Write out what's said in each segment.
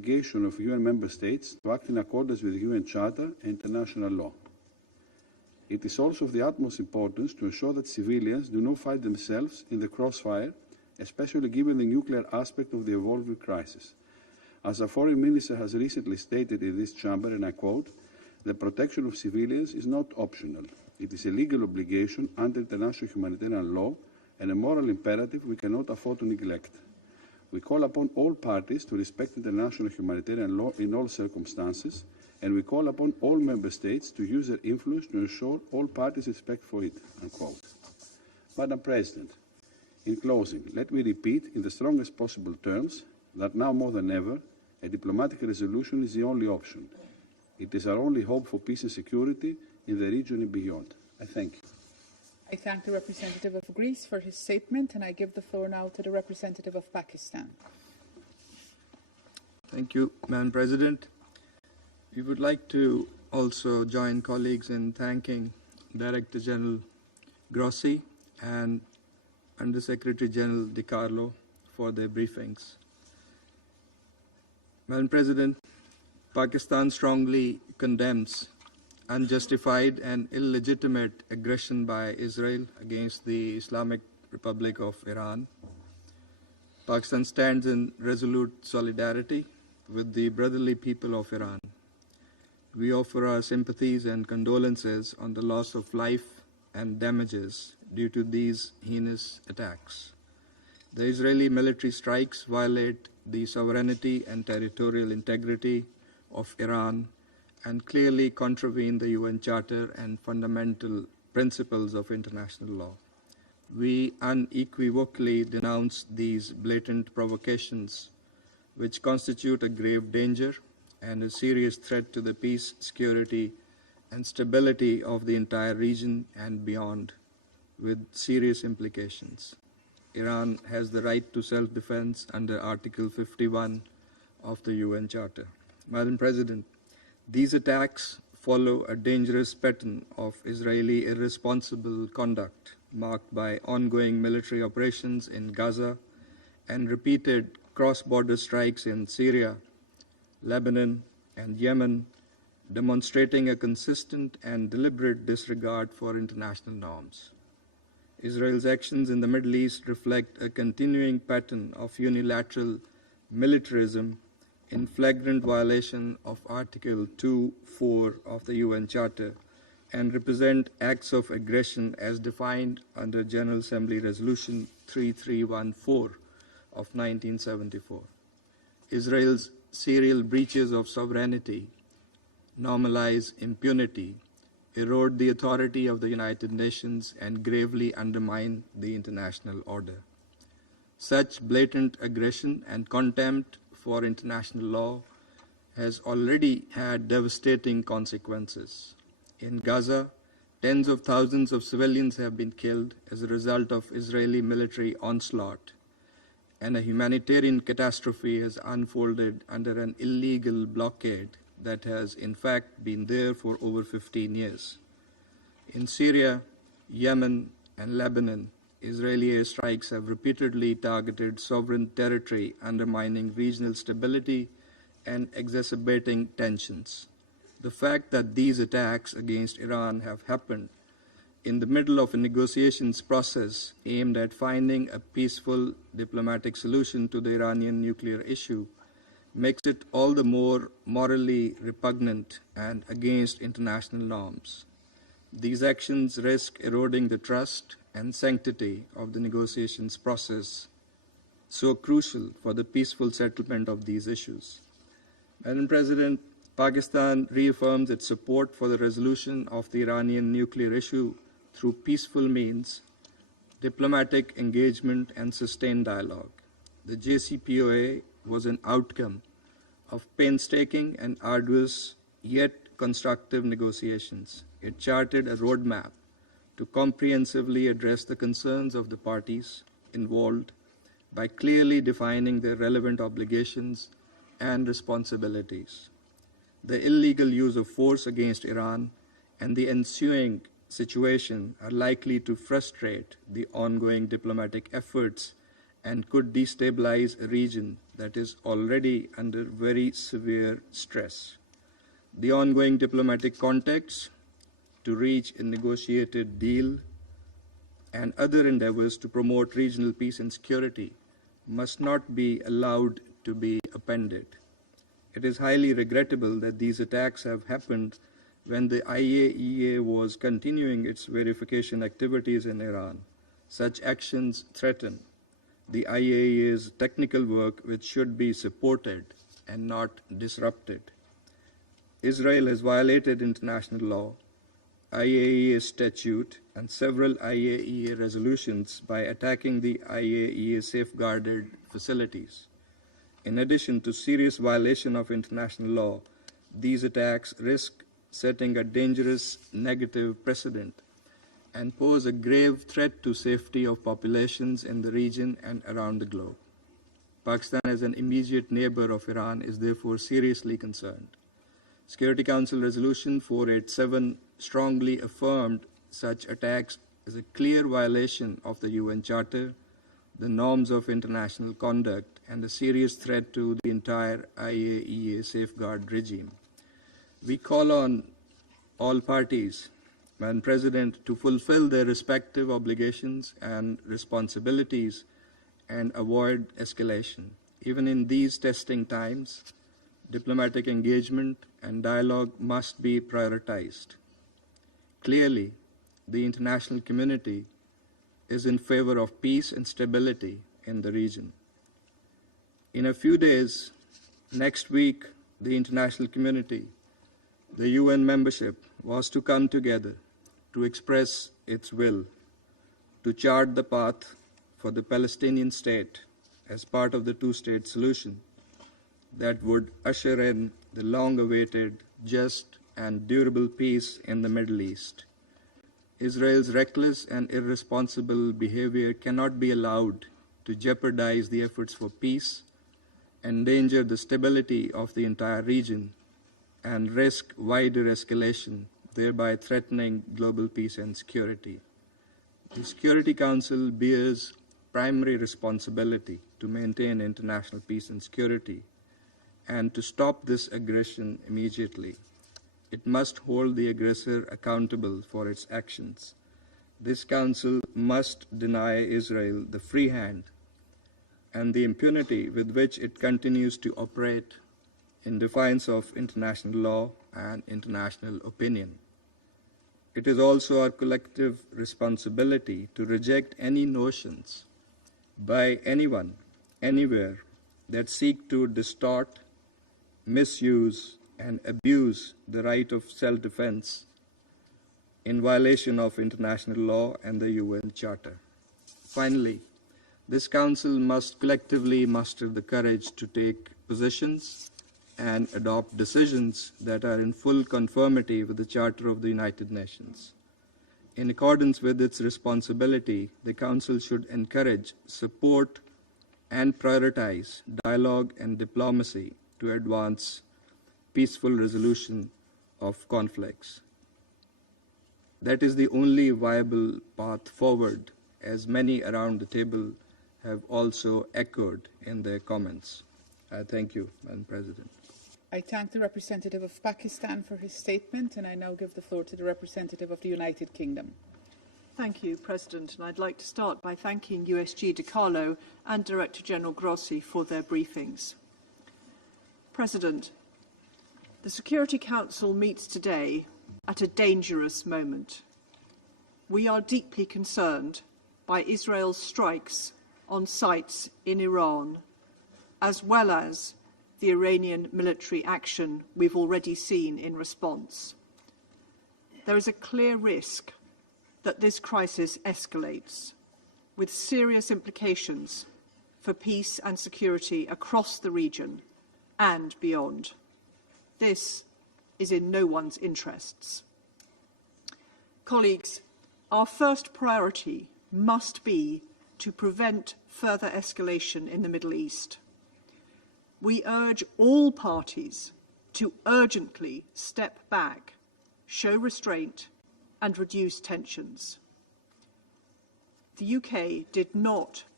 obligation of UN member states to act in accordance with the UN Charter and international law. It is also of the utmost importance to ensure that civilians do not find themselves in the crossfire, especially given the nuclear aspect of the evolving crisis. As our Foreign Minister has recently stated in this chamber, and I quote, "The protection of civilians is not optional. It is a legal obligation under international humanitarian law and a moral imperative we cannot afford to neglect. We call upon all parties to respect international humanitarian law in all circumstances, and we call upon all member states to use their influence to ensure all parties respect for it." Unquote. Madam President, in closing, let me repeat in the strongest possible terms that now more than ever, a diplomatic resolution is the only option. It is our only hope for peace and security in the region and beyond. I thank you. I thank the representative of Greece for his statement, and I give the floor now to the representative of Pakistan. Thank you, Madam President. We would like to also join colleagues in thanking Director General Grossi and Under Secretary General Di Carlo for their briefings. Madam President, Pakistan strongly condemns unjustified and illegitimate aggression by Israel against the Islamic Republic of Iran. Pakistan stands in resolute solidarity with the brotherly people of Iran. We offer our sympathies and condolences on the loss of life and damages due to these heinous attacks. The Israeli military strikes violate the sovereignty and territorial integrity of Iran and clearly contravene the UN Charter and fundamental principles of international law. We unequivocally denounce these blatant provocations, which constitute a grave danger and a serious threat to the peace, security, and stability of the entire region and beyond, with serious implications. Iran has the right to self-defense under Article 51 of the UN Charter. Madam President, these attacks follow a dangerous pattern of Israeli irresponsible conduct marked by ongoing military operations in Gaza and repeated cross-border strikes in Syria, Lebanon, and Yemen, demonstrating a consistent and deliberate disregard for international norms. Israel's actions in the Middle East reflect a continuing pattern of unilateral militarism in flagrant violation of Article 2.4 of the UN Charter and represent acts of aggression as defined under General Assembly Resolution 3314 of 1974. Israel's serial breaches of sovereignty normalize impunity, erode the authority of the United Nations, and gravely undermine the international order. Such blatant aggression and contempt for international law has already had devastating consequences. In Gaza, tens of thousands of civilians have been killed as a result of Israeli military onslaught, and a humanitarian catastrophe has unfolded under an illegal blockade that has in fact been there for over 15 years. In Syria, Yemen, and Lebanon, Israeli airstrikes have repeatedly targeted sovereign territory, undermining regional stability and exacerbating tensions. The fact that these attacks against Iran have happened in the middle of a negotiations process aimed at finding a peaceful diplomatic solution to the Iranian nuclear issue makes it all the more morally repugnant and against international norms. These actions risk eroding the trust and sanctity of the negotiations process, so crucial for the peaceful settlement of these issues. Madam President, Pakistan reaffirms its support for the resolution of the Iranian nuclear issue through peaceful means, diplomatic engagement, and sustained dialogue. The JCPOA was an outcome of painstaking and arduous yet constructive negotiations. It charted a roadmap to comprehensively address the concerns of the parties involved by clearly defining their relevant obligations and responsibilities. The illegal use of force against Iran and the ensuing situation are likely to frustrate the ongoing diplomatic efforts and could destabilize a region that is already under very severe stress. The ongoing diplomatic context to reach a negotiated deal and other endeavors to promote regional peace and security must not be allowed to be appended. It is highly regrettable that these attacks have happened when the IAEA was continuing its verification activities in Iran. Such actions threaten the IAEA's technical work, which should be supported and not disrupted. Israel has violated international law, IAEA statute, and several IAEA resolutions by attacking the IAEA safeguarded facilities. In addition to serious violation of international law, these attacks risk setting a dangerous negative precedent and pose a grave threat to safety of populations in the region and around the globe. Pakistan, as an immediate neighbor of Iran, is therefore seriously concerned. Security Council Resolution 487 strongly affirmed such attacks as a clear violation of the UN Charter, the norms of international conduct, and a serious threat to the entire IAEA safeguard regime. We call on all parties, Madam President, to fulfill their respective obligations and responsibilities and avoid escalation. Even in these testing times, diplomatic engagement and dialogue must be prioritized. Clearly, the international community is in favor of peace and stability in the region. In a few days, next week, the international community, the UN membership, was to come together to express its will to chart the path for the Palestinian state as part of the two-state solution that would usher in the long-awaited, just, and durable peace in the Middle East. Israel's reckless and irresponsible behavior cannot be allowed to jeopardize the efforts for peace, endanger the stability of the entire region, and risk wider escalation, thereby threatening global peace and security. The Security Council bears primary responsibility to maintain international peace and security and to stop this aggression immediately. It must hold the aggressor accountable for its actions. This Council must deny Israel the free hand and the impunity with which it continues to operate in defiance of international law and international opinion. It is also our collective responsibility to reject any notions by anyone, anywhere, that seek to distort, misuse, and abuse the right of self-defense in violation of international law and the UN Charter. Finally, this Council must collectively muster the courage to take positions and adopt decisions that are in full conformity with the Charter of the United Nations. In accordance with its responsibility, the Council should encourage, support, and prioritize dialogue and diplomacy to advance peaceful resolution of conflicts. That is the only viable path forward, as many around the table have also echoed in their comments. I thank you, Madam President. I thank the representative of Pakistan for his statement, and I now give the floor to the representative of the United Kingdom. Thank you, President. And I'd like to start by thanking USG De Carlo and Director General Grossi for their briefings. President, the Security Council meets today at a dangerous moment. We are deeply concerned by Israel's strikes on sites in Iran, as well as the Iranian military action we've already seen in response. There is a clear risk that this crisis escalates, with serious implications for peace and security across the region and beyond. This is in no one's interests. Colleagues, our first priority must be to prevent further escalation in the Middle East. We urge all parties to urgently step back, show restraint, and reduce tensions. The UK did not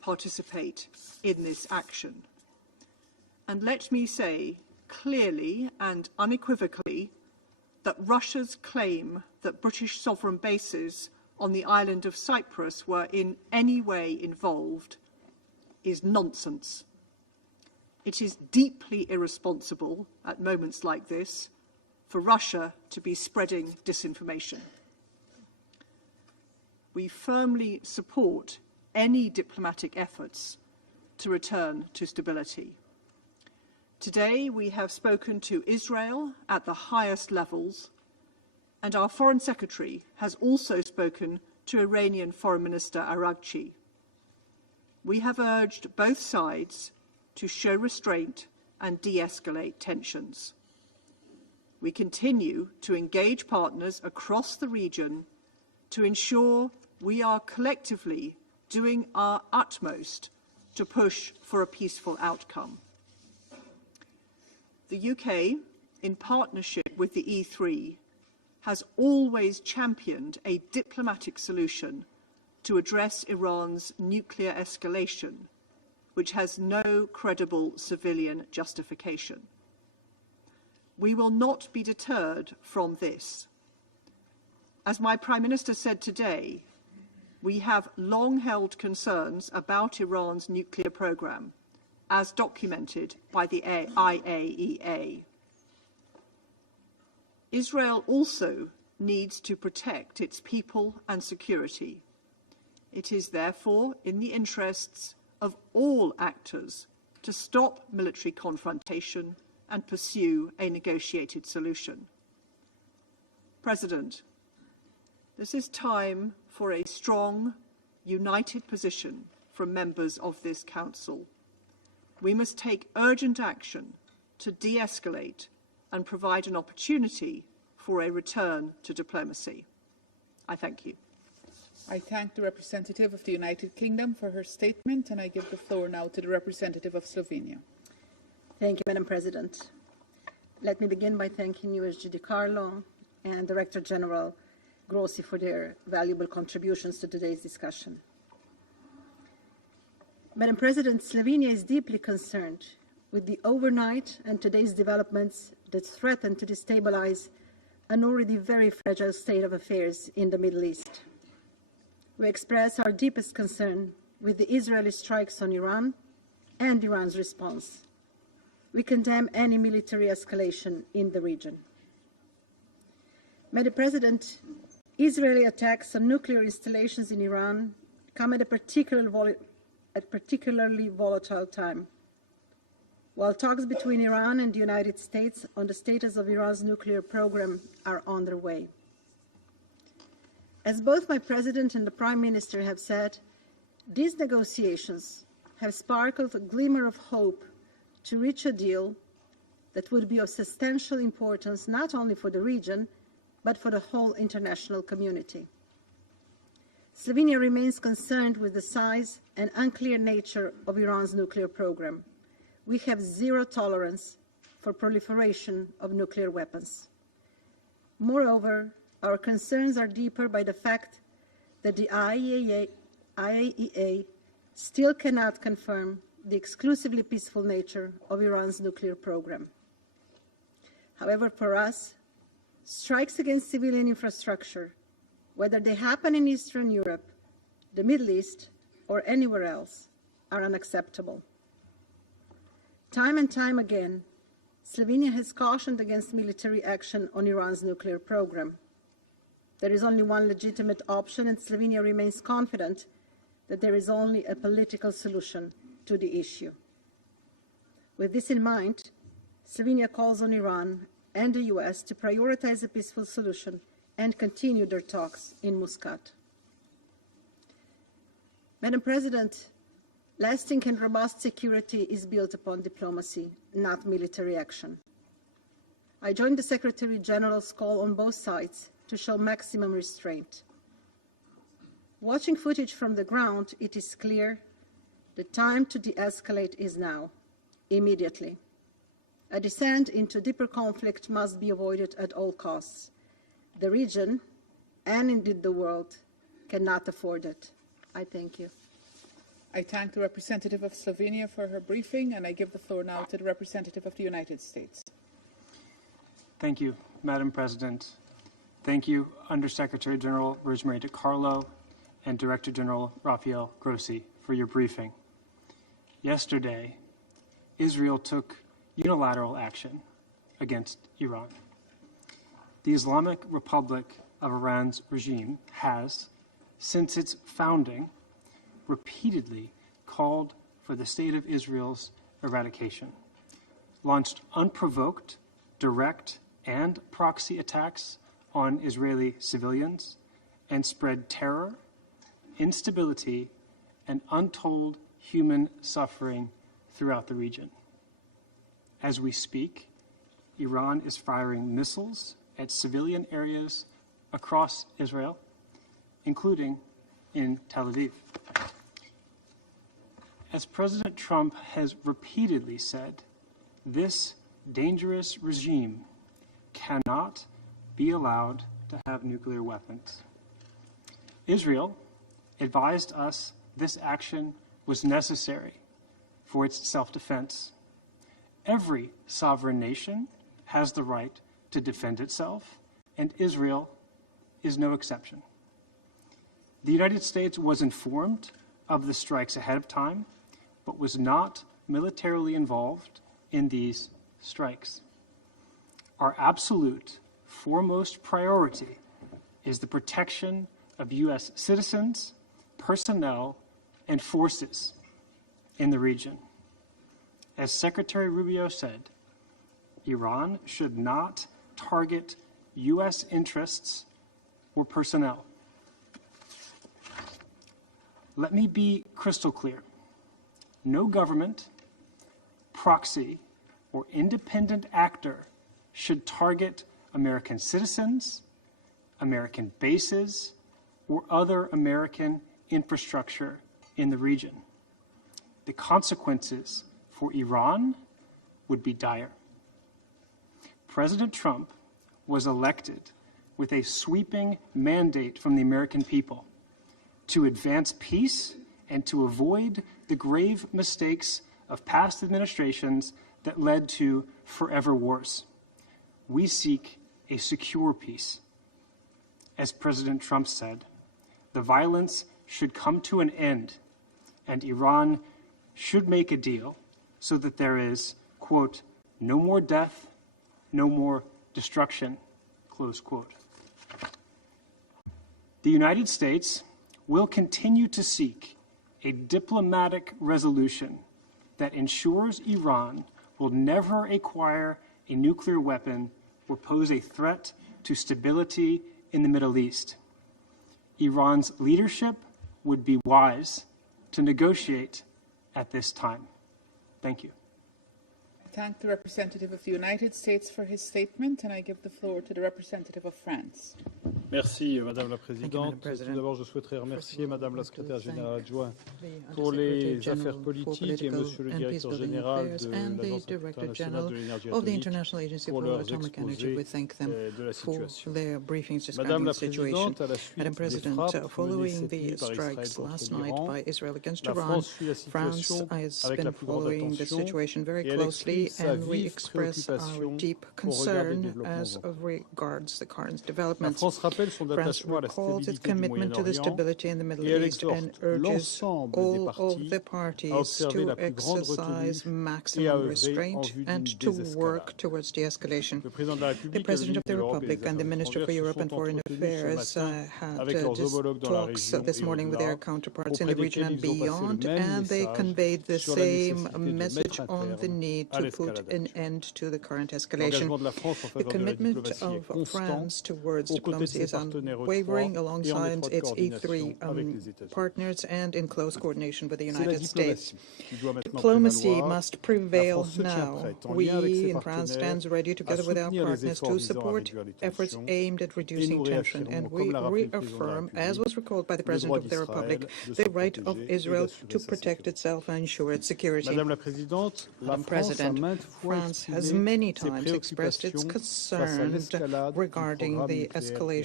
participate in this action. And let me say clearly and unequivocally that Russia's claim that British sovereign bases on the island of Cyprus were in any way involved is nonsense. It is deeply irresponsible at moments like this for Russia to be spreading disinformation. We firmly support any diplomatic efforts to return to stability. Today, we have spoken to Israel at the highest levels, and our Foreign Secretary has also spoken to Iranian Foreign Minister Araghchi. We have urged both sides to show restraint and de-escalate tensions. We continue to engage partners across the region to ensure we are collectively doing our utmost to push for a peaceful outcome. The UK, in partnership with the E3, has always championed a diplomatic solution to address Iran's nuclear escalation, which has no credible civilian justification. We will not be deterred from this. As my Prime Minister said today, we have long held concerns about Iran's nuclear program, as documented by the IAEA. Israel also needs to protect its people and security. It is therefore in the interests of all actors to stop military confrontation and pursue a negotiated solution. President, this is time for a strong, united position from members of this Council. We must take urgent action to de-escalate and provide an opportunity for a return to diplomacy. I thank you. I thank the representative of the United Kingdom for her statement, and I give the floor now to the representative of Slovenia. Thank you, Madam President. Let me begin by thanking USG DiCarlo and Director General Grossi for their valuable contributions to today's discussion. Madam President, Slovenia is deeply concerned with the overnight and today's developments that threaten to destabilize an already very fragile state of affairs in the Middle East. We express our deepest concern with the Israeli strikes on Iran and Iran's response. We condemn any military escalation in the region. Madam President, Israeli attacks on nuclear installations in Iran come at a particularly volatile time. While talks between Iran and the United States on the status of Iran's nuclear program are underway. As both my President and the Prime Minister have said, these negotiations have sparkled a glimmer of hope to reach a deal that would be of substantial importance not only for the region, but for the whole international community. Slovenia remains concerned with the size and unclear nature of Iran's nuclear program. We have zero tolerance for proliferation of nuclear weapons. Moreover, our concerns are deeper by the fact that the IAEA still cannot confirm the exclusively peaceful nature of Iran's nuclear program. However, for us, strikes against civilian infrastructure, whether they happen in Eastern Europe, the Middle East, or anywhere else, are unacceptable. Time and time again, Slovenia has cautioned against military action on Iran's nuclear program. There is only one legitimate option, and Slovenia remains confident that there is only a political solution to the issue. With this in mind, Slovenia calls on Iran and the US to prioritize a peaceful solution and continue their talks in Muscat. Madam President, lasting and robust security is built upon diplomacy, not military action. I join the Secretary General's call on both sides to show maximum restraint. Watching footage from the ground, it is clear the time to de-escalate is now, immediately. A descent into deeper conflict must be avoided at all costs. The region, and indeed the world, cannot afford it. I thank you. I thank the representative of Slovenia for her briefing, and I give the floor now to the representative of the United States. Thank you, Madam President. Thank you, Undersecretary General Rosemary DiCarlo and Director General Rafael Grossi, for your briefing. Yesterday, Israel took unilateral action against Iran. The Islamic Republic of Iran's regime has, since its founding, repeatedly called for the State of Israel's eradication, launched unprovoked, direct, and proxy attacks on Israeli civilians, and spread terror, instability, and untold human suffering throughout the region. As we speak, Iran is firing missiles at civilian areas across Israel, including in Tel Aviv. As President Trump has repeatedly said, this dangerous regime cannot be allowed to have nuclear weapons. Israel advised us this action was necessary for its self-defense. Every sovereign nation has the right to defend itself, and Israel is no exception. The United States was informed of the strikes ahead of time, but was not militarily involved in these strikes. Our absolute foremost priority is the protection of U.S. citizens, personnel, and forces in the region. As Secretary Rubio said, Iran should not target U.S. interests or personnel. Let me be crystal clear. No government, proxy, or independent actor should target American citizens, American bases, or other American infrastructure in the region. The consequences for Iran would be dire. President Trump was elected with a sweeping mandate from the American people to advance peace and to avoid the grave mistakes of past administrations that led to forever wars. We seek a secure peace. As President Trump said, the violence should come to an end, and Iran should make a deal so that there is, quote, no more death, no more destruction, close quote. The United States will continue to seek a diplomatic resolution that ensures Iran will never acquire a nuclear weapon or pose a threat to stability in the Middle East. Iran's leadership would be wise to negotiate at this time. Thank you. I thank the representative of the United States for his statement, and I give the floor to the representative of France. Merci, Madame la Présidente. Tout d'abord, je souhaiterais remercier Madame la Secrétaire Générale Adjointe pour les affaires politiques et Monsieur le Directeur Général de l'Agence internationale de l'énergie atomique pour leurs exposés de la situation. Madame la Présidente, à la suite des frappes menées cette nuit par Israël contre l'Iran, la France suit la situation avec la plus grande attention et elle exprime sa vive préoccupation au regard des développements. La France rappelle son attachement à la stabilité du Moyen-Orient et elle exhorte l'ensemble des parties à observer la plus grande retenue et à œuvrer en vue d'une désescalade. Le président de la République et le ministre de l'Europe et des Affaires étrangères se sont entretenus ce matin avec leurs homologues dans la région et au-delà, auprès desquels ils ont passé le même message sur la nécessité de mettre un terme à l'escalade. L'engagement de la France en faveur de la diplomatie est constant, aux côtés de ses partenaires wavering et en alongside étroite its coordination avec les E3 États-Unis. partners and in close coordination with the C'est la United States. diplomatie qui doit maintenant Diplomacy prévaloir. must La prevail France se tient now. prête, en We lien avec ses in France partenaires, stand ready à together with our soutenir les partners efforts to visant à support réduire les efforts tensions aimed at et reducing nous tension. réaffirmons, And comme we l'a rappelé le président de la reaffirm, as République, was recalled by the le President droit of the Republic, d'Israël de the se right of protéger et Israel d'assurer to sa protect sécurité. itself and ensure its security. Madame la Présidente, la Madam France a President, maintes fois France has exprimé many ses times expressed its préoccupations face à concern l'escalade du regarding programme the nucléaire escalation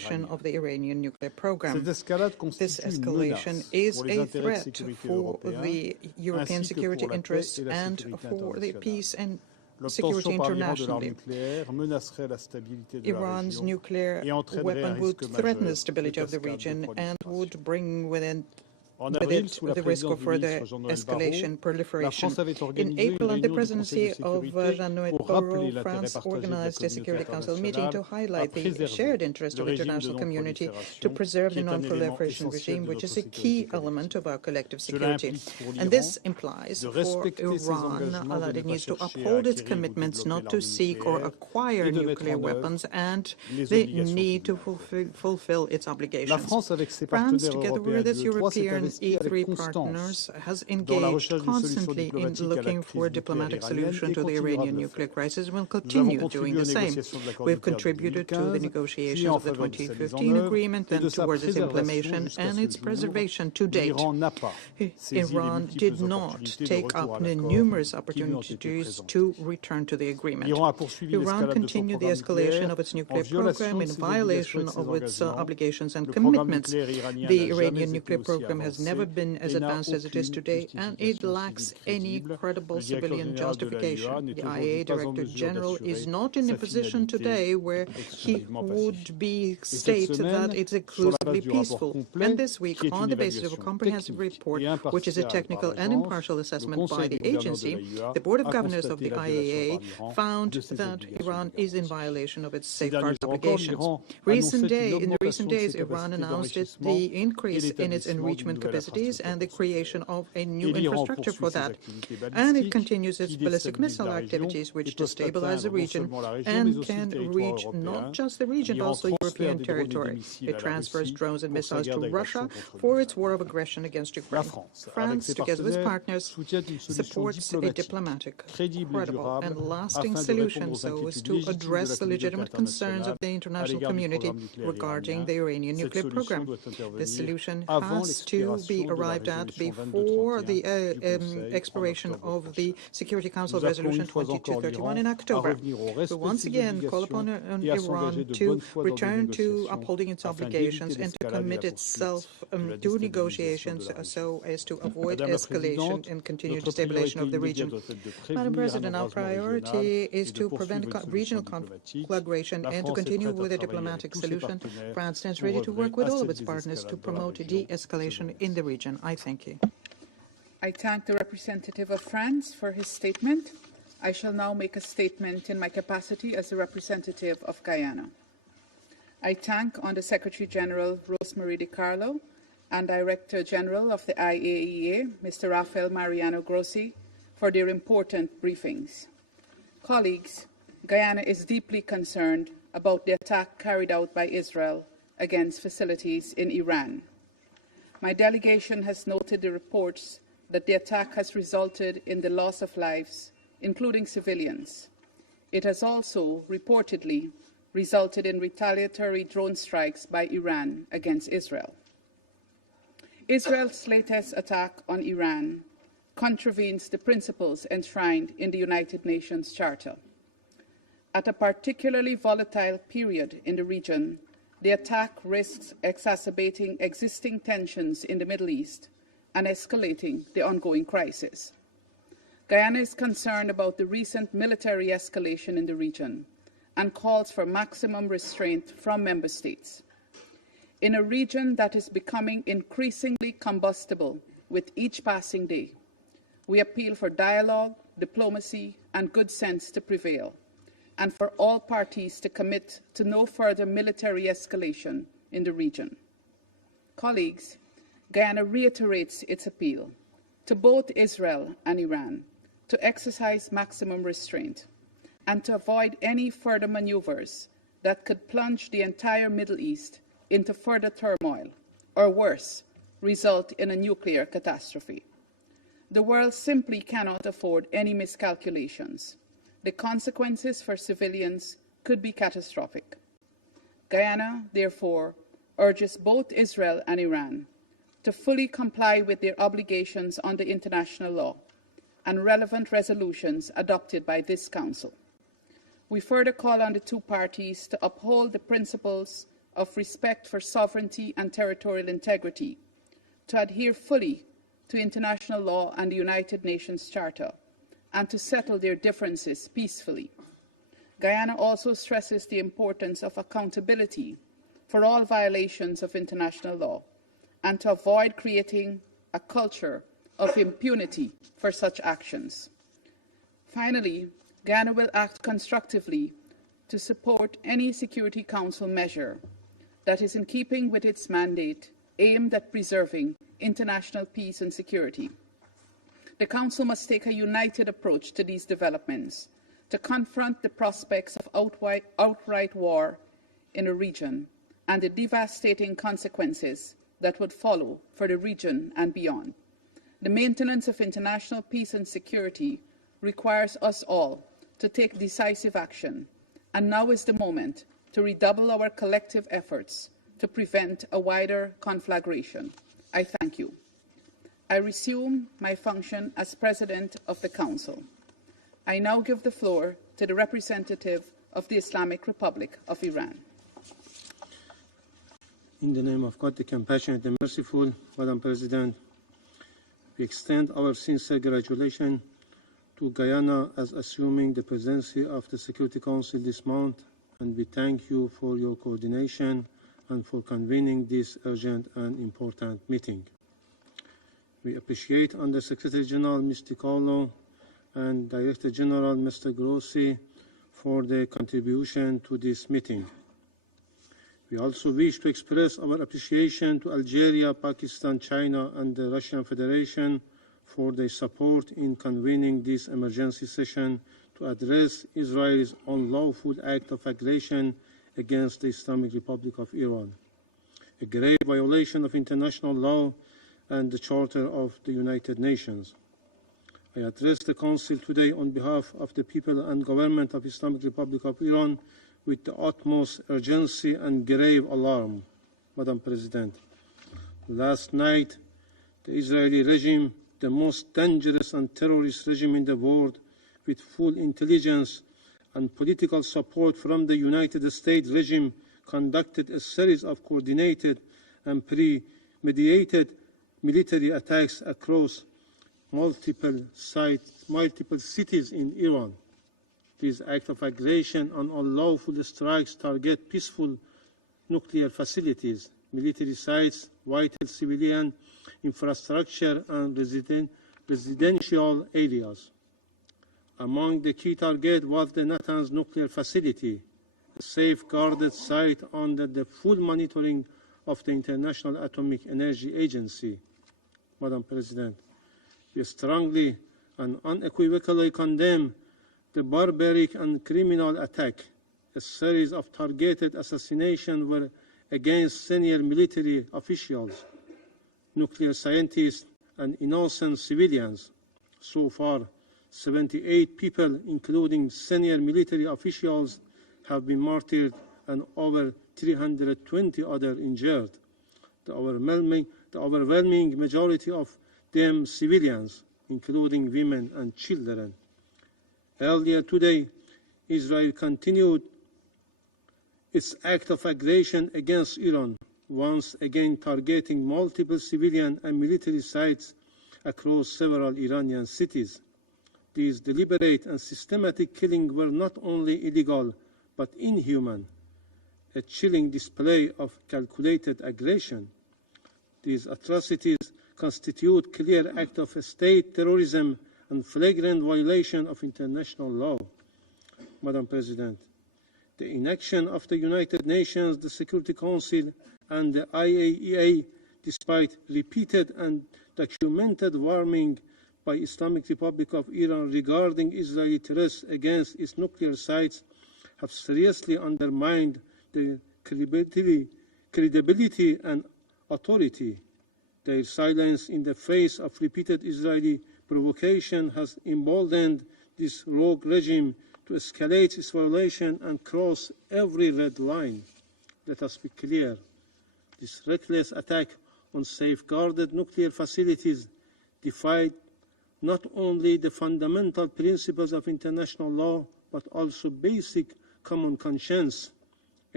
escalation of the Iranian nuclear program. This escalation is a threat for the European security interests and for the peace and security internationally. Iran's nuclear weapon would threaten the stability of the region and would bring with it the risk of further escalation, proliferation. In April, under the presidency of Jean-Noël Barrot, France organized a Security Council meeting to highlight the shared interest of the international community to preserve the non-proliferation regime, which is a key element of our collective security. And this implies for Iran that it needs to uphold its commitments not to seek or acquire nuclear weapons and the need to fulfill its obligations. France, together with its European E3 partners, has engaged constantly in looking for a diplomatic solution to the Iranian nuclear crisis and will continue doing the same. We have contributed to the negotiations of the 2015 agreement and towards its implementation and its preservation to date. Iran did not take up the numerous opportunities to return to the agreement. Iran continued the escalation of its nuclear program in violation of its obligations and commitments. The Iranian nuclear program has never been as advanced as it is today, and it lacks any credible civilian justification. The IAEA Director General is not in a position today where he would state that it's exclusively peaceful. And this week, on the basis of a comprehensive report, which is a technical and impartial assessment by the agency, the Board of Governors of the IAEA found that Iran is in violation of its safeguards obligations. In recent days, Iran announced the increase in its enrichment capacities and the creation of a new infrastructure for that. And it continues its ballistic missile activities, which destabilize the region and can reach not just the region, also European territory. It transfers drones and missiles to Russia for its war of aggression against Ukraine. France, together with partners, supports a diplomatic, credible, and lasting solution so as to address the legitimate concerns of the international community regarding the Iranian nuclear program. This solution has to be arrived at before the expiration of the Security Council Resolution 2231 in October. We once again call upon Iran to return to upholding its obligations and to commit itself to negotiations so as to avoid escalation and continued destabilization of the region. Madam President, our priority is to prevent regional conflagration and to continue with a diplomatic solution. France stands ready to work with all of its partners to promote de-escalation in the region. I thank you. I thank the representative of France for his statement. I shall now make a statement in my capacity as the representative of Guyana. I thank Under Secretary General Rosemary DiCarlo and Director General of the IAEA, Mr. Rafael Mariano Grossi, for their important briefings. Colleagues, Guyana is deeply concerned about the attack carried out by Israel against facilities in Iran. My delegation has noted the reports that the attack has resulted in the loss of lives, including civilians. It has also reportedly resulted in retaliatory drone strikes by Iran against Israel. Israel's latest attack on Iran contravenes the principles enshrined in the United Nations Charter. At a particularly volatile period in the region, the attack risks exacerbating existing tensions in the Middle East and escalating the ongoing crisis. Guyana is concerned about the recent military escalation in the region and calls for maximum restraint from member states. In a region that is becoming increasingly combustible with each passing day, we appeal for dialogue, diplomacy, and good sense to prevail, and for all parties to commit to no further military escalation in the region. Colleagues, Guyana reiterates its appeal to both Israel and Iran to exercise maximum restraint and to avoid any further maneuvers that could plunge the entire Middle East into further turmoil, or worse, result in a nuclear catastrophe. The world simply cannot afford any miscalculations. The consequences for civilians could be catastrophic. Guyana, therefore, urges both Israel and Iran to fully comply with their obligations under international law and relevant resolutions adopted by this Council. We further call on the two parties to uphold the principles of respect for sovereignty and territorial integrity, to adhere fully to international law and the United Nations Charter, and to settle their differences peacefully. Guyana also stresses the importance of accountability for all violations of international law, and to avoid creating a culture of impunity for such actions. Finally, Guyana will act constructively to support any Security Council measure that is in keeping with its mandate aimed at preserving international peace and security. The Council must take a united approach to these developments to confront the prospects of outright war in a region and the devastating consequences that would follow for the region and beyond. The maintenance of international peace and security requires us all to take decisive action, and now is the moment to redouble our collective efforts to prevent a wider conflagration. I thank you. I resume my function as President of the Council. I now give the floor to the representative of the Islamic Republic of Iran. In the name of God, the compassionate and merciful, Madam President, we extend our sincere congratulations to Guyana as assuming the presidency of the Security Council this month, and we thank you for your coordination and for convening this urgent and important meeting. We appreciate Under Secretary General Mr. DiCarlo and Director General Mr. Grossi for their contribution to this meeting. We also wish to express our appreciation to Algeria, Pakistan, China, and the Russian Federation for their support in convening this emergency session to address Israel's unlawful act of aggression against the Islamic Republic of Iran, a grave violation of international law and the Charter of the United Nations. I address the Council today on behalf of the people and government of the Islamic Republic of Iran with the utmost urgency and grave alarm. Madam President, last night, the Israeli regime, the most dangerous and terrorist regime in the world, with full intelligence and political support from the United States regime, conducted a series of coordinated and premeditated military attacks across multiple cities in Iran. These acts of aggression and unlawful strikes target peaceful nuclear facilities, military sites, vital civilian infrastructure, and residential areas. Among the key targets was the Natanz nuclear facility, a safeguarded site under the full monitoring of the International Atomic Energy Agency. Madam President, we strongly and unequivocally condemn the barbaric and criminal attack. A series of targeted assassinations were against senior military officials, nuclear scientists, and innocent civilians. So far, 78 people, including senior military officials, have been martyred and over 320 others injured. The overwhelming majority of them civilians, including women and children. Earlier today, Israel continued its act of aggression against Iran, once again targeting multiple civilian and military sites across several Iranian cities. These deliberate and systematic killings were not only illegal, but inhuman, a chilling display of calculated aggression. These atrocities constitute clear acts of state terrorism and flagrant violation of international law. Madam President, the inaction of the United Nations, the Security Council, and the IAEA, despite repeated and documented warning by Islamic Republic of Iran regarding Israeli threats against its nuclear sites, have seriously undermined the credibility and authority. Their silence in the face of repeated Israeli provocation has emboldened this rogue regime to escalate its violation and cross every red line. Let us be clear. This reckless attack on safeguarded nuclear facilities defied not only the fundamental principles of international law, but also basic common conscience.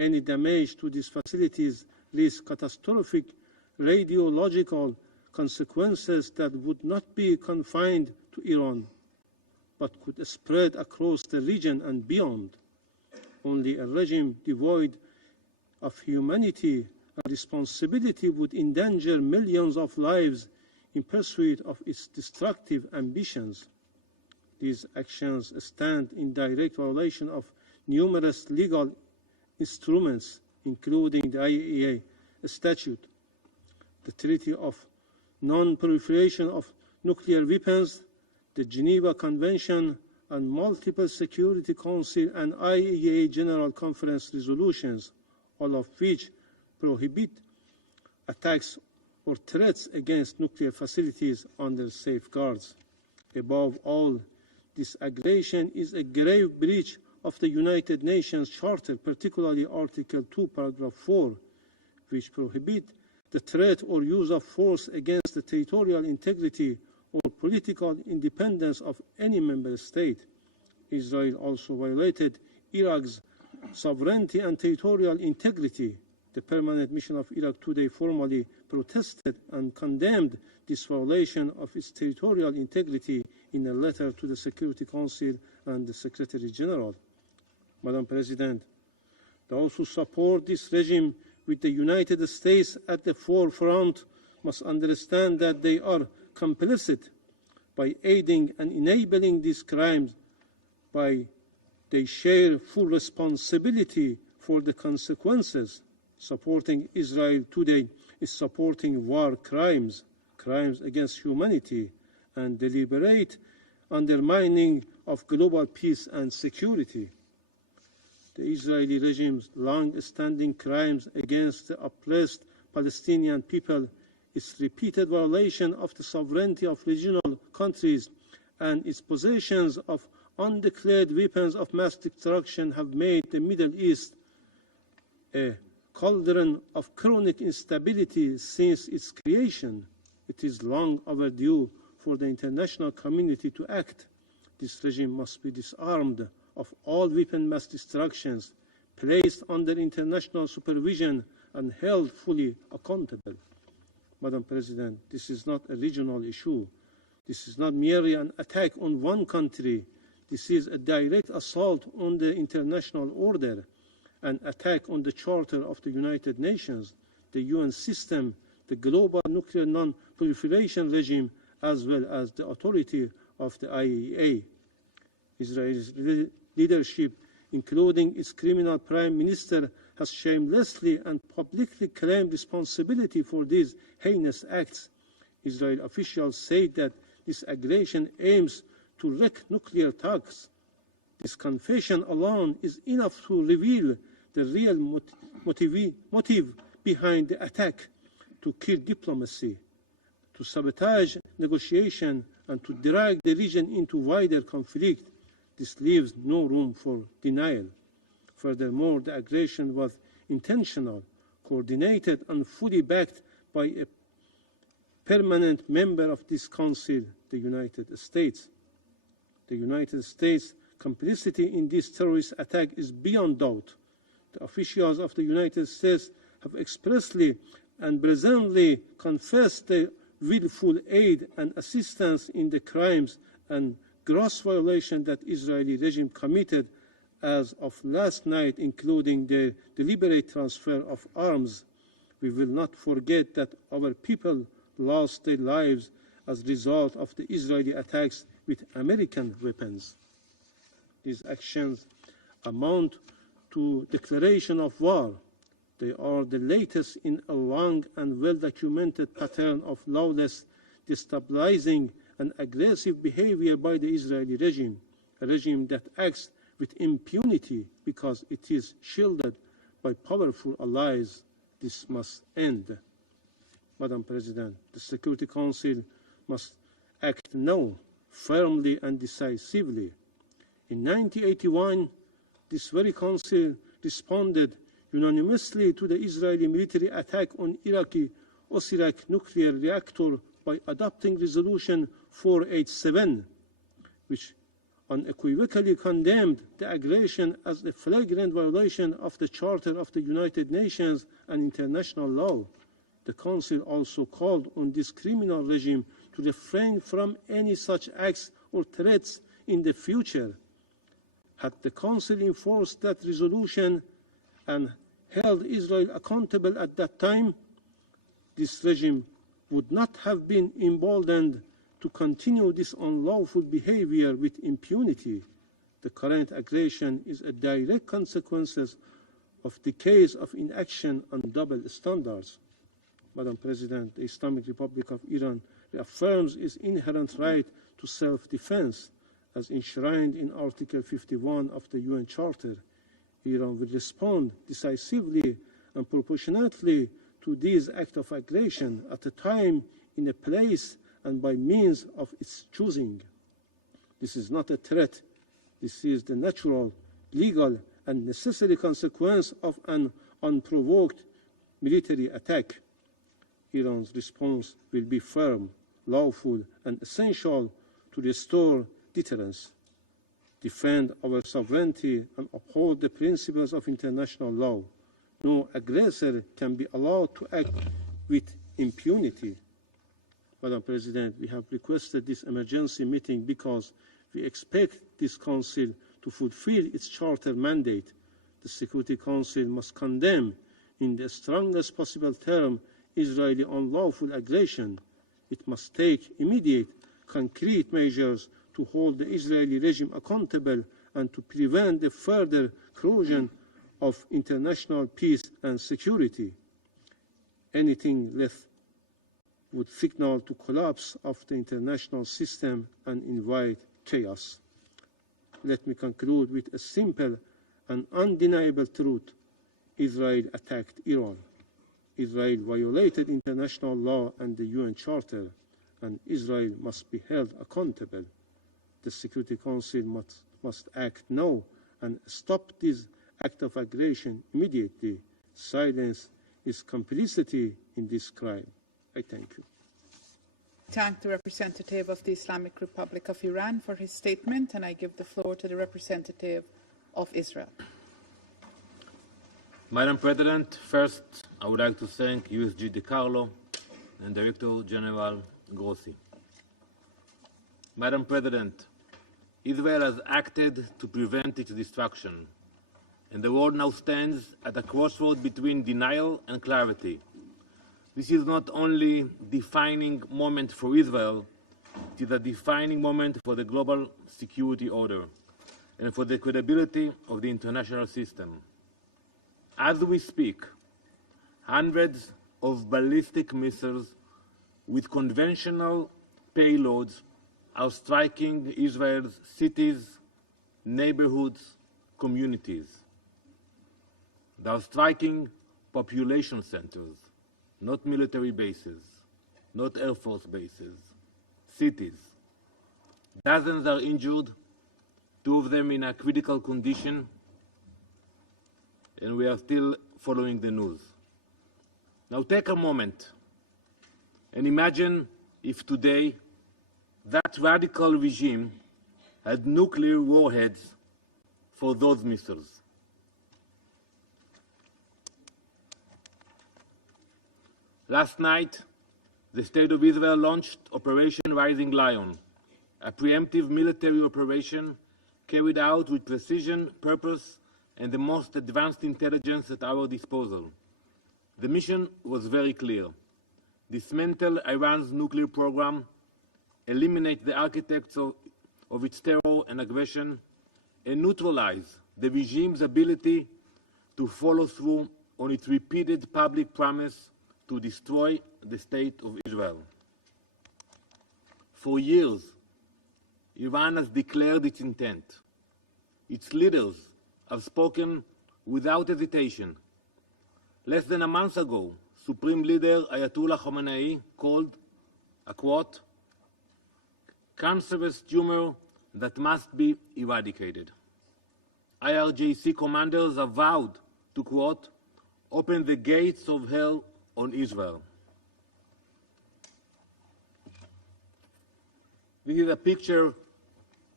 Any damage to these facilities risks catastrophic radiological consequences that would not be confined to Iran, but could spread across the region and beyond. Only a regime devoid of humanity and responsibility would endanger millions of lives in pursuit of its destructive ambitions. These actions stand in direct violation of numerous legal instruments, including the IAEA Statute, the Treaty of Non-Proliferation of Nuclear Weapons, the Geneva Convention, and multiple Security Council and IAEA General Conference resolutions, all of which prohibit attacks or threats against nuclear facilities under safeguards. Above all, this aggression is a grave breach of the United Nations Charter, particularly Article 2, Paragraph 4, which prohibit the threat or use of force against the territorial integrity or political independence of any member state. Israel also violated Iraq's sovereignty and territorial integrity. The Permanent Mission of Iraq today formally protested and condemned this violation of its territorial integrity in a letter to the Security Council and the Secretary General. Madam President, those who support this regime with the United States at the forefront must understand that they are complicit by aiding and enabling these crimes, by they share full responsibility for the consequences. Supporting Israel today is supporting war crimes, crimes against humanity, and deliberate undermining of global peace and security. The Israeli regime's long-standing crimes against the oppressed Palestinian people, its repeated violation of the sovereignty of regional countries, and its possessions of undeclared weapons of mass destruction have made the Middle East a cauldron of chronic instability since its creation. It is long overdue for the international community to act. This regime must be disarmed of all weapon mass destructions, placed under international supervision, and held fully accountable. Madam President, this is not a regional issue. This is not merely an attack on one country. This is a direct assault on the international order, an attack on the Charter of the United Nations, the UN system, the global nuclear non-proliferation regime, as well as the authority of the IAEA. Israel's leadership, including its criminal prime minister, has shamelessly and publicly claimed responsibility for these heinous acts. Israeli officials say that this aggression aims to wreak nuclear talks. This confession alone is enough to reveal the real motive behind the attack: to kill diplomacy, to sabotage negotiation, and to drag the region into wider conflict. This leaves no room for denial. Furthermore, the aggression was intentional, coordinated, and fully backed by a permanent member of this Council, the United States. The United States' complicity in this terrorist attack is beyond doubt. The officials of the United States have expressly and brazenly confessed their willful aid and assistance in the crimes and gross violation that Israeli regime committed as of last night, including the deliberate transfer of arms. We will not forget that our people lost their lives as a result of the Israeli attacks with American weapons. These actions amount to declaration of war. They are the latest in a long and well-documented pattern of lawless, destabilizing, and aggressive behavior by the Israeli regime, a regime that acts with impunity because it is shielded by powerful allies. This must end. Madam President, the Security Council must act now, firmly and decisively. In 1981, this very Council responded unanimously to the Israeli military attack on Iraqi Osirak nuclear reactor by adopting Resolution 487, which unequivocally condemned the aggression as a flagrant violation of the Charter of the United Nations and international law. The Council also called on this criminal regime to refrain from any such acts or threats in the future. Had the Council enforced that resolution and held Israel accountable at that time, this regime would not have been emboldened to continue this unlawful behavior with impunity. The current aggression is a direct consequence of decades of inaction and double standards. Madam President, the Islamic Republic of Iran reaffirms its inherent right to self-defense as enshrined in Article 51 of the UN Charter. Iran will respond decisively and proportionately to these acts of aggression at a time, in a place, and by means of its choosing. This is not a threat. This is the natural, legal, and necessary consequence of an unprovoked military attack. Iran's response will be firm, lawful, and essential to restore deterrence, defend our sovereignty, and uphold the principles of international law. No aggressor can be allowed to act with impunity. Madam President, we have requested this emergency meeting because we expect this Council to fulfill its Charter mandate. The Security Council must condemn, in the strongest possible term, Israeli unlawful aggression. It must take immediate, concrete measures to hold the Israeli regime accountable and to prevent the further corrosion of international peace and security. Anything less would signal to collapse of the international system and invite chaos. Let me conclude with a simple and undeniable truth. Israel attacked Iran. Israel violated international law and the UN Charter, and Israel must be held accountable. The Security Council must act now and stop this act of aggression immediately. Silence is complicity in this crime. I thank you. Thank the representative of the Islamic Republic of Iran for his statement, and I give the floor to the representative of Israel. Madam President, first I would like to thank USG DiCarlo and Director General Grossi. Madam President, Israel has acted to prevent its destruction, and the world now stands at a crossroad between denial and clarity. This is not only a defining moment for Israel, it is a defining moment for the global security order and for the credibility of the international system. As we speak, hundreds of ballistic missiles with conventional payloads are striking Israel's cities, neighborhoods, communities. They are striking population centers, not military bases, not Air Force bases, cities. Dozens are injured, 2 of them in a critical condition, and we are still following the news. Now take a moment and imagine if today that radical regime had nuclear warheads for those missiles. Last night, the State of Israel launched Operation Rising Lion, a preemptive military operation carried out with precision, purpose, and the most advanced intelligence at our disposal. The mission was very clear: dismantle Iran's nuclear program, eliminate the architects of its terror and aggression, and neutralize the regime's ability to follow through on its repeated public promise to destroy the State of Israel. For years, Iran has declared its intent. Its leaders have spoken without hesitation. Less than a month ago, Supreme Leader Ayatollah Khamenei called a, quote, cancerous tumor that must be eradicated. IRGC commanders have vowed to, quote, open the gates of hell on Israel. This is a picture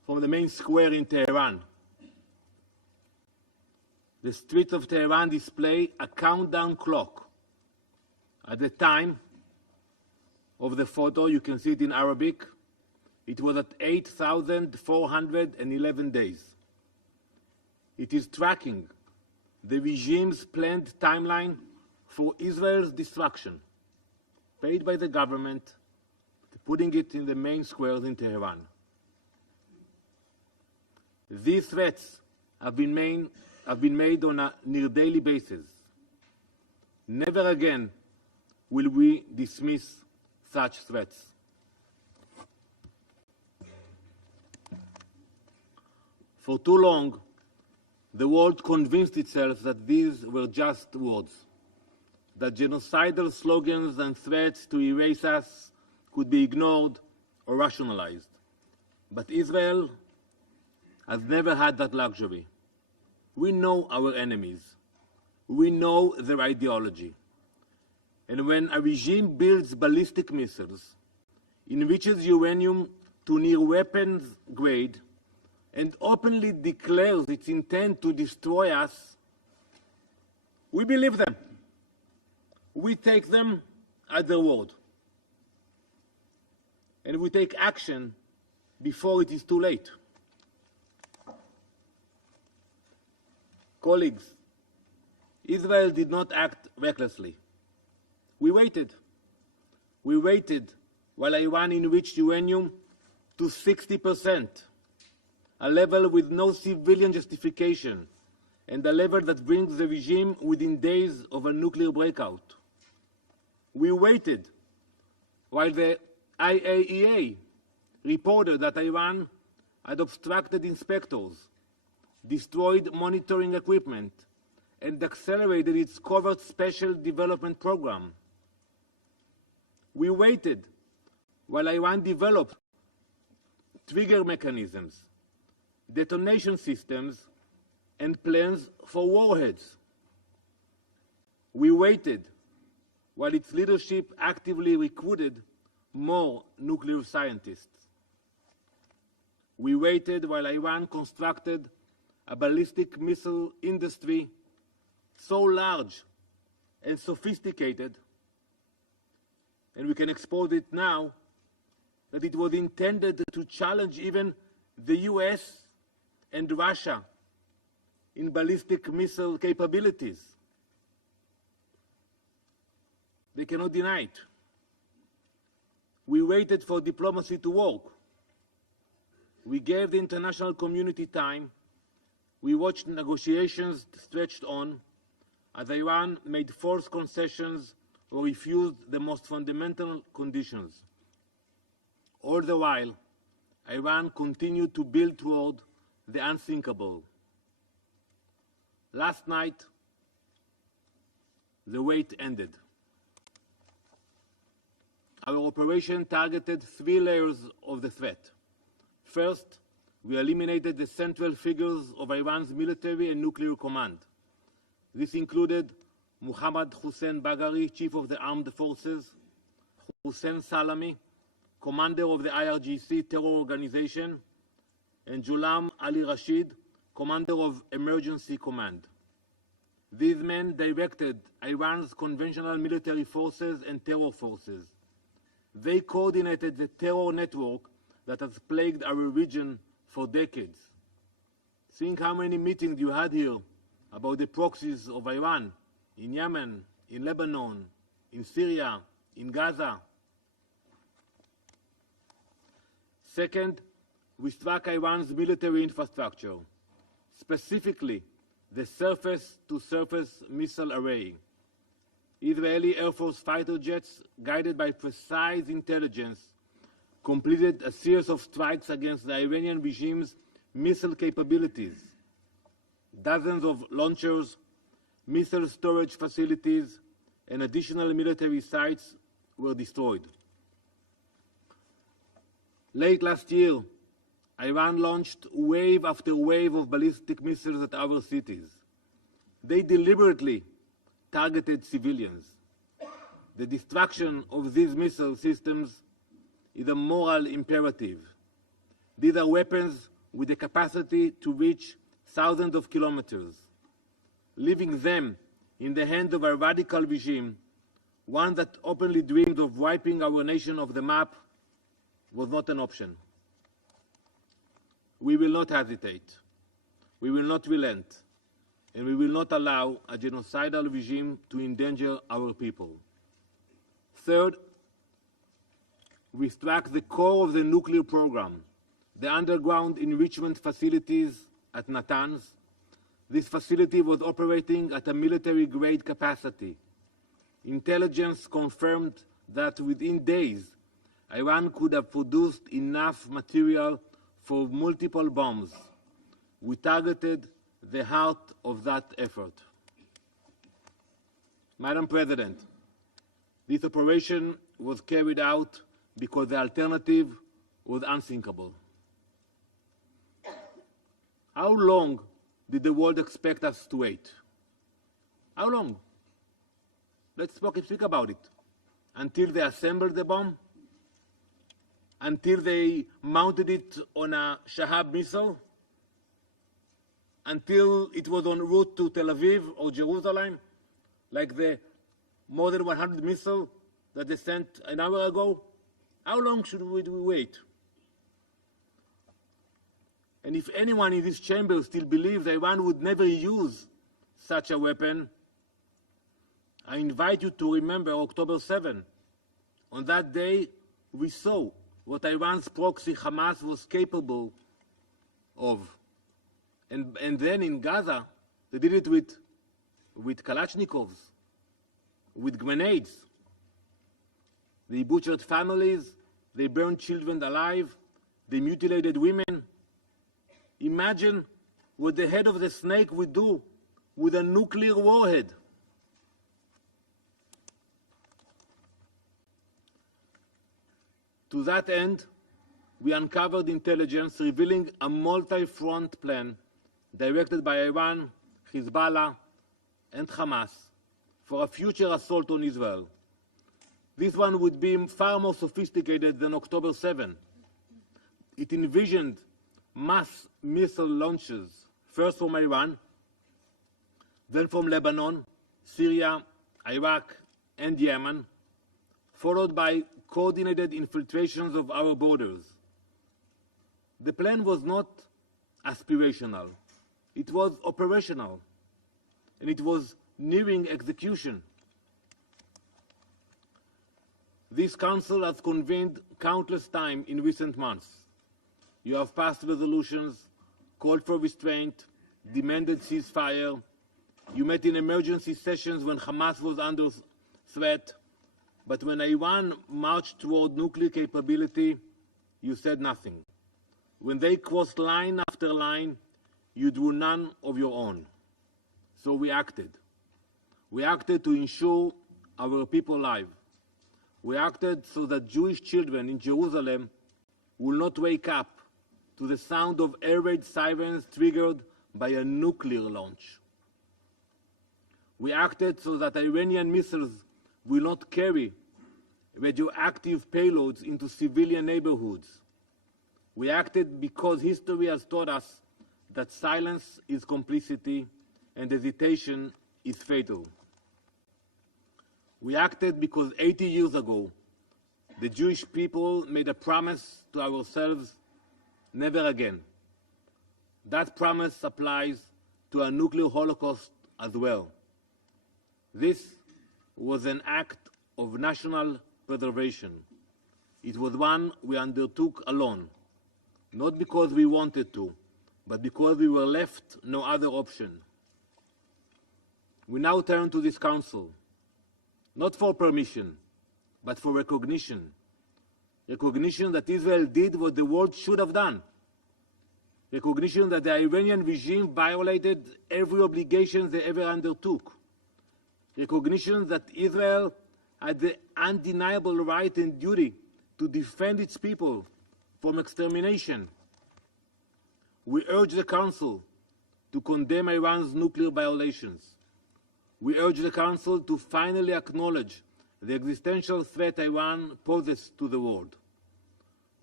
from the main square in Tehran. The streets of Tehran display a countdown clock. At the time of the photo, you can see it in Arabic, it was at 8,411 days. It is tracking the regime's planned timeline for Israel's destruction, paid by the government, putting it in the main squares in Tehran. These threats have been made on a near-daily basis. Never again will we dismiss such threats. For too long, the world convinced itself that these were just words, that genocidal slogans and threats to erase us could be ignored or rationalized. But Israel has never had that luxury. We know our enemies. We know their ideology. And when a regime builds ballistic missiles, enriches uranium to near weapons grade, and openly declares its intent to destroy us, we believe them. We take them at their word. And we take action before it is too late. Colleagues, Israel did not act recklessly. We waited. We waited while Iran enriched uranium to 60%, a level with no civilian justification, and a level that brings the regime within days of a nuclear breakout. We waited while the IAEA reported that Iran had obstructed inspectors, destroyed monitoring equipment, and accelerated its covert special development program. We waited while Iran developed trigger mechanisms, detonation systems, and plans for warheads. We waited while its leadership actively recruited more nuclear scientists. We waited while Iran constructed a ballistic missile industry so large and sophisticated, and we can expose it now, that it was intended to challenge even the US and Russia in ballistic missile capabilities. They cannot deny it. We waited for diplomacy to work. We gave the international community time. We watched negotiations stretched on as Iran made forced concessions or refused the most fundamental conditions. All the while, Iran continued to build toward the unthinkable. Last night, the wait ended. Our operation targeted 3 layers of the threat. First, we eliminated the central figures of Iran's military and nuclear command. This included Mohammad Hossein Bagheri, chief of the armed forces, Hossein Salami, commander of the IRGC terror organization, and Ghulam Ali Rashid, commander of emergency command. These men directed Iran's conventional military forces and terror forces. They coordinated the terror network that has plagued our region for decades. Think how many meetings you had here about the proxies of Iran in Yemen, in Lebanon, in Syria, in Gaza. Second, we struck Iran's military infrastructure, specifically the surface-to-surface missile array. Israeli Air Force fighter jets, guided by precise intelligence, completed a series of strikes against the Iranian regime's missile capabilities. Dozens of launchers, missile storage facilities, and additional military sites were destroyed. Late last year, Iran launched wave after wave of ballistic missiles at our cities. They deliberately targeted civilians. The destruction of these missile systems is a moral imperative. These are weapons with the capacity to reach thousands of kilometers. Leaving them in the hands of a radical regime, one that openly dreamed of wiping our nation off the map, was not an option. We will not hesitate. We will not relent. And we will not allow a genocidal regime to endanger our people. Third, we struck the core of the nuclear program, the underground enrichment facilities at Natanz. This facility was operating at a military-grade capacity. Intelligence confirmed that within days, Iran could have produced enough material for multiple bombs. We targeted the heart of that effort. Madam President, this operation was carried out because the alternative was unthinkable. How long did the world expect us to wait? How long? Let's speak about it. Until they assembled the bomb? Until they mounted it on a Shahab missile? Until it was en route to Tel Aviv or Jerusalem, like the more than 100 missiles that they sent an hour ago? How long should we wait? And if anyone in this chamber still believes Iran would never use such a weapon, I invite you to remember October 7. On that day, we saw what Iran's proxy Hamas was capable of. And then in Gaza, they did it with Kalashnikovs, with grenades. They butchered families, they burned children alive, they mutilated women. Imagine what the head of the snake would do with a nuclear warhead. To that end, we uncovered intelligence revealing a multi-front plan directed by Iran, Hezbollah, and Hamas for a future assault on Israel. This one would be far more sophisticated than October 7. It envisioned mass missile launches, first from Iran, then from Lebanon, Syria, Iraq, and Yemen, followed by coordinated infiltrations of our borders. The plan was not aspirational. It was operational, and it was nearing execution. This Council has convened countless times in recent months. You have passed resolutions, called for restraint, demanded ceasefire. You met in emergency sessions when Hamas was under threat. But when Iran marched toward nuclear capability, you said nothing. When they crossed line after line, you drew none of your own. So we acted. We acted to ensure our people alive. We acted so that Jewish children in Jerusalem will not wake up to the sound of air raid sirens triggered by a nuclear launch. We acted so that Iranian missiles will not carry radioactive payloads into civilian neighborhoods. We acted because history has taught us that silence is complicity and hesitation is fatal. We acted because 80 years ago, the Jewish people made a promise to ourselves, never again. That promise applies to a nuclear holocaust as well. This was an act of national preservation. It was one we undertook alone, not because we wanted to, but because we were left no other option. We now turn to this Council, not for permission, but for recognition. Recognition that Israel did what the world should have done. Recognition that the Iranian regime violated every obligation they ever undertook. Recognition that Israel had the undeniable right and duty to defend its people from extermination. We urge the Council to condemn Iran's nuclear violations. We urge the Council to finally acknowledge the existential threat Iran poses to the world.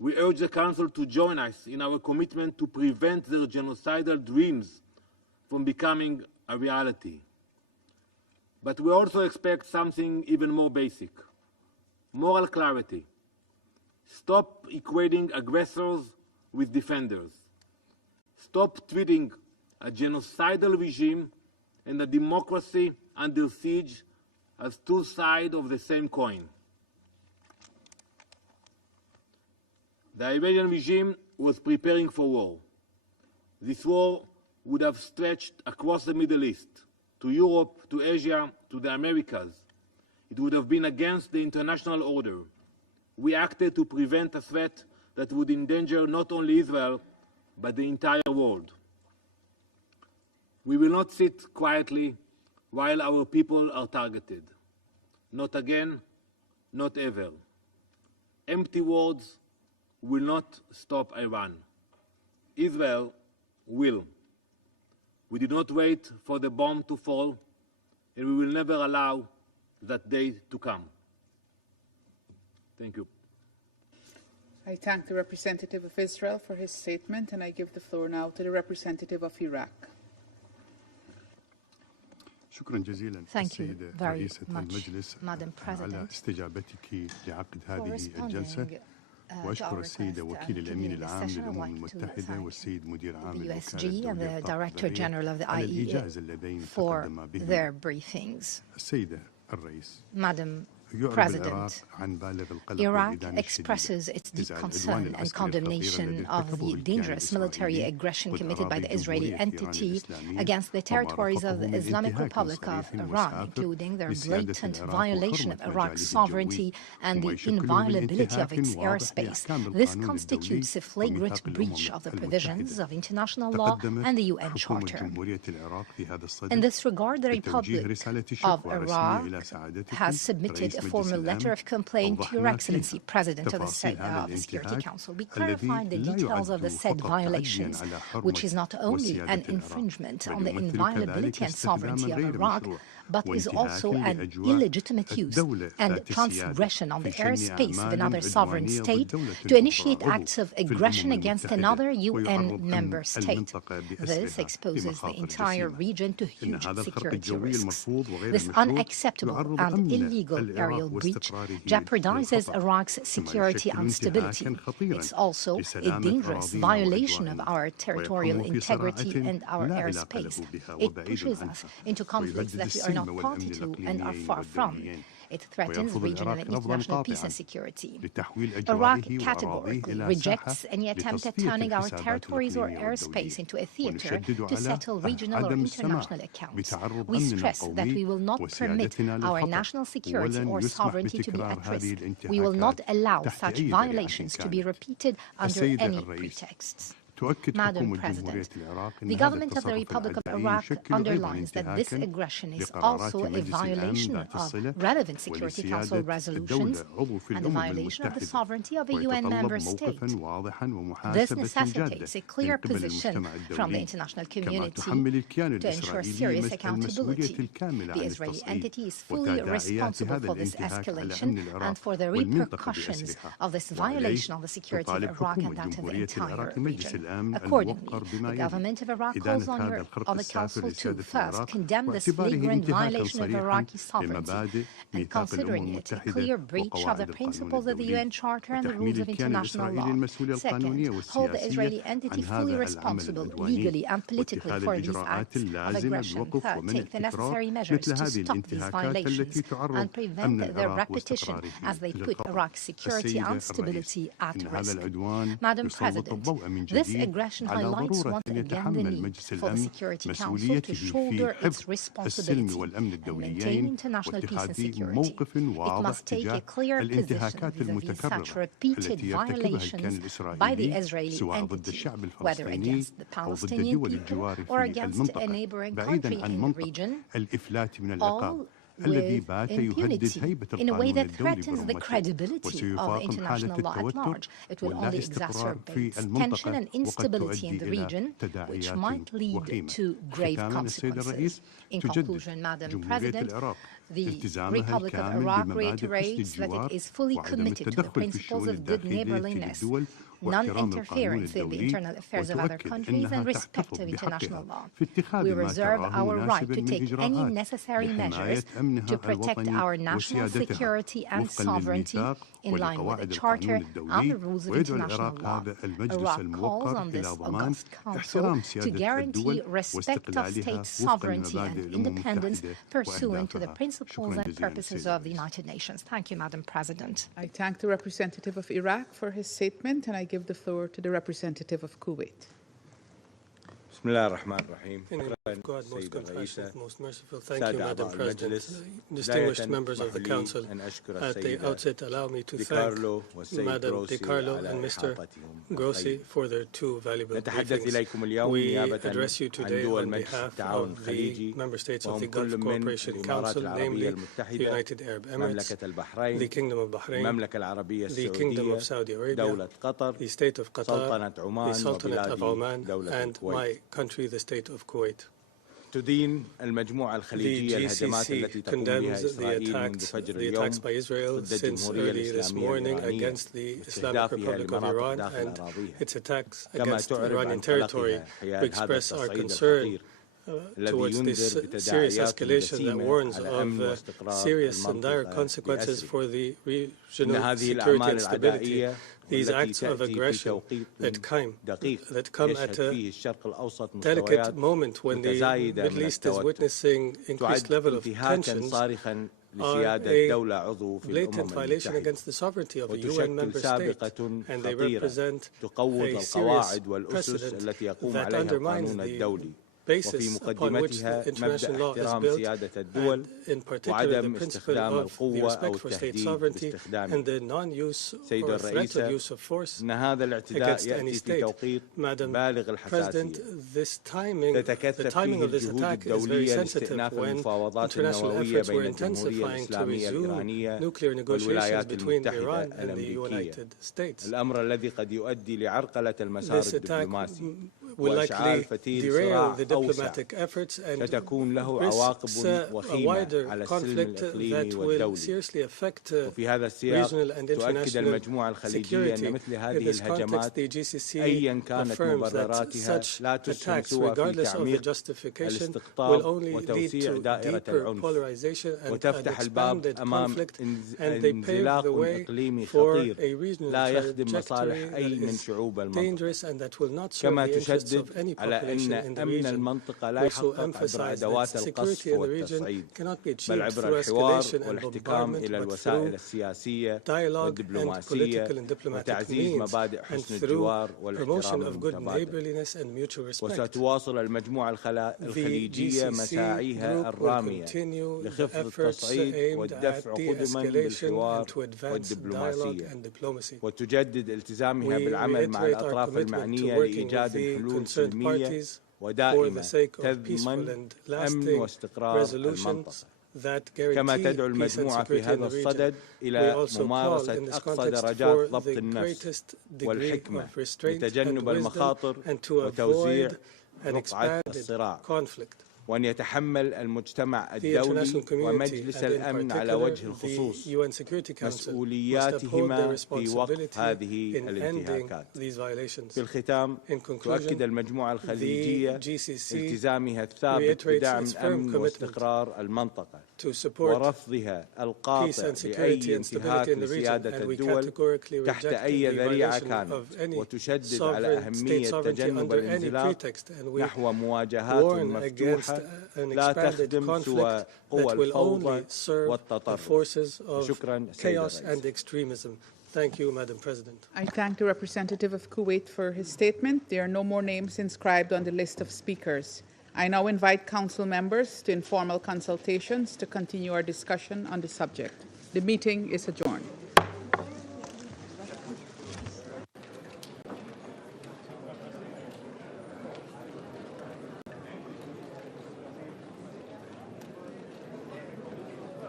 We urge the Council to join us in our commitment to prevent their genocidal dreams from becoming a reality. But we also expect something even more basic: moral clarity. Stop equating aggressors with defenders. Stop treating a genocidal regime and a democracy under siege as two sides of the same coin. The Iranian regime was preparing for war. This war would have stretched across the Middle East, to Europe, to Asia, to the Americas. It would have been against the international order. We acted to prevent a threat that would endanger not only Israel, but the entire world. We will not sit quietly while our people are targeted. Not again, not ever. Empty words will not stop Iran. Israel will. We did not wait for the bomb to fall, and we will never allow that day to come. Thank you. I thank the representative of Israel for his statement, and I give the floor now to the representative of Iraq. Thank you very much, Madam President, for responding وأشكر السيد وكيل الأمين العام للأمم المتحدة والسيد مدير عام UNSC and the Director General of the IEA for their briefings. السيدة الرئيس Madam President, Iraq expresses its deep concern and condemnation of the dangerous military aggression committed by the Israeli entity against the territories of the Islamic Republic of Iran, including their blatant violation of Iraq's sovereignty and the inviolability of its airspace. This constitutes a flagrant breach of the provisions of international law and the UN Charter. In this regard, the Republic of Iraq has submitted a formal letter of complaint to Your Excellency, President of the Security Council. We clarified the details of the said violations, which is not only an infringement on the inviolability and sovereignty of Iraq, but is also an illegitimate use and transgression on the airspace of another sovereign state to initiate acts of aggression against another UN member state. This exposes the entire region to huge security risks. This unacceptable and illegal aerial breach jeopardizes Iraq's security and stability. It's also a dangerous violation of our territorial integrity and our airspace. It pushes us into conflicts that we are not party to and are far from. It threatens regional and international peace and security. Iraq categorically rejects any attempt at turning our territories or airspace into a theater to settle regional or international accounts. We stress that we will not permit our national security or sovereignty to be at risk. We will not allow such violations to be repeated under any pretexts. Madam President, the government of the Republic of Iraq underlines that this aggression is also a violation of relevant Security Council resolutions and a violation of the sovereignty of a UN member state. This necessitates a clear position from the international community to ensure serious accountability. The Israeli entity is fully responsible for this escalation and for the repercussions of this violation of the security of Iraq and that of the entire region. Accordingly, the government of Iraq calls on the Council to first condemn this flagrant violation of Iraqi sovereignty and considering it a clear breach of the principles of the UN Charter and the rules of international law. Second, hold the Israeli entity fully responsible legally and politically for these acts of aggression. Third, take the necessary measures to stop these violations and prevent their repetition as they put Iraq's security and stability at risk. Madam President, this aggression highlights once again the need for the Security Council to shoulder its responsibility and maintain international peace and security. It must take a clear position vis-à-vis such repeated violations by the Israeli entity, whether against the Palestinian people or against a neighboring country in the region. All with impunity in a way that threatens the credibility of international law at large. It will only exacerbate tension and instability in the region, which might lead to grave consequences. In conclusion, Madam President, the Republic of Iraq reiterates that it is fully committed to the principles of good neighborliness, non-interference in the internal affairs of other countries, and respect of international law. We reserve our right to take any necessary measures to protect our national security and sovereignty in line with the Charter and the rules of international law. Iraq calls on this august Council to guarantee respect of state sovereignty and independence pursuant to the principles and purposes of the United Nations. Thank you, Madam President. I thank the representative of Iraq for his statement, and I give the floor to the representative of Kuwait. بسم الله الرحمن الرحيم. God, most compassionate, most merciful. Thank you, Madam President. Distinguished members of the Council, at the outset, allow me to thank Madam De Carlo and Mr. Grossi for their two valuable briefings. We address you today on behalf of the member states of the Gulf Cooperation Council, namely the United Arab Emirates, the Kingdom of Bahrain, the Kingdom of Saudi Arabia, the State of Qatar, the Sultanate of Oman, and my country, the State of Kuwait. تدين المجموعة الخليجية الهجمات التي تقوم بها إسرائيل منذ فجر اليوم ضد الجمهورية الإسلامية الإيرانية واستهدافها لمناطق داخل أراضيها كما تعرب عن قلقها حيال هذا التصعيد الخطير towards this serious escalation that warns of serious and dire consequences for the regional security and stability. These acts of aggression that come at a delicate moment when the Middle East is witnessing increased level of tensions are a blatant violation against the sovereignty of a UN member state, and they represent a serious precedent that undermines the basis upon which the international law is built, and in particular the principle of the respect for state sovereignty and the non-use or threat of use of force against any state. Madam President, the timing of this attack is very sensitive when international efforts were intensifying to resume nuclear negotiations between Iran and the United States. This attack will likely derail the diplomatic efforts and risks a wider conflict that will seriously affect regional and international security. In this context, the GCC affirms that such attacks, regardless of the justification, will only lead to deeper polarization and an expanded conflict, and they pave the way for a regional trajectory that is dangerous and that will not serve the interests of any population in the region. Also emphasize that security in the region cannot be achieved through escalation and bombardment, but through dialogue and political and diplomatic means, and through promotion of good neighborliness and mutual respect. The GCC group will continue the efforts aimed at de-escalation and to advance dialogue and diplomacy. We reiterate our commitment to working with the concerned parties for the sake of peaceful and lasting resolutions that guarantee peace and security in the region. We also call in this context for the greatest degree of restraint and wisdom and to avoid an expanded conflict. وأن يتحمل المجتمع الدولي ومجلس الأمن على وجه الخصوص مسؤولياتهما في وقف هذه الانتهاكات. في الختام تؤكد المجموعة الخليجية التزامها الثابت بدعم الأمن واستقرار المنطقة ورفضها القاطع لأي انتهاك لسيادة الدول تحت أي ذريعة كانت، وتشدد على أهمية تجنب الانزلاق نحو مواجهات مفتوحة لا تخدم سوى قوى الفوضى والتطرف. شكرا سيد Thank you, Madam President. I thank the representative of Kuwait for his statement. There are no more names inscribed on the list of speakers. I now invite Council members to informal consultations to continue our discussion on the subject. The meeting is adjourned.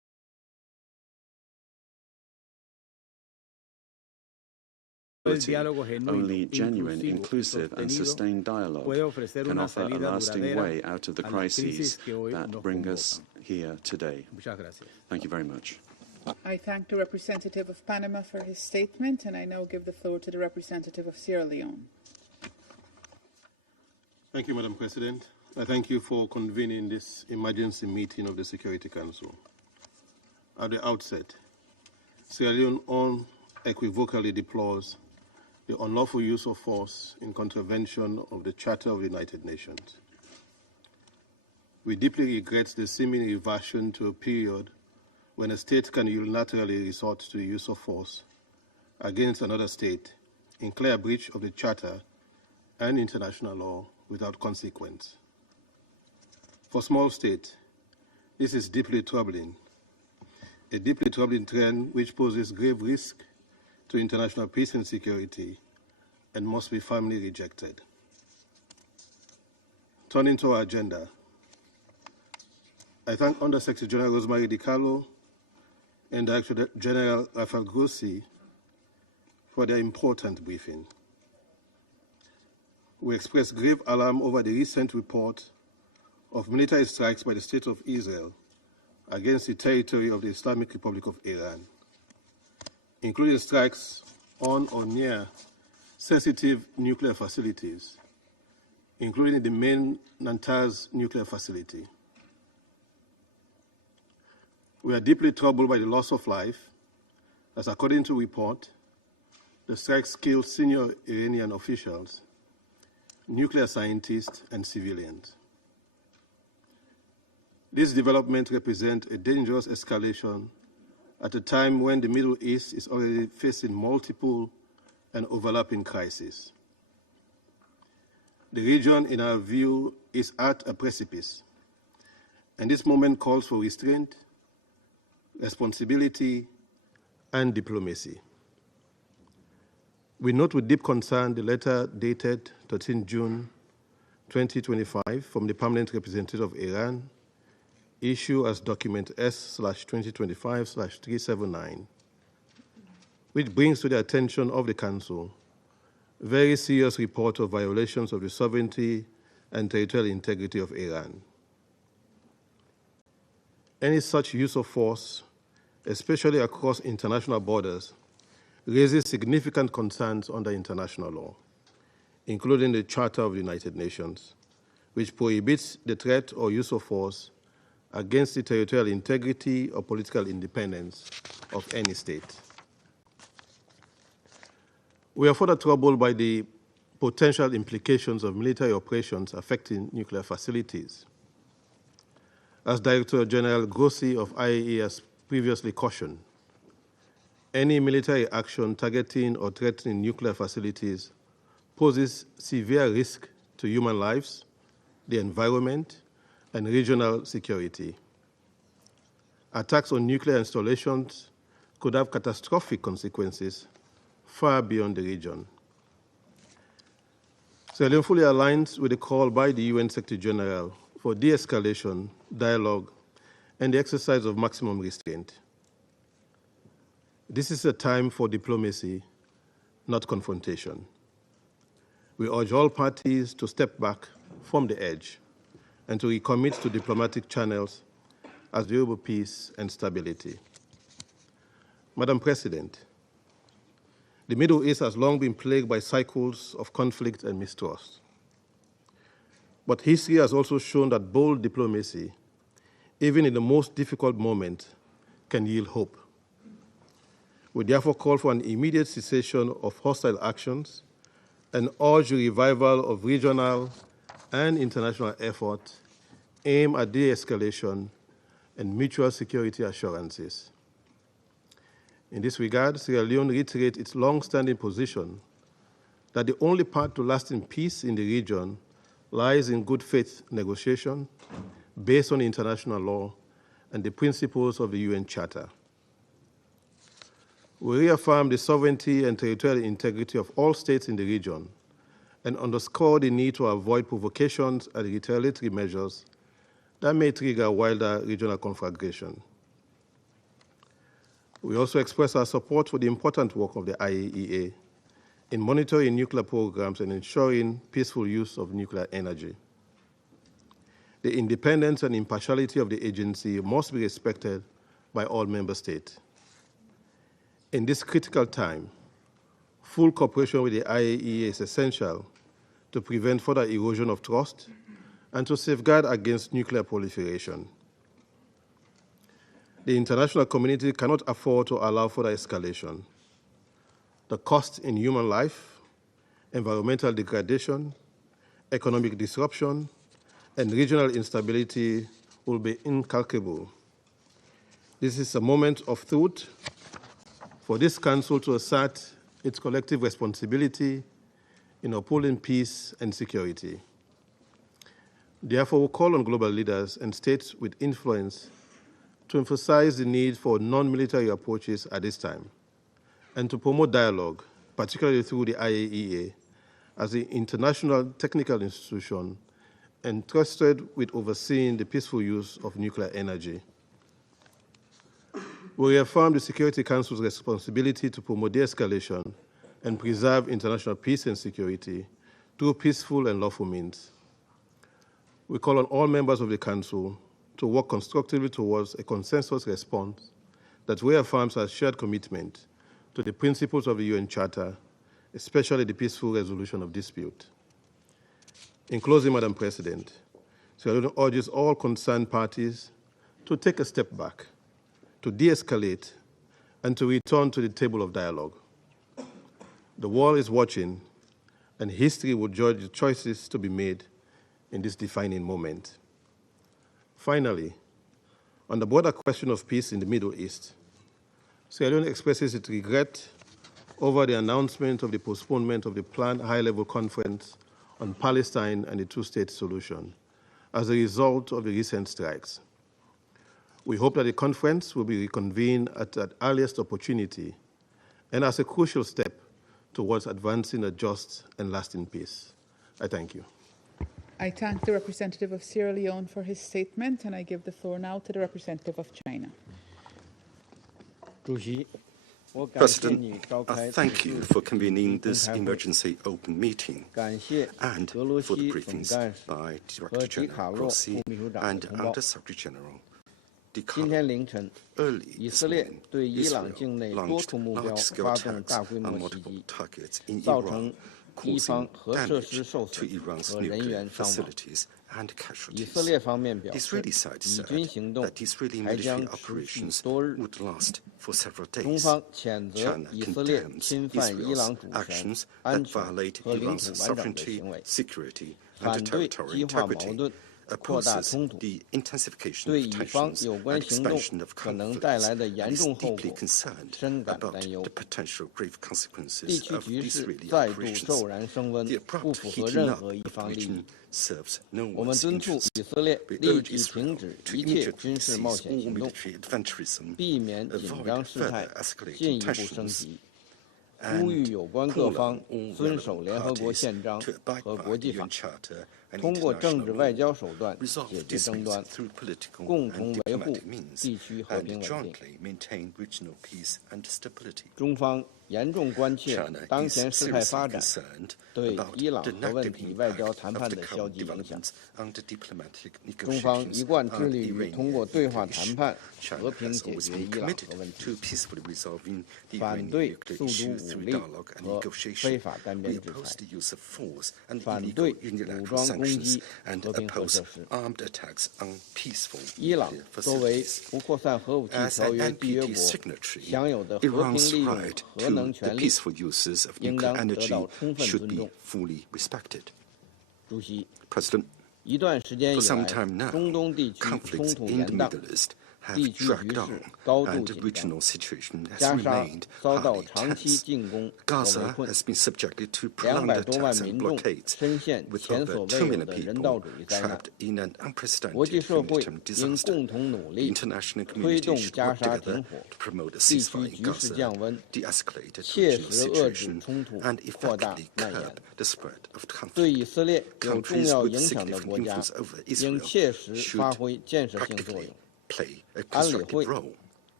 Only genuine, inclusive and sustained dialogue can offer a lasting way out of the crises that bring us here today. Thank you very much. I thank the representative of Panama for his statement, and I now give the floor to the representative of Sierra Leone. Thank you, Madam President. I thank you for convening this emergency meeting of the Security Council. At the outset, Sierra Leone unequivocally deplores the unlawful use of force in contravention of the Charter of the United Nations. We deeply regret the seeming reversion to a period when a state can unilaterally resort to the use of force against another state in clear breach of the Charter and international law without consequence. For small states, this is deeply troubling, a deeply troubling trend which poses grave risk to international peace and security and must be firmly rejected. Turning to our agenda, I thank Under-Secretary General Rosemary DiCarlo and Director General Rafael Grossi for their important briefing. We express grave alarm over the recent report of military strikes by the State of Israel against the territory of the Islamic Republic of Iran, including strikes on or near sensitive nuclear facilities, including the main Natanz nuclear facility. We are deeply troubled by the loss of life, as according to report, the strikes killed senior Iranian officials, nuclear scientists, and civilians. This development represents a dangerous escalation at a time when the Middle East is already facing multiple and overlapping crises. The region, in our view, is at a precipice, and this moment calls for restraint, responsibility, and diplomacy. We note with deep concern the letter dated 13 June 2025 from the Permanent Representative of Iran, issued as document S/2025/379, which brings to the attention of the Council very serious report of violations of the sovereignty and territorial integrity of Iran. Any such use of force, especially across international borders, raises significant concerns under international law, including the Charter of the United Nations, which prohibits the threat or use of force against the territorial integrity or political independence of any state. We are further troubled by the potential implications of military operations affecting nuclear facilities. As Director General Grossi of IAEA has previously cautioned, any military action targeting or threatening nuclear facilities poses severe risk to human lives, the environment, and regional security. Attacks on nuclear installations could have catastrophic consequences far beyond the region. Sierra Leone fully aligns with the call by the UN Secretary General for de-escalation, dialogue, and the exercise of maximum restraint. This is a time for diplomacy, not confrontation. We urge all parties to step back from the edge and to recommit to diplomatic channels as they enable peace and stability. Madam President, the Middle East has long been plagued by cycles of conflict and mistrust. But history has also shown that bold diplomacy, even in the most difficult moment, can yield hope. We therefore call for an immediate cessation of hostile actions and urge the revival of regional and international efforts aimed at de-escalation and mutual security assurances. In this regard, Sierra Leone reiterates its long-standing position that the only path to lasting peace in the region lies in good faith negotiation based on international law and the principles of the UN Charter. We reaffirm the sovereignty and territorial integrity of all states in the region and underscore the need to avoid provocations and retaliatory measures that may trigger wider regional conflagration. We also express our support for the important work of the IAEA in monitoring nuclear programs and ensuring peaceful use of nuclear energy. The independence and impartiality of the agency must be respected by all member states. In this critical time, full cooperation with the IAEA is essential to prevent further erosion of trust and to safeguard against nuclear proliferation. The international community cannot afford to allow further escalation. The cost in human life, environmental degradation, economic disruption, and regional instability will be incalculable. This is a moment of truth for this Council to assert its collective responsibility in upholding peace and security. Therefore, we call on global leaders and states with influence to emphasize the need for non-military approaches at this time and to promote dialogue, particularly through the IAEA, as the international technical institution entrusted with overseeing the peaceful use of nuclear energy. We reaffirm the Security Council's responsibility to promote de-escalation and preserve international peace and security through peaceful and lawful means. We call on all members of the Council to work constructively towards a consensus response that reaffirms our shared commitment to the principles of the UN Charter, especially the peaceful resolution of dispute. In closing, Madam President, Sierra Leone urges all concerned parties to take a step back, to de-escalate, and to return to the table of dialogue. The world is watching, and history will judge the choices to be made in this defining moment. Finally, on the broader question of peace in the Middle East, Sierra Leone expresses its regret over the announcement of the postponement of the planned high-level conference on Palestine and the two-state solution as a result of the recent strikes. We hope that the conference will be reconvened at the earliest opportunity and as a crucial step towards advancing a just and lasting peace. I thank you. I thank the representative of Sierra Leone for his statement, and I give the floor now to the representative of China. President, thank you for convening this emergency open meeting and for the briefings by Director General Grossi and Under-Secretary General de-Escalation. Early this morning, Israel launched large-scale attacks on multiple targets in Iran, causing damage to Iran's nuclear facilities and casualties. The Israeli side said that Israeli military operations would last for several days. China condemns Israel's actions that violate Iran's sovereignty, security, and territorial integrity, opposes the intensification of tensions and expansion of conflicts, and is deeply concerned about the potential grave consequences of the Israeli operations. The abrupt heating up of the region serves no one's interest. We urge Israel to immediately cease all military adventurism, avoid further escalating tensions, and call on all relevant parties to abide by the UN Charter and international law, resolve disputes through political and diplomatic means, and jointly maintain regional peace and stability. China is seriously concerned about the negative impact of the current developments on the diplomatic negotiations on Iranian nuclear issue. China has always been committed to peacefully resolving the Iranian nuclear issue through dialogue and negotiation. We oppose the use of force and illegal unilateral sanctions and oppose armed attacks on peaceful nuclear facilities. As an NPT signatory, Iran's right to the peaceful uses of nuclear energy should be fully respected. President, for some time now, conflicts in the Middle East have dragged on, and the regional situation has remained highly tense. Gaza has been subjected to prolonged attacks and blockades, with over 2 million people trapped in an unprecedented humanitarian disaster. The international community should work together to promote a ceasefire in Gaza, de-escalate the regional situation, and effectively curb the spread of conflict. Countries with significant influence over Israel should practically play a constructive role.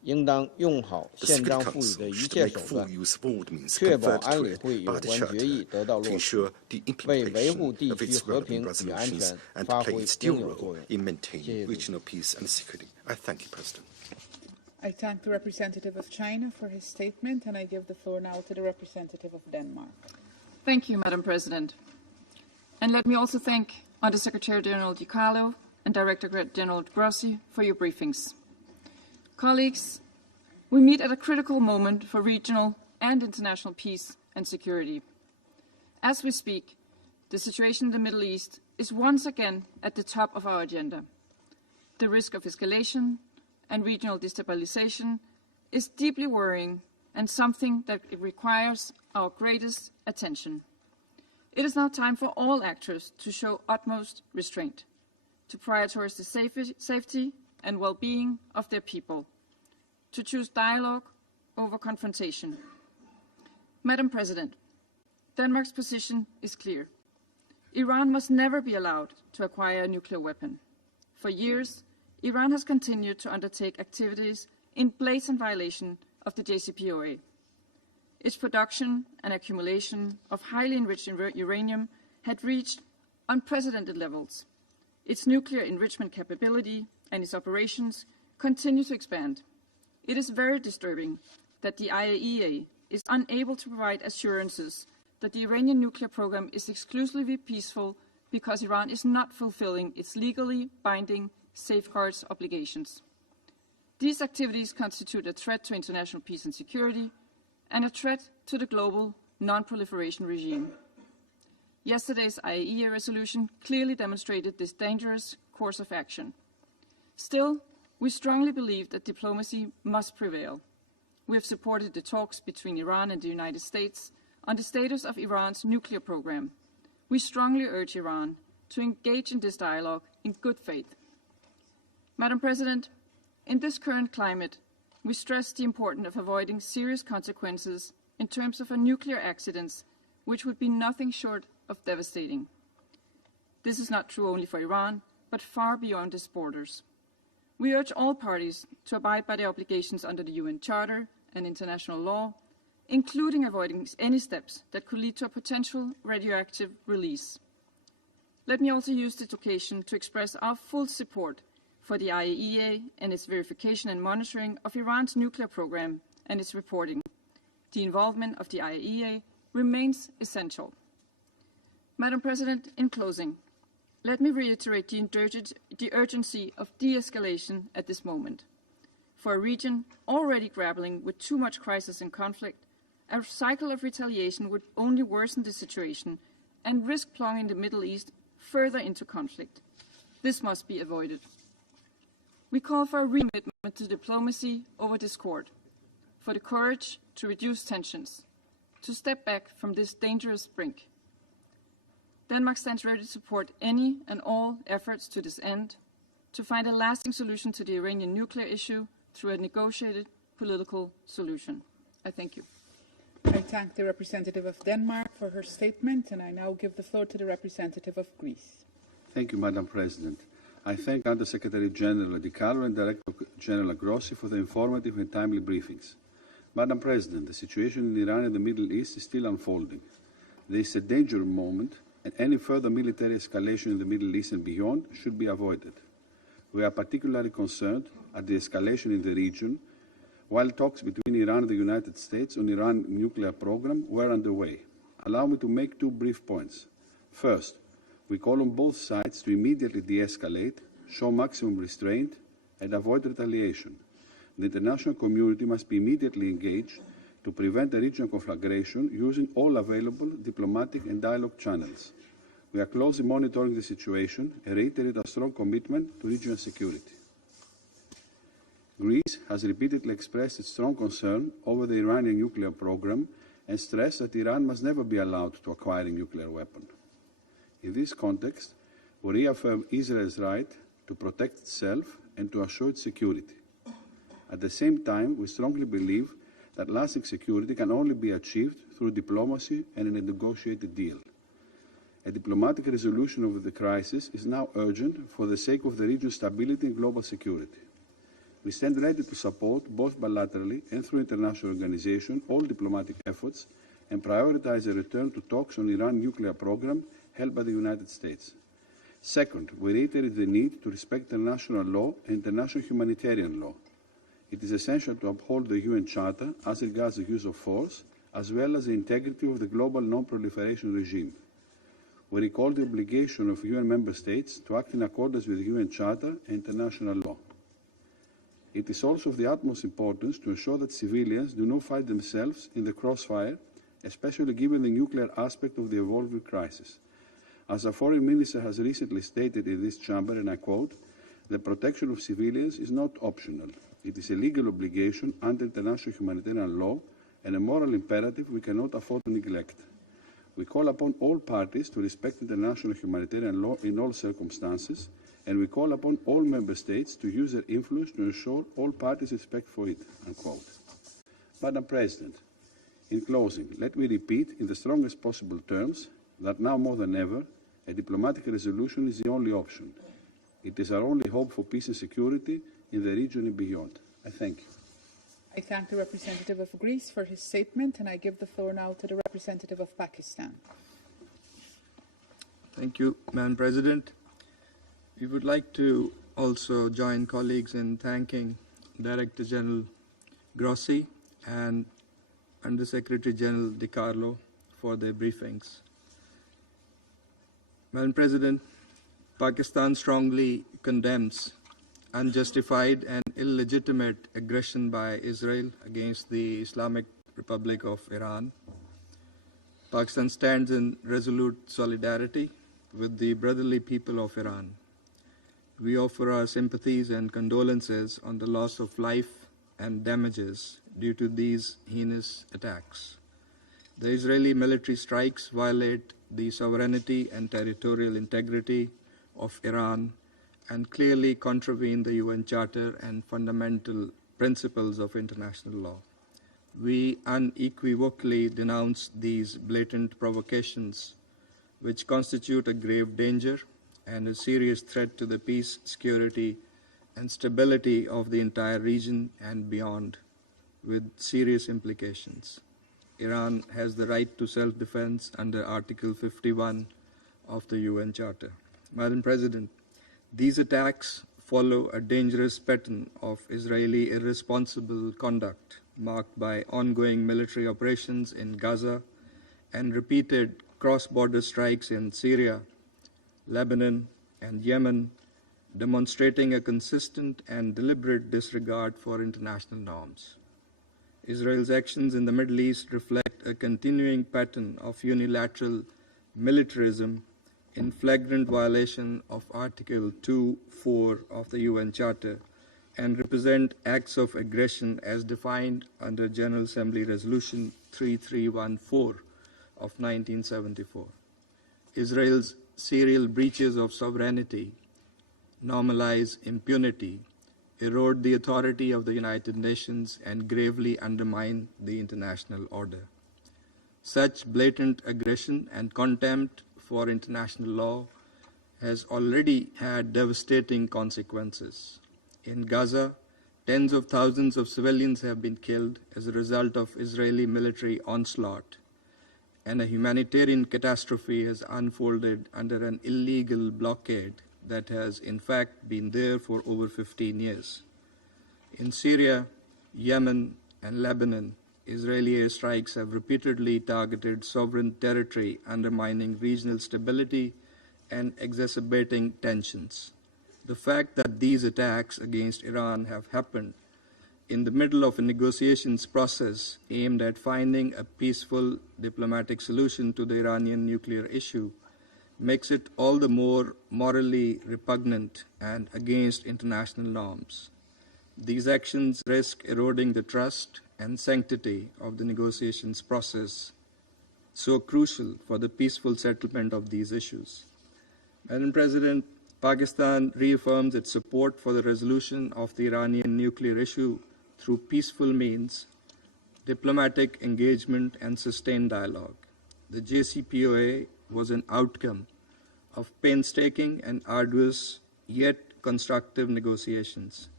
The Security Council should make full use of all the means conferred to it by the Charter to ensure the implementation of its relevant resolutions and to play its due role in maintaining regional peace and security. I thank you, President. I thank the representative of China for his statement, and I give the floor now to the representative of Denmark. Thank you, Madam President. And let me also thank Under Secretary General DiCarlo and Director General Grossi for your briefings. Colleagues, we meet at a critical moment for regional and international peace and security. As we speak, the situation in the Middle East is once again at the top of our agenda. The risk of escalation and regional destabilization is deeply worrying and something that requires our greatest attention. It is now time for all actors to show utmost restraint, to prioritize the safety and well-being of their people, to choose dialogue over confrontation. Madam President, Denmark's position is clear. Iran must never be allowed to acquire a nuclear weapon. For years, Iran has continued to undertake activities in blatant violation of the JCPOA. Its production and accumulation of highly enriched uranium had reached unprecedented levels. Its nuclear enrichment capability and its operations continue to expand. It is very disturbing that the IAEA is unable to provide assurances that the Iranian nuclear program is exclusively peaceful because Iran is not fulfilling its legally binding safeguards obligations. These activities constitute a threat to international peace and security and a threat to the global non-proliferation regime. Yesterday's IAEA resolution clearly demonstrated this dangerous course of action. Still, we strongly believe that diplomacy must prevail. We have supported the talks between Iran and the United States on the status of Iran's nuclear program. We strongly urge Iran to engage in this dialogue in good faith. Madam President, in this current climate, we stress the importance of avoiding serious consequences in terms of a nuclear accident, which would be nothing short of devastating. This is not true only for Iran, but far beyond its borders. We urge all parties to abide by their obligations under the UN Charter and international law, including avoiding any steps that could lead to a potential radioactive release. Let me also use this occasion to express our full support for the IAEA and its verification and monitoring of Iran's nuclear program and its reporting. The involvement of the IAEA remains essential. Madam President, in closing, let me reiterate the urgency of de-escalation at this moment. For a region already grappling with too much crisis and conflict, a cycle of retaliation would only worsen the situation and risk plunging the Middle East further into conflict. This must be avoided. We call for a recommitment to diplomacy over discord, for the courage to reduce tensions, to step back from this dangerous brink. Denmark stands ready to support any and all efforts to this end, to find a lasting solution to the Iranian nuclear issue through a negotiated political solution. I thank you. I thank the representative of Denmark for her statement, and I now give the floor to the representative of Greece. Thank you, Madam President. I thank Under Secretary General DiCarlo and Director General Grossi for the informative and timely briefings. Madam President, the situation in Iran and the Middle East is still unfolding. There is a dangerous moment, and any further military escalation in the Middle East and beyond should be avoided. We are particularly concerned at the escalation in the region, while talks between Iran and the United States on Iran's nuclear program were underway. Allow me to make 2 brief points. First, we call on both sides to immediately de-escalate, show maximum restraint, and avoid retaliation. The international community must be immediately engaged to prevent a regional conflagration using all available diplomatic and dialogue channels. We are closely monitoring the situation and reiterate our strong commitment to regional security. Greece has repeatedly expressed its strong concern over the Iranian nuclear program and stressed that Iran must never be allowed to acquire a nuclear weapon. In this context, we reaffirm Israel's right to protect itself and to assure its security. At the same time, we strongly believe that lasting security can only be achieved through diplomacy and a negotiated deal. A diplomatic resolution of the crisis is now urgent for the sake of the region's stability and global security. We stand ready to support, both bilaterally and through international organizations, all diplomatic efforts and prioritize a return to talks on Iran's nuclear program held by the United States. Second, we reiterate the need to respect international law and international humanitarian law. It is essential to uphold the UN Charter as regards the use of force, as well as the integrity of the global non-proliferation regime. We recall the obligation of UN member states to act in accordance with the UN Charter and international law. It is also of the utmost importance to ensure that civilians do not find themselves in the crossfire, especially given the nuclear aspect of the evolving crisis. As our foreign minister has recently stated in this chamber, and I quote, "The protection of civilians is not optional. It is a legal obligation under international humanitarian law and a moral imperative we cannot afford to neglect." We call upon all parties to respect international humanitarian law in all circumstances, and we call upon all member states to use their influence to ensure all parties respect for it, unquote. Madam President, in closing, let me repeat in the strongest possible terms that now more than ever, a diplomatic resolution is the only option. It is our only hope for peace and security in the region and beyond. I thank you. I thank the representative of Greece for his statement, and I give the floor now to the representative of Pakistan. Thank you, Madam President. We would like to also join colleagues in thanking Director General Grossi and Under Secretary General DiCarlo for their briefings. Madam President, Pakistan strongly condemns unjustified and illegitimate aggression by Israel against the Islamic Republic of Iran. Pakistan stands in resolute solidarity with the brotherly people of Iran. We offer our sympathies and condolences on the loss of life and damages due to these heinous attacks. The Israeli military strikes violate the sovereignty and territorial integrity of Iran and clearly contravene the UN Charter and fundamental principles of international law. We unequivocally denounce these blatant provocations, which constitute a grave danger and a serious threat to the peace, security, and stability of the entire region and beyond, with serious implications. Iran has the right to self-defense under Article 51 of the UN Charter. Madam President, these attacks follow a dangerous pattern of Israeli irresponsible conduct marked by ongoing military operations in Gaza and repeated cross-border strikes in Syria, Lebanon, and Yemen, demonstrating a consistent and deliberate disregard for international norms. Israel's actions in the Middle East reflect a continuing pattern of unilateral militarism in flagrant violation of Article 2.4 of the UN Charter and represent acts of aggression as defined under General Assembly Resolution 3314 of 1974. Israel's serial breaches of sovereignty normalize impunity, erode the authority of the United Nations, and gravely undermine the international order. Such blatant aggression and contempt for international law has already had devastating consequences. In Gaza, tens of thousands of civilians have been killed as a result of Israeli military onslaught, and a humanitarian catastrophe has unfolded under an illegal blockade that has in fact been there for over 15 years. In Syria, Yemen, and Lebanon, Israeli airstrikes have repeatedly targeted sovereign territory, undermining regional stability and exacerbating tensions. The fact that these attacks against Iran have happened in the middle of a negotiations process aimed at finding a peaceful diplomatic solution to the Iranian nuclear issue makes it all the more morally repugnant and against international norms. These actions risk eroding the trust and sanctity of the negotiations process, so crucial for the peaceful settlement of these issues. Madam President, Pakistan reaffirms its support for the resolution of the Iranian nuclear issue through peaceful means, diplomatic engagement, and sustained dialogue. The JCPOA was an outcome of painstaking and arduous yet constructive negotiations.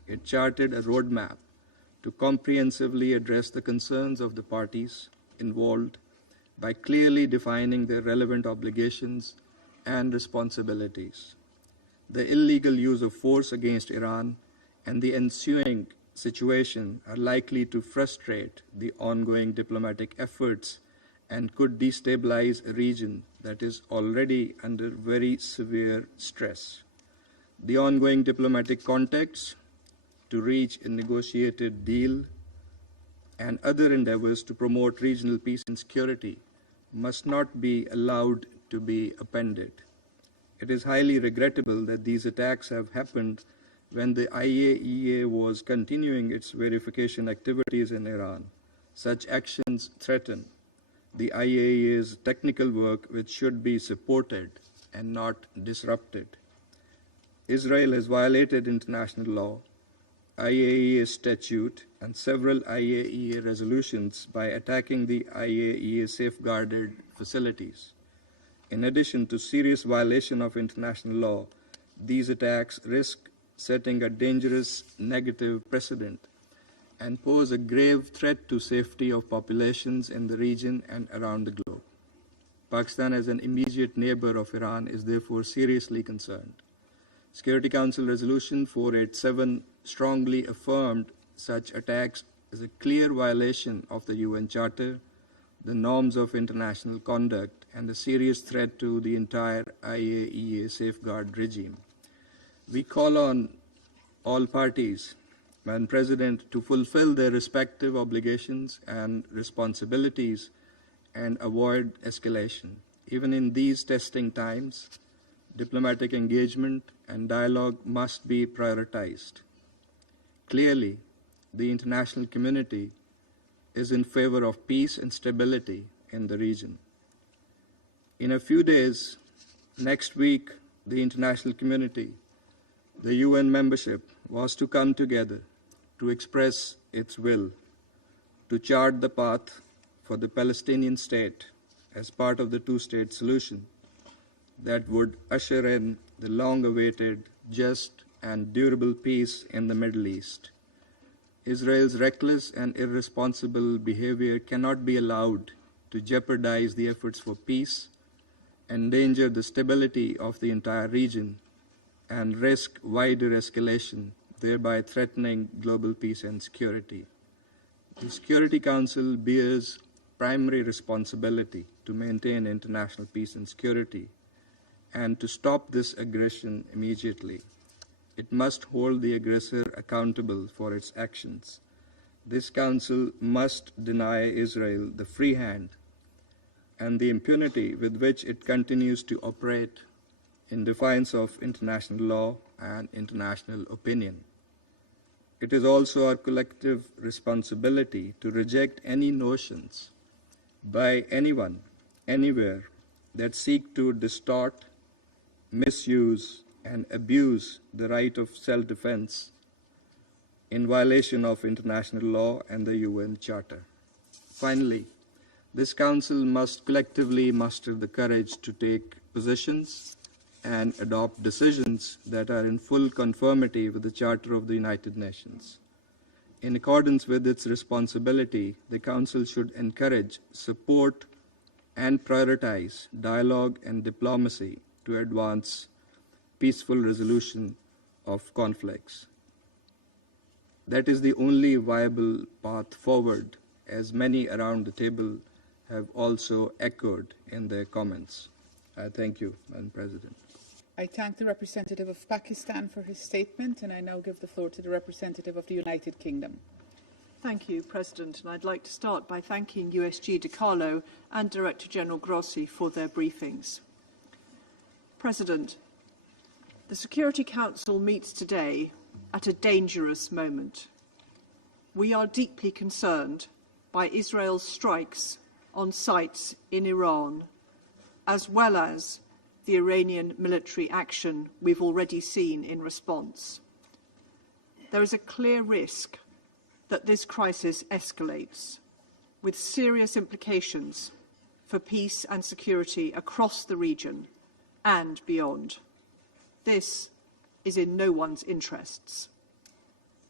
it charted a roadmap to comprehensively address the concerns of the parties involved by clearly defining their relevant obligations and responsibilities. The illegal use of force against Iran and the ensuing situation are likely to frustrate the ongoing diplomatic efforts and could destabilize a region that is already under very severe stress. The ongoing diplomatic contacts to reach a negotiated deal and other endeavors to promote regional peace and security must not be allowed to be appended. It is highly regrettable that these attacks have happened when the IAEA was continuing its verification activities in Iran. Such actions threaten the IAEA's technical work, which should be supported and not disrupted. Israel has violated international law, IAEA statute, and several IAEA resolutions by attacking the IAEA safeguarded facilities. In addition to serious violation of international law, these attacks risk setting a dangerous negative precedent and pose a grave threat to safety of populations in the region and around the globe. Pakistan, as an immediate neighbor of Iran, is therefore seriously concerned. Security Council Resolution 487 strongly affirmed such attacks as a clear violation of the UN Charter, the norms of international conduct, and a serious threat to the entire IAEA safeguard regime. We call on all parties, Madam President, to fulfill their respective obligations and responsibilities and avoid escalation. Even in these testing times, diplomatic engagement and dialogue must be prioritized. Clearly, the international community is in favor of peace and stability in the region. In a few days, next week, the international community, the UN membership, was to come together to express its will to chart the path for the Palestinian state as part of the two-state solution that would usher in the long-awaited, just, and durable peace in the Middle East. Israel's reckless and irresponsible behavior cannot be allowed to jeopardize the efforts for peace, endanger the stability of the entire region, and risk wider escalation, thereby threatening global peace and security. The Security Council bears primary responsibility to maintain international peace and security and to stop this aggression immediately. It must hold the aggressor accountable for its actions. This Council must deny Israel the free hand and the impunity with which it continues to operate in defiance of international law and international opinion. It is also our collective responsibility to reject any notions by anyone, anywhere, that seek to distort, misuse, and abuse the right of self-defense in violation of international law and the UN Charter. Finally, this Council must collectively muster the courage to take positions and adopt decisions that are in full conformity with the Charter of the United Nations. In accordance with its responsibility, the Council should encourage, support, and prioritize dialogue and diplomacy to advance peaceful resolution of conflicts. That is the only viable path forward, as many around the table have also echoed in their comments. I thank you, Madam President. I thank the representative of Pakistan for his statement, and I now give the floor to the representative of the United Kingdom. Thank you, President. And I'd like to start by thanking USG DiCarlo and Director General Grossi for their briefings. President, the Security Council meets today at a dangerous moment. We are deeply concerned by Israel's strikes on sites in Iran, as well as the Iranian military action we've already seen in response. There is a clear risk that this crisis escalates, with serious implications for peace and security across the region and beyond. This is in no one's interests.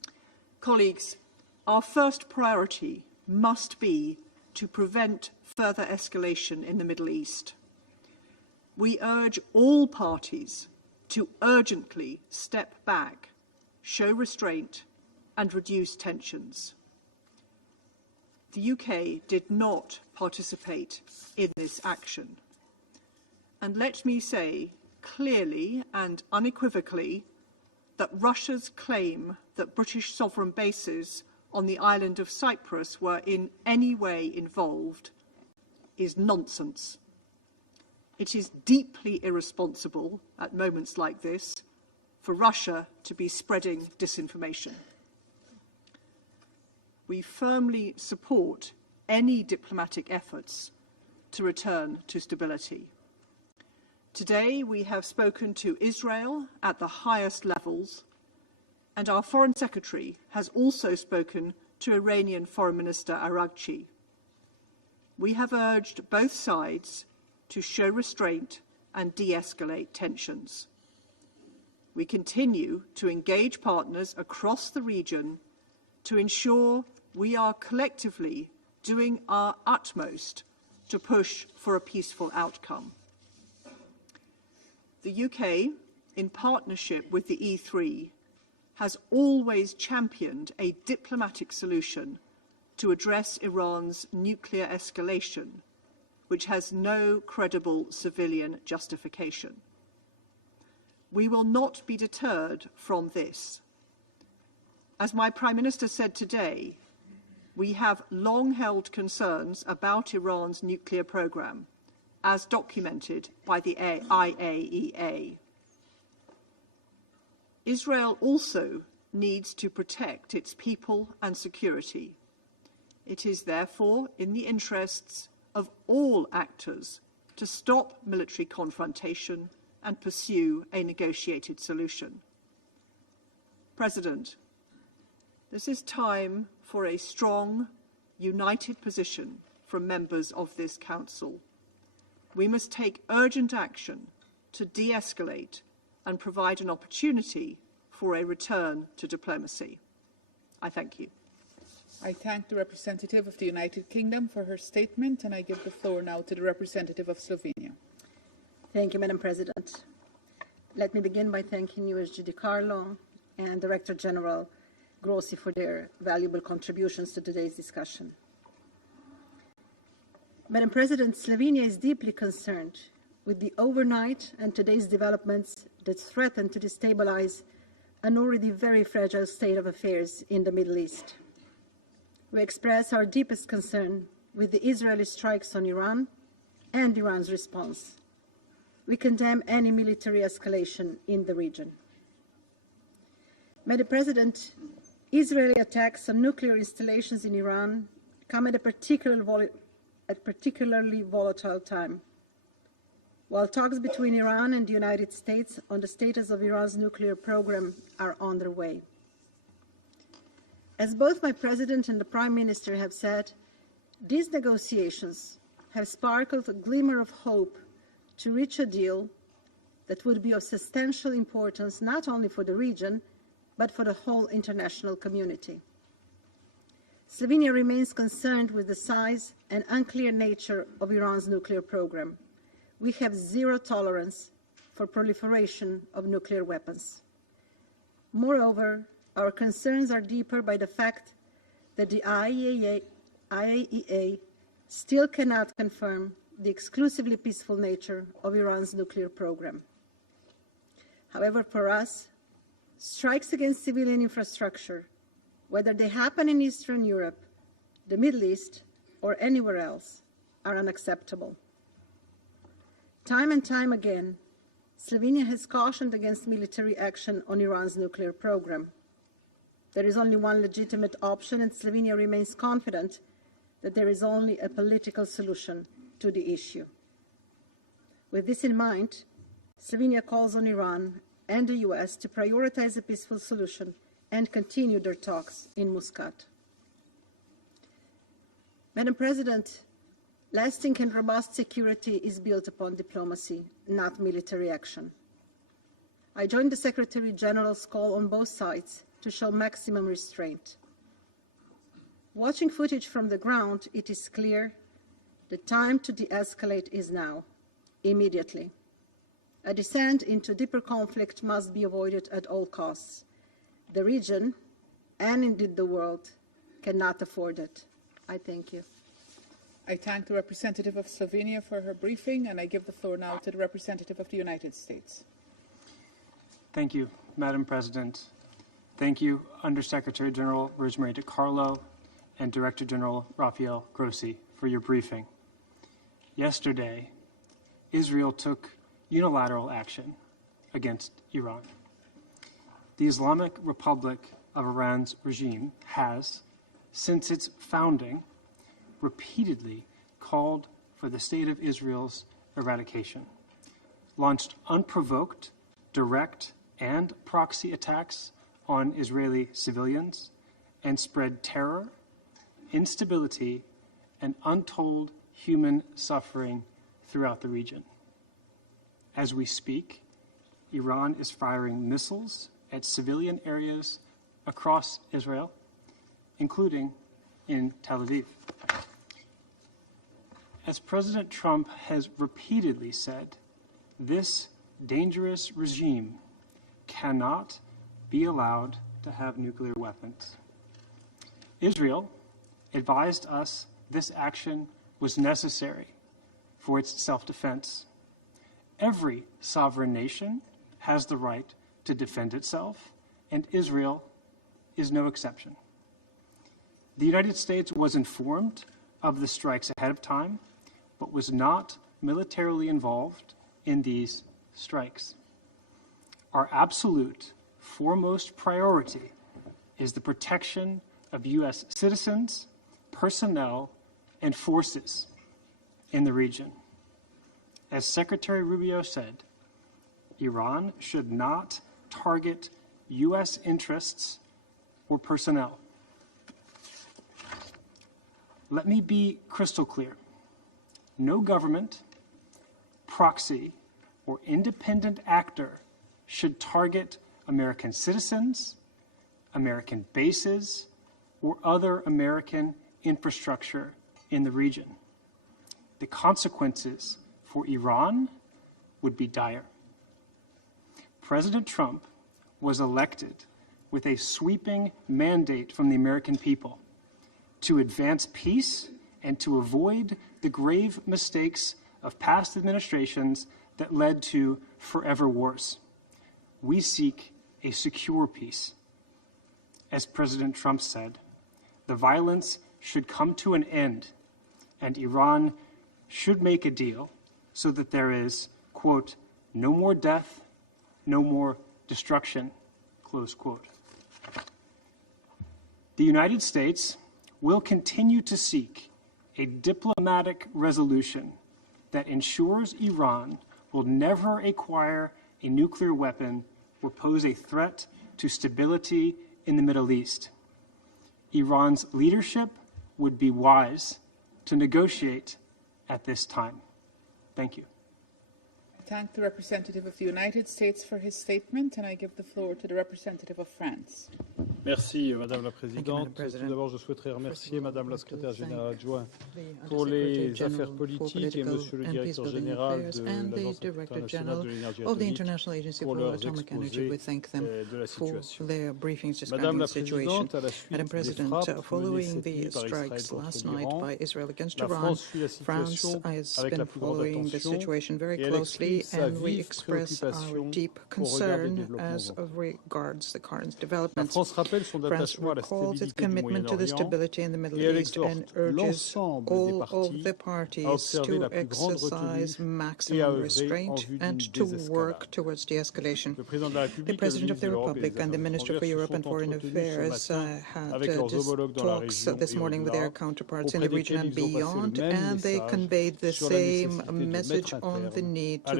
Colleagues, our first priority must be to prevent further escalation in the Middle East. We urge all parties to urgently step back, show restraint, and reduce tensions. The UK did not participate in this action. And let me say clearly and unequivocally that Russia's claim that British sovereign bases on the island of Cyprus were in any way involved is nonsense. It is deeply irresponsible at moments like this for Russia to be spreading disinformation. We firmly support any diplomatic efforts to return to stability. Today, we have spoken to Israel at the highest levels, and our Foreign Secretary has also spoken to Iranian Foreign Minister Araghchi. We have urged both sides to show restraint and de-escalate tensions. We continue to engage partners across the region to ensure we are collectively doing our utmost to push for a peaceful outcome. The UK, in partnership with the E3, has always championed a diplomatic solution to address Iran's nuclear escalation, which has no credible civilian justification. We will not be deterred from this. As my Prime Minister said today, we have long held concerns about Iran's nuclear program, as documented by the IAEA. Israel also needs to protect its people and security. It is therefore in the interests of all actors to stop military confrontation and pursue a negotiated solution. President, this is time for a strong, united position from members of this Council. We must take urgent action to de-escalate and provide an opportunity for a return to diplomacy. I thank you. I thank the representative of the United Kingdom for her statement, and I give the floor now to the representative of Slovenia. Thank you, Madam President. Let me begin by thanking USG DiCarlo and Director General Grossi for their valuable contributions to today's discussion. Madam President, Slovenia is deeply concerned with the overnight and today's developments that threaten to destabilize an already very fragile state of affairs in the Middle East. We express our deepest concern with the Israeli strikes on Iran and Iran's response. We condemn any military escalation in the region. Madam President, Israeli attacks on nuclear installations in Iran come at a particularly volatile time. While talks between Iran and the United States on the status of Iran's nuclear program are on their way. As both my President and the Prime Minister have said, these negotiations have sparkled a glimmer of hope to reach a deal that would be of substantial importance not only for the region, but for the whole international community. Slovenia remains concerned with the size and unclear nature of Iran's nuclear program. We have zero tolerance for proliferation of nuclear weapons. Moreover, our concerns are deeper by the fact that the IAEA still cannot confirm the exclusively peaceful nature of Iran's nuclear program. However, for us, strikes against civilian infrastructure, whether they happen in Eastern Europe, the Middle East, or anywhere else, are unacceptable. Time and time again, Slovenia has cautioned against military action on Iran's nuclear program. There is only one legitimate option, and Slovenia remains confident that there is only a political solution to the issue. With this in mind, Slovenia calls on Iran and the US to prioritize a peaceful solution and continue their talks in Muscat. Madam President, lasting and robust security is built upon diplomacy, not military action. I join the Secretary General's call on both sides to show maximum restraint. Watching footage from the ground, it is clear the time to de-escalate is now, immediately. A descent into deeper conflict must be avoided at all costs. The region, and indeed the world, cannot afford it. I thank you. I thank the representative of Slovenia for her briefing, and I give the floor now to the representative of the United States. Thank you, Madam President. Thank you, Undersecretary General Rosemary DiCarlo and Director General Rafael Grossi, for your briefing. Yesterday, Israel took unilateral action against Iran. The Islamic Republic of Iran's regime has, since its founding, repeatedly called for the State of Israel's eradication, launched unprovoked, direct, and proxy attacks on Israeli civilians, and spread terror, instability, and untold human suffering throughout the region. As we speak, Iran is firing missiles at civilian areas across Israel, including in Tel Aviv. As President Trump has repeatedly said, this dangerous regime cannot be allowed to have nuclear weapons. Israel advised us this action was necessary for its self-defense. Every sovereign nation has the right to defend itself, and Israel is no exception. The United States was informed of the strikes ahead of time, but was not militarily involved in these strikes. Our absolute foremost priority is the protection of U.S. citizens, personnel, and forces in the region. As Secretary Rubio said, Iran should not target U.S. interests or personnel. Let me be crystal clear. No government, proxy, or independent actor should target American citizens, American bases, or other American infrastructure in the region. The consequences for Iran would be dire. President Trump was elected with a sweeping mandate from the American people to advance peace and to avoid the grave mistakes of past administrations that led to forever wars. We seek a secure peace. As President Trump said, the violence should come to an end, and Iran should make a deal so that there is, quote, no more death, no more destruction, close quote. The United States will continue to seek a diplomatic resolution that ensures Iran will never acquire a nuclear weapon or pose a threat to stability in the Middle East. Iran's leadership would be wise to negotiate at this time. Thank you. I thank the representative of the United States for his statement, and I give the floor to the representative of France. Merci, Madame la Présidente. Tout d'abord, je souhaiterais remercier Madame la Secrétaire générale adjointe pour les affaires politiques et Monsieur le Directeur général de l'Agence internationale de l'énergie atomique pour leurs exposés de la situation. Madame la Présidente, à la suite des frappes menées cette nuit par Israël contre l'Iran, la France suit la situation avec la plus grande attention et elle exprime sa vive préoccupation au regard des développements. La France rappelle son attachement à la stabilité du Moyen-Orient et elle exhorte l'ensemble des parties à observer la plus grande retenue et à œuvrer en vue d'une désescalade. Le président de la République et le ministre de l'Europe et des Affaires étrangères se sont entretenus ce matin avec leurs homologues dans la région et au-delà, auprès desquels ils ont passé le même message sur la nécessité de mettre un terme à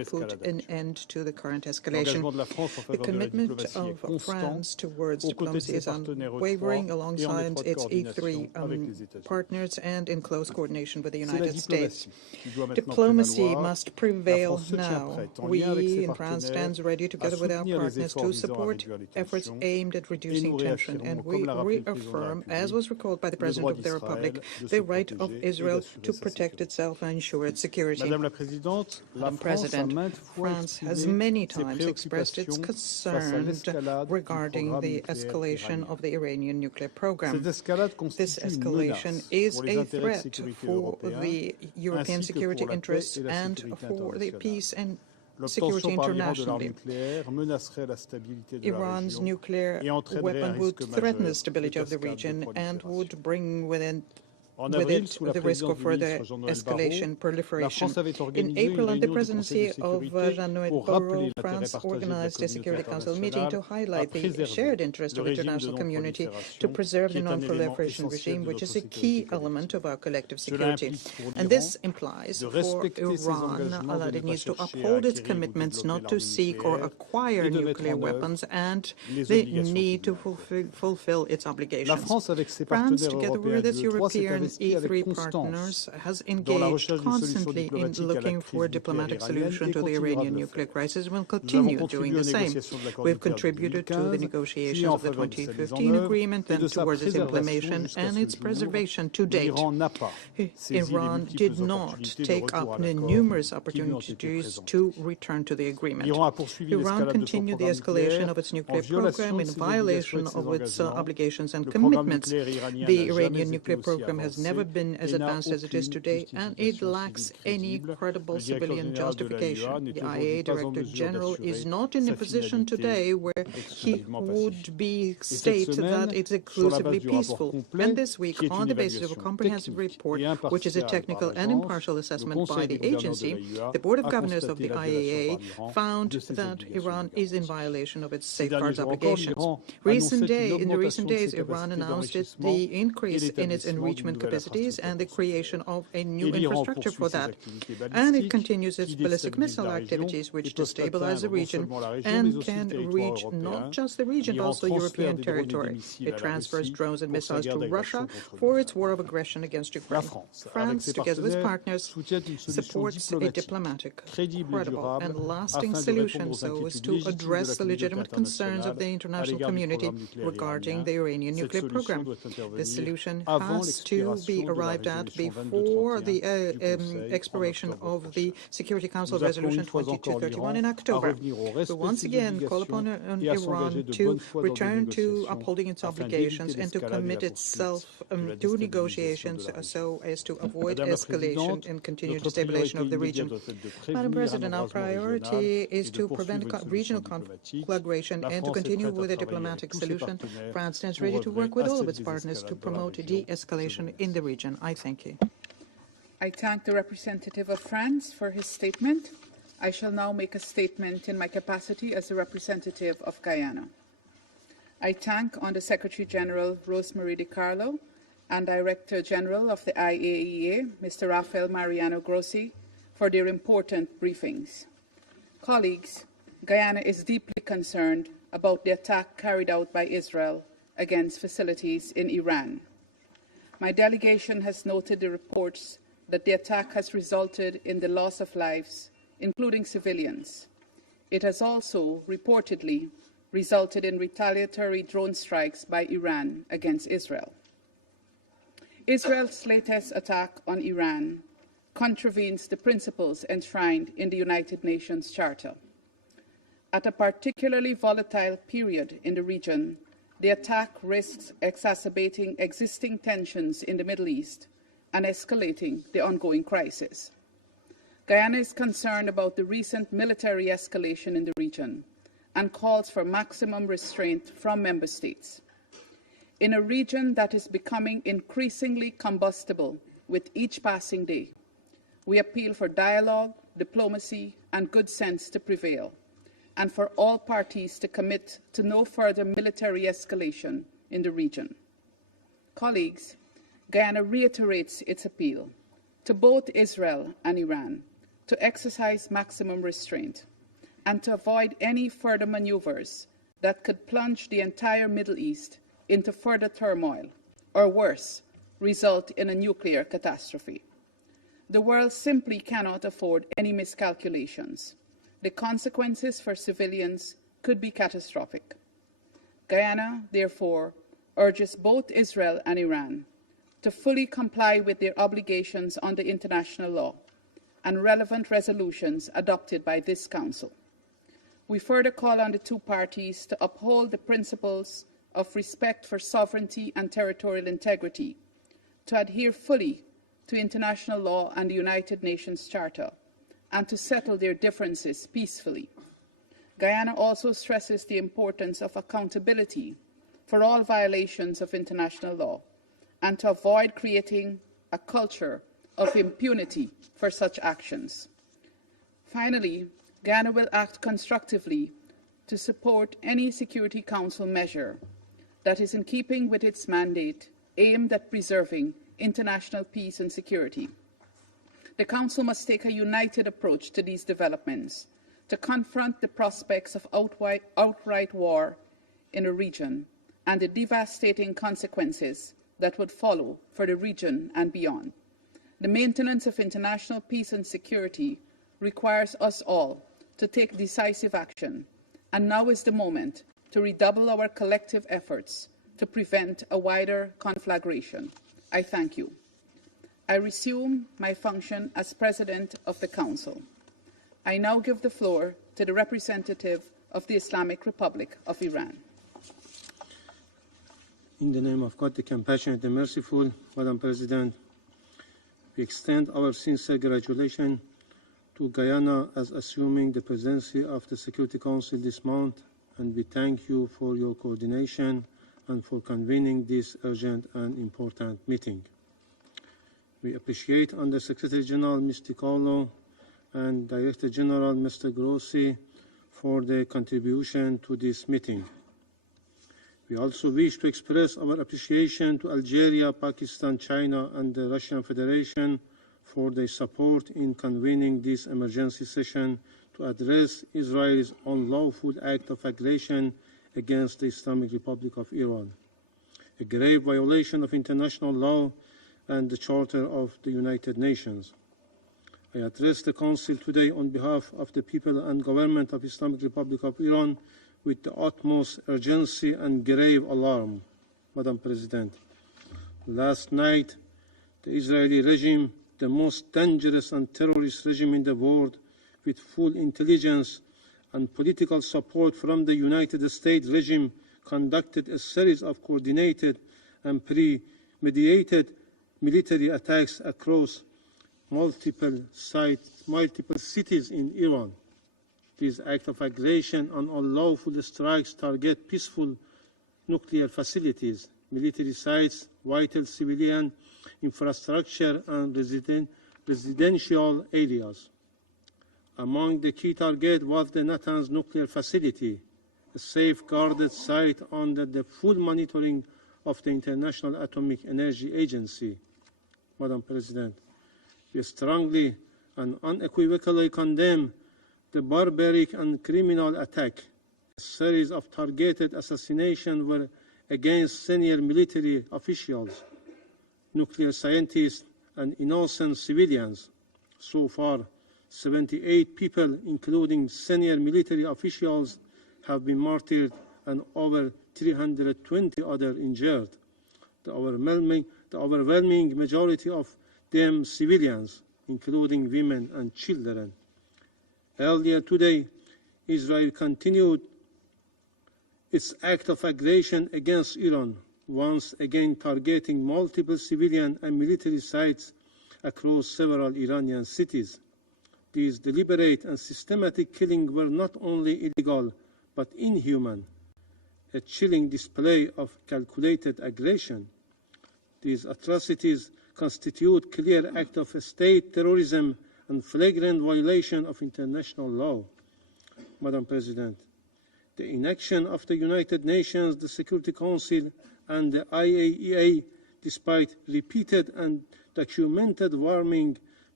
put an end to the current escalation. The commitment of France towards diplomacy is unwavering alongside its E3 partners and in close coordination with the United States. Diplomacy must prevail now. We in France stand ready together with our partners to support efforts aimed at reducing tension, and we reaffirm, as was recalled by the President of the Republic, the right of Israel to protect itself and ensure its security. Madam President, France has many times expressed its concern regarding the escalation of the Iranian nuclear program. This escalation is a threat for the European security interests and for the peace and security internationally. Iran's nuclear weapon would threaten the stability of the region and would bring with it the risk of further escalation, proliferation. In April, under the presidency of Jean-Noël Barrot, France organized a Security Council meeting to highlight the shared interest of the international community to preserve the non-proliferation regime, which is a key element of our collective security. And this implies for Iran that it needs to uphold its commitments not to seek or acquire nuclear weapons and the need to fulfill its obligations. France, together with its European E3 partners, has engaged constantly in looking for a diplomatic solution to the Iranian nuclear crisis and will continue doing the same. We've contributed to the negotiations of the 2015 agreement and towards its implementation and its preservation to date. Iran did not take up the numerous opportunities to return to the agreement. Iran continued the escalation of its nuclear program in violation of its obligations and commitments. The Iranian nuclear program has never been as advanced as it is today, and it lacks any credible civilian justification. The IAEA Director General is not in a position today where he would state that it's exclusively peaceful. And this week, on the basis of a comprehensive report, which is a technical and impartial assessment by the agency, the Board of Governors of the IAEA found that Iran is in violation of its safeguards obligations. In the recent days, Iran announced the increase in its enrichment capacities and the creation of a new infrastructure for that. And it continues its ballistic missile activities, which destabilize the region and can reach not just the region, but also European territory. It transfers drones and missiles to Russia for its war of aggression against Ukraine. France, together with partners, supports a diplomatic, credible, and lasting solution so as to address the legitimate concerns of the international community regarding the Iranian nuclear program. The solution has to be arrived at before the expiration of the Security Council Resolution 2231 in October. We once again call upon Iran to return to upholding its obligations and to commit itself to negotiations so as to avoid escalation and continued destabilization of the region. Madam President, our priority is to prevent regional conflagration and to continue with a diplomatic solution. France stands ready to work with all of its partners to promote de-escalation in the region. I thank you. I thank the representative of France for his statement. I shall now make a statement in my capacity as the representative of Guyana. I thank Under Secretary General Rosemary DiCarlo and Director General of the IAEA, Mr. Rafael Mariano Grossi, for their important briefings. Colleagues, Guyana is deeply concerned about the attack carried out by Israel against facilities in Iran. My delegation has noted the reports that the attack has resulted in the loss of lives, including civilians. It has also reportedly resulted in retaliatory drone strikes by Iran against Israel. Israel's latest attack on Iran contravenes the principles enshrined in the United Nations Charter. At a particularly volatile period in the region, the attack risks exacerbating existing tensions in the Middle East and escalating the ongoing crisis. Guyana is concerned about the recent military escalation in the region and calls for maximum restraint from member states. In a region that is becoming increasingly combustible with each passing day, we appeal for dialogue, diplomacy, and good sense to prevail, and for all parties to commit to no further military escalation in the region. Colleagues, Guyana reiterates its appeal to both Israel and Iran to exercise maximum restraint and to avoid any further maneuvers that could plunge the entire Middle East into further turmoil, or worse, result in a nuclear catastrophe. The world simply cannot afford any miscalculations. The consequences for civilians could be catastrophic. Guyana, therefore, urges both Israel and Iran to fully comply with their obligations under international law and relevant resolutions adopted by this Council. We further call on the two parties to uphold the principles of respect for sovereignty and territorial integrity, to adhere fully to international law and the United Nations Charter, and to settle their differences peacefully. Guyana also stresses the importance of accountability for all violations of international law and to avoid creating a culture of impunity for such actions. Finally, Guyana will act constructively to support any Security Council measure that is in keeping with its mandate aimed at preserving international peace and security. The Council must take a united approach to these developments to confront the prospects of outright war in the region and the devastating consequences that would follow for the region and beyond. The maintenance of international peace and security requires us all to take decisive action, and now is the moment to redouble our collective efforts to prevent a wider conflagration. I thank you. I resume my function as President of the Council. I now give the floor to the representative of the Islamic Republic of Iran. In the name of God, the compassionate and merciful, Madam President, we extend our sincere congratulations to Guyana as assuming the presidency of the Security Council this month, and we thank you for your coordination and for convening this urgent and important meeting. We appreciate Under Secretary General Mr. DiCarlo and Director General Mr. Grossi for their contribution to this meeting. We also wish to express our appreciation to Algeria, Pakistan, China, and the Russian Federation for their support in convening this emergency session to address Israel's unlawful act of aggression against the Islamic Republic of Iran, a grave violation of international law and the Charter of the United Nations. I address the Council today on behalf of the people and government of the Islamic Republic of Iran with the utmost urgency and grave alarm. Madam President, last night, the Israeli regime, the most dangerous and terrorist regime in the world, with full intelligence and political support from the United States regime, conducted a series of coordinated and premeditated military attacks across multiple cities in Iran. These acts of aggression and unlawful strikes target peaceful nuclear facilities, military sites, vital civilian infrastructure, and residential areas. Among the key targets was the Natanz nuclear facility, a safeguarded site under the full monitoring of the International Atomic Energy Agency. Madam President, we strongly and unequivocally condemn the barbaric and criminal attack. A series of targeted assassinations were against senior military officials, nuclear scientists, and innocent civilians. So far, 78 people, including senior military officials, have been martyred and over 320 others injured. The overwhelming majority of them civilians, including women and children. Earlier today, Israel continued its act of aggression against Iran, once again targeting multiple civilian and military sites across several Iranian cities. These deliberate and systematic killings were not only illegal, but inhuman, a chilling display of calculated aggression. These atrocities constitute clear acts of state terrorism and flagrant violation of international law. Madam President, the inaction of the United Nations, the Security Council, and the IAEA, despite repeated and documented warning,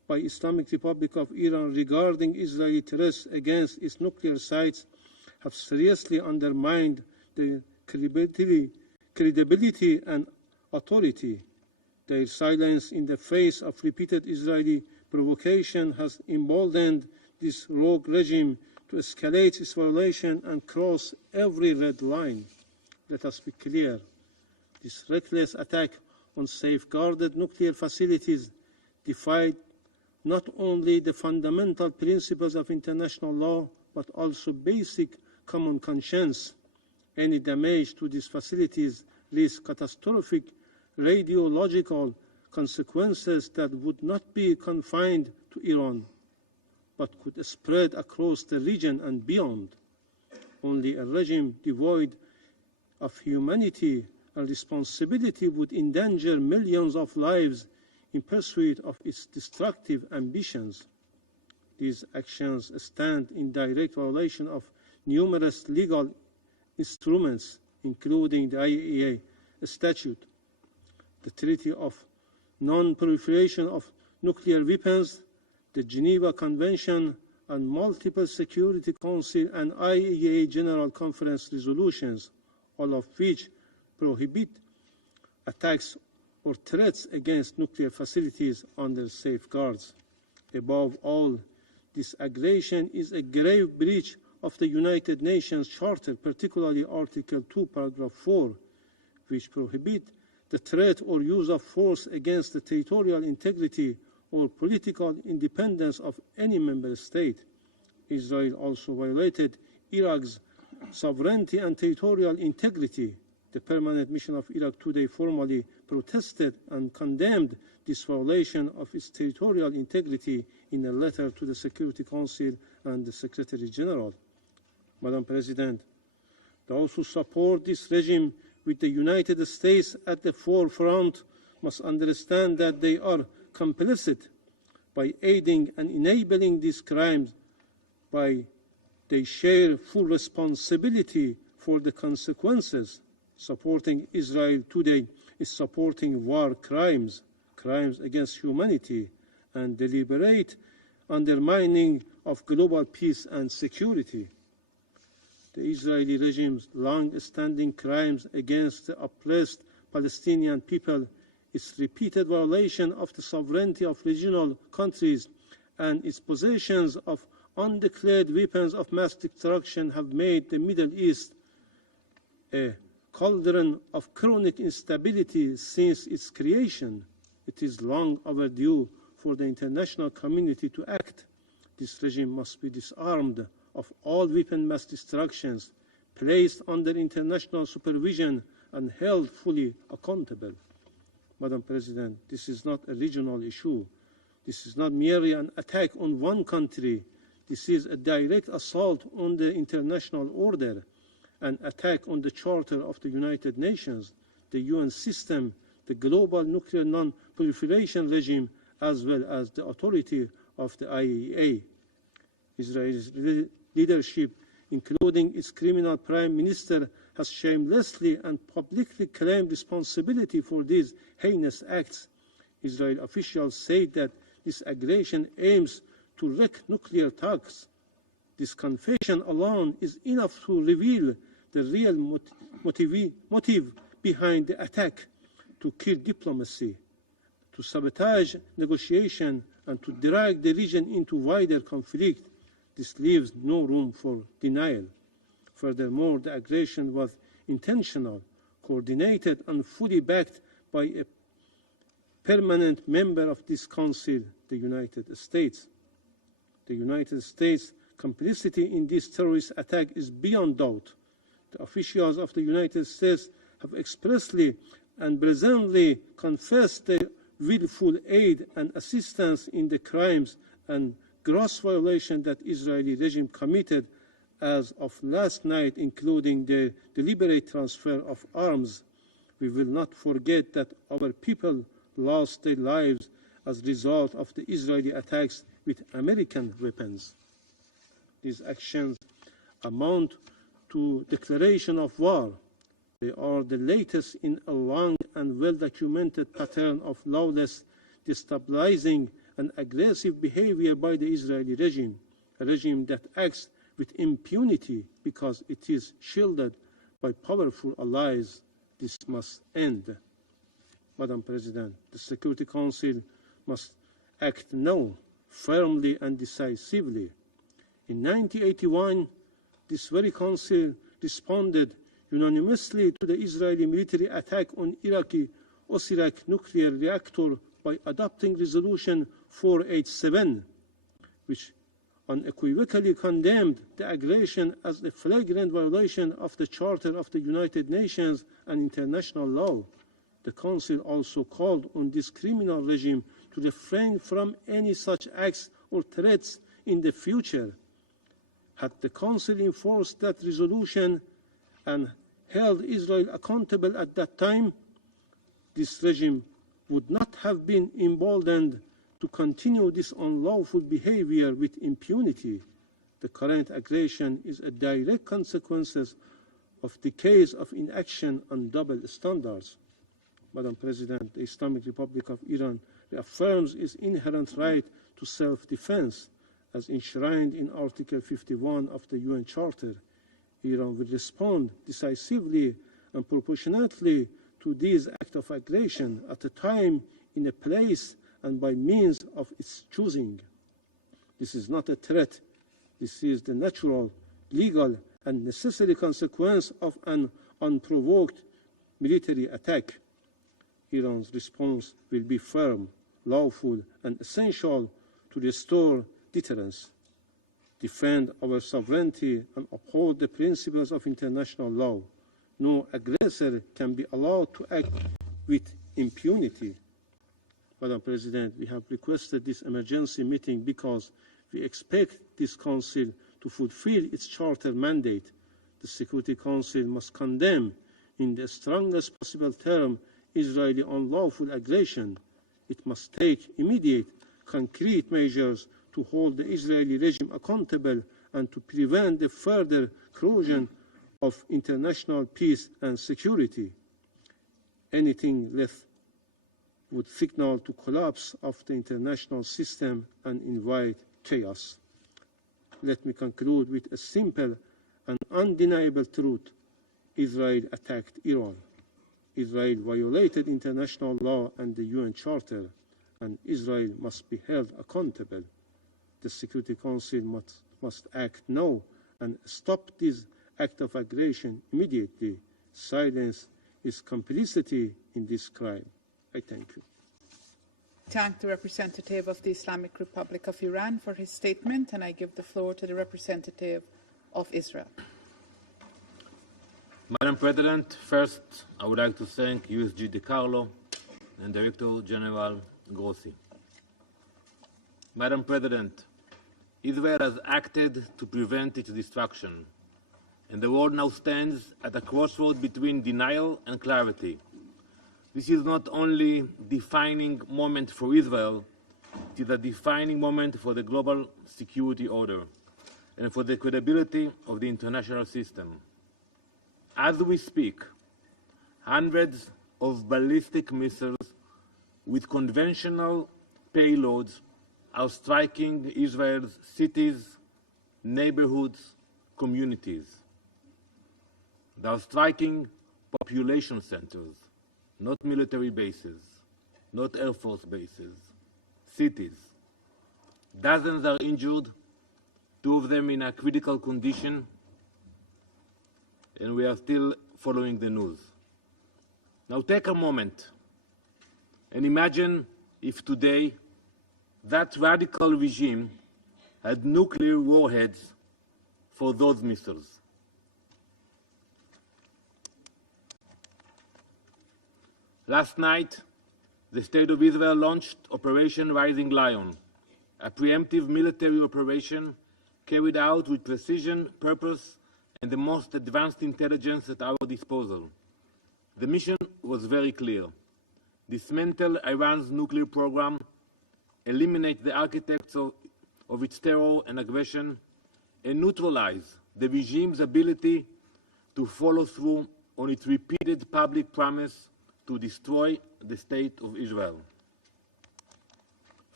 by Islamic Republic of Iran regarding Israeli threats against its nuclear sites have seriously undermined the credibility and authority. Their silence in the face of repeated Israeli provocation has emboldened this rogue regime to escalate its violation and cross every red line. Let us be clear. This reckless attack on safeguarded nuclear facilities defied not only the fundamental principles of international law, but also basic common conscience. Any damage to these facilities risks catastrophic radiological consequences that would not be confined to Iran, but could spread across the region and beyond. Only a regime devoid of humanity and responsibility would endanger millions of lives in pursuit of its destructive ambitions. These actions stand in direct violation of numerous legal instruments, including the IAEA Statute, the Treaty of Non-Proliferation of Nuclear Weapons, the Geneva Convention, and multiple Security Council and IAEA General Conference resolutions, all of which prohibit attacks or threats against nuclear facilities under safeguards. Above all, this aggression is a grave breach of the United Nations Charter, particularly Article 2, Paragraph 4, which prohibit the threat or use of force against the territorial integrity or political independence of any member state. Israel also violated Iraq's sovereignty and territorial integrity. The Permanent Mission of Iraq today formally protested and condemned this violation of its territorial integrity in a letter to the Security Council and the Secretary General. Madam President, those who support this regime with the United States at the forefront must understand that they are complicit by aiding and enabling these crimes, by they share full responsibility for the consequences. Supporting Israel today is supporting war crimes, crimes against humanity, and deliberate undermining of global peace and security. The Israeli regime's long-standing crimes against the oppressed Palestinian people, its repeated violation of the sovereignty of regional countries, and its possessions of undeclared weapons of mass destruction have made the Middle East a cauldron of chronic instability since its creation. It is long overdue for the international community to act. This regime must be disarmed of all weapon mass destructions, placed under international supervision, and held fully accountable. Madam President, this is not a regional issue. This is not merely an attack on one country. This is a direct assault on the international order, an attack on the Charter of the United Nations, the UN system, the global nuclear non-proliferation regime, as well as the authority of the IAEA. Israel's leadership, including its criminal prime minister, has shamelessly and publicly claimed responsibility for these heinous acts. Israeli officials say that this aggression aims to wreak nuclear talks. This confession alone is enough to reveal the real motive behind the attack: to kill diplomacy, to sabotage negotiation, and to drag the region into wider conflict. This leaves no room for denial. Furthermore, the aggression was intentional, coordinated, and fully backed by a permanent member of this Council, the United States. The United States' complicity in this terrorist attack is beyond doubt. The officials of the United States have expressly and brazenly confessed their willful aid and assistance in the crimes and gross violations that Israeli regime committed as of last night, including the deliberate transfer of arms. We will not forget that our people lost their lives as a result of the Israeli attacks with American weapons. These actions amount to declaration of war. They are the latest in a long and well-documented pattern of lawless, destabilizing, and aggressive behavior by the Israeli regime, a regime that acts with impunity because it is shielded by powerful allies. This must end. Madam President, the Security Council must act now, firmly and decisively. In 1981, this very Council responded unanimously to the Israeli military attack on Iraqi Osirak nuclear reactor by adopting Resolution 487, which unequivocally condemned the aggression as a flagrant violation of the Charter of the United Nations and international law. The Council also called on this criminal regime to refrain from any such acts or threats in the future. Had the Council enforced that resolution and held Israel accountable at that time, this regime would not have been emboldened to continue this unlawful behavior with impunity. The current aggression is a direct consequence of decades of inaction and double standards. Madam President, the Islamic Republic of Iran reaffirms its inherent right to self-defense as enshrined in Article 51 of the UN Charter. Iran will respond decisively and proportionately to these acts of aggression at a time, in a place, and by means of its choosing. This is not a threat. This is the natural, legal, and necessary consequence of an unprovoked military attack. Iran's response will be firm, lawful, and essential to restore deterrence, defend our sovereignty, and uphold the principles of international law. No aggressor can be allowed to act with impunity. Madam President, we have requested this emergency meeting because we expect this Council to fulfill its Charter mandate. The Security Council must condemn, in the strongest possible term, Israeli unlawful aggression. It must take immediate, concrete measures to hold the Israeli regime accountable and to prevent the further corrosion of international peace and security. Anything less would signal to collapse of the international system and invite chaos. Let me conclude with a simple and undeniable truth. Israel attacked Iran. Israel violated international law and the UN Charter, and Israel must be held accountable. The Security Council must act now and stop this act of aggression immediately. Silence is complicity in this crime. I thank you. Thank the representative of the Islamic Republic of Iran for his statement, and I give the floor to the representative of Israel. Madam President, first I would like to thank USG DeCarlo and Director General Grossi. Madam President, Israel has acted to prevent its destruction, and the world now stands at a crossroad between denial and clarity. This is not only a defining moment for Israel, it is a defining moment for the global security order and for the credibility of the international system. As we speak, hundreds of ballistic missiles with conventional payloads are striking Israel's cities, neighborhoods, communities. They are striking population centers, not military bases, not Air Force bases, cities. Dozens are injured, 2 of them in a critical condition, and we are still following the news. Now take a moment and imagine if today that radical regime had nuclear warheads for those missiles. Last night, the State of Israel launched Operation Rising Lion, a preemptive military operation carried out with precision, purpose, and the most advanced intelligence at our disposal. The mission was very clear: dismantle Iran's nuclear program, eliminate the architects of its terror and aggression, and neutralize the regime's ability to follow through on its repeated public promise to destroy the State of Israel.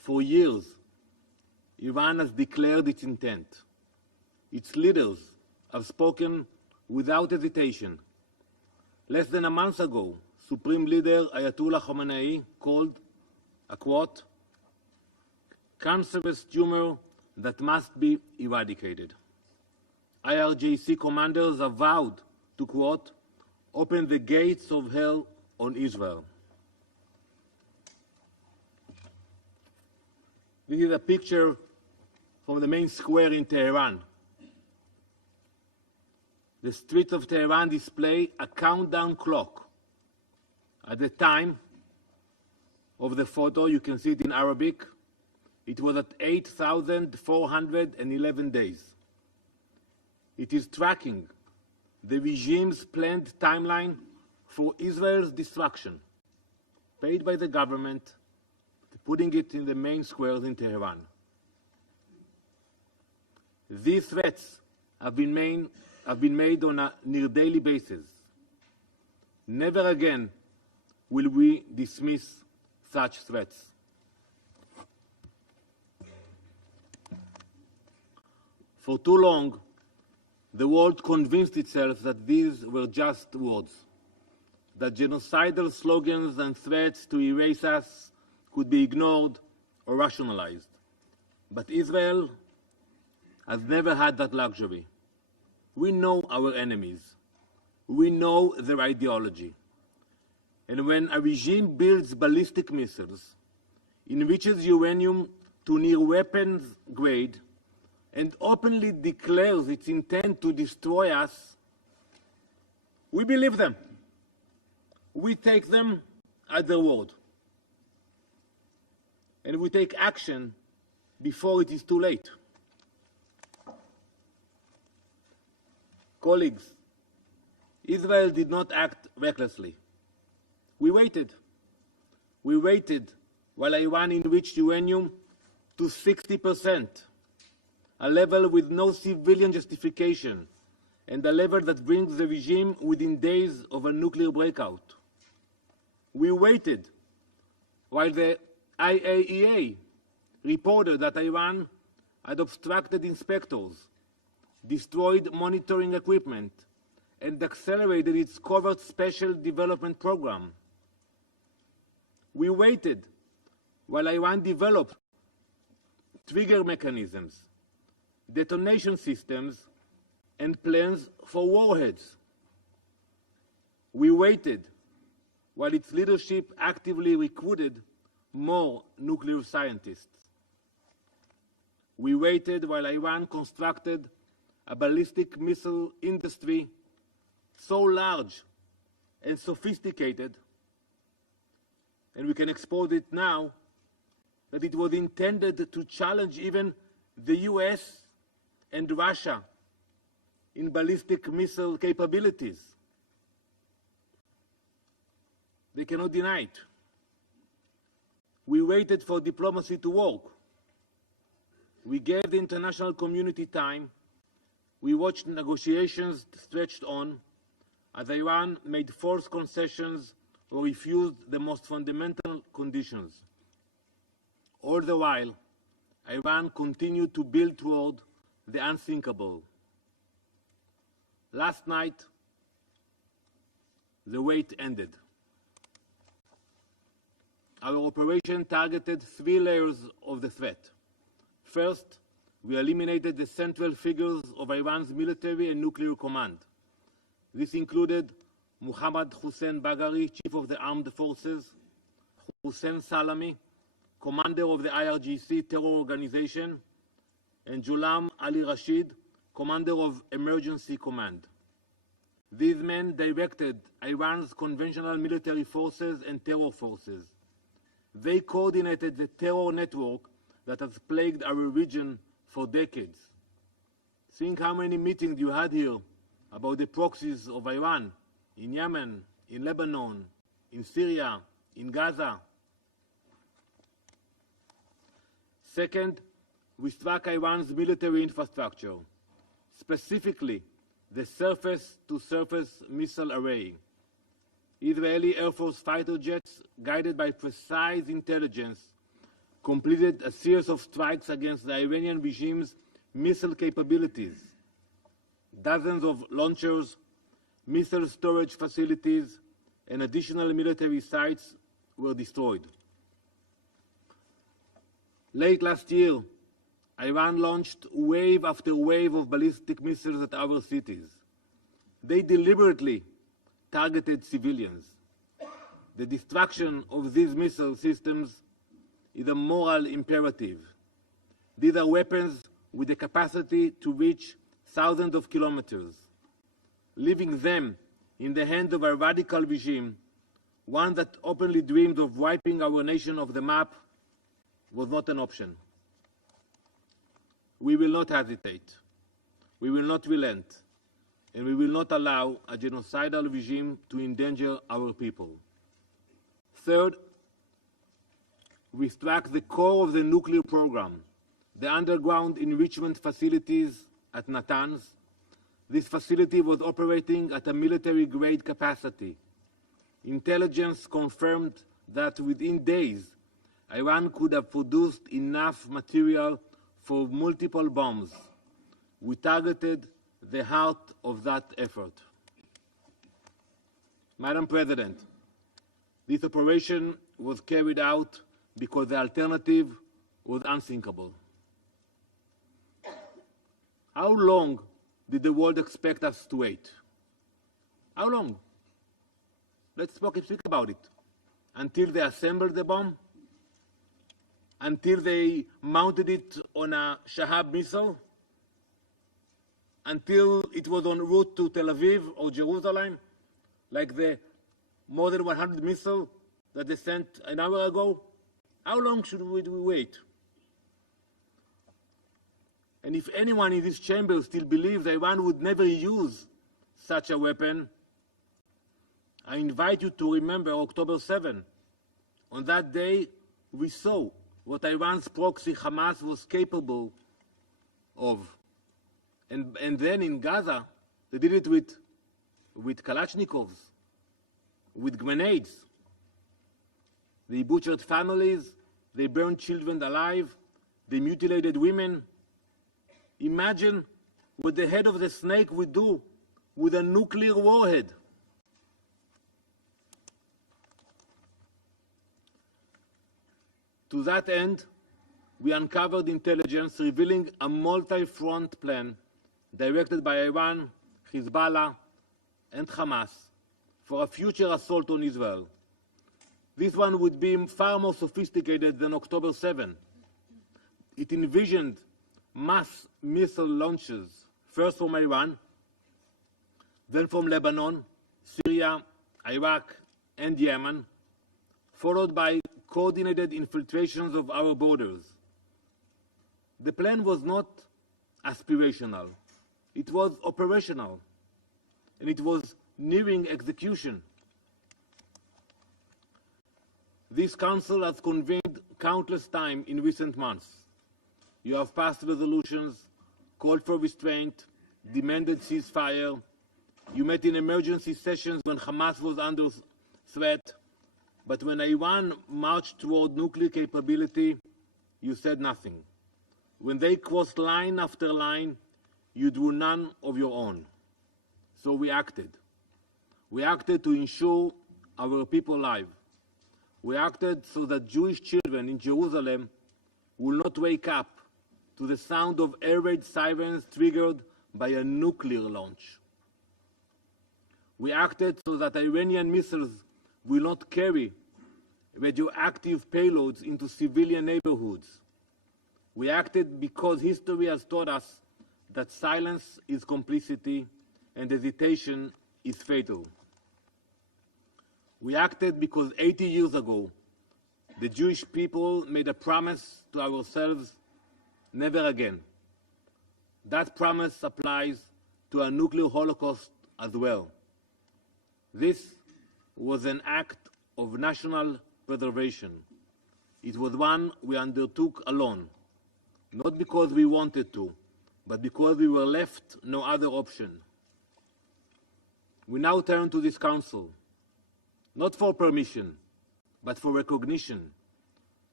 For years, Iran has declared its intent. Its leaders have spoken without hesitation. Less than a month ago, Supreme Leader Ayatollah Khamenei called a, quote, cancerous tumor that must be eradicated. IRGC commanders have vowed to, quote, open the gates of hell on Israel. This is a picture from the main square in Tehran. The streets of Tehran display a countdown clock. At the time of the photo, you can see it in Arabic, it was at 8,411 days. It is tracking the regime's planned timeline for Israel's destruction, paid by the government, putting it in the main squares in Tehran. These threats have been made on a near-daily basis. Never again will we dismiss such threats. For too long, the world convinced itself that these were just words, that genocidal slogans and threats to erase us could be ignored or rationalized. But Israel has never had that luxury. We know our enemies. We know their ideology. And when a regime builds ballistic missiles, enriches uranium to near weapons grade, and openly declares its intent to destroy us, we believe them. We take them at their word. And we take action before it is too late. Colleagues, Israel did not act recklessly. We waited. We waited while Iran enriched uranium to 60%, a level with no civilian justification, and a level that brings the regime within days of a nuclear breakout. We waited while the IAEA reported that Iran had obstructed inspectors, destroyed monitoring equipment, and accelerated its covert special development program. We waited while Iran developed trigger mechanisms, detonation systems, and plans for warheads. We waited while its leadership actively recruited more nuclear scientists. We waited while Iran constructed a ballistic missile industry so large and sophisticated, and we can expose it now, that it was intended to challenge even the US and Russia in ballistic missile capabilities. They cannot deny it. We waited for diplomacy to work. We gave the international community time. We watched negotiations stretched on as Iran made forced concessions or refused the most fundamental conditions. All the while, Iran continued to build toward the unthinkable. Last night, the wait ended. Our operation targeted 3 layers of the threat. First, we eliminated the central figures of Iran's military and nuclear command. This included Mohammad Hussein Bagheri, chief of the armed forces, Hussein Salami, commander of the IRGC terror organization, and Ghulam Ali Rashid, commander of emergency command. These men directed Iran's conventional military forces and terror forces. They coordinated the terror network that has plagued our region for decades. Think how many meetings you had here about the proxies of Iran in Yemen, in Lebanon, in Syria, in Gaza. Second, we struck Iran's military infrastructure, specifically the surface-to-surface missile array. Israeli Air Force fighter jets, guided by precise intelligence, completed a series of strikes against the Iranian regime's missile capabilities. Dozens of launchers, missile storage facilities, and additional military sites were destroyed. Late last year, Iran launched wave after wave of ballistic missiles at our cities. They deliberately targeted civilians. The destruction of these missile systems is a moral imperative. These are weapons with the capacity to reach thousands of kilometers. Leaving them in the hands of a radical regime, one that openly dreamed of wiping our nation off the map, was not an option. We will not hesitate. We will not relent. And we will not allow a genocidal regime to endanger our people. Third, we struck the core of the nuclear program, the underground enrichment facilities at Natanz. This facility was operating at a military-grade capacity. Intelligence confirmed that within days, Iran could have produced enough material for multiple bombs. We targeted the heart of that effort. Madam President, this operation was carried out because the alternative was unthinkable. How long did the world expect us to wait? How long? Let's speak about it. Until they assembled the bomb? Until they mounted it on a Shahab missile? Until it was en route to Tel Aviv or Jerusalem, like the more than 100 missiles that they sent an hour ago? How long should we wait? And if anyone in this chamber still believes Iran would never use such a weapon, I invite you to remember October 7. On that day, we saw what Iran's proxy Hamas was capable of. And then in Gaza, they did it with Kalashnikovs, with grenades. They butchered families, they burned children alive, they mutilated women. Imagine what the head of the snake would do with a nuclear warhead. To that end, we uncovered intelligence revealing a multi-front plan directed by Iran, Hezbollah, and Hamas for a future assault on Israel. This one would be far more sophisticated than October 7. It envisioned mass missile launches, first from Iran, then from Lebanon, Syria, Iraq, and Yemen, followed by coordinated infiltrations of our borders. The plan was not aspirational. It was operational, and it was nearing execution. This Council has convened countless times in recent months. You have passed resolutions, called for restraint, demanded ceasefire. You met in emergency sessions when Hamas was under threat. But when Iran marched toward nuclear capability, you said nothing. When they crossed line after line, you drew none of your own. So we acted. We acted to ensure our people alive. We acted so that Jewish children in Jerusalem will not wake up to the sound of air raid sirens triggered by a nuclear launch. We acted so that Iranian missiles will not carry radioactive payloads into civilian neighborhoods. We acted because history has taught us that silence is complicity and hesitation is fatal. We acted because 80 years ago, the Jewish people made a promise to ourselves: never again. That promise applies to a nuclear holocaust as well. This was an act of national preservation. It was one we undertook alone, not because we wanted to, but because we were left no other option. We now turn to this Council, not for permission, but for recognition.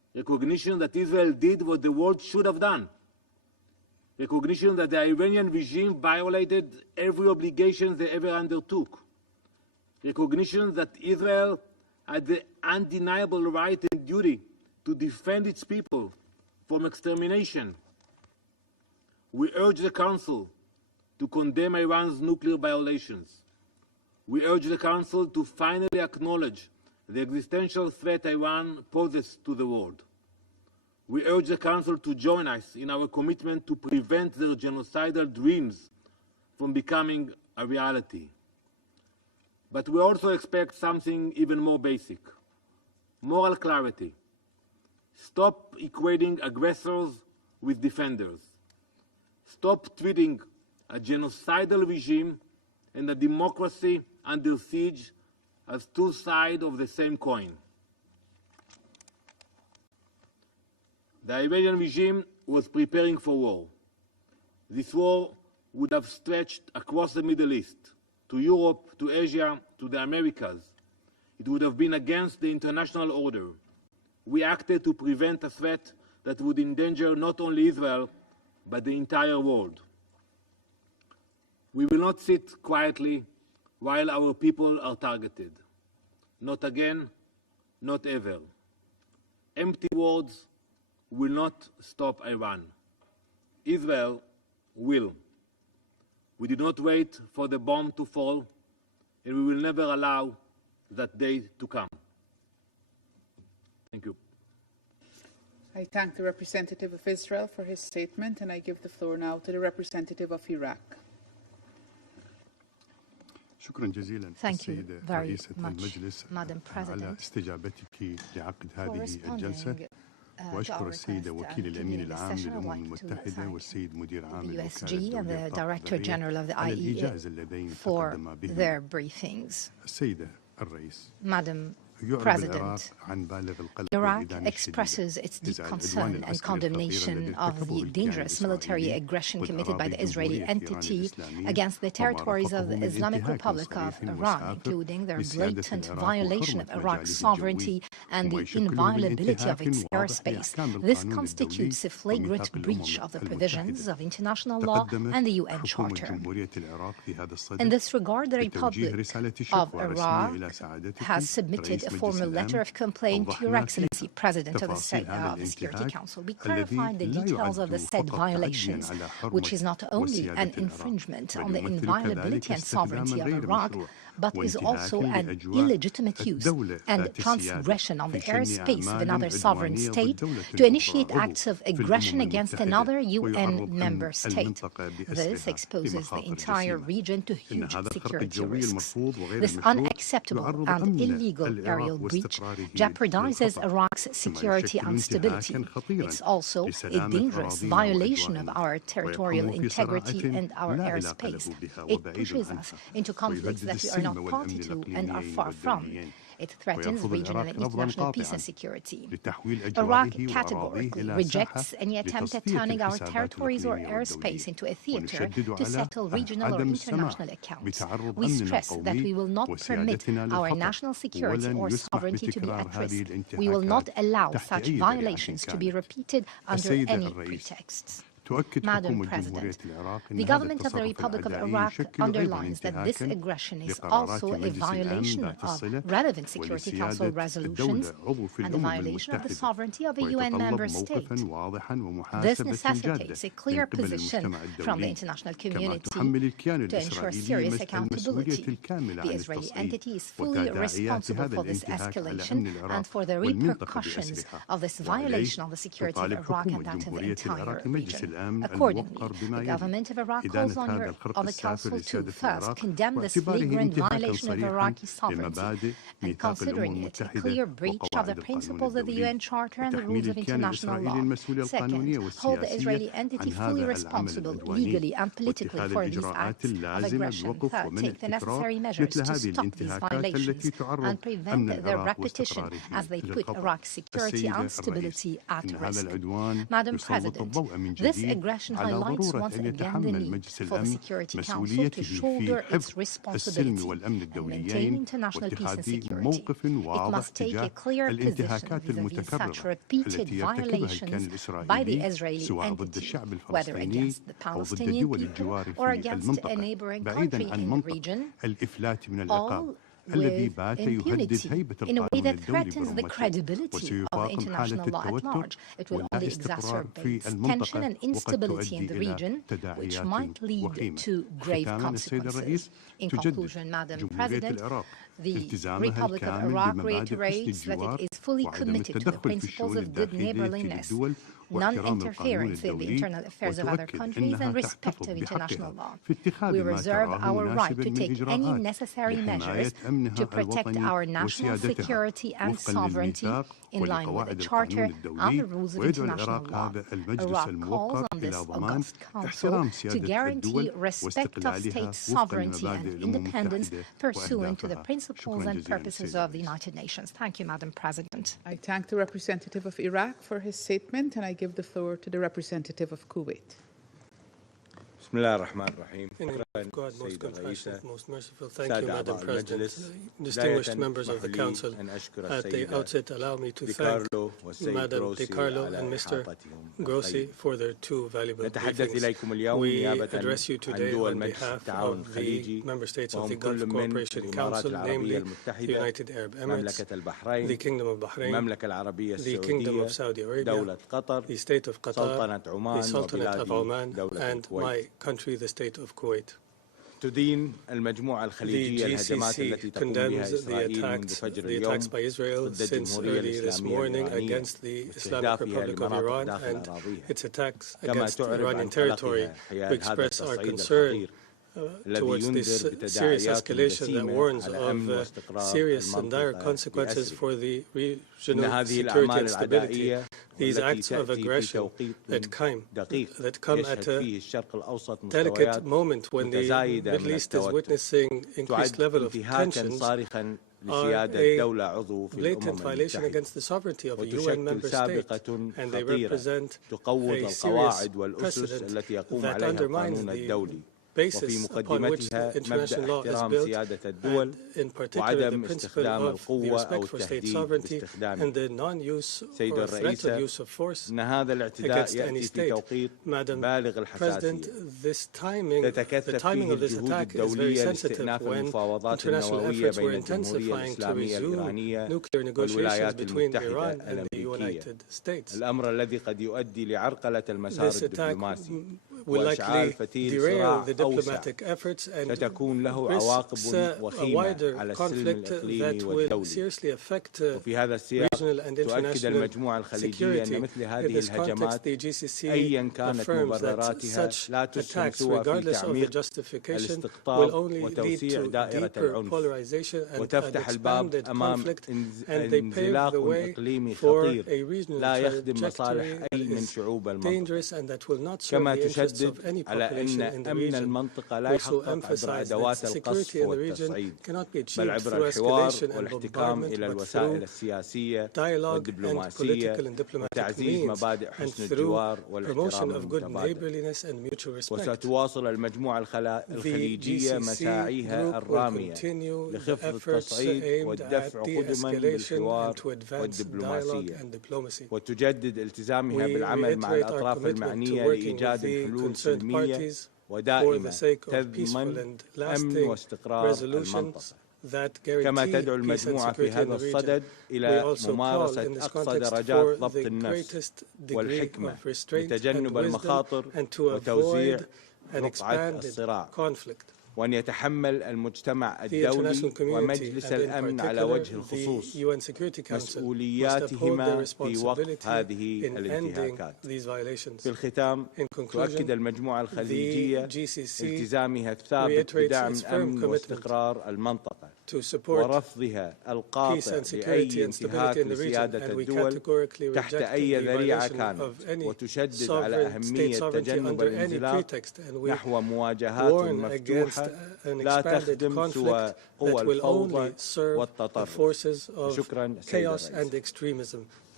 recognition that Israel did what the world should have done, recognition that the Iranian regime violated every obligation they ever undertook, recognition that Israel had the undeniable right and duty to defend its people from extermination. We urge the Council to condemn Iran's nuclear violations. We urge the Council to finally acknowledge the existential threat Iran poses to the world. We urge the Council to join us in our commitment to prevent their genocidal dreams from becoming a reality. But we also expect something even more basic: moral clarity. Stop equating aggressors with defenders. Stop treating a genocidal regime and a democracy under siege as two sides of the same coin. The Iranian regime was preparing for war. This war would have stretched across the Middle East, to Europe, to Asia, to the Americas. It would have been against the international order. We acted to prevent a threat that would endanger not only Israel, but the entire world. We will not sit quietly while our people are targeted. Not again, not ever. Empty words will not stop Iran. Israel will. We did not wait for the bomb to fall, and we will never allow that day to come. Thank you. I thank the representative of Israel for his statement, and I give the floor now to the representative of Iraq. Thank you very much, Madam President, for responding وأشكر السيد وكيل الأمين العام للأمم المتحدة والسيد مدير عام UNSC and the Director General of the IEA for their briefings. السيدة الرئيس. Madam President, Iraq expresses its deep concern and condemnation of the dangerous military aggression committed by the Israeli entity against the territories of the Islamic Republic of Iran, including their blatant violation of Iraq's sovereignty and the inviolability of its airspace. This constitutes a flagrant breach of the provisions of international law and the UN Charter. In this regard, the Republic of Iraq has submitted a formal letter of complaint to Your Excellency, President of the Security Council. We clarified the details of the said violations, which is not only an infringement on the inviolability and sovereignty of Iraq, but is also an illegitimate use and transgression on the airspace of another sovereign state to initiate acts of aggression against another UN member state. This exposes the entire region to huge security risks. This unacceptable and illegal aerial breach jeopardizes Iraq's security and stability. It's also a dangerous violation of our territorial integrity and our airspace. It pushes us into conflicts that we are not party to and are far from. It threatens regional and international peace and security. Iraq categorically rejects any attempt at turning our territories or airspace into a theater to settle regional or international accounts. We stress that we will not permit our national security or sovereignty to be at risk. We will not allow such violations to be repeated under any pretexts. Madam President, the government of the Republic of Iraq underlines that this aggression is also a violation of relevant Security Council resolutions and a violation of the sovereignty of a UN member state. This necessitates a clear position from the international community to ensure serious accountability. The Israeli entity is fully responsible for this escalation and for the repercussions of this violation of the security of Iraq and that of the entire region. Accordingly, the government of Iraq calls on the Council to first condemn this flagrant violation of Iraqi sovereignty and considering it a clear breach of the principles of the UN Charter and the rules of international law. Second, hold the Israeli entity fully responsible legally and politically for these acts of aggression. Third, take the necessary measures to stop these violations and prevent their repetition as they put Iraq's security and stability at risk. Madam President, this aggression highlights once again the need for the Security Council to shoulder its responsibility and maintain international peace and security. It must take a clear position vis-à-vis such repeated violations by the Israeli entity, whether against the Palestinian people or against a neighboring country in the region, all with impunity in a way that threatens the credibility of the international law at large. It will only exacerbate tension and instability in the region, which might lead to grave consequences. In conclusion, Madam President, the Republic of Iraq reiterates that it is fully committed to the principles of good neighborliness, non-interference in the internal affairs of other countries, and respect of international law. We reserve our right to take any necessary measures to protect our national security and sovereignty in line with the Charter and the rules of international law. Iraq calls on this august Council to guarantee respect of state sovereignty and independence pursuant to the principles and purposes of the United Nations. Thank you, Madam President. I thank the representative of Iraq for his statement, and I give the floor to the representative of Kuwait. In the name of God, most compassionate, most merciful. Thank you, Madam President. Distinguished members of the Council, at the outset, allow me to thank Madam De Carlo and Mr. Grossi for their two valuable briefings. We address you today on behalf of the member states of the Gulf Cooperation Council, namely the United Arab Emirates, the Kingdom of Bahrain, the Kingdom of Saudi Arabia, the State of Qatar, the Sultanate of Oman, and my country, the State of Kuwait. The GCC condemns the attacks by Israel since early this morning against the Islamic Republic of Iran and its attacks against Iranian territory. We express our concern towards this serious escalation that warns of serious and dire consequences for the regional security and stability. These acts of aggression that come at a delicate moment when the Middle East is witnessing increased level of tensions are a blatant violation against the sovereignty of a UN member state, and they represent a serious precedent that undermines the basis upon which international law is built, and in particular the principle of the respect for state sovereignty and the non-use or threat use of force against any state. Madam President, the timing of this attack is very sensitive when international efforts were intensifying to resume nuclear negotiations between Iran and the United States. This attack will likely derail the diplomatic efforts and risks a wider conflict that will seriously affect regional and international security. In this context, the GCC affirms that such attacks, regardless of the justification, will only lead to deeper polarization and an expanded conflict, and they pave the way for a regional trajectory that is dangerous and that will not serve the interests of any population in the region. Also emphasize that security in the region cannot be achieved through escalation and bombardment, but through dialogue and political and diplomatic means, and through promotion of good neighborliness and mutual respect. The GCC group will continue the efforts aimed at de-escalation and to advance dialogue and diplomacy. We reiterate our commitment to working with the concerned parties for the sake of peaceful and lasting resolutions that guarantee peace and security in the region. We also call in this context for the greatest degree of restraint and wisdom and to avoid an expanded conflict. وأن يتحمل المجتمع الدولي ومجلس الأمن على وجه الخصوص مسؤولياتهما في وقف هذه الانتهاكات. في الختام تؤكد المجموعة الخليجية التزامها الثابت بدعم أمن واستقرار المنطقة ورفضها القاطع لأي انتهاك لسيادة الدول تحت أي ذريعة كانت، وتشدد على أهمية تجنب الانزلاق نحو مواجهات مفتوحة لا تخدم سوى قوى الفوضى والتطرف. شكرا سيد الرئيس.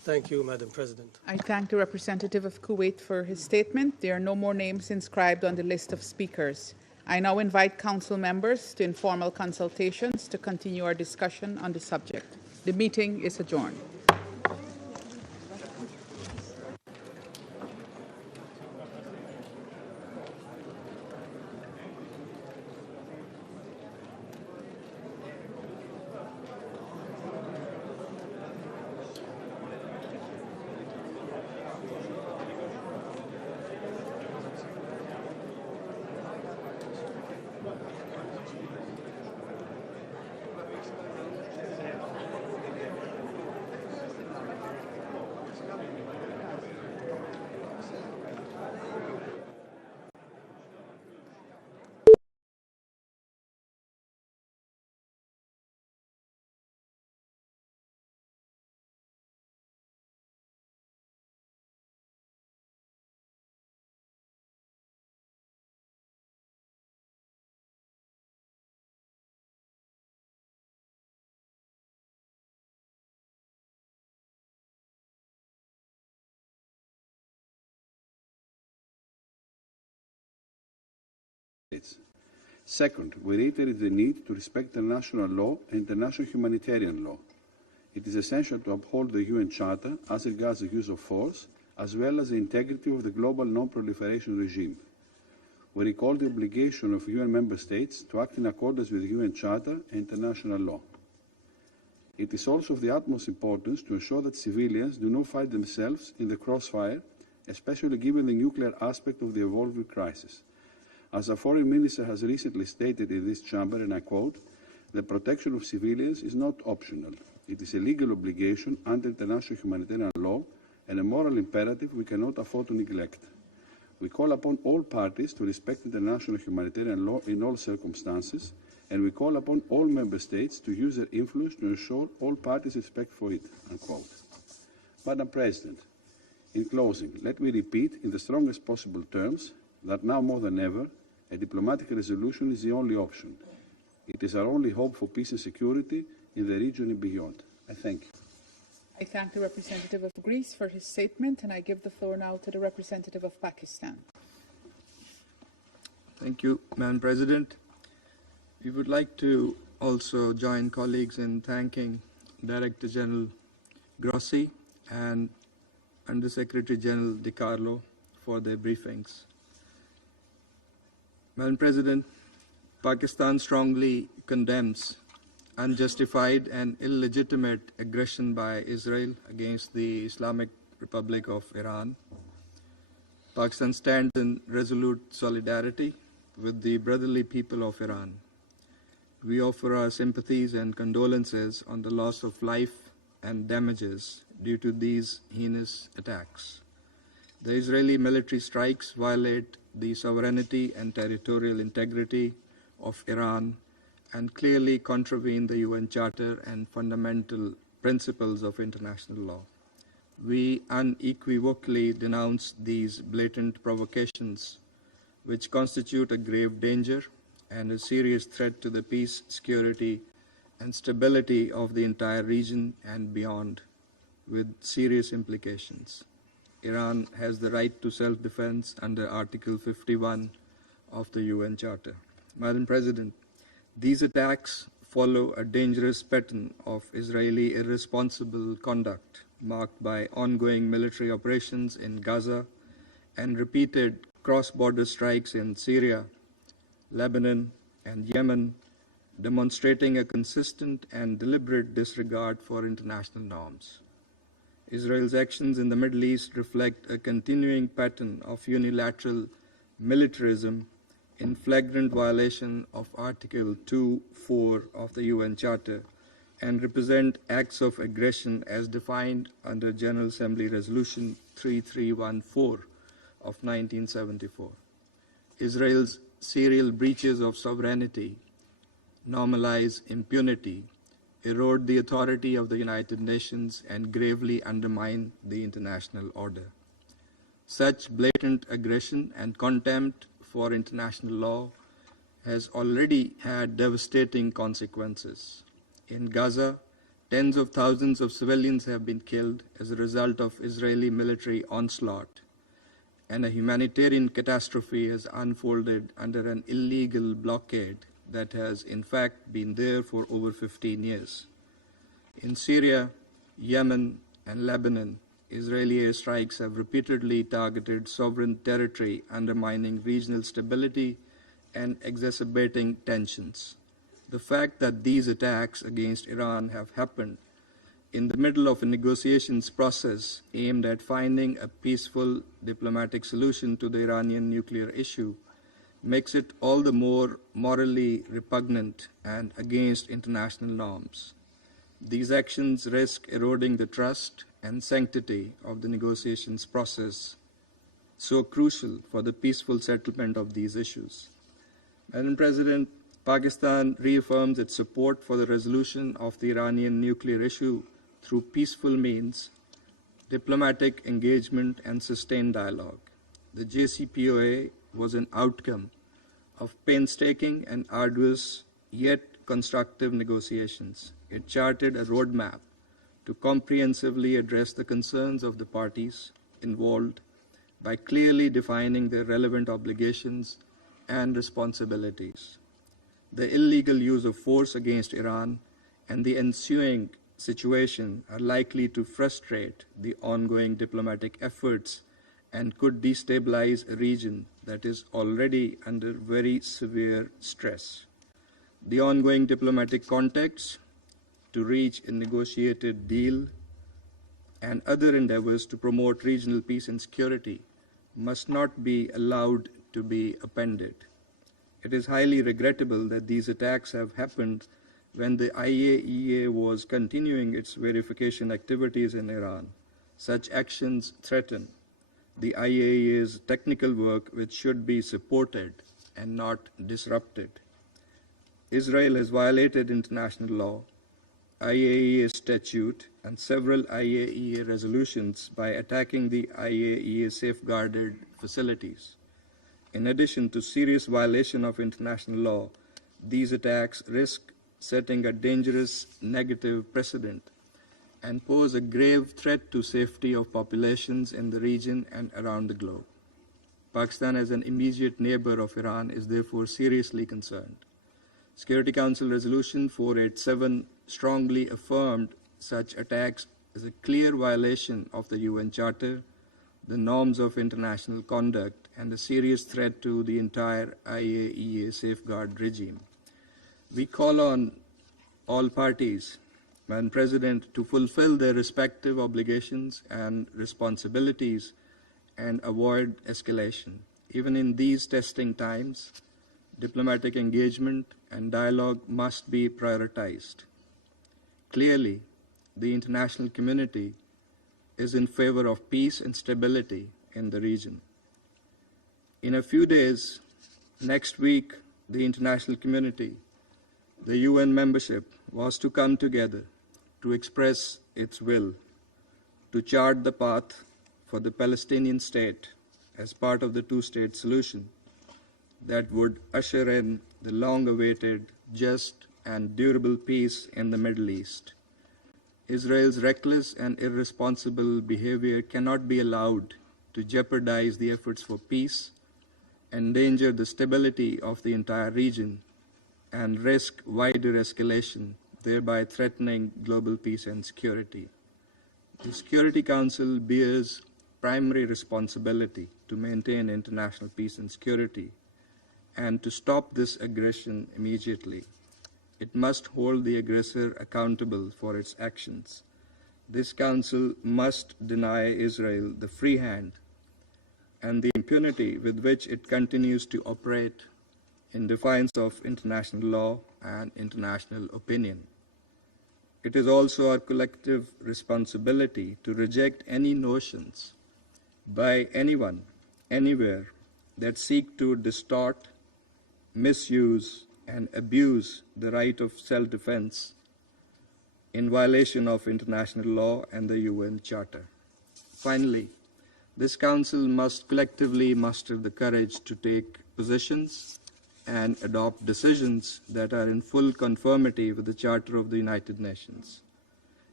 Thank you, Madam President. I thank the representative of Kuwait for his statement. There are no more names inscribed on the list of speakers. I now invite council members to informal consultations to continue our discussion on the subject. The meeting is adjourned. Second, we reiterate the need to respect international law and international humanitarian law. It is essential to uphold the UN Charter as regards the use of force, as well as the integrity of the global non-proliferation regime. We recall the obligation of UN member states to act in accordance with the UN Charter and international law. It is also of the utmost importance to ensure that civilians do not find themselves in the crossfire, especially given the nuclear aspect of the evolving crisis. As a foreign minister has recently stated in this chamber, and I quote, "The protection of civilians is not optional. It is a legal obligation under international humanitarian law and a moral imperative we cannot afford to neglect." We call upon all parties to respect international humanitarian law in all circumstances, and we call upon all member states to use their influence to ensure all parties respect for it, unquote. Madam President, in closing, let me repeat in the strongest possible terms that now more than ever, a diplomatic resolution is the only option. It is our only hope for peace and security in the region and beyond. I thank you. I thank the representative of Greece for his statement, and I give the floor now to the representative of Pakistan. Thank you, Madam President. We would like to also join colleagues in thanking Director General Grossi and Under Secretary General DiCarlo for their briefings. Madam President, Pakistan strongly condemns unjustified and illegitimate aggression by Israel against the Islamic Republic of Iran. Pakistan stands in resolute solidarity with the brotherly people of Iran. We offer our sympathies and condolences on the loss of life and damages due to these heinous attacks. The Israeli military strikes violate the sovereignty and territorial integrity of Iran and clearly contravene the UN Charter and fundamental principles of international law. We unequivocally denounce these blatant provocations, which constitute a grave danger and a serious threat to the peace, security, and stability of the entire region and beyond, with serious implications. Iran has the right to self-defense under Article 51 of the UN Charter. Madam President, these attacks follow a dangerous pattern of Israeli irresponsible conduct marked by ongoing military operations in Gaza and repeated cross-border strikes in Syria, Lebanon, and Yemen, demonstrating a consistent and deliberate disregard for international norms. Israel's actions in the Middle East reflect a continuing pattern of unilateral militarism in flagrant violation of Article 2.4 of the UN Charter and represent acts of aggression as defined under General Assembly Resolution 3314 of 1974. Israel's serial breaches of sovereignty normalize impunity, erode the authority of the United Nations, and gravely undermine the international order. Such blatant aggression and contempt for international law has already had devastating consequences. In Gaza, Tens of thousands of civilians have been killed as a result of Israeli military onslaught, and a humanitarian catastrophe has unfolded under an illegal blockade that has in fact been there for over 15 years. In Syria, Yemen, and Lebanon, Israeli airstrikes have repeatedly targeted sovereign territory, undermining regional stability and exacerbating tensions. The fact that these attacks against Iran have happened in the middle of a negotiations process aimed at finding a peaceful diplomatic solution to the Iranian nuclear issue makes it all the more morally repugnant and against international norms. These actions risk eroding the trust and sanctity of the negotiations process, so crucial for the peaceful settlement of these issues. Madam President, Pakistan reaffirms its support for the resolution of the Iranian nuclear issue through peaceful means, diplomatic engagement, and sustained dialogue. The JCPOA was an outcome of painstaking and arduous yet constructive negotiations. It charted a roadmap to comprehensively address the concerns of the parties involved by clearly defining their relevant obligations and responsibilities. The illegal use of force against Iran and the ensuing situation are likely to frustrate the ongoing diplomatic efforts and could destabilize a region that is already under very severe stress. The ongoing diplomatic context to reach a negotiated deal and other endeavors to promote regional peace and security must not be allowed to be appended. It is highly regrettable that these attacks have happened when the IAEA was continuing its verification activities in Iran. Such actions threaten the IAEA's technical work, which should be supported and not disrupted. Israel has violated international law, IAEA statute, and several IAEA resolutions by attacking the IAEA safeguarded facilities. In addition to serious violation of international law, these attacks risk setting a dangerous negative precedent and pose a grave threat to safety of populations in the region and around the globe. Pakistan, as an immediate neighbor of Iran, is therefore seriously concerned. Security Council Resolution 487 strongly affirmed such attacks as a clear violation of the UN Charter, the norms of international conduct, and a serious threat to the entire IAEA safeguard regime. We call on all parties, Madam President, to fulfill their respective obligations and responsibilities and avoid escalation. Even in these testing times, diplomatic engagement and dialogue must be prioritized. Clearly, the international community is in favor of peace and stability in the region. In a few days, next week, the international community, the UN membership, was to come together to express its will to chart the path for the Palestinian state as part of the two-state solution that would usher in the long-awaited, just, and durable peace in the Middle East. Israel's reckless and irresponsible behavior cannot be allowed to jeopardize the efforts for peace, endanger the stability of the entire region, and risk wider escalation, thereby threatening global peace and security. The Security Council bears primary responsibility to maintain international peace and security and to stop this aggression immediately. It must hold the aggressor accountable for its actions. This Council must deny Israel the free hand and the impunity with which it continues to operate in defiance of international law and international opinion. It is also our collective responsibility to reject any notions by anyone, anywhere, that seek to distort, misuse, and abuse the right of self-defense in violation of international law and the UN Charter. Finally, this Council must collectively muster the courage to take positions and adopt decisions that are in full conformity with the Charter of the United Nations.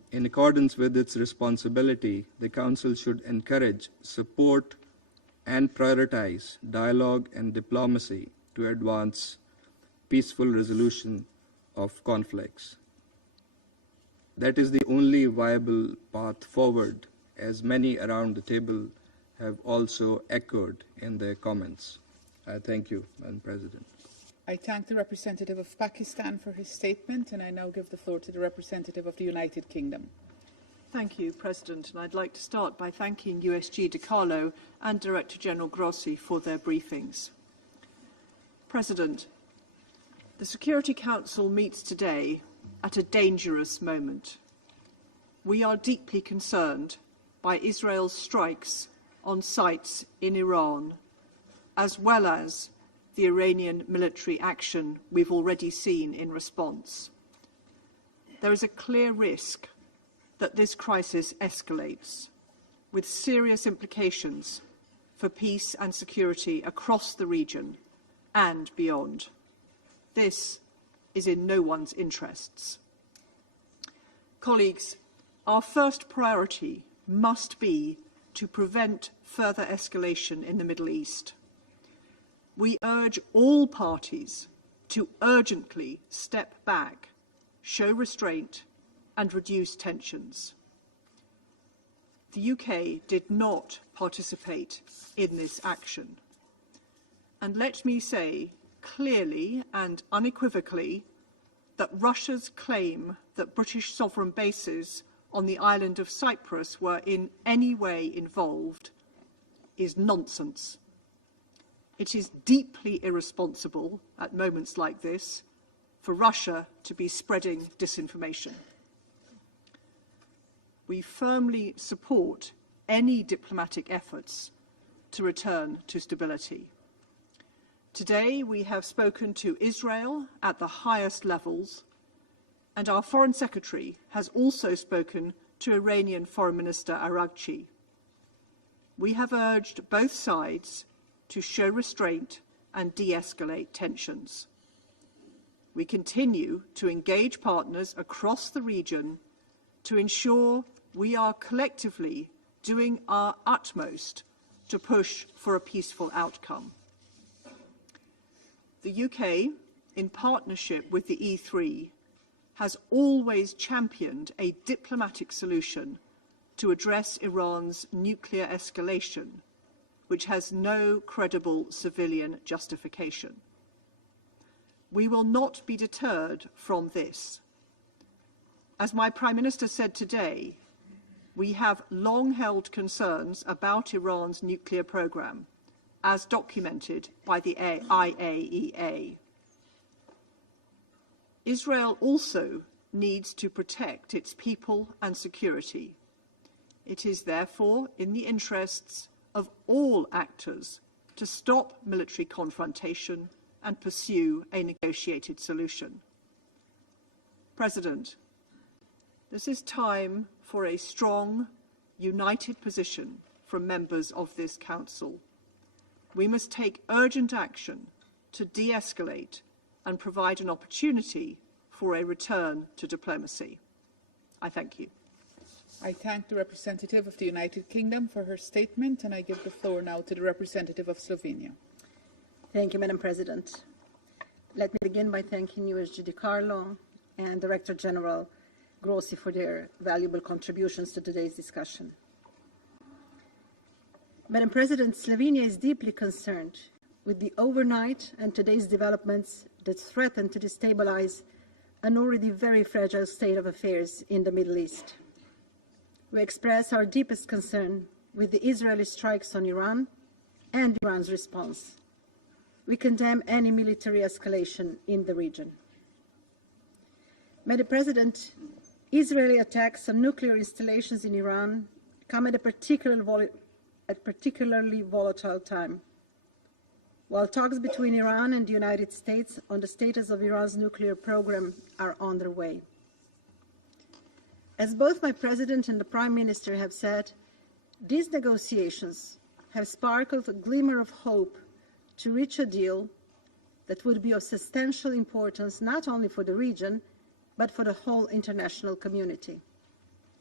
In accordance with its responsibility, the Council should encourage, support, and prioritize dialogue and diplomacy to advance peaceful resolution of conflicts. That is the only viable path forward, as many around the table have also echoed in their comments. I thank you, Madam President. I thank the representative of Pakistan for his statement, and I now give the floor to the representative of the United Kingdom. Thank you, President. And I'd like to start by thanking USG DiCarlo and Director General Grossi for their briefings. President, the Security Council meets today at a dangerous moment. We are deeply concerned by Israel's strikes on sites in Iran, as well as the Iranian military action we've already seen in response. There is a clear risk that this crisis escalates, with serious implications for peace and security across the region and beyond. This is in no one's interests. Colleagues, our first priority must be to prevent further escalation in the Middle East. We urge all parties to urgently step back, show restraint, and reduce tensions. The UK did not participate in this action. And let me say clearly and unequivocally that Russia's claim that British sovereign bases on the island of Cyprus were in any way involved is nonsense. It is deeply irresponsible at moments like this for Russia to be spreading disinformation. We firmly support any diplomatic efforts to return to stability. Today, we have spoken to Israel at the highest levels, and our Foreign Secretary has also spoken to Iranian Foreign Minister Araghchi. We have urged both sides to show restraint and de-escalate tensions. We continue to engage partners across the region to ensure we are collectively doing our utmost to push for a peaceful outcome. The UK, in partnership with the E3, has always championed a diplomatic solution to address Iran's nuclear escalation, which has no credible civilian justification. We will not be deterred from this. As my Prime Minister said today, we have long held concerns about Iran's nuclear program, as documented by the IAEA. Israel also needs to protect its people and security. It is therefore in the interests of all actors to stop military confrontation and pursue a negotiated solution. President, this is time for a strong, united position from members of this Council. We must take urgent action to de-escalate and provide an opportunity for a return to diplomacy. I thank you. I thank the representative of the United Kingdom for her statement, and I give the floor now to the representative of Slovenia. Thank you, Madam President. Let me begin by thanking USG DiCarlo and Director General Grossi for their valuable contributions to today's discussion. Madam President, Slovenia is deeply concerned with the overnight and today's developments that threaten to destabilize an already very fragile state of affairs in the Middle East. We express our deepest concern with the Israeli strikes on Iran and Iran's response. We condemn any military escalation in the region. Madam President, Israeli attacks on nuclear installations in Iran come at a particularly volatile time. While talks between Iran and the United States on the status of Iran's nuclear program are underway. As both my President and the Prime Minister have said, these negotiations have sparkled a glimmer of hope to reach a deal that would be of substantial importance not only for the region, but for the whole international community.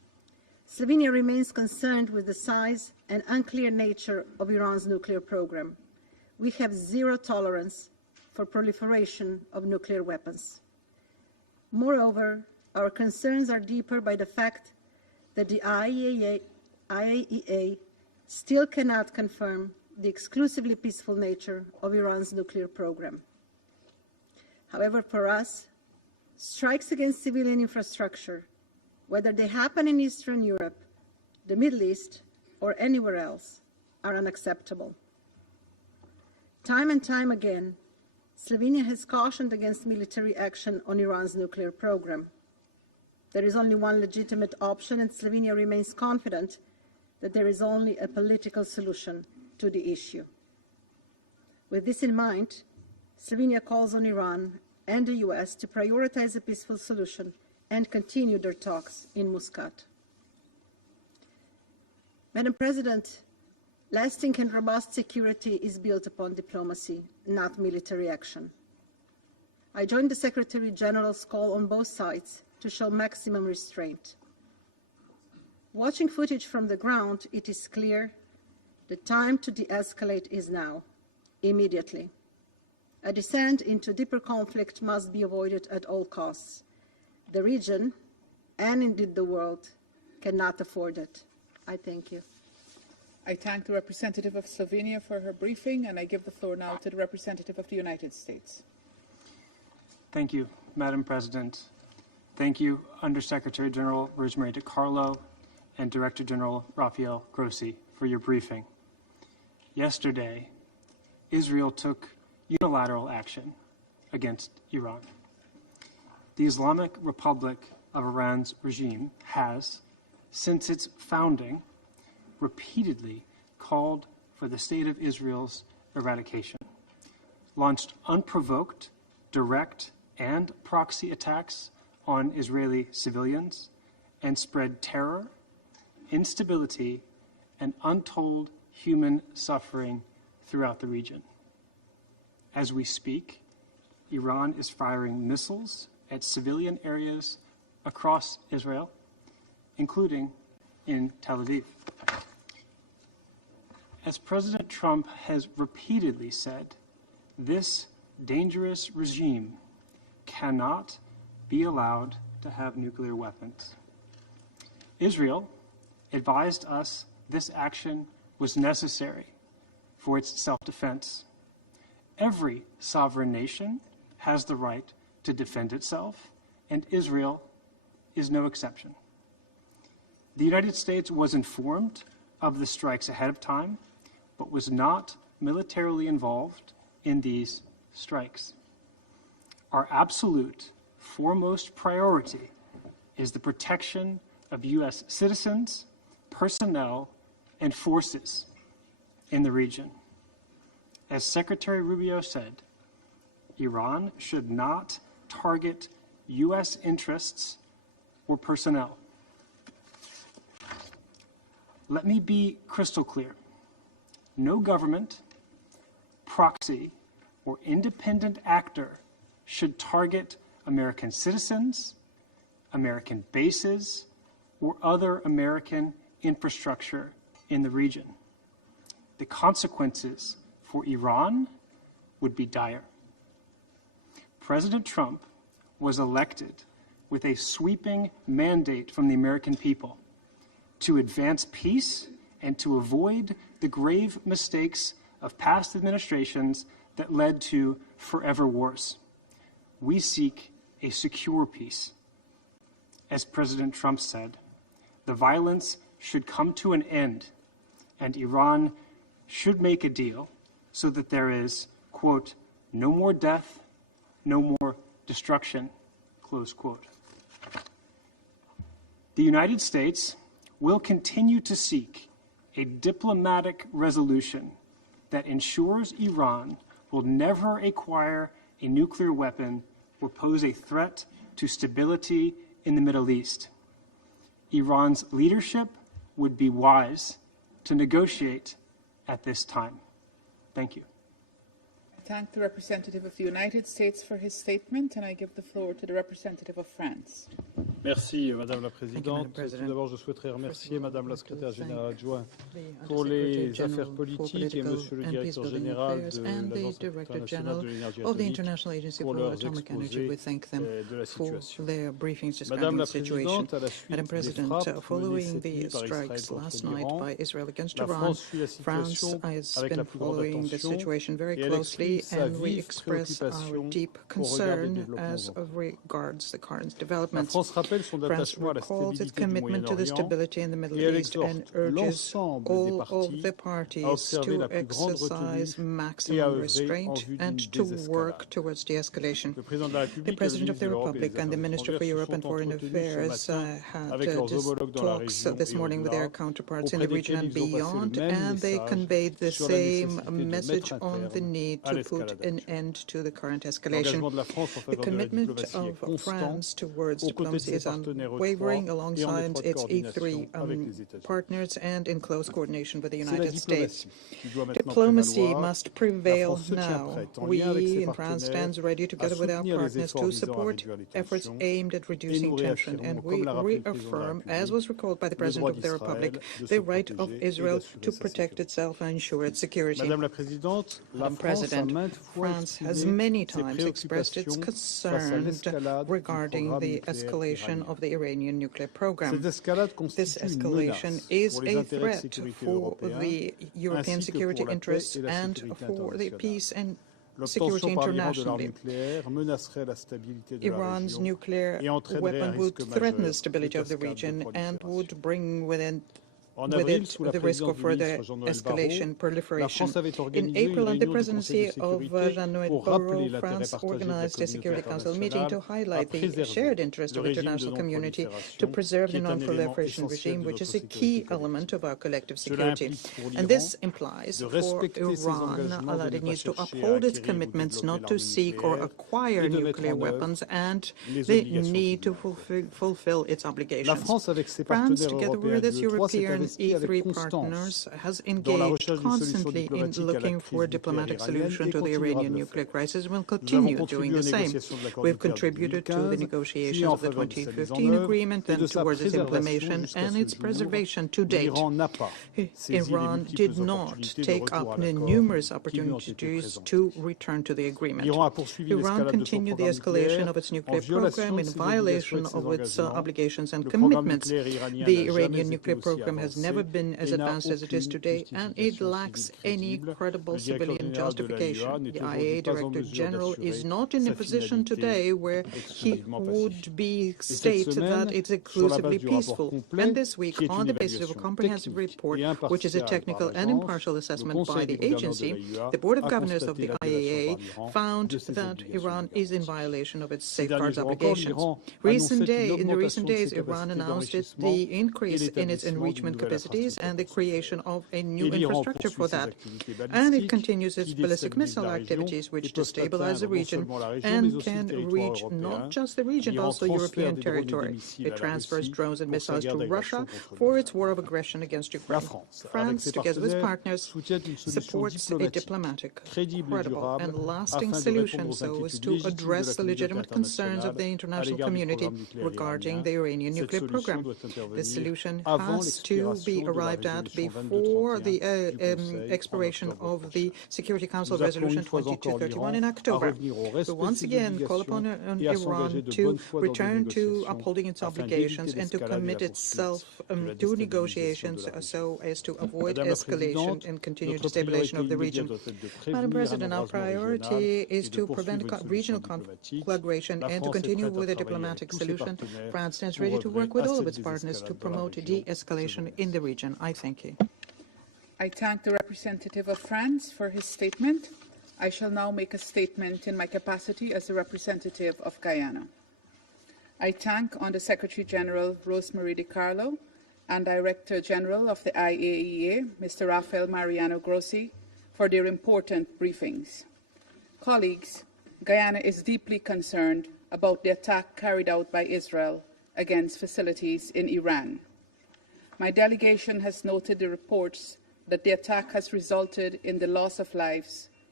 Slovenia remains concerned with the size and unclear nature of Iran's nuclear program. We have zero tolerance for proliferation of nuclear weapons. Moreover, our concerns are deeper by the fact that the IAEA still cannot confirm the exclusively peaceful nature of Iran's nuclear program. However, for us, strikes against civilian infrastructure, whether they happen in Eastern Europe, the Middle East, or anywhere else, are unacceptable. Time and time again, Slovenia has cautioned against military action on Iran's nuclear program. There is only one legitimate option, and Slovenia remains confident that there is only a political solution to the issue. With this in mind, Slovenia calls on Iran and the US to prioritize a peaceful solution and continue their talks in Muscat. Madam President, lasting and robust security is built upon diplomacy, not military action. I join the Secretary General's call on both sides to show maximum restraint. Watching footage from the ground, it is clear the time to de-escalate is now, immediately. A descent into deeper conflict must be avoided at all costs. The region, and indeed the world, cannot afford it. I thank you. I thank the representative of Slovenia for her briefing, and I give the floor now to the representative of the United States. Thank you, Madam President. Thank you, Undersecretary General Rosemary DiCarlo and Director General Rafael Grossi, for your briefing. Yesterday, Israel took unilateral action against Iran. The Islamic Republic of Iran's regime has, since its founding, repeatedly called for the state of Israel's eradication, launched unprovoked, direct, and proxy attacks on Israeli civilians, and spread terror, instability, and untold human suffering throughout the region. As we speak, Iran is firing missiles at civilian areas across Israel, including in Tel Aviv. As President Trump has repeatedly said, this dangerous regime cannot be allowed to have nuclear weapons. Israel advised us this action was necessary for its self-defense. Every sovereign nation has the right to defend itself, and Israel is no exception. The United States was informed of the strikes ahead of time, but was not militarily involved in these strikes. Our absolute foremost priority is the protection of U.S. citizens, personnel, and forces in the region. As Secretary Rubio said, Iran should not target U.S. interests or personnel. Let me be crystal clear. No government, proxy, or independent actor should target American citizens, American bases, or other American infrastructure in the region. The consequences for Iran would be dire. President Trump was elected with a sweeping mandate from the American people to advance peace and to avoid the grave mistakes of past administrations that led to forever wars. We seek a secure peace. As President Trump said, the violence should come to an end, and Iran should make a deal so that there is, quote, no more death, no more destruction, close quote. The United States will continue to seek a diplomatic resolution that ensures Iran will never acquire a nuclear weapon or pose a threat to stability in the Middle East. Iran's leadership would be wise to negotiate at this time. Thank you. thank the representative of the United States for his statement, and I give the floor to the representative of France. Merci, Madame la Présidente. Tout d'abord, je souhaiterais remercier Madame la Secrétaire générale adjointe pour les affaires politiques et Monsieur le Directeur général de l'Agence internationale de l'énergie atomique pour leurs exposés de la situation. Madame la Présidente, à la suite des frappes menées cette nuit par Israël contre l'Iran, la France suit la situation avec la plus grande attention et elle exprime sa vive préoccupation au regard des développements locaux. La France rappelle son attachement à la stabilité du Moyen-Orient et elle exhorte l'ensemble des parties à observer la plus grande retenue et à œuvrer en vue d'une désescalade. Le président de la République et le ministre de l'Europe et des Affaires étrangères se sont entretenus ce matin avec leurs homologues dans la région this morning with their counterparts in the region and beyond, and they conveyed the same message on the need to put an end to the current escalation. The commitment of France towards diplomacy is unwavering alongside its E3 partners and in close coordination with the United States. Diplomacy must prevail now. We in France stand ready together with our partners to support efforts aimed at reducing tension, and we reaffirm, as was recalled by the President of the Republic, the right of Israel to protect itself and ensure its security. Madam President, France has many times expressed its concern regarding the escalation of the Iranian nuclear program. This escalation is a threat for the European security interests and for the peace and security internationally. Iran's nuclear weapon would threaten the stability of the region and would bring with it the risk of further escalation, proliferation. In April, under the presidency of Jean-Noël Barrot, France organized a Security Council meeting to highlight the shared interest of the international community to preserve the non-proliferation regime, which is a key element of our collective security. And this implies for Iran that it needs to uphold its commitments not to seek or acquire nuclear weapons and the need to fulfill its obligations. France, together with its European E3 partners, has engaged constantly in looking for a diplomatic solution to the Iranian nuclear crisis and will continue doing the same. We have contributed to the negotiations of the 2015 agreement and towards its implementation and its preservation to date. Iran did not take up the numerous opportunities to return to the agreement. Iran continued the escalation of its nuclear program in violation of its obligations and commitments. The Iranian nuclear program has never been as advanced as it is today, and it lacks any credible civilian justification. The IAEA Director General is not in a position today where he would state that it's exclusively peaceful. And this week, on the basis of a comprehensive report, which is a technical and impartial assessment by the agency, the Board of Governors of the IAEA found that Iran is in violation of its safeguards obligations. In the recent days, Iran announced the increase in its enrichment capacities and the creation of a new infrastructure for that. And it continues its ballistic missile activities, which destabilize the region and can reach not just the region, but also European territory. It transfers drones and missiles to Russia for its war of aggression against Ukraine. France, together with partners, supports a diplomatic, credible, and lasting solution so as to address the legitimate concerns of the international community regarding the Iranian nuclear program. This solution has to be arrived at before the expiration of the Security Council Resolution 2231 in October. We once again call upon Iran to return to upholding its obligations and to commit itself to negotiations so as to avoid escalation and continued destabilization of the region. Madam President, our priority is to prevent regional conflagration and to continue with a diplomatic solution. France stands ready to work with all of its partners to promote de-escalation in the region. I thank you. I thank the representative of France for his statement. I shall now make a statement in my capacity as the representative of Guyana. I thank Under Secretary General Rosemarie DiCarlo and Director General of the IAEA, Mr. Rafael Mariano Grossi, for their important briefings. Colleagues, Guyana is deeply concerned about the attack carried out by Israel against facilities in Iran. My delegation has noted the reports that the attack has resulted in the loss of lives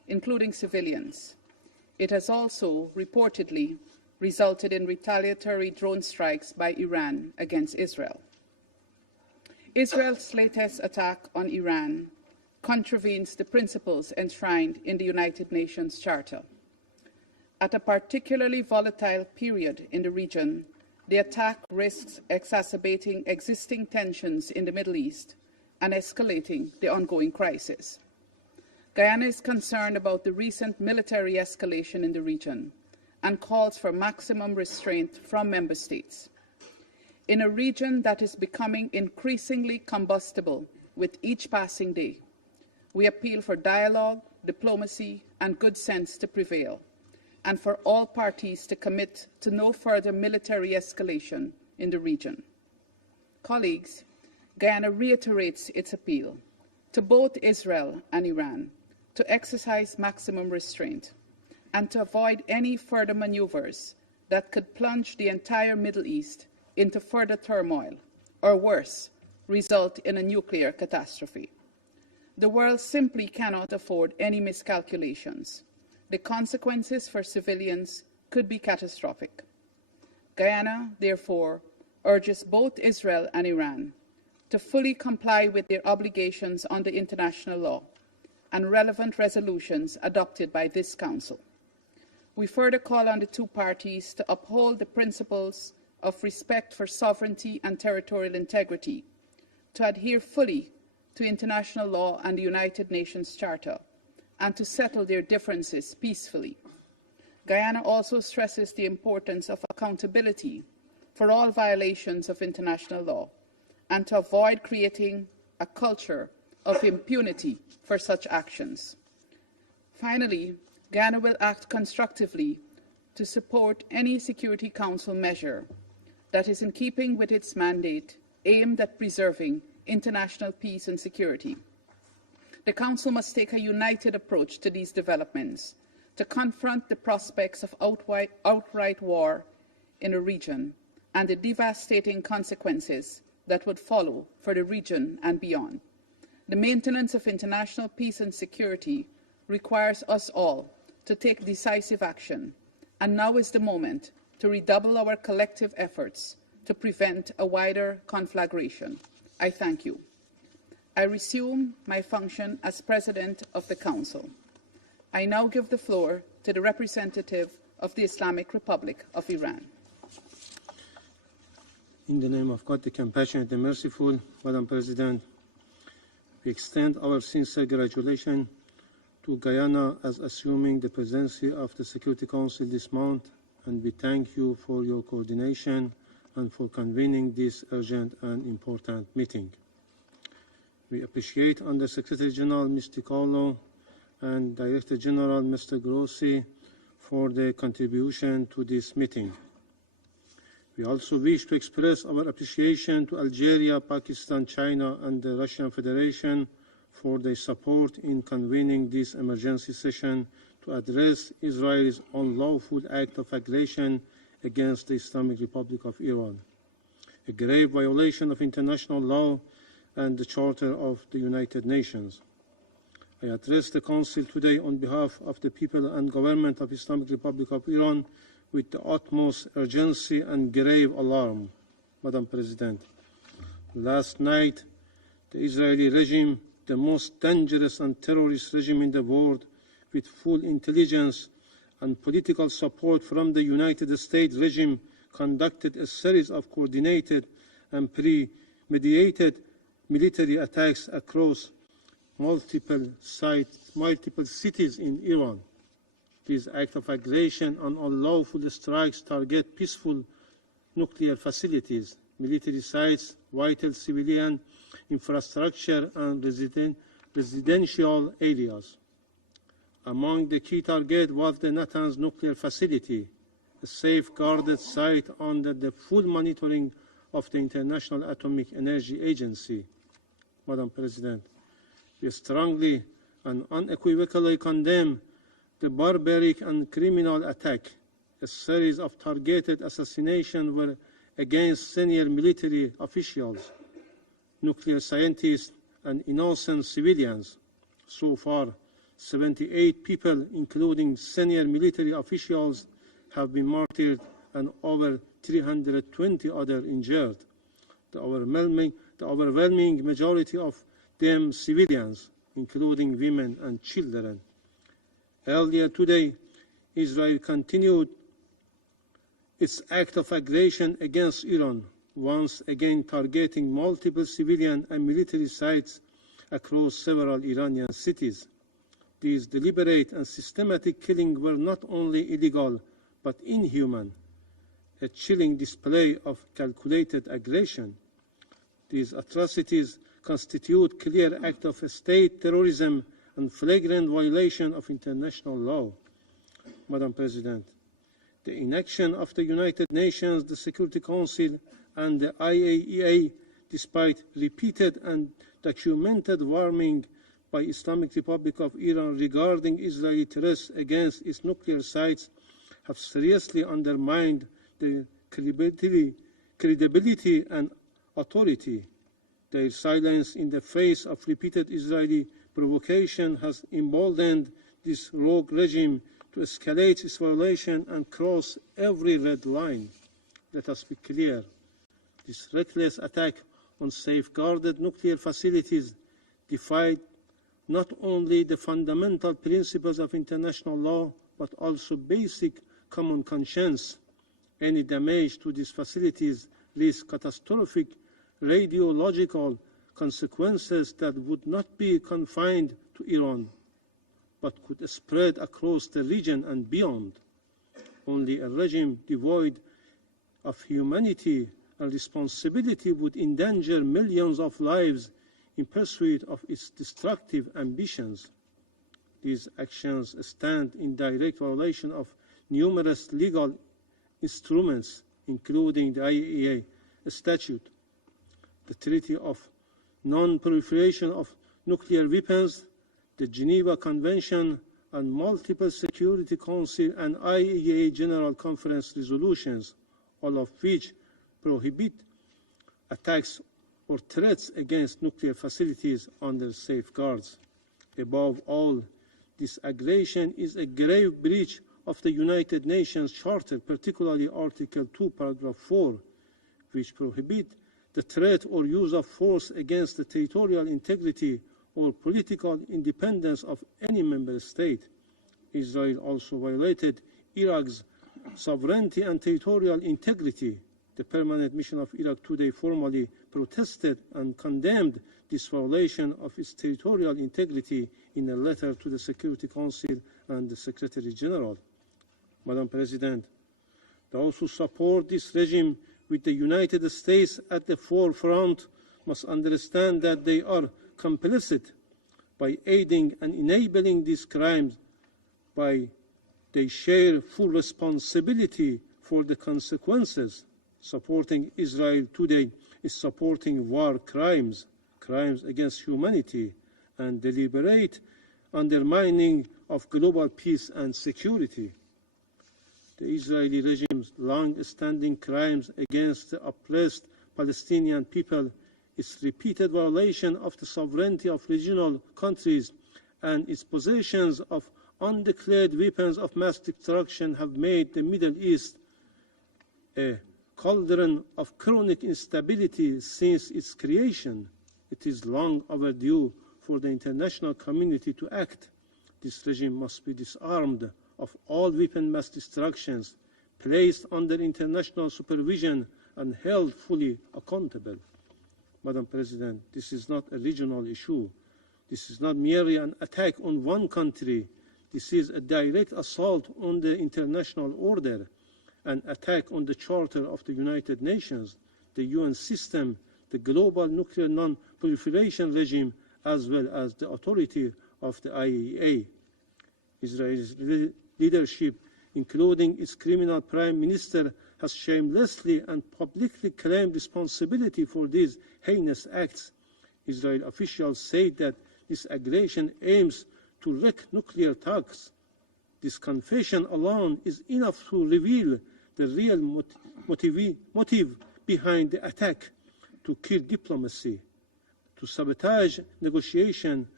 including civilians. It has also reportedly resulted in retaliatory drone strikes by Iran against Israel. Israel's latest attack on Iran contravenes the principles enshrined in the United Nations Charter. At a particularly volatile period in the region, the attack risks exacerbating existing tensions in the Middle East and escalating the ongoing crisis. Guyana is concerned about the recent military escalation in the region and calls for maximum restraint from member states. In a region that is becoming increasingly combustible with each passing day, we appeal for dialogue, diplomacy, and good sense to prevail, and for all parties to commit to no further military escalation in the region. Colleagues, Guyana reiterates its appeal to both Israel and Iran to exercise maximum restraint and to avoid any further maneuvers that could plunge the entire Middle East into further turmoil, or worse, result in a nuclear catastrophe. The world simply cannot afford any miscalculations. The consequences for civilians could be catastrophic. Guyana, therefore, urges both Israel and Iran to fully comply with their obligations under international law and relevant resolutions adopted by this Council. We further call on the two parties to uphold the principles of respect for sovereignty and territorial integrity, to adhere fully to international law and the United Nations Charter, and to settle their differences peacefully. Guyana also stresses the importance of accountability for all violations of international law, and to avoid creating a culture of impunity for such actions. Finally, Guyana will act constructively to support any Security Council measure that is in keeping with its mandate aimed at preserving international peace and security. The Council must take a united approach to these developments to confront the prospects of outright war in the region and the devastating consequences that would follow for the region and beyond. The maintenance of international peace and security requires us all to take decisive action, and now is the moment to redouble our collective efforts to prevent a wider conflagration. I thank you. I resume my function as President of the Council. I now give the floor to the representative of the Islamic Republic of Iran. In the name of God, the compassionate and merciful, Madam President, we extend our sincere congratulations to Guyana as assuming the presidency of the Security Council this month, and we thank you for your coordination and for convening this urgent and important meeting. We appreciate Under Secretary General Mr. Carlo and Director General Mr. Grossi for their contribution to this meeting. We also wish to express our appreciation to Algeria, Pakistan, China, and the Russian Federation for their support in convening this emergency session to address Israel's unlawful act of aggression against the Islamic Republic of Iran, a grave violation of international law and the Charter of the United Nations. I address the Council today on behalf of the people and government of the Islamic Republic of Iran with the utmost urgency and grave alarm. Madam President, last night, the Israeli regime, the most dangerous and terrorist regime in the world, with full intelligence and political support from the United States regime, conducted a series of coordinated and premeditated military attacks across multiple cities in Iran. These acts of aggression and unlawful strikes target peaceful nuclear facilities, military sites, vital civilian infrastructure, and residential areas. Among the key targets was the Natanz nuclear facility, a safeguarded site under the full monitoring of the International Atomic Energy Agency. Madam President, we strongly and unequivocally condemn the barbaric and criminal attack. A series of targeted assassinations were against senior military officials, nuclear scientists, and innocent civilians. So far, 78 people, including senior military officials, have been martyred and over 320 others injured. The overwhelming majority of them civilians, including women and children. Earlier today, Israel continued its act of aggression against Iran, once again targeting multiple civilian and military sites across several Iranian cities. These deliberate and systematic killings were not only illegal, but inhuman, a chilling display of calculated aggression. These atrocities constitute clear acts of state terrorism and flagrant violation of international law. Madam President, the inaction of the United Nations, the Security Council, and the IAEA, despite repeated and documented warning by Islamic Republic of Iran regarding Israeli threats against its nuclear sites, have seriously undermined the credibility and authority. Their silence in the face of repeated Israeli provocation has emboldened this rogue regime to escalate its violation and cross every red line. Let us be clear. This reckless attack on safeguarded nuclear facilities defied not only the fundamental principles of international law, but also basic common conscience. Any damage to these facilities risks catastrophic radiological consequences that would not be confined to Iran, but could spread across the region and beyond. Only a regime devoid of humanity and responsibility would endanger millions of lives in pursuit of its destructive ambitions. These actions stand in direct violation of numerous legal instruments, including the IAEA Statute, the Treaty of Non-Proliferation of Nuclear Weapons, the Geneva Convention, and multiple Security Council and IAEA General Conference resolutions, all of which prohibit attacks or threats against nuclear facilities under safeguards. Above all, this aggression is a grave breach of the United Nations Charter, particularly Article 2, Paragraph 4, which prohibit the threat or use of force against the territorial integrity or political independence of any member state. Israel also violated Iraq's sovereignty and territorial integrity. The Permanent Mission of Iraq today formally protested and condemned this violation of its territorial integrity in a letter to the Security Council and the Secretary General. Madam President, those who support this regime with the United States at the forefront must understand that they are complicit by aiding and enabling these crimes, by they share full responsibility for the consequences. Supporting Israel today is supporting war crimes, crimes against humanity, and deliberate undermining of global peace and security. The Israeli regime's long-standing crimes against the oppressed Palestinian people, its repeated violation of the sovereignty of regional countries, and its possessions of undeclared weapons of mass destruction have made the Middle East a cauldron of chronic instability since its creation. It is long overdue for the international community to act. This regime must be disarmed of all weapon mass destructions, placed under international supervision, and held fully accountable. Madam President, this is not a regional issue. This is not merely an attack on one country. This is a direct assault on the international order, an attack on the Charter of the United Nations, the UN system, the global nuclear non-proliferation regime, as well as the authority of the IAEA. Israel's leadership, including its criminal prime minister, has shamelessly and publicly claimed responsibility for these heinous acts. Israeli officials say that this aggression aims to wreak nuclear talks. This confession alone is enough to reveal the real motive behind the attack: to kill diplomacy, to sabotage negotiation,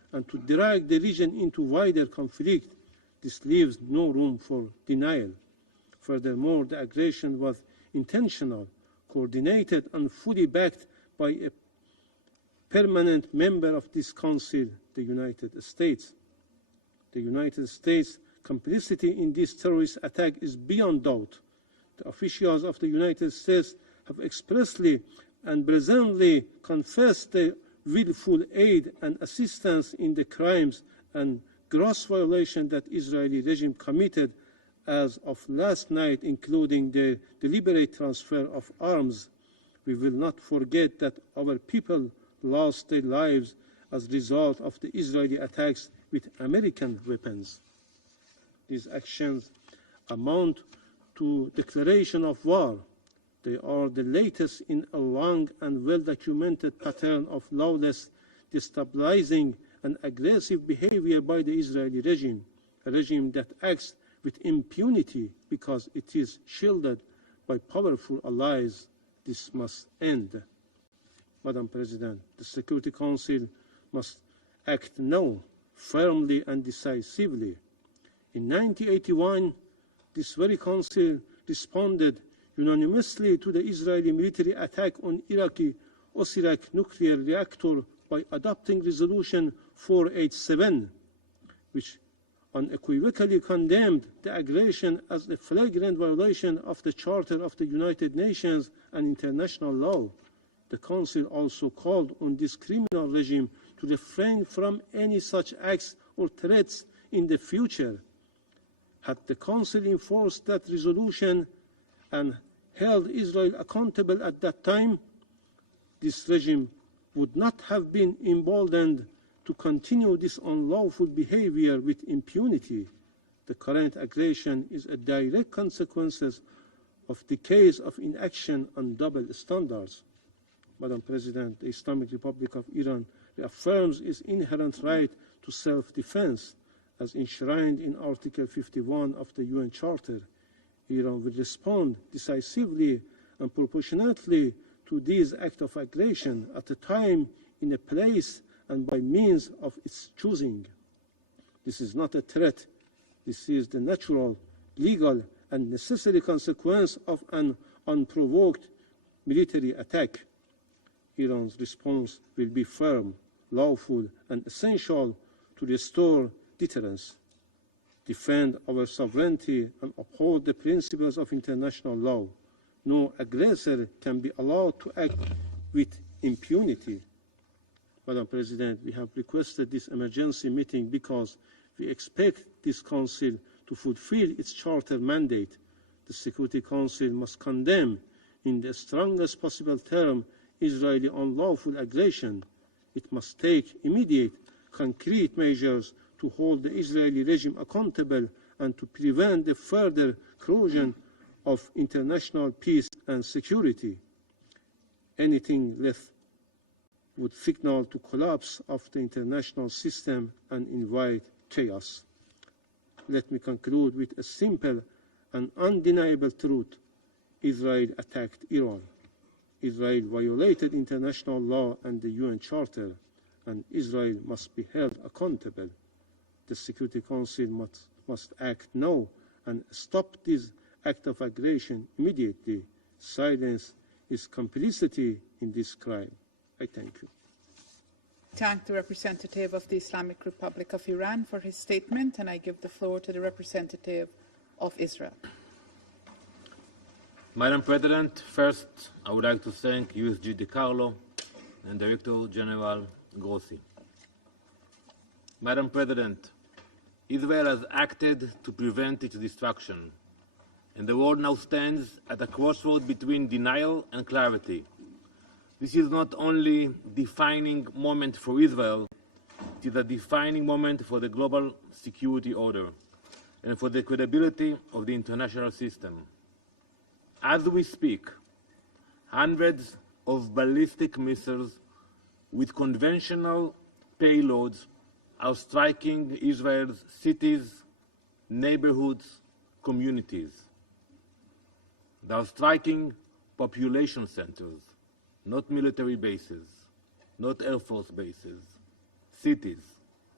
and to drag the region into wider conflict. This leaves no room for denial. Furthermore, the aggression was intentional, coordinated, and fully backed by a permanent member of this Council, the United States. The United States' complicity in this terrorist attack is beyond doubt. The officials of the United States have expressly and brazenly confessed their willful aid and assistance in the crimes and gross violations that Israeli regime committed as of last night, including the deliberate transfer of arms. We will not forget that our people lost their lives as a result of the Israeli attacks with American weapons. These actions amount to declaration of war. They are the latest in a long and well-documented pattern of lawless, destabilizing, and aggressive behavior by the Israeli regime, a regime that acts with impunity because it is shielded by powerful allies. This must end. Madam President, the Security Council must act now, firmly and decisively. In 1981, this very Council responded unanimously to the Israeli military attack on Iraqi Osirak nuclear reactor by adopting Resolution 487, which unequivocally condemned the aggression as a flagrant violation of the Charter of the United Nations and international law. The Council also called on this criminal regime to refrain from any such acts or threats in the future. Had the Council enforced that resolution and held Israel accountable at that time, this regime would not have been emboldened to continue this unlawful behavior with impunity. The current aggression is a direct consequence of decades of inaction and double standards. Madam President, the Islamic Republic of Iran reaffirms its inherent right to self-defense as enshrined in Article 51 of the UN Charter. Iran will respond decisively and proportionately to these acts of aggression at a time, in a place, and by means of its choosing. This is not a threat. This is the natural, legal, and necessary consequence of an unprovoked military attack. Iran's response will be firm, lawful, and essential to restore deterrence, defend our sovereignty, and uphold the principles of international law. No aggressor can be allowed to act with impunity. Madam President, we have requested this emergency meeting because we expect this Council to fulfill its Charter mandate. The Security Council must condemn, in the strongest possible term, Israeli unlawful aggression. It must take immediate, concrete measures to hold the Israeli regime accountable and to prevent the further corrosion of international peace and security. Anything less would signal to collapse of the international system and invite chaos. Let me conclude with a simple and undeniable truth. Israel attacked Iran. Israel violated international law and the UN Charter, and Israel must be held accountable. The Security Council must act now and stop this act of aggression immediately. Silence is complicity in this crime. I thank you. Thank the representative of the Islamic Republic of Iran for his statement, and I give the floor to the representative of Israel. Madam President, first I would like to thank USG DiCarlo and Director General Grossi. Madam President, Israel has acted to prevent its destruction, and the world now stands at a crossroad between denial and clarity. This is not only a defining moment for Israel, it is a defining moment for the global security order and for the credibility of the international system. As we speak, hundreds of ballistic missiles with conventional payloads are striking Israel's cities, neighborhoods, communities. They are striking population centers, not military bases, not Air Force bases, cities,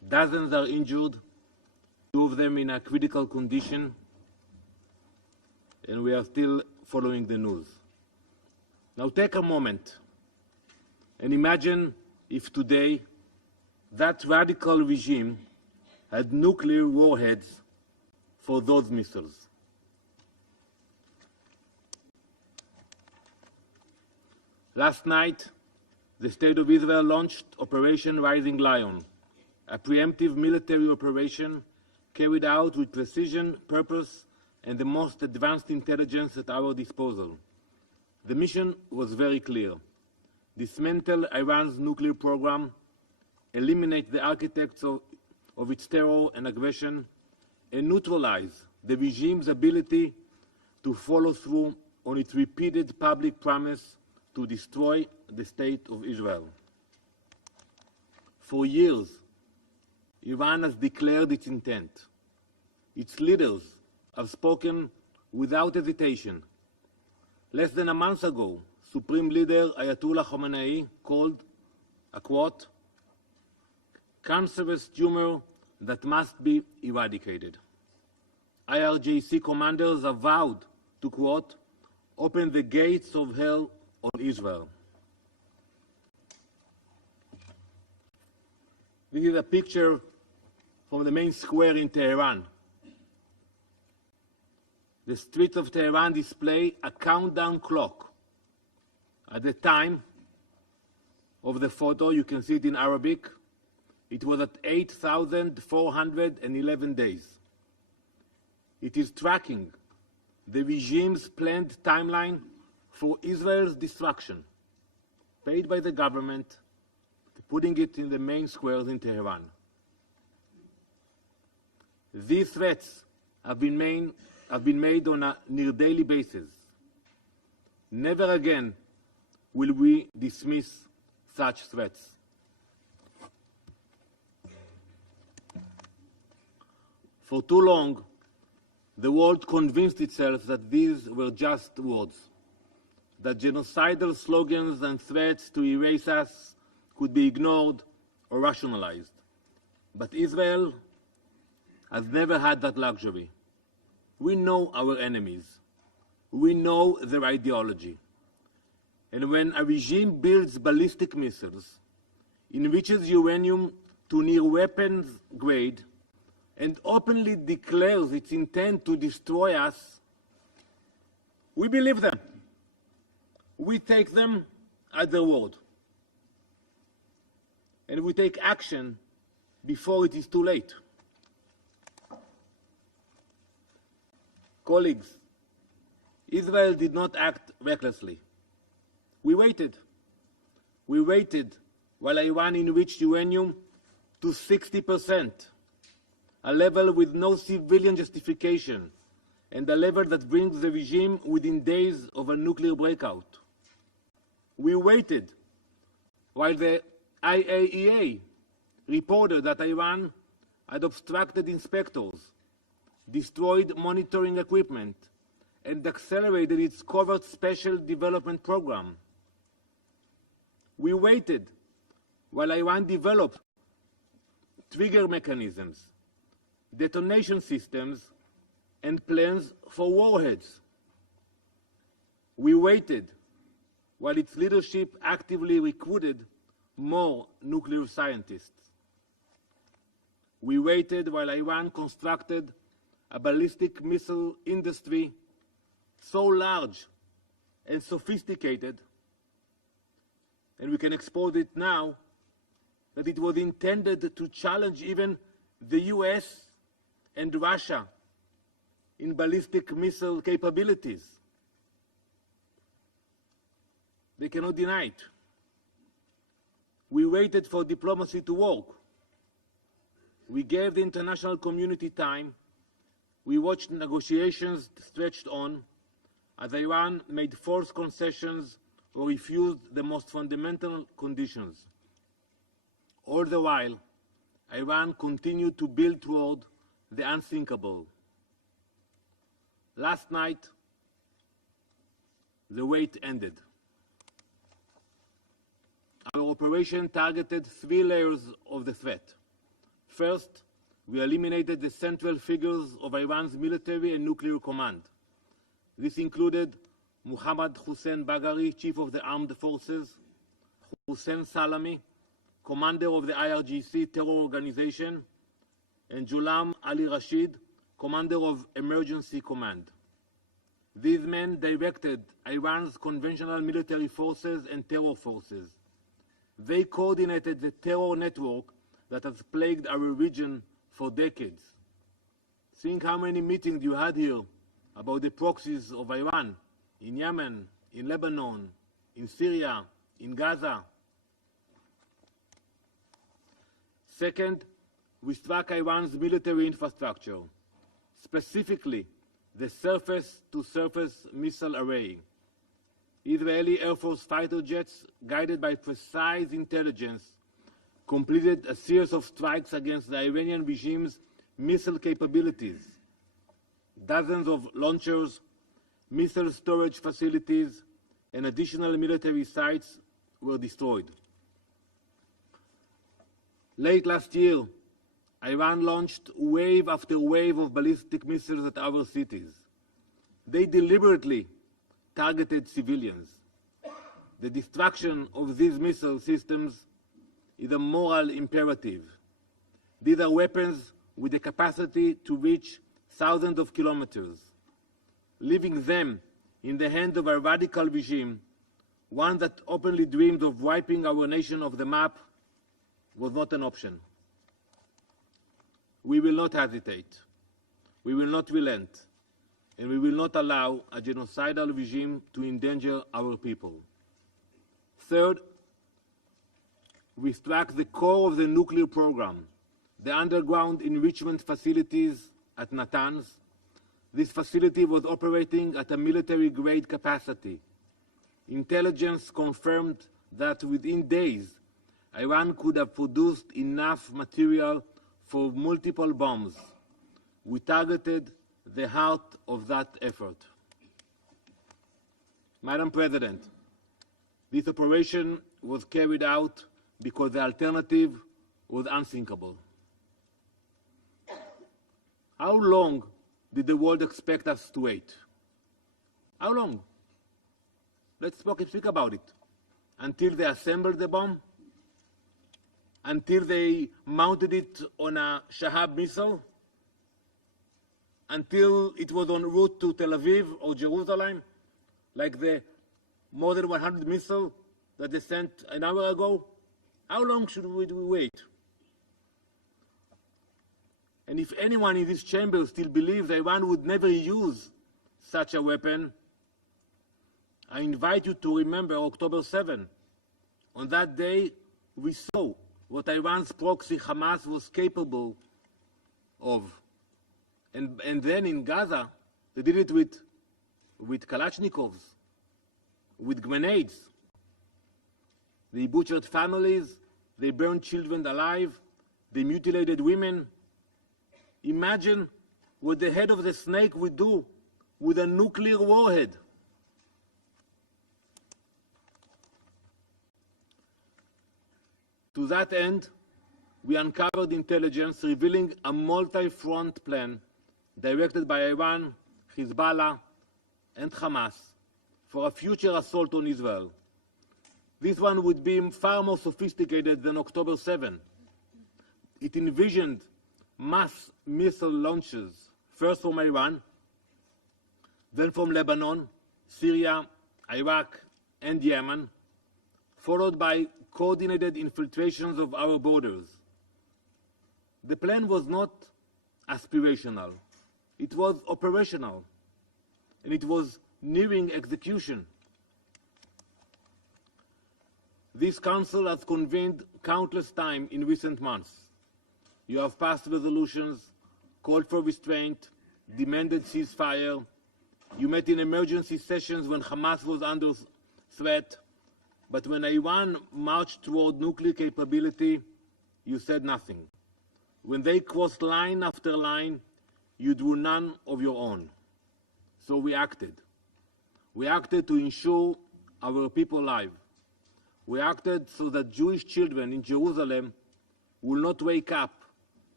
Dozens are injured, 2 of them in a critical condition, and we are still following the news. Now take a moment and imagine if today that radical regime had nuclear warheads for those missiles. Last night, the State of Israel launched Operation Rising Lion, a preemptive military operation carried out with precision, purpose, and the most advanced intelligence at our disposal. The mission was very clear: dismantle Iran's nuclear program, eliminate the architects of its terror and aggression, and neutralize the regime's ability to follow through on its repeated public promise to destroy the State of Israel. For years, Iran has declared its intent. Its leaders have spoken without hesitation. Less than a month ago, Supreme Leader Ayatollah Khamenei called a, quote, cancerous tumor that must be eradicated. IRGC commanders have vowed to, quote, open the gates of hell on Israel. This is a picture from the main square in Tehran. The streets of Tehran display a countdown clock. At the time of the photo, you can see it in Arabic, it was at 8,411 days. It is tracking the regime's planned timeline for Israel's destruction, paid by the government, putting it in the main squares in Tehran. These threats have been made on a near-daily basis. Never again will we dismiss such threats. For too long, the world convinced itself that these were just words, that genocidal slogans and threats to erase us could be ignored or rationalized. But Israel has never had that luxury. We know our enemies. We know their ideology. And when a regime builds ballistic missiles, enriches uranium to near weapons grade, and openly declares its intent to destroy us, we believe them. We take them at their word. And we take action before it is too late. Colleagues, Israel did not act recklessly. We waited. We waited while Iran enriched uranium to 60%, a level with no civilian justification, and a level that brings the regime within days of a nuclear breakout. We waited while the IAEA reported that Iran had obstructed inspectors, destroyed monitoring equipment, and accelerated its covert special development program. We waited while Iran developed trigger mechanisms, detonation systems, and plans for warheads. We waited while its leadership actively recruited more nuclear scientists. We waited while Iran constructed a ballistic missile industry so large and sophisticated, and we can expose it now, that it was intended to challenge even the US and Russia in ballistic missile capabilities. They cannot deny it. We waited for diplomacy to work. We gave the international community time. We watched negotiations stretched on as Iran made forced concessions or refused the most fundamental conditions. All the while, Iran continued to build toward the unthinkable. Last night, the wait ended. Our operation targeted 3 layers of the threat. First, we eliminated the central figures of Iran's military and nuclear command. This included Mohammad Hussein Bagheri, chief of the armed forces, Hussein Salami, commander of the IRGC terror organization, and Ghulam Ali Rashid, commander of emergency command. These men directed Iran's conventional military forces and terror forces. They coordinated the terror network that has plagued our region for decades. Think how many meetings you had here about the proxies of Iran in Yemen, in Lebanon, in Syria, in Gaza. Second, we struck Iran's military infrastructure, specifically the surface-to-surface missile array. Israeli Air Force fighter jets, guided by precise intelligence, completed a series of strikes against the Iranian regime's missile capabilities. Dozens of launchers, missile storage facilities, and additional military sites were destroyed. Late last year, Iran launched wave after wave of ballistic missiles at our cities. They deliberately targeted civilians. The destruction of these missile systems is a moral imperative. These are weapons with the capacity to reach thousands of kilometers. Leaving them in the hands of a radical regime, one that openly dreamed of wiping our nation off the map, was not an option. We will not hesitate. We will not relent. And we will not allow a genocidal regime to endanger our people. Third, we struck the core of the nuclear program, the underground enrichment facilities at Natanz. This facility was operating at a military-grade capacity. Intelligence confirmed that within days, Iran could have produced enough material for multiple bombs. We targeted the heart of that effort. Madam President, this operation was carried out because the alternative was unthinkable. How long did the world expect us to wait? How long? Let's speak about it. Until they assembled the bomb? Until they mounted it on a Shahab missile? Until it was en route to Tel Aviv or Jerusalem, like the more than 100 missiles that they sent an hour ago? How long should we wait? And if anyone in this chamber still believes Iran would never use such a weapon, I invite you to remember October 7. On that day, we saw what Iran's proxy Hamas was capable of. And then in Gaza, they did it with Kalashnikovs, with grenades. They butchered families, they burned children alive, they mutilated women. Imagine what the head of the snake would do with a nuclear warhead. To that end, we uncovered intelligence revealing a multi-front plan directed by Iran, Hezbollah, and Hamas for a future assault on Israel. This one would be far more sophisticated than October 7. It envisioned mass missile launches, first from Iran, then from Lebanon, Syria, Iraq, and Yemen, followed by coordinated infiltrations of our borders. The plan was not aspirational. It was operational, and it was nearing execution. This Council has convened countless times in recent months. You have passed resolutions, called for restraint, demanded ceasefire. You met in emergency sessions when Hamas was under threat. But when Iran marched toward nuclear capability, you said nothing. When they crossed line after line, you drew none of your own. So we acted. We acted to ensure our people alive. We acted so that Jewish children in Jerusalem will not wake up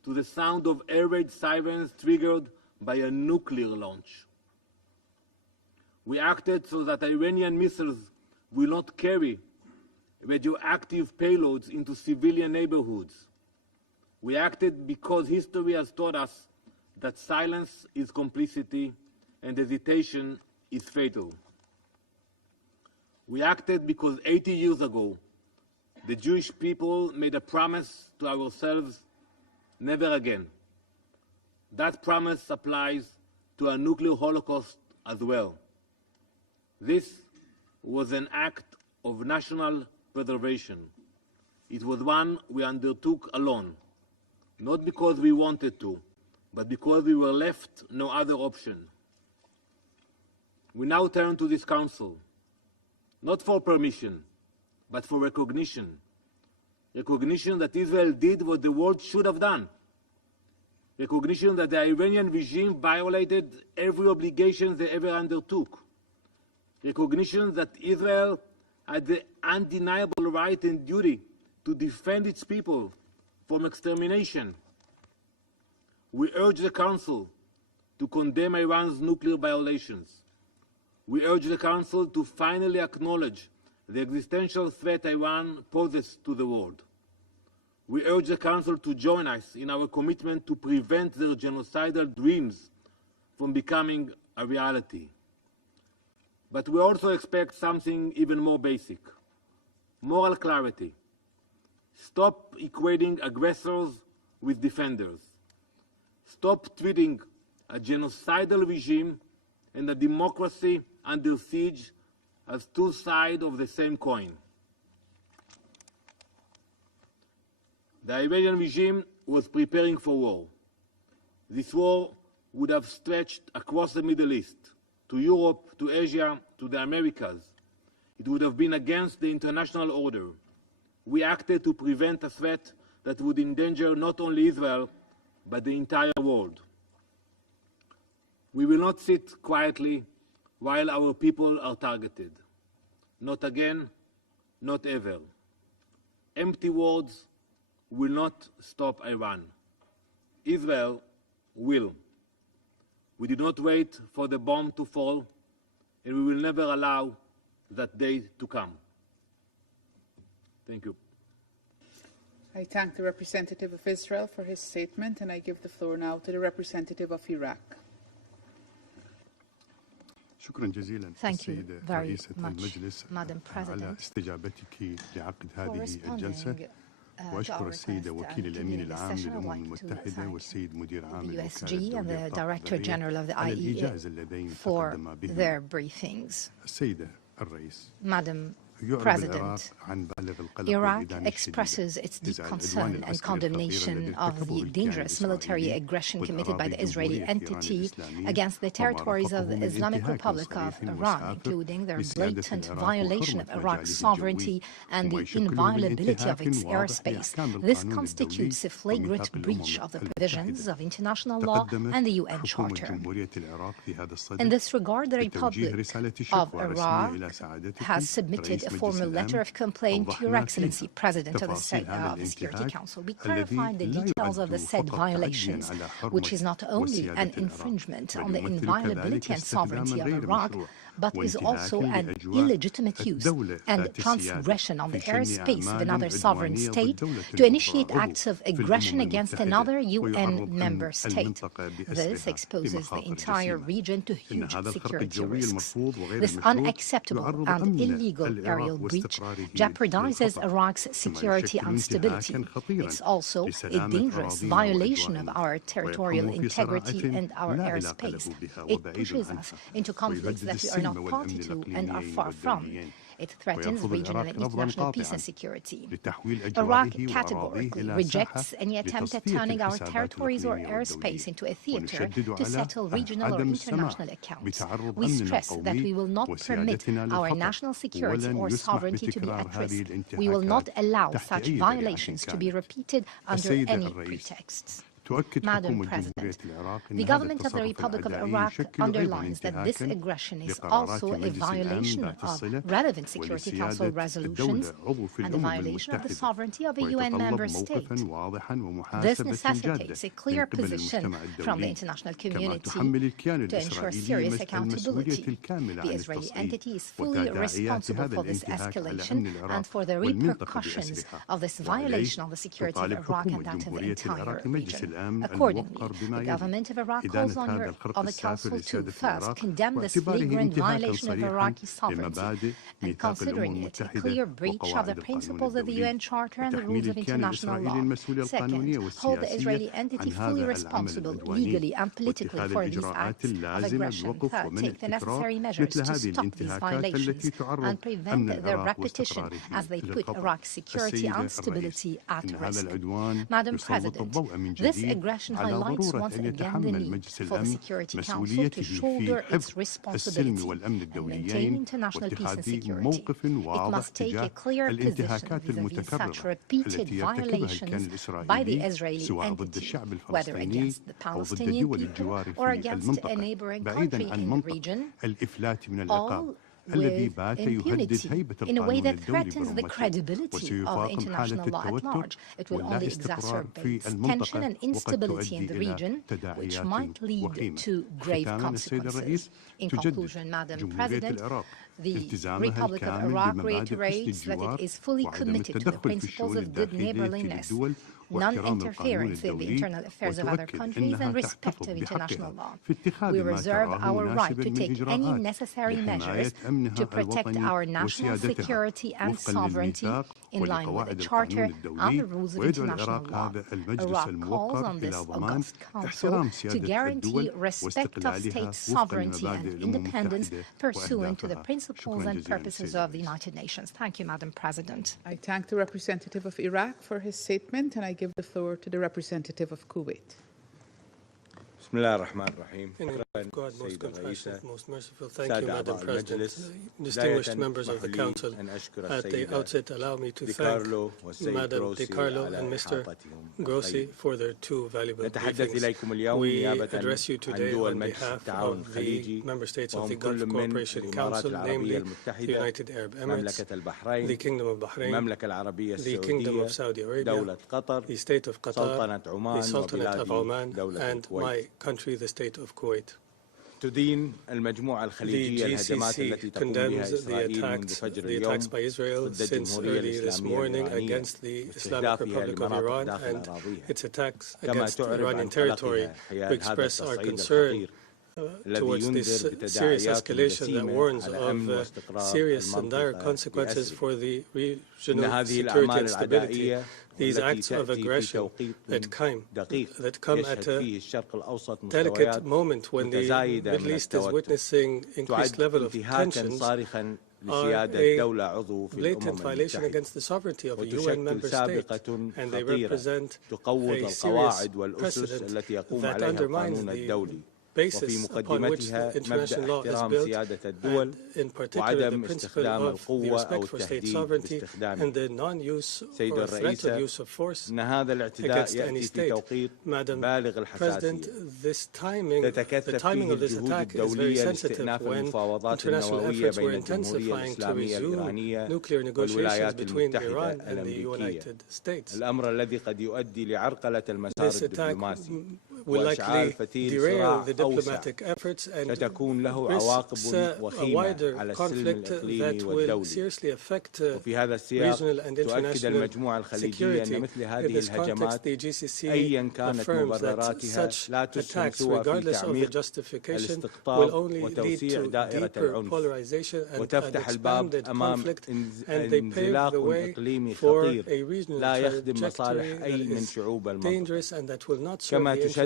to the sound of air raid sirens triggered by a nuclear launch. We acted so that Iranian missiles will not carry radioactive payloads into civilian neighborhoods. We acted because history has taught us that silence is complicity and hesitation is fatal. We acted because 80 years ago, the Jewish people made a promise to ourselves: never again. That promise applies to a nuclear holocaust as well. This was an act of national preservation. It was one we undertook alone, not because we wanted to, but because we were left no other option. We now turn to this Council, not for permission, but for recognition. Recognition that Israel did what the world should have done. Recognition that the Iranian regime violated every obligation they ever undertook. Recognition that Israel had the undeniable right and duty to defend its people from extermination. We urge the Council to condemn Iran's nuclear violations. We urge the Council to finally acknowledge the existential threat Iran poses to the world. We urge the Council to join us in our commitment to prevent their genocidal dreams from becoming a reality. But we also expect something even more basic: moral clarity. Stop equating aggressors with defenders. Stop treating a genocidal regime and a democracy under siege as two sides of the same coin. The Iranian regime was preparing for war. This war would have stretched across the Middle East, to Europe, to Asia, to the Americas. It would have been against the international order. We acted to prevent a threat that would endanger not only Israel, but the entire world. We will not sit quietly while our people are targeted. Not again, not ever. Empty words will not stop Iran. Israel will. We did not wait for the bomb to fall, and we will never allow that day to come. Thank you. I thank the representative of Israel for his statement, and I give the floor now to the representative of Iraq. Thank you very much, Madam President, for responding وأشكر السيد وكيل الأمين العام للأمم المتحدة والسيد مدير عام USG and the Director General of the IEA for their briefings. السيدة الرئيس Madam President, Iraq expresses its deep concern and condemnation of the dangerous military aggression committed by the Israeli entity against the territories of the Islamic Republic of Iran, including their blatant violation of Iraq's sovereignty and the inviolability of its airspace. This constitutes a flagrant breach of the provisions of international law and the UN Charter. In this regard, the Republic of Iraq has submitted a formal letter of complaint to Your Excellency, President of the Security Council. We clarified the details of the said violations, which is not only an infringement on the inviolability and sovereignty of Iraq, but is also an illegitimate use and transgression on the airspace of another sovereign state to initiate acts of aggression against another UN member state. This exposes the entire region to huge security risks. This unacceptable and illegal aerial breach jeopardizes Iraq's security and stability. It's also a dangerous violation of our territorial integrity and our airspace. It pushes us into conflicts that we are not party to and are far from. It threatens regional and international peace and security. Iraq categorically rejects any attempt at turning our territories or airspace into a theater to settle regional or international accounts. We stress that we will not permit our national security or sovereignty to be at risk. We will not allow such violations to be repeated under any pretexts. Madam President, the government of the Republic of Iraq underlines that this aggression is also a violation of relevant Security Council resolutions and a violation of the sovereignty of a UN member state. This necessitates a clear position from the international community to ensure serious accountability. The Israeli entity is fully responsible for this escalation and for the repercussions of this violation of the security of Iraq and that of the entire region. Accordingly, the government of Iraq calls on the Council to first condemn this flagrant violation of Iraqi sovereignty and, considering it a clear breach of the principles of the UN Charter and the rules of international law. Second, hold the Israeli entity fully responsible legally and politically for these acts of aggression. Third, take the necessary measures to stop these violations and prevent their repetition as they put Iraq's security and stability at risk. Madam President, this aggression highlights once again the need for the Security Council to shoulder its responsibility and maintain international peace and security. It must take a clear position vis-à-vis such repeated violations by the Israeli entity, whether against the Palestinian people or against a neighboring country in the region, all with impunity in a way that threatens the credibility of international law at large. It will only exacerbate tension and instability in the region, which might lead to grave consequences. In conclusion, Madam President, the Republic of Iraq reiterates that it is fully committed to the principles of good neighborliness, non-interference with the internal affairs of other countries, and respect of international law. We reserve our right to take any necessary measures to protect our national security and sovereignty in line with the Charter and the rules of international law. Iraq calls on this august Council to guarantee respect of state sovereignty and independence pursuant to the principles and purposes of the United Nations. Thank you, Madam President. I thank the representative of Iraq for his statement, and I give the floor to the representative of Kuwait. بسم الله الرحمن الرحيم. God, most compassionate, most merciful. Thank you, Madam President. Distinguished members of the Council, at the outset, allow me to thank Madam De Carlo and Mr. Grossi for their two valuable briefings. We address you today on behalf of the member states of the Gulf Cooperation Council, namely the United Arab Emirates, the Kingdom of Bahrain, the Kingdom of Saudi Arabia, the State of Qatar, the Sultanate of Oman, and my country, the State of Kuwait. تدين المجموعة الخليجية الهجمات التي تقوم بها إسرائيل منذ فجر اليوم by Israel since early this morning against the Islamic Republic of Iran and its attacks against Iranian territory. We express our concern towards this serious escalation that warns of serious and dire consequences for the regional security and stability. These acts of aggression that come at a delicate moment when the Middle East is witnessing increased level of tensions are a blatant violation against the sovereignty of a UN member state, and they represent a serious precedent that undermines the basis upon which the international law is built, and in particular the principle of the respect for state sovereignty and the non-use or threat of use of force against any state. Madam President, the timing of this attack is very sensitive when international efforts were intensifying to resume nuclear negotiations between Iran and the United States. This attack will likely derail the diplomatic efforts and risks a wider conflict that will seriously affect regional and international security. In this context, the GCC affirms that such attacks, regardless of the justification, will only lead to deeper polarization and an expanded conflict, and they pave the way for a regional trajectory that is dangerous and that will not serve the interests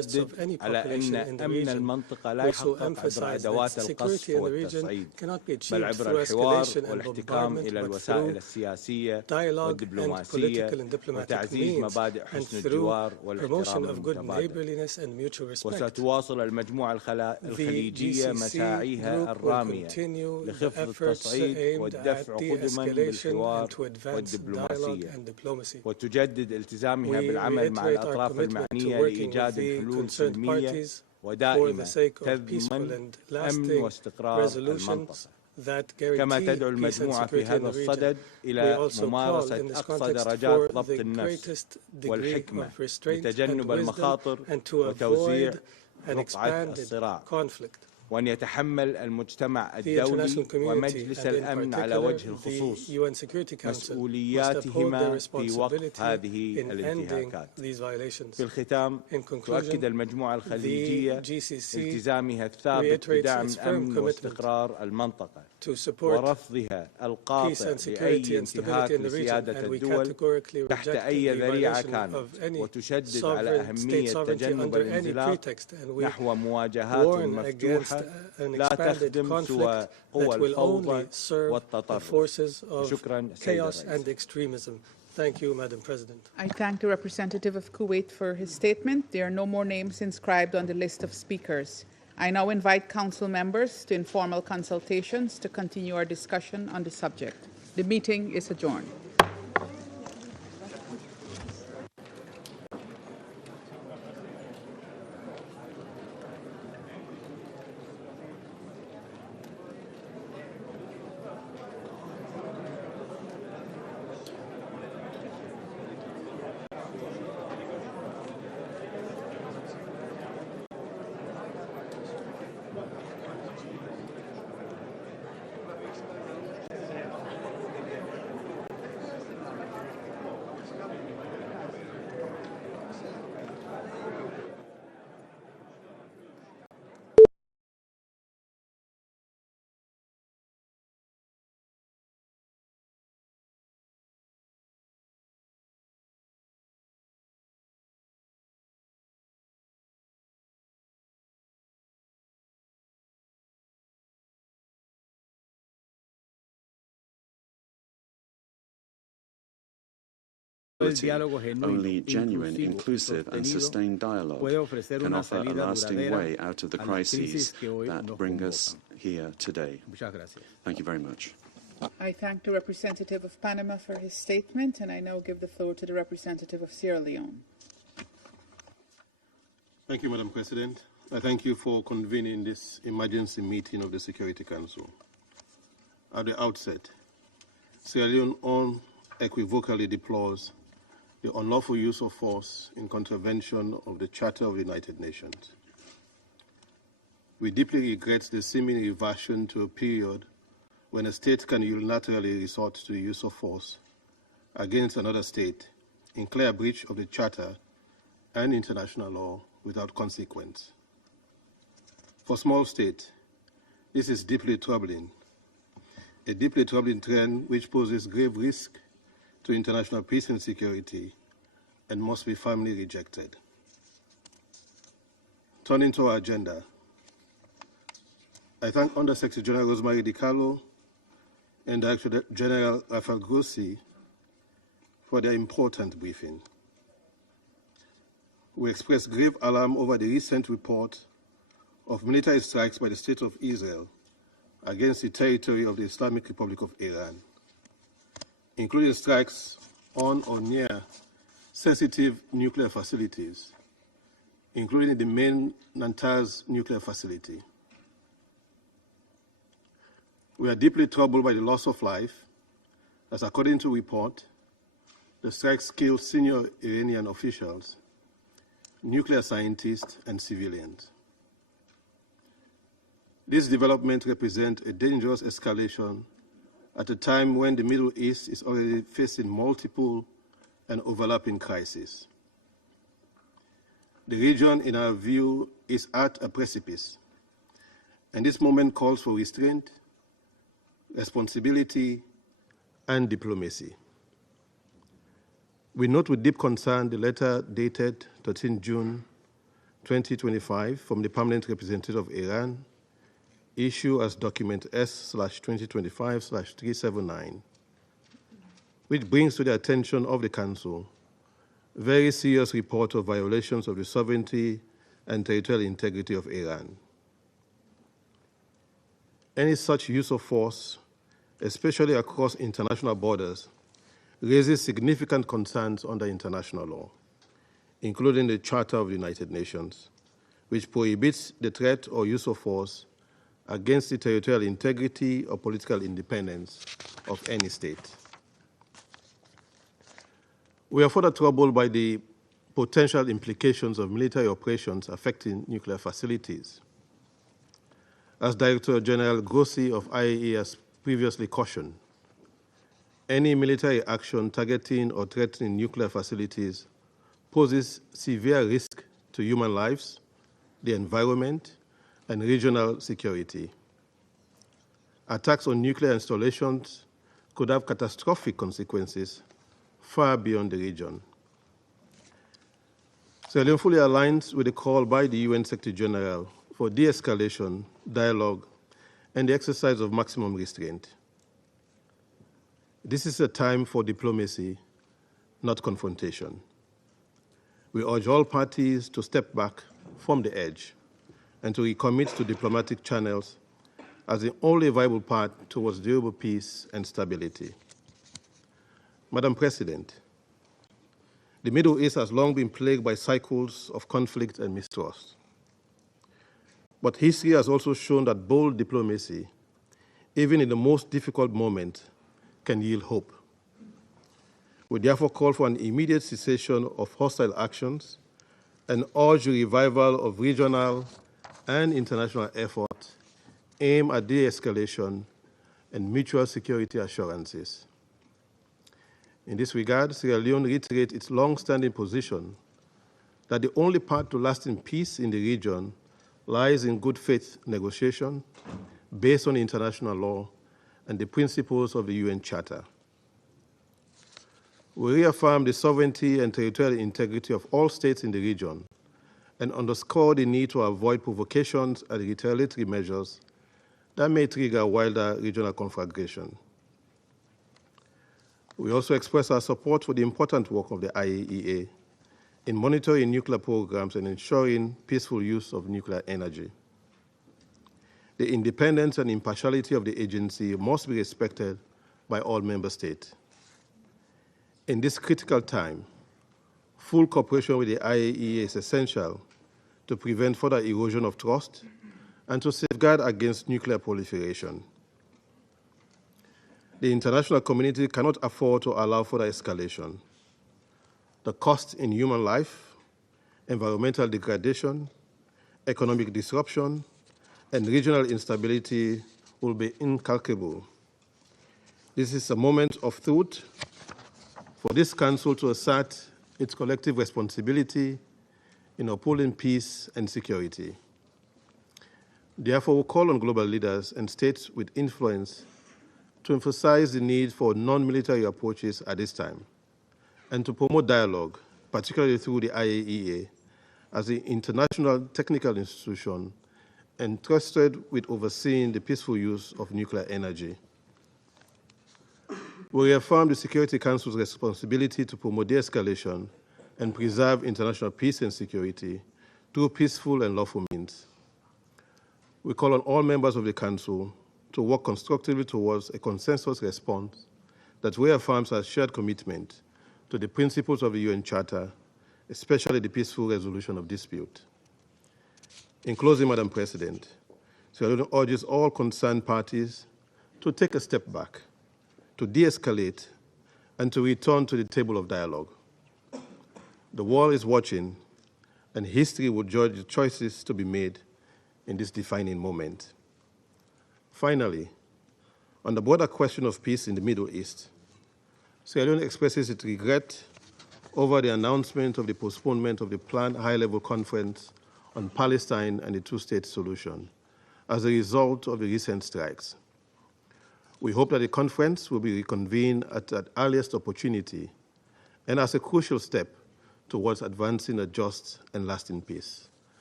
نشدد على أن أمن المنطقة لا يحقق عبر أدوات القصف والتصعيد بل عبر الحوار والاحتكام إلى الوسائل السياسية والدبلوماسية وتعزيز مبادئ حسن الجوار والاحترام المتبادل. وستواصل المجموعة الخليجية مساعيها الرامية لخفض التصعيد والدفع قدما بالحوار والدبلوماسية، وتجدد التزامها بالعمل مع الأطراف المعنية لإيجاد حلول سلمية ودائمة تضمن أمن واستقرار المنطقة. كما تدعو المجموعة في هذا الصدد إلى ممارسة أقصى درجات ضبط النفس والحكمة لتجنب المخاطر وتوزيع رقعة الصراع، وأن يتحمل المجتمع الدولي ومجلس الأمن على وجه الخصوص مسؤولياتهما في وقف هذه الانتهاكات. في الختام، تؤكد المجموعة الخليجية التزامها الثابت بدعم أمن واستقرار المنطقة ورفضها القاطع لأي انتهاك لسيادة الدول تحت أي ذريعة كانت، وتشدد على أهمية تجنب الانزلاق نحو مواجهات مفتوحة لا تخدم سوى قوى الفوضى والتطرف. شكرا سيد Thank you, Madam President. I thank the representative of Kuwait for his statement. There are no more names inscribed on the list of speakers. I now invite Council members to informal consultations to continue our discussion on the subject. The meeting is adjourned. Only genuine, inclusive and sustained dialogue can offer a lasting way out of the crises that bring us here today. Thank you very much. I thank the representative of Panama for his statement, and I now give the floor to the representative of Sierra Leone. Thank you, Madam President. I thank you for convening this emergency meeting of the Security Council. At the outset, Sierra Leone unequivocally deplores the unlawful use of force in contravention of the Charter of the United Nations. We deeply regret the seeming reversion to a period when a state can unilaterally resort to the use of force against another state in clear breach of the Charter and international law without consequence. For small states, this is deeply troubling, a deeply troubling trend which poses grave risk to international peace and security and must be firmly rejected. Turning to our agenda, I thank Under-Secretary General Rosemary DiCarlo and Director General Rafael Grossi for their important briefing. We express grave alarm over the recent report of military strikes by the State of Israel against the territory of the Islamic Republic of Iran, including strikes on or near sensitive nuclear facilities, including the main Natanz nuclear facility. We are deeply troubled by the loss of life, as according to report, the strikes killed senior Iranian officials, nuclear scientists, and civilians. This development represents a dangerous escalation at a time when the Middle East is already facing multiple and overlapping crises. The region, in our view, is at a precipice, and this moment calls for restraint, responsibility, and diplomacy. We note with deep concern the letter dated 13 June 2025 from the Permanent Representative of Iran, issue as document S/2025/379, which brings to the attention of the Council very serious report of violations of the sovereignty and territorial integrity of Iran. Any such use of force, especially across international borders, raises significant concerns under international law, including the Charter of the United Nations, which prohibits the threat or use of force against the territorial integrity or political independence of any state. We are further troubled by the potential implications of military operations affecting nuclear facilities. As Director General Grossi of IAEA has previously cautioned, any military action targeting or threatening nuclear facilities poses severe risk to human lives, the environment, and regional security. Attacks on nuclear installations could have catastrophic consequences far beyond the region. Sierra Leone fully aligns with the call by the UN Secretary General for de-escalation, dialogue, and the exercise of maximum restraint. This is a time for diplomacy, not confrontation. We urge all parties to step back from the edge and to recommit to diplomatic channels as the only viable path towards durable peace and stability. Madam President, the Middle East has long been plagued by cycles of conflict and mistrust. But history has also shown that bold diplomacy, even in the most difficult moment, can yield hope. We therefore call for an immediate cessation of hostile actions and urge the revival of regional and international efforts aimed at de-escalation and mutual security assurances. In this regard, Sierra Leone reiterates its long-standing position that the only path to lasting peace in the region lies in good faith negotiation based on international law and the principles of the UN Charter. We reaffirm the sovereignty and territorial integrity of all states in the region and underscore the need to avoid provocations and retaliatory measures that may trigger wider regional conflagration. We also express our support for the important work of the IAEA in monitoring nuclear programs and ensuring peaceful use of nuclear energy. The independence and impartiality of the agency must be respected by all member states. In this critical time, full cooperation with the IAEA is essential to prevent further erosion of trust and to safeguard against nuclear proliferation. The international community cannot afford to allow further escalation. The cost in human life, environmental degradation, economic disruption, and regional instability will be incalculable. This is a moment of truth for this Council to assert its collective responsibility in upholding peace and security. Therefore, we call on global leaders and states with influence to emphasize the need for non-military approaches at this time and to promote dialogue, particularly through the IAEA, as the international technical institution entrusted with overseeing the peaceful use of nuclear energy. We reaffirm the Security Council's responsibility to promote de-escalation and preserve international peace and security through peaceful and lawful means. We call on all members of the Council to work constructively towards a consensus response that reaffirms our shared commitment to the principles of the UN Charter, especially the peaceful resolution of dispute. In closing, Madam President, Sierra Leone urges all concerned parties to take a step back, to de-escalate, and to return to the table of dialogue. The world is watching, and history will judge the choices to be made in this defining moment. Finally, on the broader question of peace in the Middle East, Sierra Leone expresses its regret over the announcement of the postponement of the planned high-level conference on Palestine and the two-state solution as a result of the recent strikes. We hope that the conference will be reconvened at the earliest opportunity and as a crucial step towards advancing a just and lasting peace.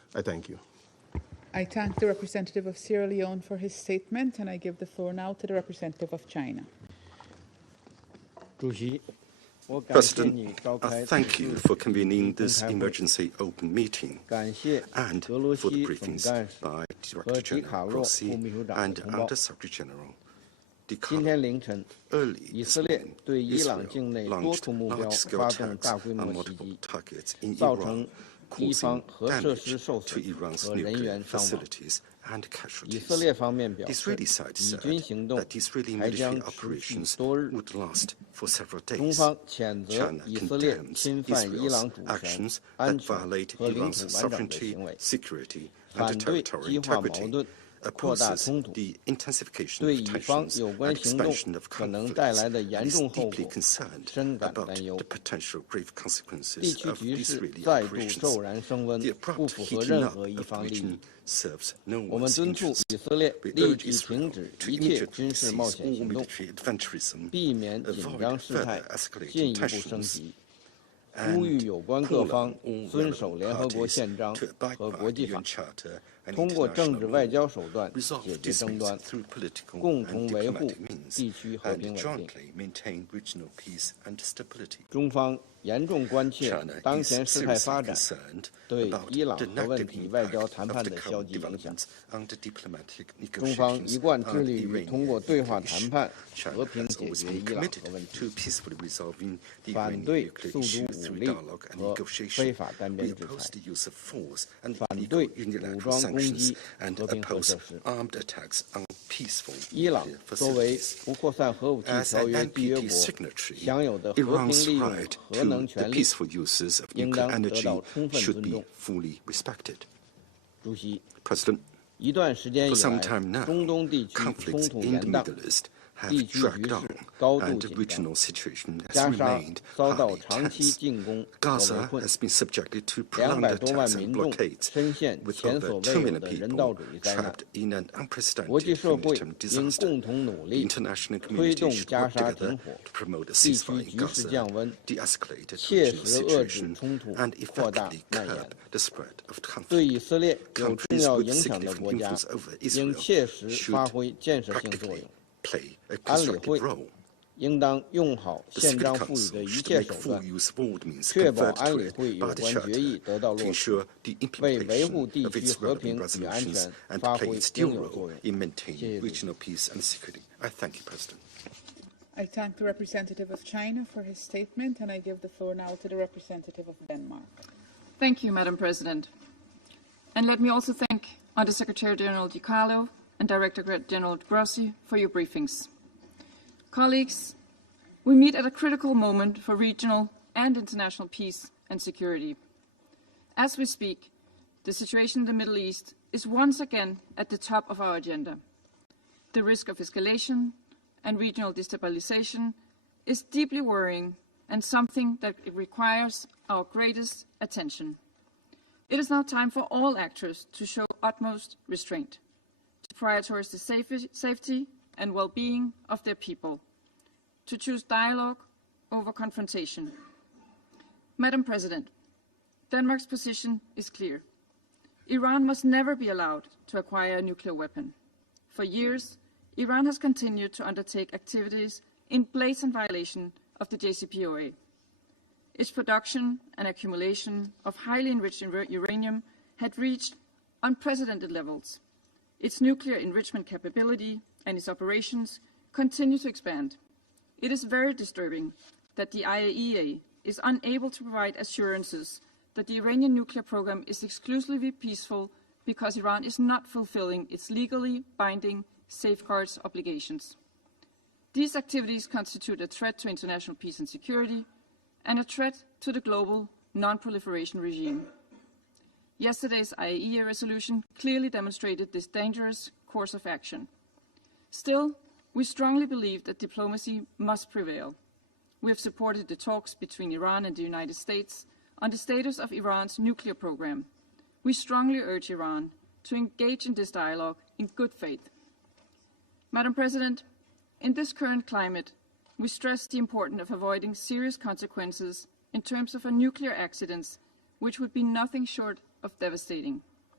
I thank you. I thank the representative of Sierra Leone for his statement, and I give the floor now to the representative of China. President, thank you for convening this emergency open meeting and for the briefings by Director General Grossi and Under-Secretary General de-escalation. Early this morning, Israel launched large-scale attacks on multiple targets in Iran, causing damage to Iran's nuclear facilities and casualties. The Israeli side said that Israeli military operations would last for several days. China condemns Israel's actions that violate Iran's sovereignty, security, and territorial integrity, opposes the intensification of tensions and expansion of conflicts, and is deeply concerned about the potential grave consequences of Israeli operations. The abrupt heating up of the region serves no one's interest. We urge Israel to immediately cease all military adventurism, avoid further escalating tensions, and call on all relevant parties to abide by the UN Charter and international law, resolve disputes through political and diplomatic means, and jointly maintain regional peace and stability. China is seriously concerned about the negative impact of the current developments on the diplomatic negotiations on Iranian nuclear issue. China has always been committed to peacefully resolving the Iranian nuclear issue through dialogue and negotiation. We oppose the use of force and illegal unilateral sanctions and oppose armed attacks on peaceful nuclear facilities. As an NPT signatory, Iran's right to the peaceful uses of nuclear energy should be fully respected. President, for some time now, conflicts in the Middle East have dragged on, and the regional situation has remained highly tense. Gaza has been subjected to prolonged attacks and blockades, with over 2 million people trapped in an unprecedented humanitarian disaster. The international community should work together to promote a ceasefire in Gaza, de-escalate the regional situation, and effectively curb the spread of conflict. Countries with significant influence over Israel should practically play a constructive role. The Security Council should make full use of all the means conferred to it by the Charter to ensure the implementation of its relevant resolutions and to play its due role in maintaining regional peace and security. I thank you, President. I thank the representative of China for his statement, and I give the floor now to the representative of Denmark. Thank you, Madam President. And let me also thank Under-Secretary General DiCarlo and Director General Grossi for your briefings. Colleagues, we meet at a critical moment for regional and international peace and security. As we speak, the situation in the Middle East is once again at the top of our agenda. The risk of escalation and regional destabilization is deeply worrying and something that requires our greatest attention. It is now time for all actors to show utmost restraint, to prioritize the safety and well-being of their people, to choose dialogue over confrontation. Madam President, Denmark's position is clear. Iran must never be allowed to acquire a nuclear weapon. For years, Iran has continued to undertake activities in blatant violation of the JCPOA. Its production and accumulation of highly enriched uranium had reached unprecedented levels. Its nuclear enrichment capability and its operations continue to expand. It is very disturbing that the IAEA is unable to provide assurances that the Iranian nuclear program is exclusively peaceful because Iran is not fulfilling its legally binding safeguards obligations. These activities constitute a threat to international peace and security and a threat to the global non-proliferation regime. Yesterday's IAEA resolution clearly demonstrated this dangerous course of action. Still, we strongly believe that diplomacy must prevail. We have supported the talks between Iran and the United States on the status of Iran's nuclear program. We strongly urge Iran to engage in this dialogue in good faith. Madam President, in this current climate, we stress the importance of avoiding serious consequences in terms of a nuclear accident, which would be nothing short of devastating.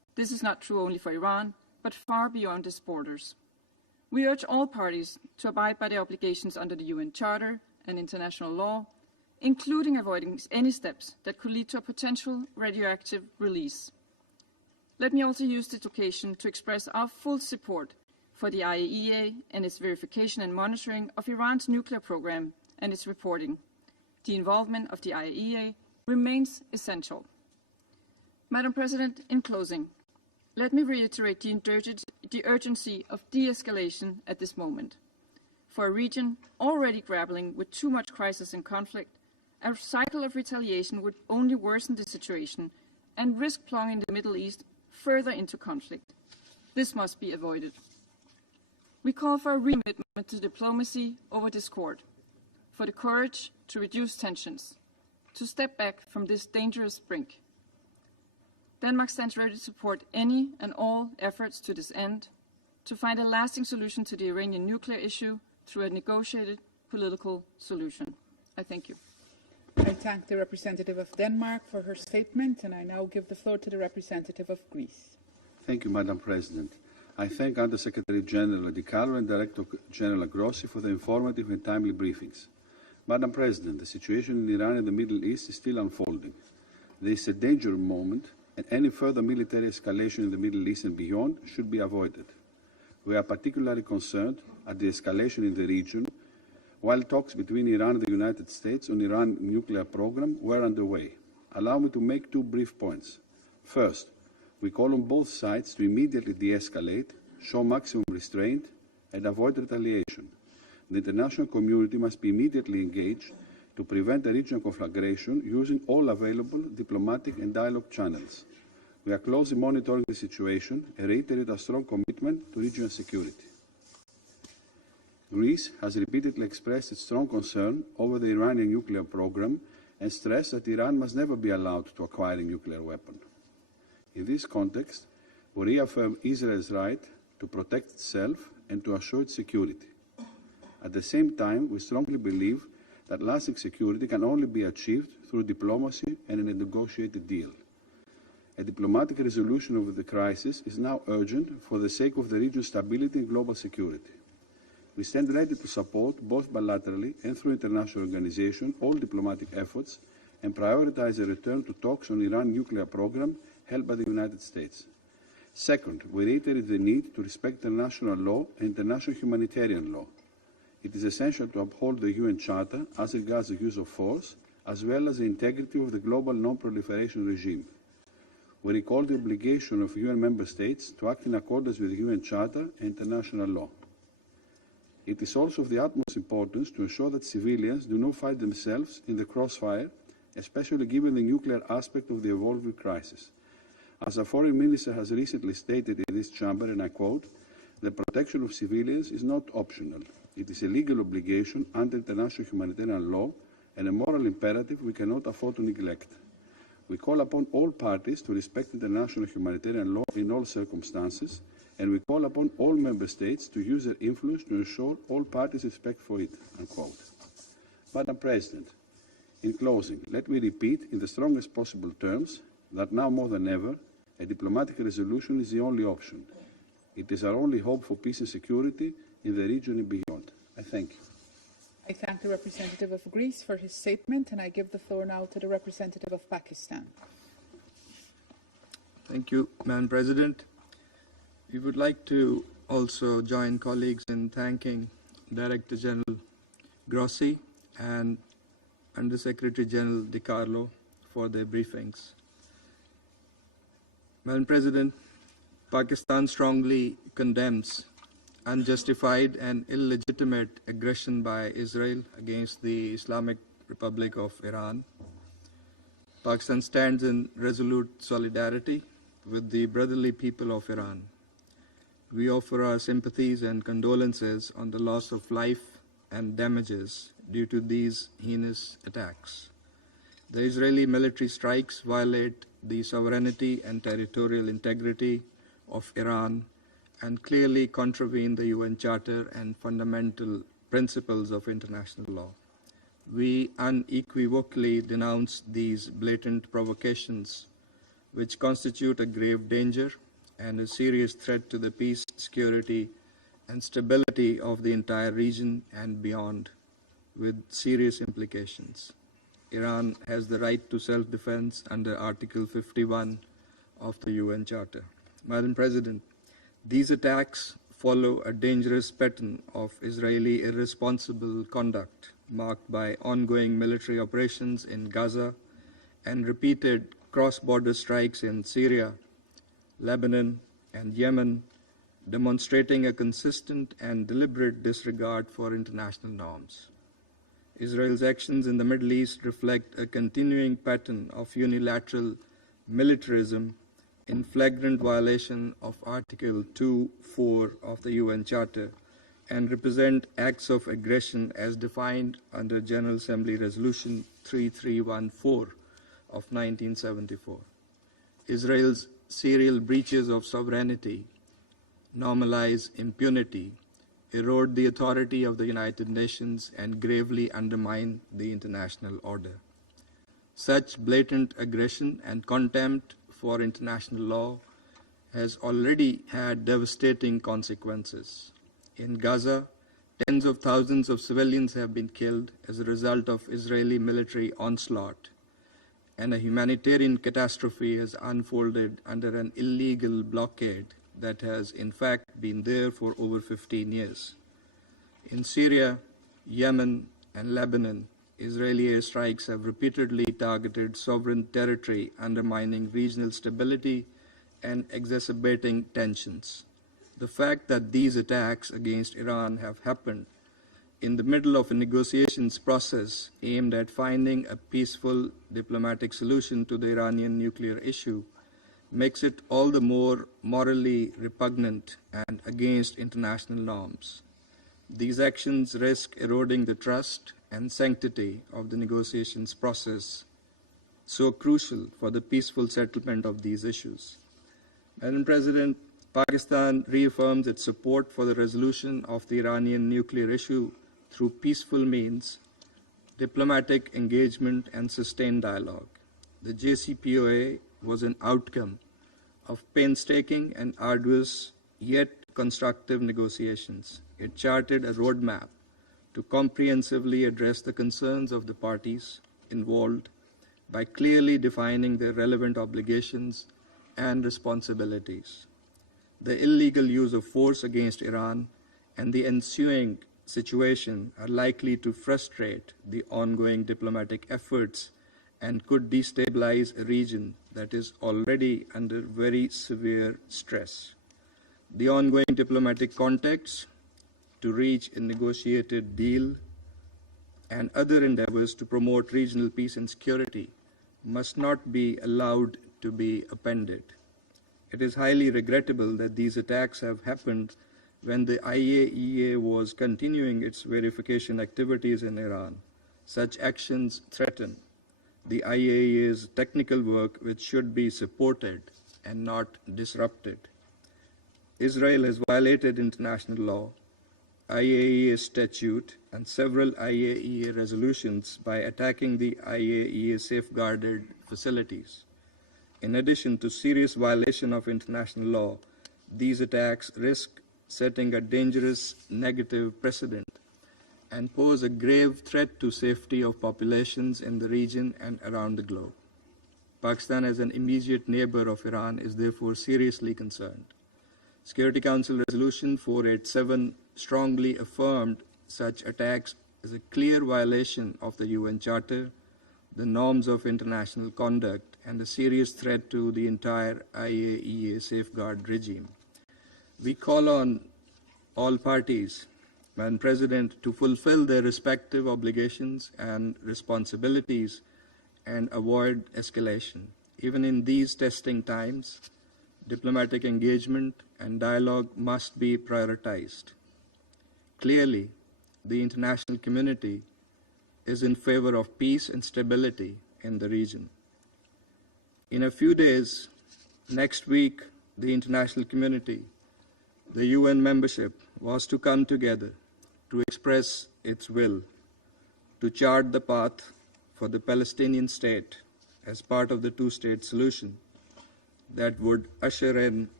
This is not true only for Iran, but far beyond its borders. We urge all parties to abide by their obligations under the UN Charter and international law, including avoiding any steps that could lead to a potential radioactive release. Let me also use this occasion to express our full support for the IAEA and its verification and monitoring of Iran's nuclear program and its reporting. The involvement of the IAEA remains essential. Madam President, in closing, let me reiterate the urgency of de-escalation at this moment. For a region already grappling with too much crisis and conflict, a cycle of retaliation would only worsen the situation and risk plunging the Middle East further into conflict. This must be avoided. We call for a recommitment to diplomacy over discord, for the courage to reduce tensions, to step back from this dangerous brink. Denmark stands ready to support any and all efforts to this end, to find a lasting solution to the Iranian nuclear issue through a negotiated political solution. I thank you. I thank the representative of Denmark for her statement, and I now give the floor to the representative of Greece. Thank you, Madam President. I thank Under-Secretary General DiCarlo and Director General Grossi for the informative and timely briefings. Madam President, the situation in Iran and the Middle East is still unfolding. There is a dangerous moment, and any further military escalation in the Middle East and beyond should be avoided. We are particularly concerned at the escalation in the region while talks between Iran and the United States on Iran's nuclear program were underway. Allow me to make two brief points. First, we call on both sides to immediately de-escalate, show maximum restraint, and avoid retaliation. The international community must be immediately engaged to prevent a regional conflagration using all available diplomatic and dialogue channels. We are closely monitoring the situation and reiterate our strong commitment to regional security. Greece has repeatedly expressed its strong concern over the Iranian nuclear program and stressed that Iran must never be allowed to acquire a nuclear weapon. In this context, we reaffirm Israel's right to protect itself and to assure its security. At the same time, we strongly believe that lasting security can only be achieved through diplomacy and a negotiated deal. A diplomatic resolution of the crisis is now urgent for the sake of the region's stability and global security. We stand ready to support, both bilaterally and through international organizations, all diplomatic efforts and prioritize a return to talks on Iran's nuclear program held by the United States. Second, we reiterate the need to respect international law and international humanitarian law. It is essential to uphold the UN Charter as regards the use of force, as well as the integrity of the global non-proliferation regime. We recall the obligation of UN member states to act in accordance with the UN Charter and international law. It is also of the utmost importance to ensure that civilians do not find themselves in the crossfire, especially given the nuclear aspect of the evolving crisis. As a foreign minister has recently stated in this chamber, and I quote, "The protection of civilians is not optional. It is a legal obligation under international humanitarian law and a moral imperative we cannot afford to neglect." We call upon all parties to respect international humanitarian law in all circumstances, and we call upon all member states to use their influence to ensure all parties respect for it, unquote. Madam President, in closing, let me repeat in the strongest possible terms that now more than ever, a diplomatic resolution is the only option. It is our only hope for peace and security in the region and beyond. I thank you. I thank the representative of Greece for his statement, and I give the floor now to the representative of Pakistan. Thank you, Madam President. We would like to also join colleagues in thanking Director General Grossi and Under Secretary General DiCarlo for their briefings. Madam President, Pakistan strongly condemns unjustified and illegitimate aggression by Israel against the Islamic Republic of Iran. Pakistan stands in resolute solidarity with the brotherly people of Iran. We offer our sympathies and condolences on the loss of life and damages due to these heinous attacks. The Israeli military strikes violate the sovereignty and territorial integrity of Iran and clearly contravene the UN Charter and fundamental principles of international law. We unequivocally denounce these blatant provocations, which constitute a grave danger and a serious threat to the peace, security, and stability of the entire region and beyond, with serious implications. Iran has the right to self-defense under Article 51 of the UN Charter. Madam President, these attacks follow a dangerous pattern of Israeli irresponsible conduct marked by ongoing military operations in Gaza and repeated cross-border strikes in Syria, Lebanon, and Yemen, demonstrating a consistent and deliberate disregard for international norms. Israel's actions in the Middle East reflect a continuing pattern of unilateral militarism in flagrant violation of Article 2.4 of the UN Charter and represent acts of aggression as defined under General Assembly Resolution 3314 of 1974. Israel's serial breaches of sovereignty normalize impunity, erode the authority of the United Nations, and gravely undermine the international order. Such blatant aggression and contempt for international law has already had devastating consequences. In Gaza, tens of thousands of civilians have been killed as a result of Israeli military onslaught, and a humanitarian catastrophe has unfolded under an illegal blockade that has in fact been there for over 15 years. In Syria, Yemen, and Lebanon, Israeli airstrikes have repeatedly targeted sovereign territory, undermining regional stability and exacerbating tensions. The fact that these attacks against Iran have happened in the middle of a negotiations process aimed at finding a peaceful diplomatic solution to the Iranian nuclear issue makes it all the more morally repugnant and against international norms. These actions risk eroding the trust and sanctity of the negotiations process, so crucial for the peaceful settlement of these issues. Madam President, Pakistan reaffirms its support for the resolution of the Iranian nuclear issue through peaceful means, diplomatic engagement, and sustained dialogue. The JCPOA was an outcome of painstaking and arduous yet constructive negotiations. It charted a roadmap to comprehensively address the concerns of the parties involved by clearly defining their relevant obligations and responsibilities. The illegal use of force against Iran and the ensuing situation are likely to frustrate the ongoing diplomatic efforts and could destabilize a region that is already under very severe stress. The ongoing diplomatic context to reach a negotiated deal and other endeavors to promote regional peace and security must not be allowed to be appended. It is highly regrettable that these attacks have happened when the IAEA was continuing its verification activities in Iran. Such actions threaten the IAEA's technical work, which should be supported and not disrupted. Israel has violated international law, IAEA statute, and several IAEA resolutions by attacking the IAEA safeguarded facilities. In addition to serious violation of international law, these attacks risk setting a dangerous negative precedent and pose a grave threat to safety of populations in the region and around the globe. Pakistan, as an immediate neighbor of Iran, is therefore seriously concerned. Security Council Resolution 487 strongly affirmed such attacks as a clear violation of the UN Charter, the norms of international conduct, and a serious threat to the entire IAEA safeguard regime. We call on all parties, Madam President, to fulfill their respective obligations and responsibilities and avoid escalation. Even in these testing times, diplomatic engagement and dialogue must be prioritized. Clearly, the international community is in favor of peace and stability in the region. In a few days, next week, the international community, the UN membership, was to come together to express its will to chart the path for the Palestinian state as part of the two-state solution that would usher in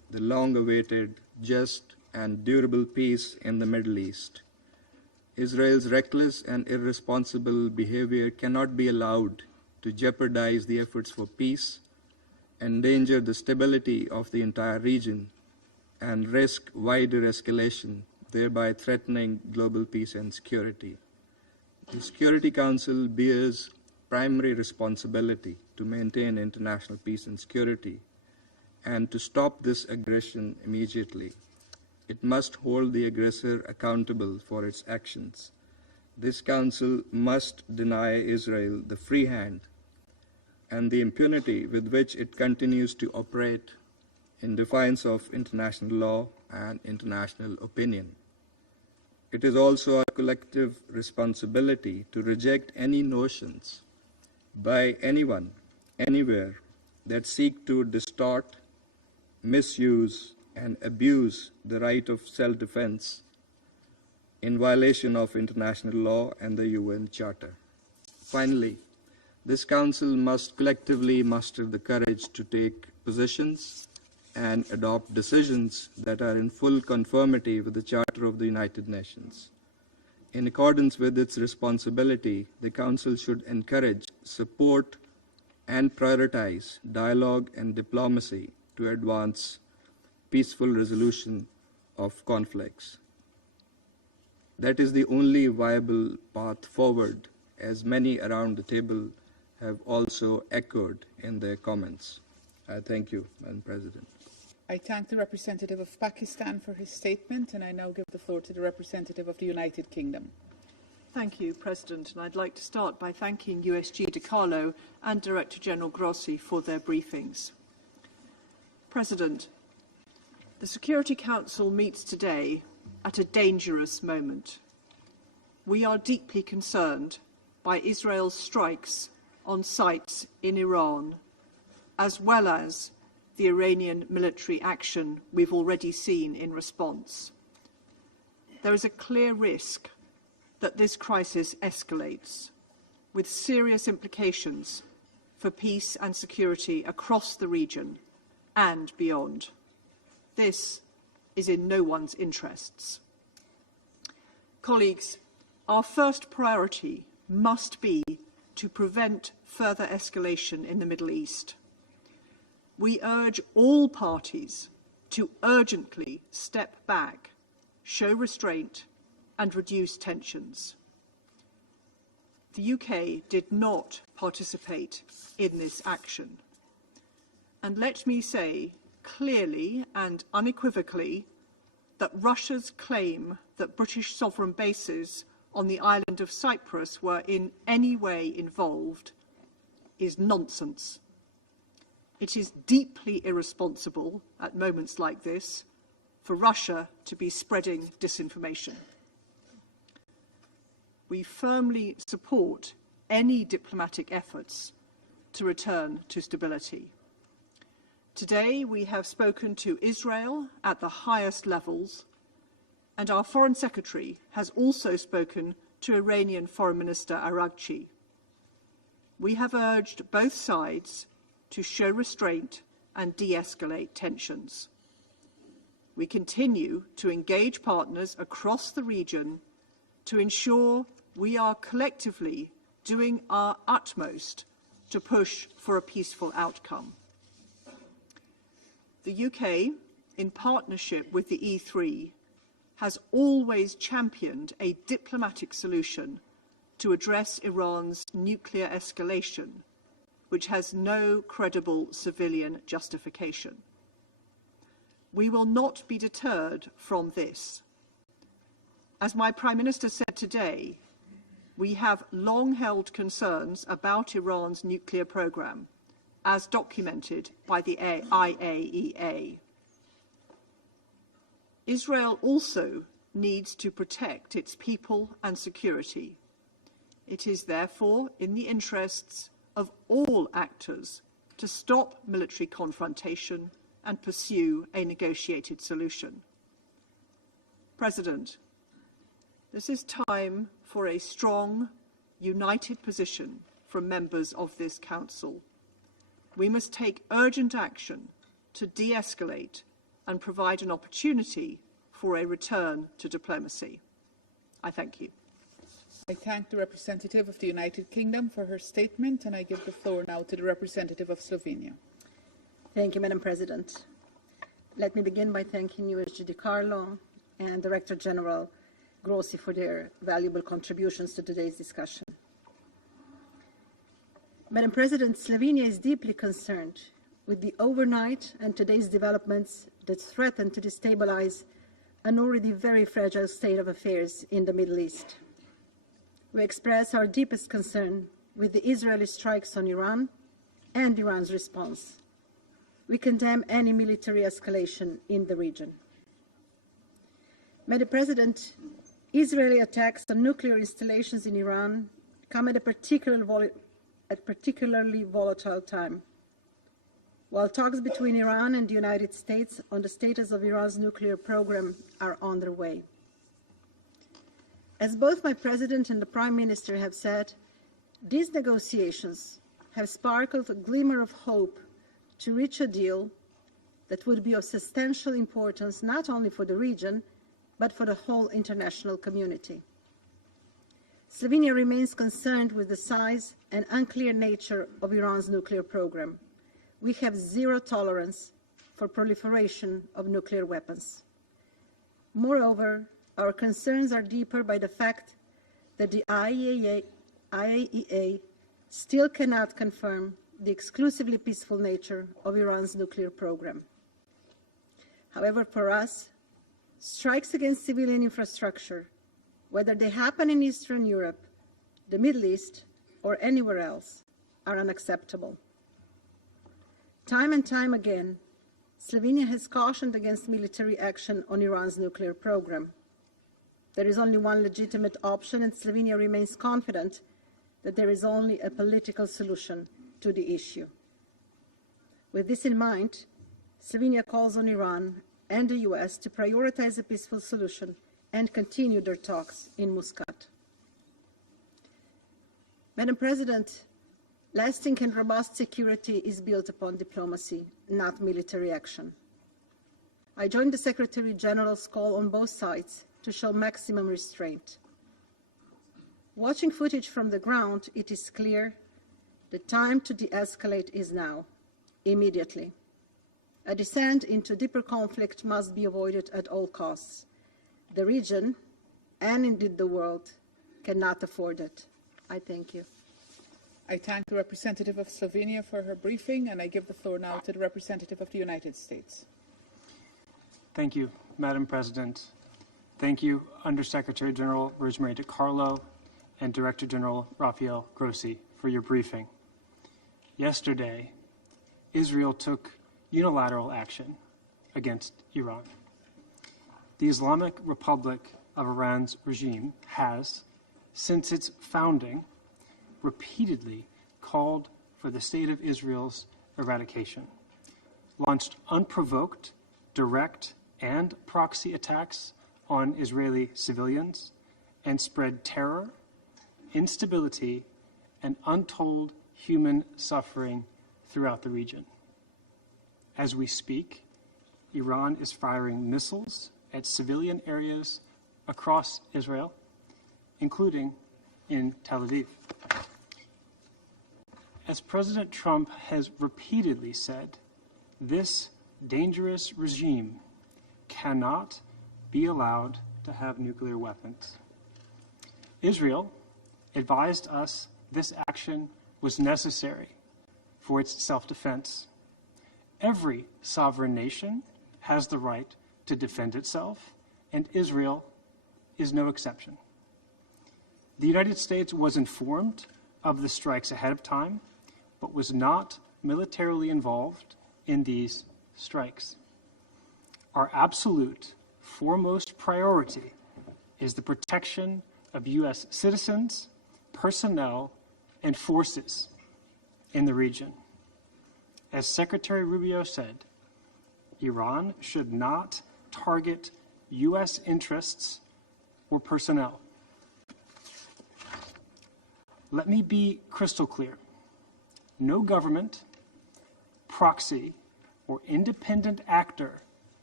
the long-awaited, just, and durable peace in the Middle East. Israel's reckless and irresponsible behavior cannot be allowed to jeopardize the efforts for peace, endanger the stability of the entire region, and risk wider escalation, thereby threatening global peace and security. The Security Council bears primary responsibility to maintain international peace and security and to stop this aggression immediately. It must hold the aggressor accountable for its actions. This Council must deny Israel the free hand and the impunity with which it continues to operate in defiance of international law and international opinion. It is also our collective responsibility to reject any notions by anyone, anywhere, that seek to distort, misuse, and abuse the right of self-defense in violation of international law and the UN Charter. Finally, this Council must collectively muster the courage to take positions and adopt decisions that are in full conformity with the Charter of the United Nations. In accordance with its responsibility, the Council should encourage, support, and prioritize dialogue and diplomacy to advance peaceful resolution of conflicts. That is the only viable path forward, as many around the table have also echoed in their comments. I thank you, Madam President. I thank the representative of Pakistan for his statement, and I now give the floor to the representative of the United Kingdom. Thank you, President. And I'd like to start by thanking USG DiCarlo and Director General Grossi for their briefings. President, the Security Council meets today at a dangerous moment. We are deeply concerned by Israel's strikes on sites in Iran, as well as the Iranian military action we've already seen in response. There is a clear risk that this crisis escalates, with serious implications for peace and security across the region and beyond. This is in no one's interests. Colleagues, our first priority must be to prevent further escalation in the Middle East. We urge all parties to urgently step back, show restraint, and reduce tensions. The UK did not participate in this action. And let me say clearly and unequivocally that Russia's claim that British sovereign bases on the island of Cyprus were in any way involved is nonsense. It is deeply irresponsible at moments like this for Russia to be spreading disinformation. We firmly support any diplomatic efforts to return to stability. Today, we have spoken to Israel at the highest levels, and our Foreign Secretary has also spoken to Iranian Foreign Minister Araghchi. We have urged both sides to show restraint and de-escalate tensions. We continue to engage partners across the region to ensure we are collectively doing our utmost to push for a peaceful outcome. The UK, in partnership with the E3, has always championed a diplomatic solution to address Iran's nuclear escalation, which has no credible civilian justification. We will not be deterred from this. As my Prime Minister said today, we have long held concerns about Iran's nuclear program, as documented by the IAEA. Israel also needs to protect its people and security. It is therefore in the interests of all actors to stop military confrontation and pursue a negotiated solution. President, this is time for a strong, united position from members of this Council. We must take urgent action to de-escalate and provide an opportunity for a return to diplomacy. I thank you. I thank the representative of the United Kingdom for her statement, and I give the floor now to the representative of Slovenia. Thank you, Madam President. Let me begin by thanking USG DiCarlo and Director General Grossi for their valuable contributions to today's discussion. Madam President, Slovenia is deeply concerned with the overnight and today's developments that threaten to destabilize an already very fragile state of affairs in the Middle East. We express our deepest concern with the Israeli strikes on Iran and Iran's response. We condemn any military escalation in the region. Madam President, Israeli attacks on nuclear installations in Iran come at a particularly volatile time. While talks between Iran and the United States on the status of Iran's nuclear program are on their way. As both my President and the Prime Minister have said, these negotiations have sparkled a glimmer of hope to reach a deal that would be of substantial importance not only for the region, but for the whole international community. Slovenia remains concerned with the size and unclear nature of Iran's nuclear program. We have zero tolerance for proliferation of nuclear weapons. Moreover, our concerns are deeper by the fact that the IAEA still cannot confirm the exclusively peaceful nature of Iran's nuclear program. However, for us, strikes against civilian infrastructure, whether they happen in Eastern Europe, the Middle East, or anywhere else, are unacceptable. Time and time again, Slovenia has cautioned against military action on Iran's nuclear program. There is only one legitimate option, and Slovenia remains confident that there is only a political solution to the issue. With this in mind, Slovenia calls on Iran and the US to prioritize a peaceful solution and continue their talks in Muscat. Madam President, lasting and robust security is built upon diplomacy, not military action. I join the Secretary General's call on both sides to show maximum restraint. Watching footage from the ground, it is clear the time to de-escalate is now, immediately. A descent into deeper conflict must be avoided at all costs. The region, and indeed the world, cannot afford it. I thank you. I thank the representative of Slovenia for her briefing, and I give the floor now to the representative of the United States. Thank you, Madam President. Thank you, Undersecretary General Rosemary DiCarlo and Director General Rafael Grossi, for your briefing. Yesterday, Israel took unilateral action against Iran. The Islamic Republic of Iran's regime has, since its founding, repeatedly called for the State of Israel's eradication, launched unprovoked, direct, and proxy attacks on Israeli civilians, and spread terror, instability, and untold human suffering throughout the region. As we speak, Iran is firing missiles at civilian areas across Israel, including in Tel Aviv. As President Trump has repeatedly said, this dangerous regime cannot be allowed to have nuclear weapons. Israel advised us this action was necessary for its self-defense. Every sovereign nation has the right to defend itself, and Israel is no exception. The United States was informed of the strikes ahead of time, but was not militarily involved in these strikes. Our absolute foremost priority is the protection of U.S. citizens, personnel, and forces in the region. As Secretary Rubio said, Iran should not target U.S. interests or personnel. Let me be crystal clear. No government, proxy, or independent actor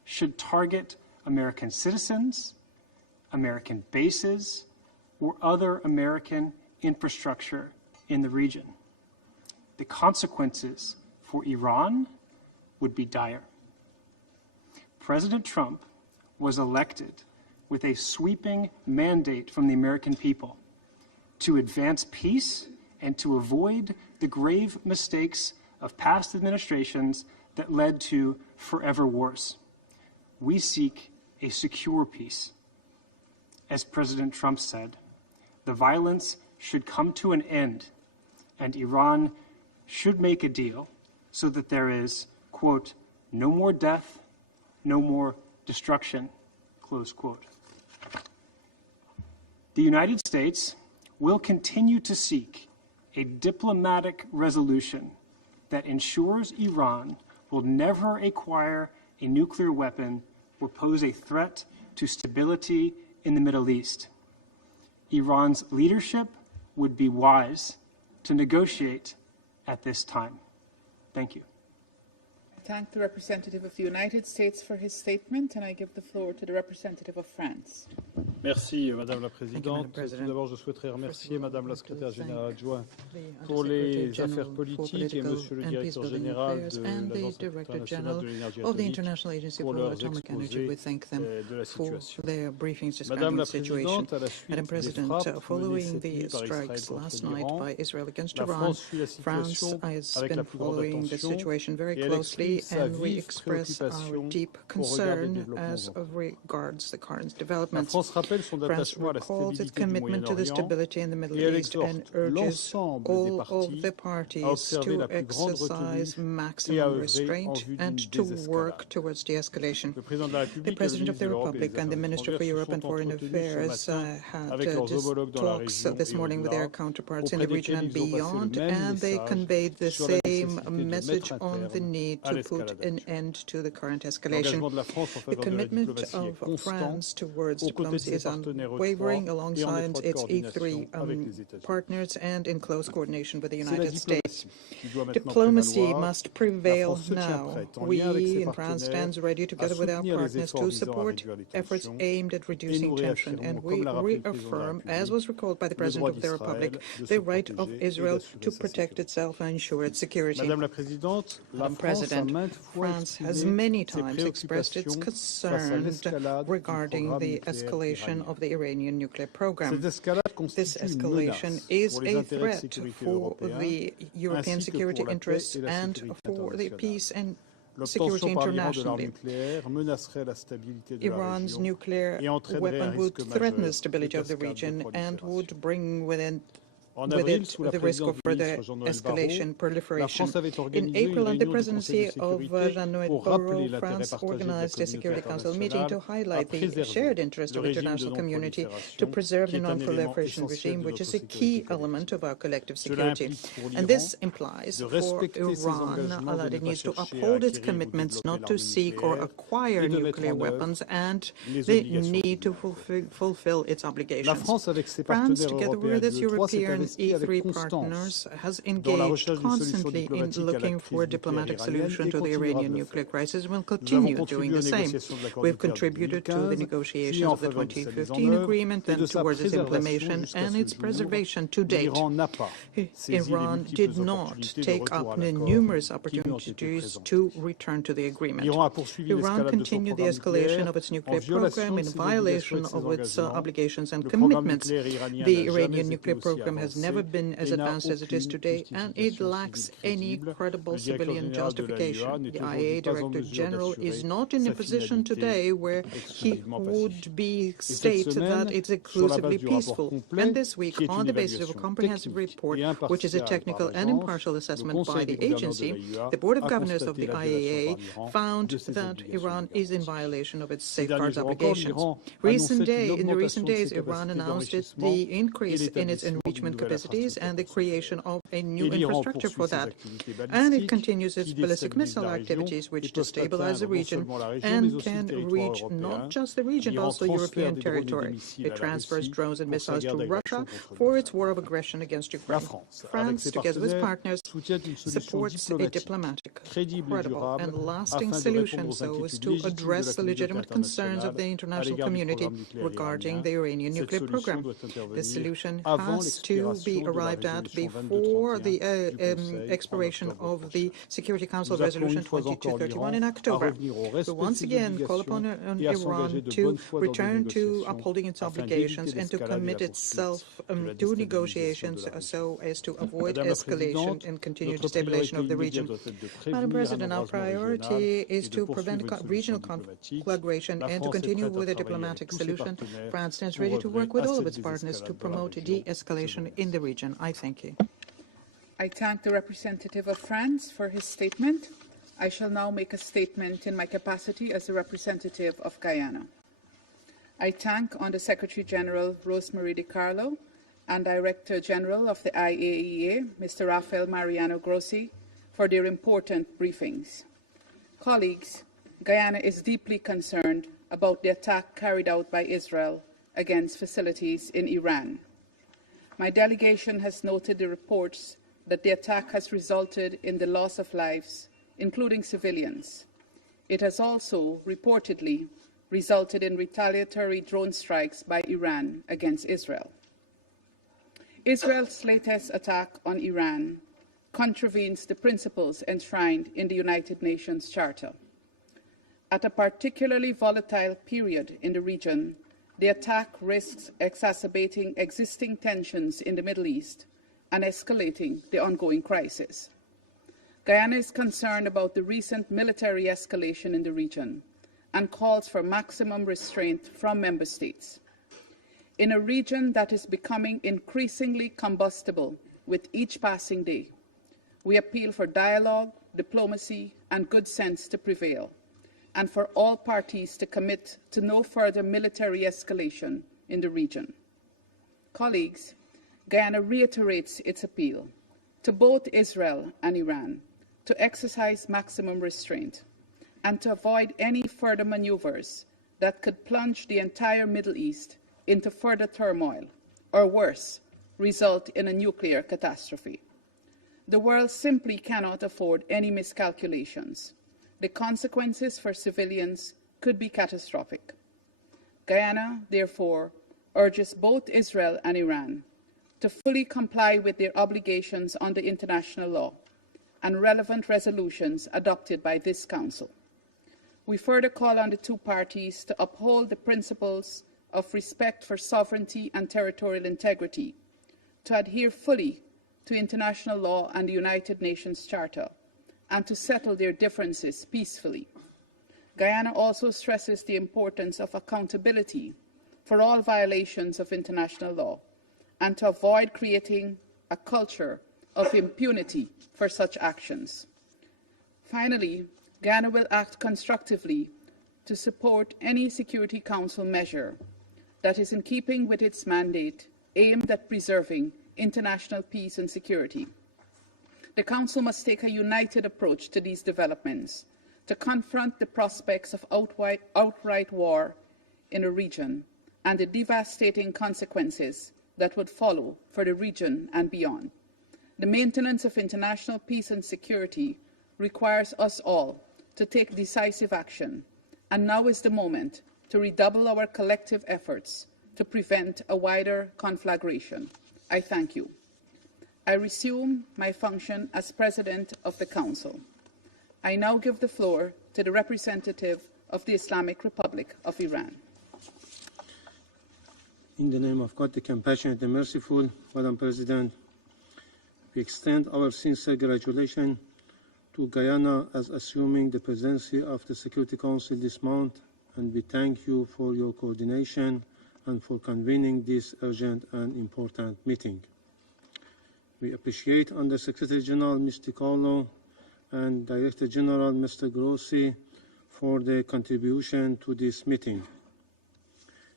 should target American citizens, American bases, or other American infrastructure in the region. The consequences for Iran would be dire. President Trump was elected with a sweeping mandate from the American people to advance peace and to avoid the grave mistakes of past administrations that led to forever wars. We seek a secure peace. As President Trump said, the violence should come to an end, and Iran should make a deal so that there is, quote, no more death, no more destruction, close quote. The United States will continue to seek a diplomatic resolution that ensures Iran will never acquire a nuclear weapon or pose a threat to stability in the Middle East. Iran's leadership would be wise to negotiate at this time. Thank you. I thank the representative of the United States for his statement, and I give the floor to the representative of France. Merci, Madame la Présidente. Tout d'abord, je souhaiterais remercier Madame la Secrétaire générale adjointe pour les affaires politiques et Monsieur le Directeur général de l'Agence internationale de l'énergie atomique pour leurs exposés de la situation. Madame la Présidente, à la suite des frappes menées cette nuit par Israël contre l'Iran, la France suit la situation avec la plus grande attention et elle exprime sa vive préoccupation au regard des développements. La France rappelle France recalls its commitment to the stability in the Middle East and urges all of the parties to exercise maximum restraint and to work towards de-escalation. The President of the Republic and the Minister for Europe and Foreign Affairs had talks this morning with their counterparts in the region and beyond, and they conveyed the same message on the need to put an end to the current escalation. The commitment of France towards diplomacy is unwavering alongside its E3 partners and in close coordination with the United States. Diplomacy must prevail now. We in France stand ready together with our partners to support efforts aimed at reducing tension, and we reaffirm, as was recalled by the President of the Republic, the right of Israel to protect itself and ensure its security. Madam President, France has many times expressed its concern regarding the escalation of the Iranian nuclear program. This escalation is a threat for the European security interests and for the peace and security internationally. Iran's nuclear weapon would threaten the stability of the region and would bring with it the risk of further escalation, proliferation. In April, under the presidency of Jean-Noël Barrot, France organized a Security Council meeting to highlight the shared interest of the international community to preserve the non-proliferation regime, which is a key element of our collective security. And this implies for Iran that it needs to uphold its commitments not to seek or acquire nuclear weapons and the need to fulfill its obligations. France, together with its European E3 partners, has engaged constantly in looking for a diplomatic solution to the Iranian nuclear crisis and will continue doing the same. We've contributed to the negotiations of the 2015 agreement and towards its implementation and its preservation to date. Iran did not take up the numerous opportunities to return to the agreement. Iran continued the escalation of its nuclear program in violation of its obligations and commitments. The Iranian nuclear program has never been as advanced as it is today, and it lacks any credible civilian justification. The IAEA Director General is not in a position today where he would state that it's exclusively peaceful. And this week, on the basis of a comprehensive report, which is a technical and impartial assessment by the agency, the Board of Governors of the IAEA found that Iran is in violation of its safeguards obligations. In recent days, Iran announced the increase in its enrichment capacities and the creation of a new infrastructure for that. And it continues its ballistic missile activities, which destabilize the region and can reach not just the region, but also European territory. It transfers drones and missiles to Russia for its war of aggression against Ukraine. France, together with partners, supports a diplomatic, credible, and lasting solution so as to address the legitimate concerns of the international community regarding the Iranian nuclear program. The solution has to be arrived at before the expiration of the Security Council Resolution 2231 in October. We once again call upon Iran to return to upholding its obligations and to commit itself to negotiations so as to avoid escalation and continued destabilization of the region. Madam President, our priority is to prevent regional conflagration and to continue with a diplomatic solution. France stands ready to work with all of its partners to promote de-escalation in the region. I thank you. I thank the representative of France for his statement. I shall now make a statement in my capacity as the representative of Guyana. I thank Under Secretary General Rosemary DiCarlo and Director General of the IAEA, Mr. Rafael Mariano Grossi, for their important briefings. Colleagues, Guyana is deeply concerned about the attack carried out by Israel against facilities in Iran. My delegation has noted the reports that the attack has resulted in the loss of lives, including civilians. It has also reportedly resulted in retaliatory drone strikes by Iran against Israel. Israel's latest attack on Iran contravenes the principles enshrined in the United Nations Charter. At a particularly volatile period in the region, the attack risks exacerbating existing tensions in the Middle East and escalating the ongoing crisis. Guyana is concerned about the recent military escalation in the region and calls for maximum restraint from member states. In a region that is becoming increasingly combustible with each passing day, we appeal for dialogue, diplomacy, and good sense to prevail, and for all parties to commit to no further military escalation in the region. Colleagues, Guyana reiterates its appeal to both Israel and Iran to exercise maximum restraint and to avoid any further maneuvers that could plunge the entire Middle East into further turmoil, or worse, result in a nuclear catastrophe. The world simply cannot afford any miscalculations. The consequences for civilians could be catastrophic. Guyana, therefore, urges both Israel and Iran to fully comply with their obligations under international law and relevant resolutions adopted by this Council. We further call on the two parties to uphold the principles of respect for sovereignty and territorial integrity, to adhere fully to international law and the United Nations Charter, and to settle their differences peacefully. Guyana also stresses the importance of accountability for all violations of international law and to avoid creating a culture of impunity for such actions. Finally, Guyana will act constructively to support any Security Council measure that is in keeping with its mandate aimed at preserving international peace and security. The Council must take a united approach to these developments to confront the prospects of outright war in a region and the devastating consequences that would follow for the region and beyond. The maintenance of international peace and security requires us all to take decisive action, and now is the moment to redouble our collective efforts to prevent a wider conflagration. I thank you. I resume my function as President of the Council. I now give the floor to the representative of the Islamic Republic of Iran. In the name of God, the compassionate and merciful, Madam President, we extend our sincere congratulations to Guyana as assuming the presidency of the Security Council this month, and we thank you for your coordination and for convening this urgent and important meeting. We appreciate Under Secretary General Mr. DiCarlo and Director General Mr. Grossi for their contribution to this meeting.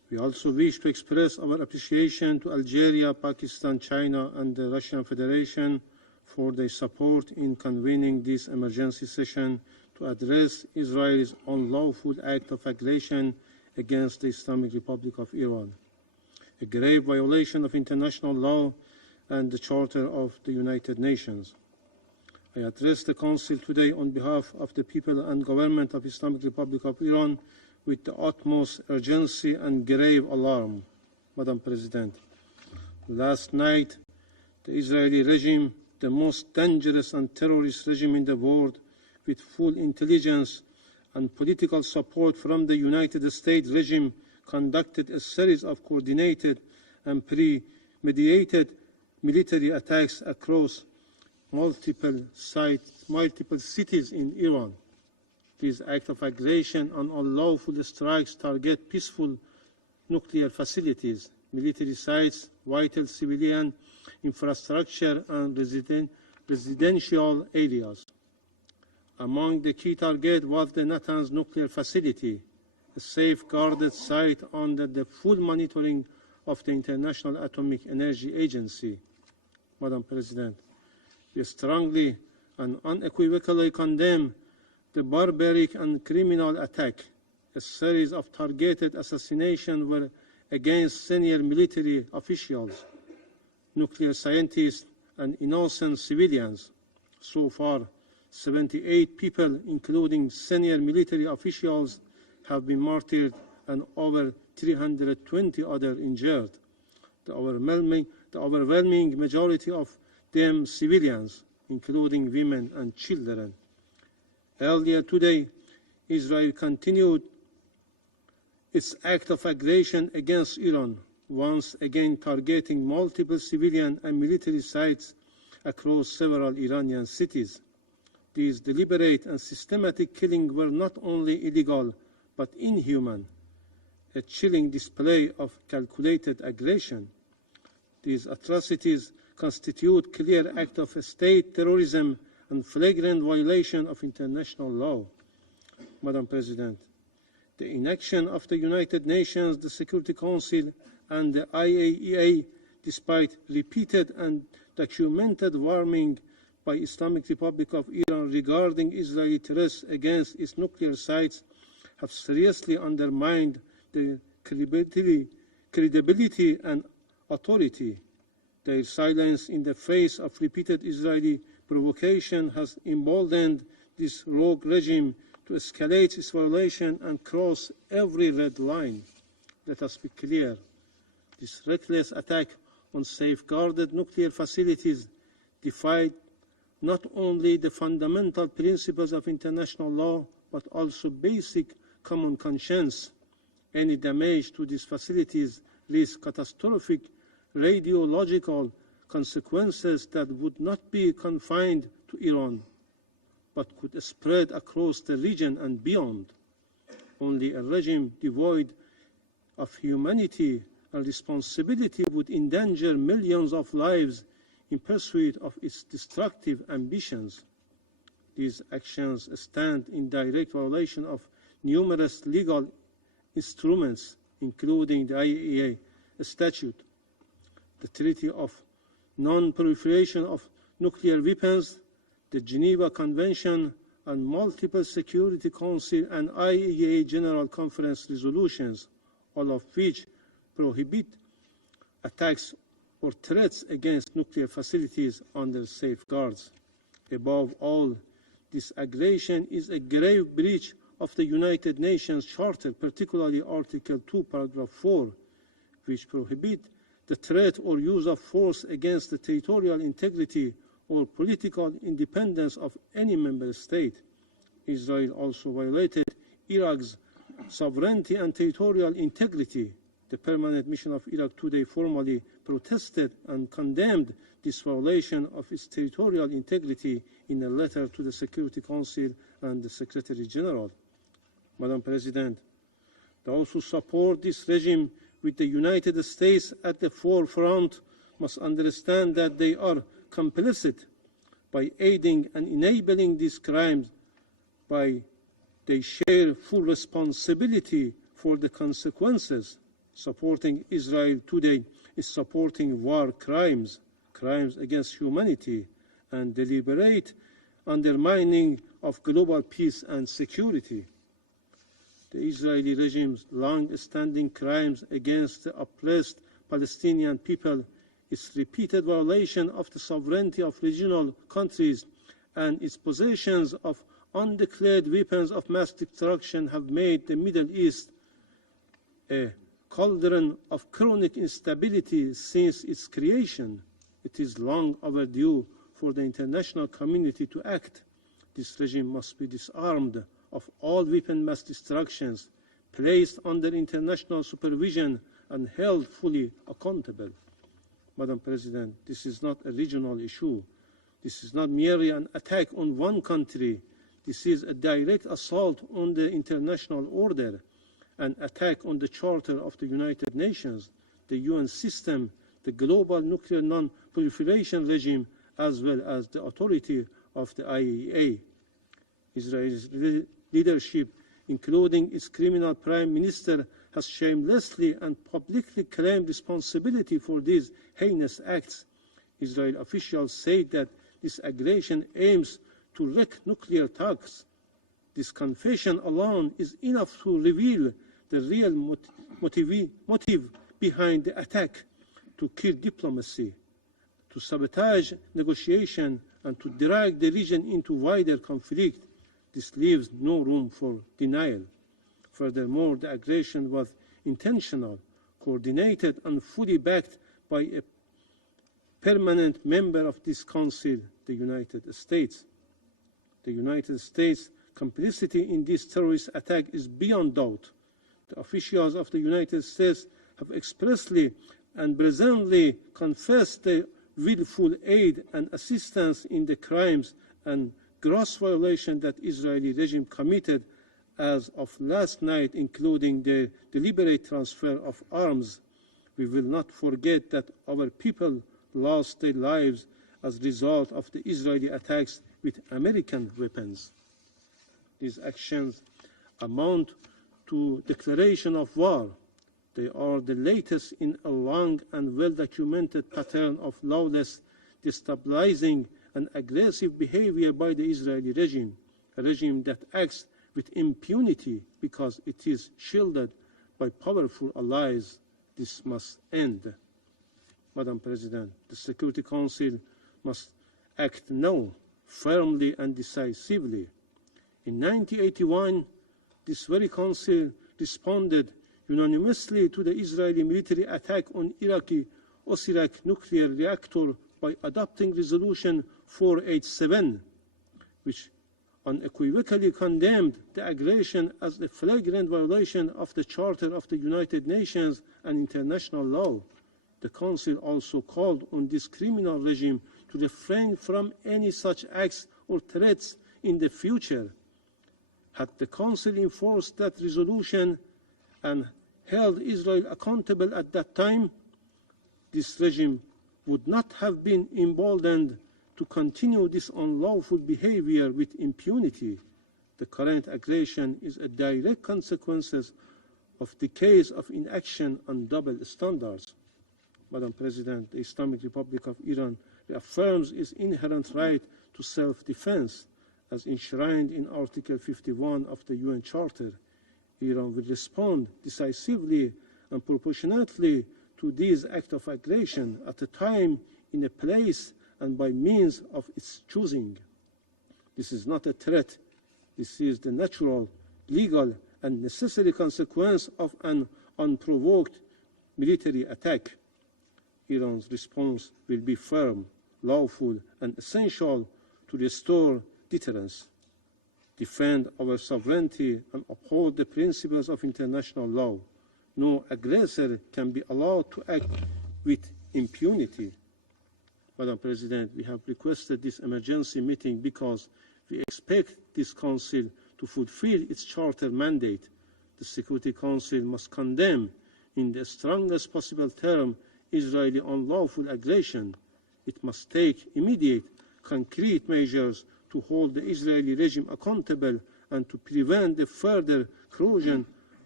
We also wish to express our appreciation to Algeria, Pakistan, China, and the Russian Federation for their support in convening this emergency session to address Israel's unlawful act of aggression against the Islamic Republic of Iran, a grave violation of international law and the Charter of the United Nations. I address the Council today on behalf of the people and government of the Islamic Republic of Iran with the utmost urgency and grave alarm. Madam President, last night, the Israeli regime, the most dangerous and terrorist regime in the world, with full intelligence and political support from the United States regime, conducted a series of coordinated and premeditated military attacks across multiple cities in Iran. These acts of aggression and unlawful strikes target peaceful nuclear facilities, military sites, vital civilian infrastructure, and residential areas. Among the key targets was the Natanz nuclear facility, a safeguarded site under the full monitoring of the International Atomic Energy Agency. Madam President, we strongly and unequivocally condemn the barbaric and criminal attack. A series of targeted assassinations were against senior military officials, nuclear scientists, and innocent civilians. So far, 78 people, including senior military officials, have been martyred and over 320 others injured. The overwhelming majority of them civilians, including women and children. Earlier today, Israel continued its act of aggression against Iran, once again targeting multiple civilian and military sites across several Iranian cities. These deliberate and systematic killings were not only illegal, but inhuman, a chilling display of calculated aggression. These atrocities constitute clear acts of state terrorism and flagrant violation of international law. Madam President, the inaction of the United Nations, the Security Council, and the IAEA, despite repeated and documented warning by Islamic Republic of Iran regarding Israeli threats against its nuclear sites, have seriously undermined the credibility and authority. Their silence in the face of repeated Israeli provocation has emboldened this rogue regime to escalate its violation and cross every red line. Let us be clear. This reckless attack on safeguarded nuclear facilities defied not only the fundamental principles of international law, but also basic common conscience. Any damage to these facilities risks catastrophic radiological consequences that would not be confined to Iran, but could spread across the region and beyond. Only a regime devoid of humanity and responsibility would endanger millions of lives in pursuit of its destructive ambitions. These actions stand in direct violation of numerous legal instruments, including the IAEA Statute, the Treaty of Non-Proliferation of Nuclear Weapons, the Geneva Convention, and multiple Security Council and IAEA General Conference resolutions, all of which prohibit attacks or threats against nuclear facilities under safeguards. Above all, this aggression is a grave breach of the United Nations Charter, particularly Article 2, Paragraph 4, which prohibit the threat or use of force against the territorial integrity or political independence of any member state. Israel also violated Iraq's sovereignty and territorial integrity. The Permanent Mission of Iraq today formally protested and condemned this violation of its territorial integrity in a letter to the Security Council and the Secretary General. Madam President, those who support this regime with the United States at the forefront must understand that they are complicit by aiding and enabling these crimes, by they share full responsibility for the consequences. Supporting Israel today is supporting war crimes, crimes against humanity, and deliberate undermining of global peace and security. The Israeli regime's long-standing crimes against the oppressed Palestinian people, its repeated violation of the sovereignty of regional countries, and its possessions of undeclared weapons of mass destruction have made the Middle East a cauldron of chronic instability since its creation. It is long overdue for the international community to act. This regime must be disarmed of all weapon mass destructions, placed under international supervision, and held fully accountable. Madam President, this is not a regional issue. This is not merely an attack on one country. This is a direct assault on the international order, an attack on the Charter of the United Nations, the UN system, the global nuclear non-proliferation regime, as well as the authority of the IAEA. Israel's leadership, including its criminal prime minister, has shamelessly and publicly claimed responsibility for these heinous acts. Israeli officials say that this aggression aims to wreak nuclear talks. This confession alone is enough to reveal the real motive behind the attack: to kill diplomacy, to sabotage negotiation, and to drag the region into wider conflict. This leaves no room for denial. Furthermore, the aggression was intentional, coordinated, and fully backed by a permanent member of this Council, the United States. The United States' complicity in this terrorist attack is beyond doubt. The officials of the United States have expressly and brazenly confessed their willful aid and assistance in the crimes and gross violations that Israeli regime committed as of last night, including the deliberate transfer of arms. We will not forget that our people lost their lives as a result of the Israeli attacks with American weapons. These actions amount to declaration of war. They are the latest in a long and well-documented pattern of lawless, destabilizing, and aggressive behavior by the Israeli regime, a regime that acts with impunity because it is shielded by powerful allies. This must end. Madam President, the Security Council must act now, firmly and decisively. In 1981, this very Council responded unanimously to the Israeli military attack on Iraqi Osirak nuclear reactor by adopting Resolution 487, which unequivocally condemned the aggression as a flagrant violation of the Charter of the United Nations and international law. The Council also called on this criminal regime to refrain from any such acts or threats in the future. Had the Council enforced that resolution and held Israel accountable at that time, this regime would not have been emboldened to continue this unlawful behavior with impunity. The current aggression is a direct consequence of decades of inaction and double standards. Madam President, the Islamic Republic of Iran reaffirms its inherent right to self-defense as enshrined in Article 51 of the UN Charter. Iran will respond decisively and proportionately to these acts of aggression at a time, in a place, and by means of its choosing. This is not a threat. This is the natural, legal, and necessary consequence of an unprovoked military attack. Iran's response will be firm, lawful, and essential to restore deterrence, defend our sovereignty, and uphold the principles of international law. No aggressor can be allowed to act with impunity. Madam President, we have requested this emergency meeting because we expect this Council to fulfill its Charter mandate. The Security Council must condemn, in the strongest possible term, Israeli unlawful aggression. It must take immediate, concrete measures to hold the Israeli regime accountable and to prevent the further corrosion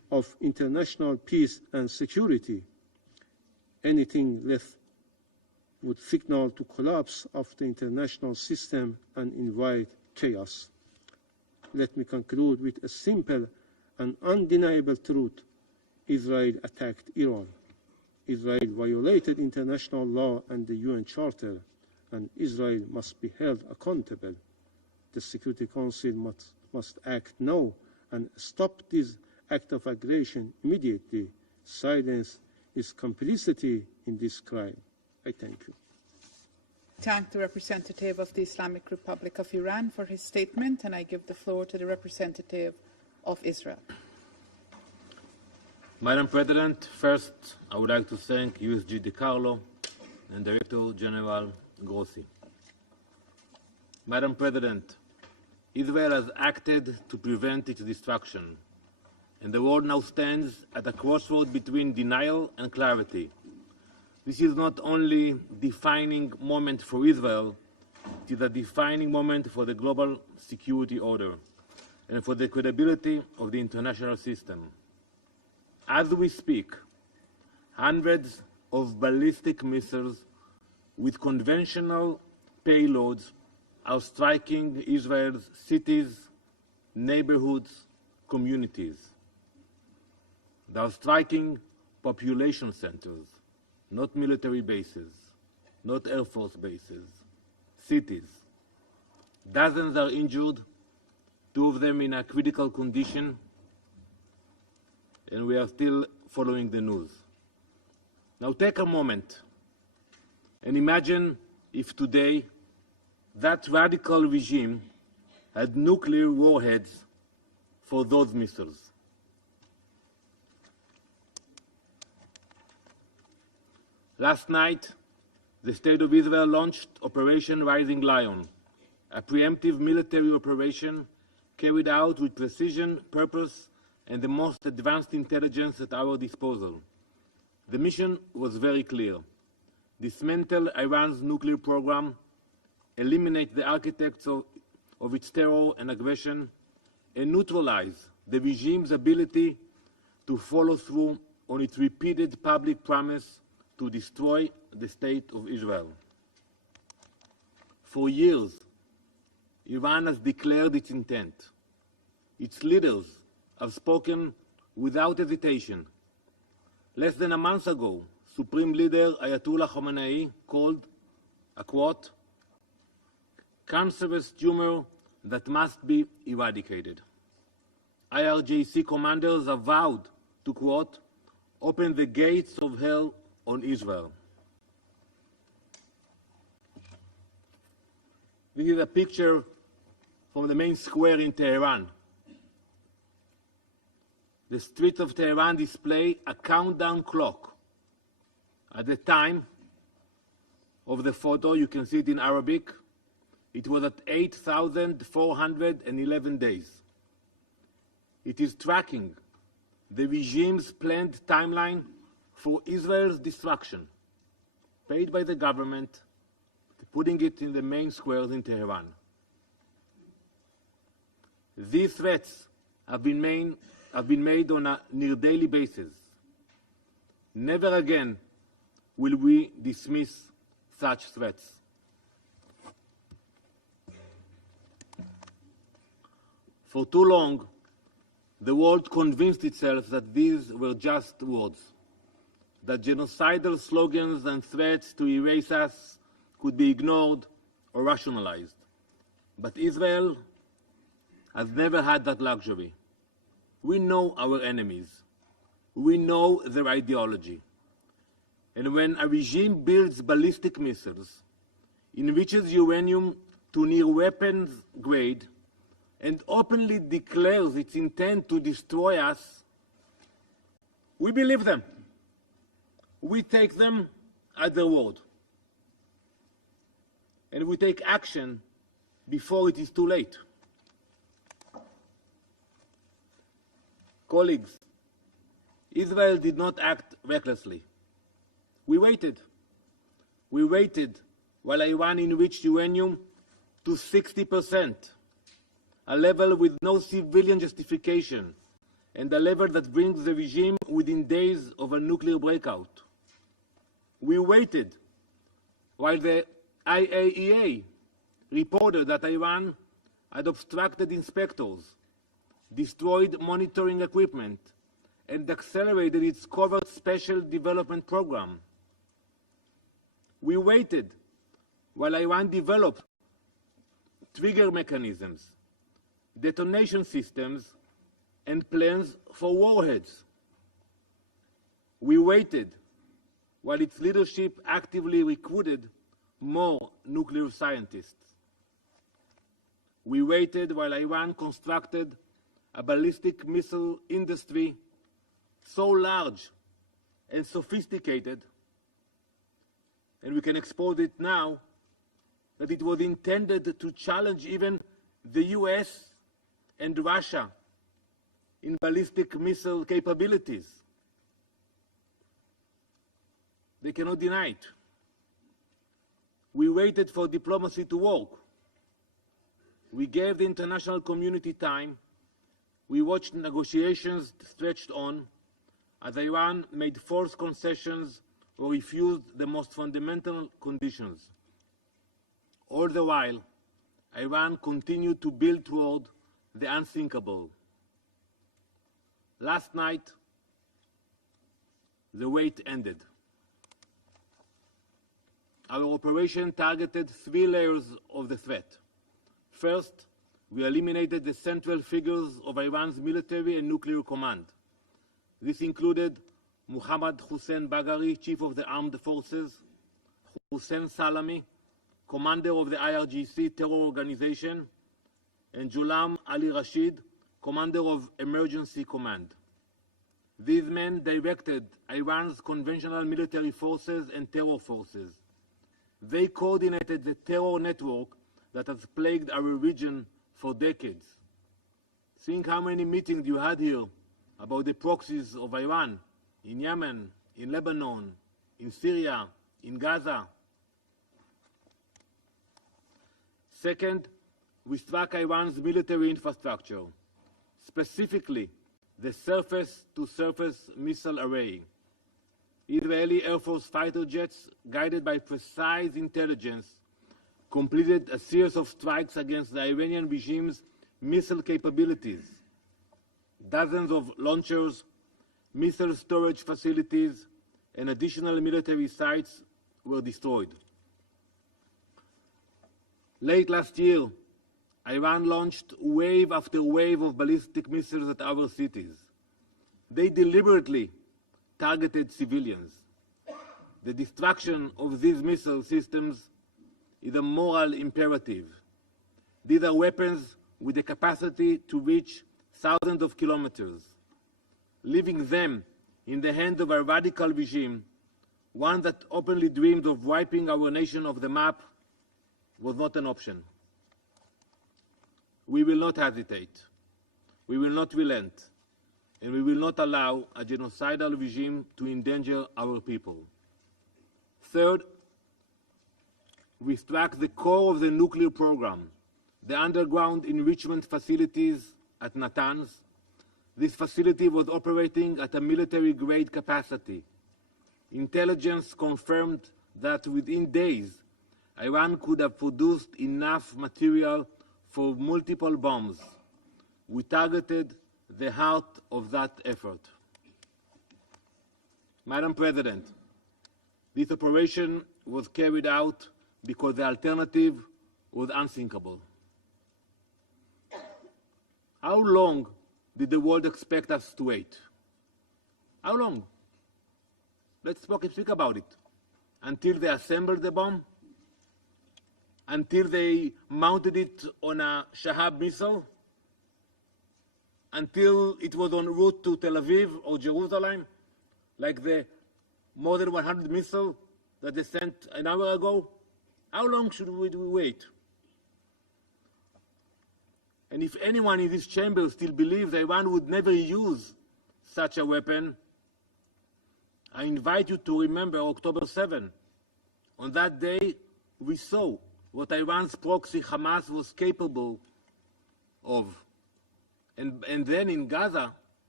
of international peace and security. Anything less would signal to collapse of the international system and invite chaos. Let me conclude with a simple and undeniable truth. Israel attacked Iran. Israel violated international law and the UN Charter, and Israel must be held accountable. The Security Council must act now and stop this act of aggression immediately. Silence is complicity in this crime. I thank you. Thank the representative of the Islamic Republic of Iran for his statement, and I give the floor to the representative of Israel. Madam President, first I would like to thank USG DiCarlo and Director General Grossi. Madam President, Israel has acted to prevent its destruction, and the world now stands at a crossroad between denial and clarity. This is not only a defining moment for Israel, it is a defining moment for the global security order and for the credibility of the international system. As we speak, hundreds of ballistic missiles with conventional payloads are striking Israel's cities, neighborhoods, communities. They are striking population centers, not military bases, not Air Force bases, cities. Dozens are injured, 2 of them in a critical condition, and we are still following the news. Now take a moment and imagine if today that radical regime had nuclear warheads for those missiles. Last night, the State of Israel launched Operation Rising Lion, a preemptive military operation carried out with precision, purpose, and the most advanced intelligence at our disposal. The mission was very clear: dismantle Iran's nuclear program, eliminate the architects of its terror and aggression, and neutralize the regime's ability to follow through on its repeated public promise to destroy the State of Israel. For years, Iran has declared its intent. Its leaders have spoken without hesitation. Less than a month ago, Supreme Leader Ayatollah Khamenei called a, quote, cancerous tumor that must be eradicated. IRGC commanders have vowed to, quote, open the gates of hell on Israel. This is a picture from the main square in Tehran. The streets of Tehran display a countdown clock. At the time of the photo, you can see it in Arabic, it was at 8,411 days. It is tracking the regime's planned timeline for Israel's destruction, paid by the government, putting it in the main squares in Tehran. These threats have been made on a near-daily basis. Never again will we dismiss such threats. For too long, the world convinced itself that these were just words, that genocidal slogans and threats to erase us could be ignored or rationalized. But Israel has never had that luxury. We know our enemies. We know their ideology. And when a regime builds ballistic missiles, enriches uranium to near weapons grade, and openly declares its intent to destroy us, we believe them. We take them at their word. And we take action before it is too late. Colleagues, Israel did not act recklessly. We waited. We waited while Iran enriched uranium to 60%, a level with no civilian justification and a level that brings the regime within days of a nuclear breakout. We waited while the IAEA reported that Iran had obstructed inspectors, destroyed monitoring equipment, and accelerated its covert special development program. We waited while Iran developed trigger mechanisms, detonation systems, and plans for warheads. We waited while its leadership actively recruited more nuclear scientists. We waited while Iran constructed a ballistic missile industry so large and sophisticated, and we can expose it now, that it was intended to challenge even the US and Russia in ballistic missile capabilities. They cannot deny it. We waited for diplomacy to work. We gave the international community time. We watched negotiations stretched on as Iran made forced concessions or refused the most fundamental conditions. All the while, Iran continued to build toward the unthinkable. Last night, the wait ended. Our operation targeted 3 layers of the threat. First, we eliminated the central figures of Iran's military and nuclear command. This included Mohammad Hossein Bagheri, chief of the armed forces, Hossein Salami, commander of the IRGC terror organization, and Ghulam Ali Rashid, commander of emergency command. These men directed Iran's conventional military forces and terror forces. They coordinated the terror network that has plagued our region for decades. Think how many meetings you had here about the proxies of Iran in Yemen, in Lebanon, in Syria, in Gaza. Second, we struck Iran's military infrastructure, specifically the surface-to-surface missile array. Israeli Air Force fighter jets, guided by precise intelligence, completed a series of strikes against the Iranian regime's missile capabilities. Dozens of launchers, missile storage facilities, and additional military sites were destroyed. Late last year, Iran launched wave after wave of ballistic missiles at our cities. They deliberately targeted civilians. The destruction of these missile systems is a moral imperative. These are weapons with the capacity to reach thousands of kilometers. Leaving them in the hands of a radical regime, one that openly dreamed of wiping our nation off the map, was not an option. We will not hesitate. We will not relent. And we will not allow a genocidal regime to endanger our people. Third, we struck the core of the nuclear program, the underground enrichment facilities at Natanz. This facility was operating at a military-grade capacity. Intelligence confirmed that within days, Iran could have produced enough material for multiple bombs. We targeted the heart of that effort. Madam President, this operation was carried out because the alternative was unthinkable. How long did the world expect us to wait? How long? Let's speak about it. Until they assembled the bomb? Until they mounted it on a Shahab missile? Until it was en route to Tel Aviv or Jerusalem, like the more than 100 missiles that they sent an hour ago? How long should we wait? And if anyone in this chamber still believes Iran would never use such a weapon, I invite you to remember October 7. On that day, we saw what Iran's proxy Hamas was capable of. And then in Gaza,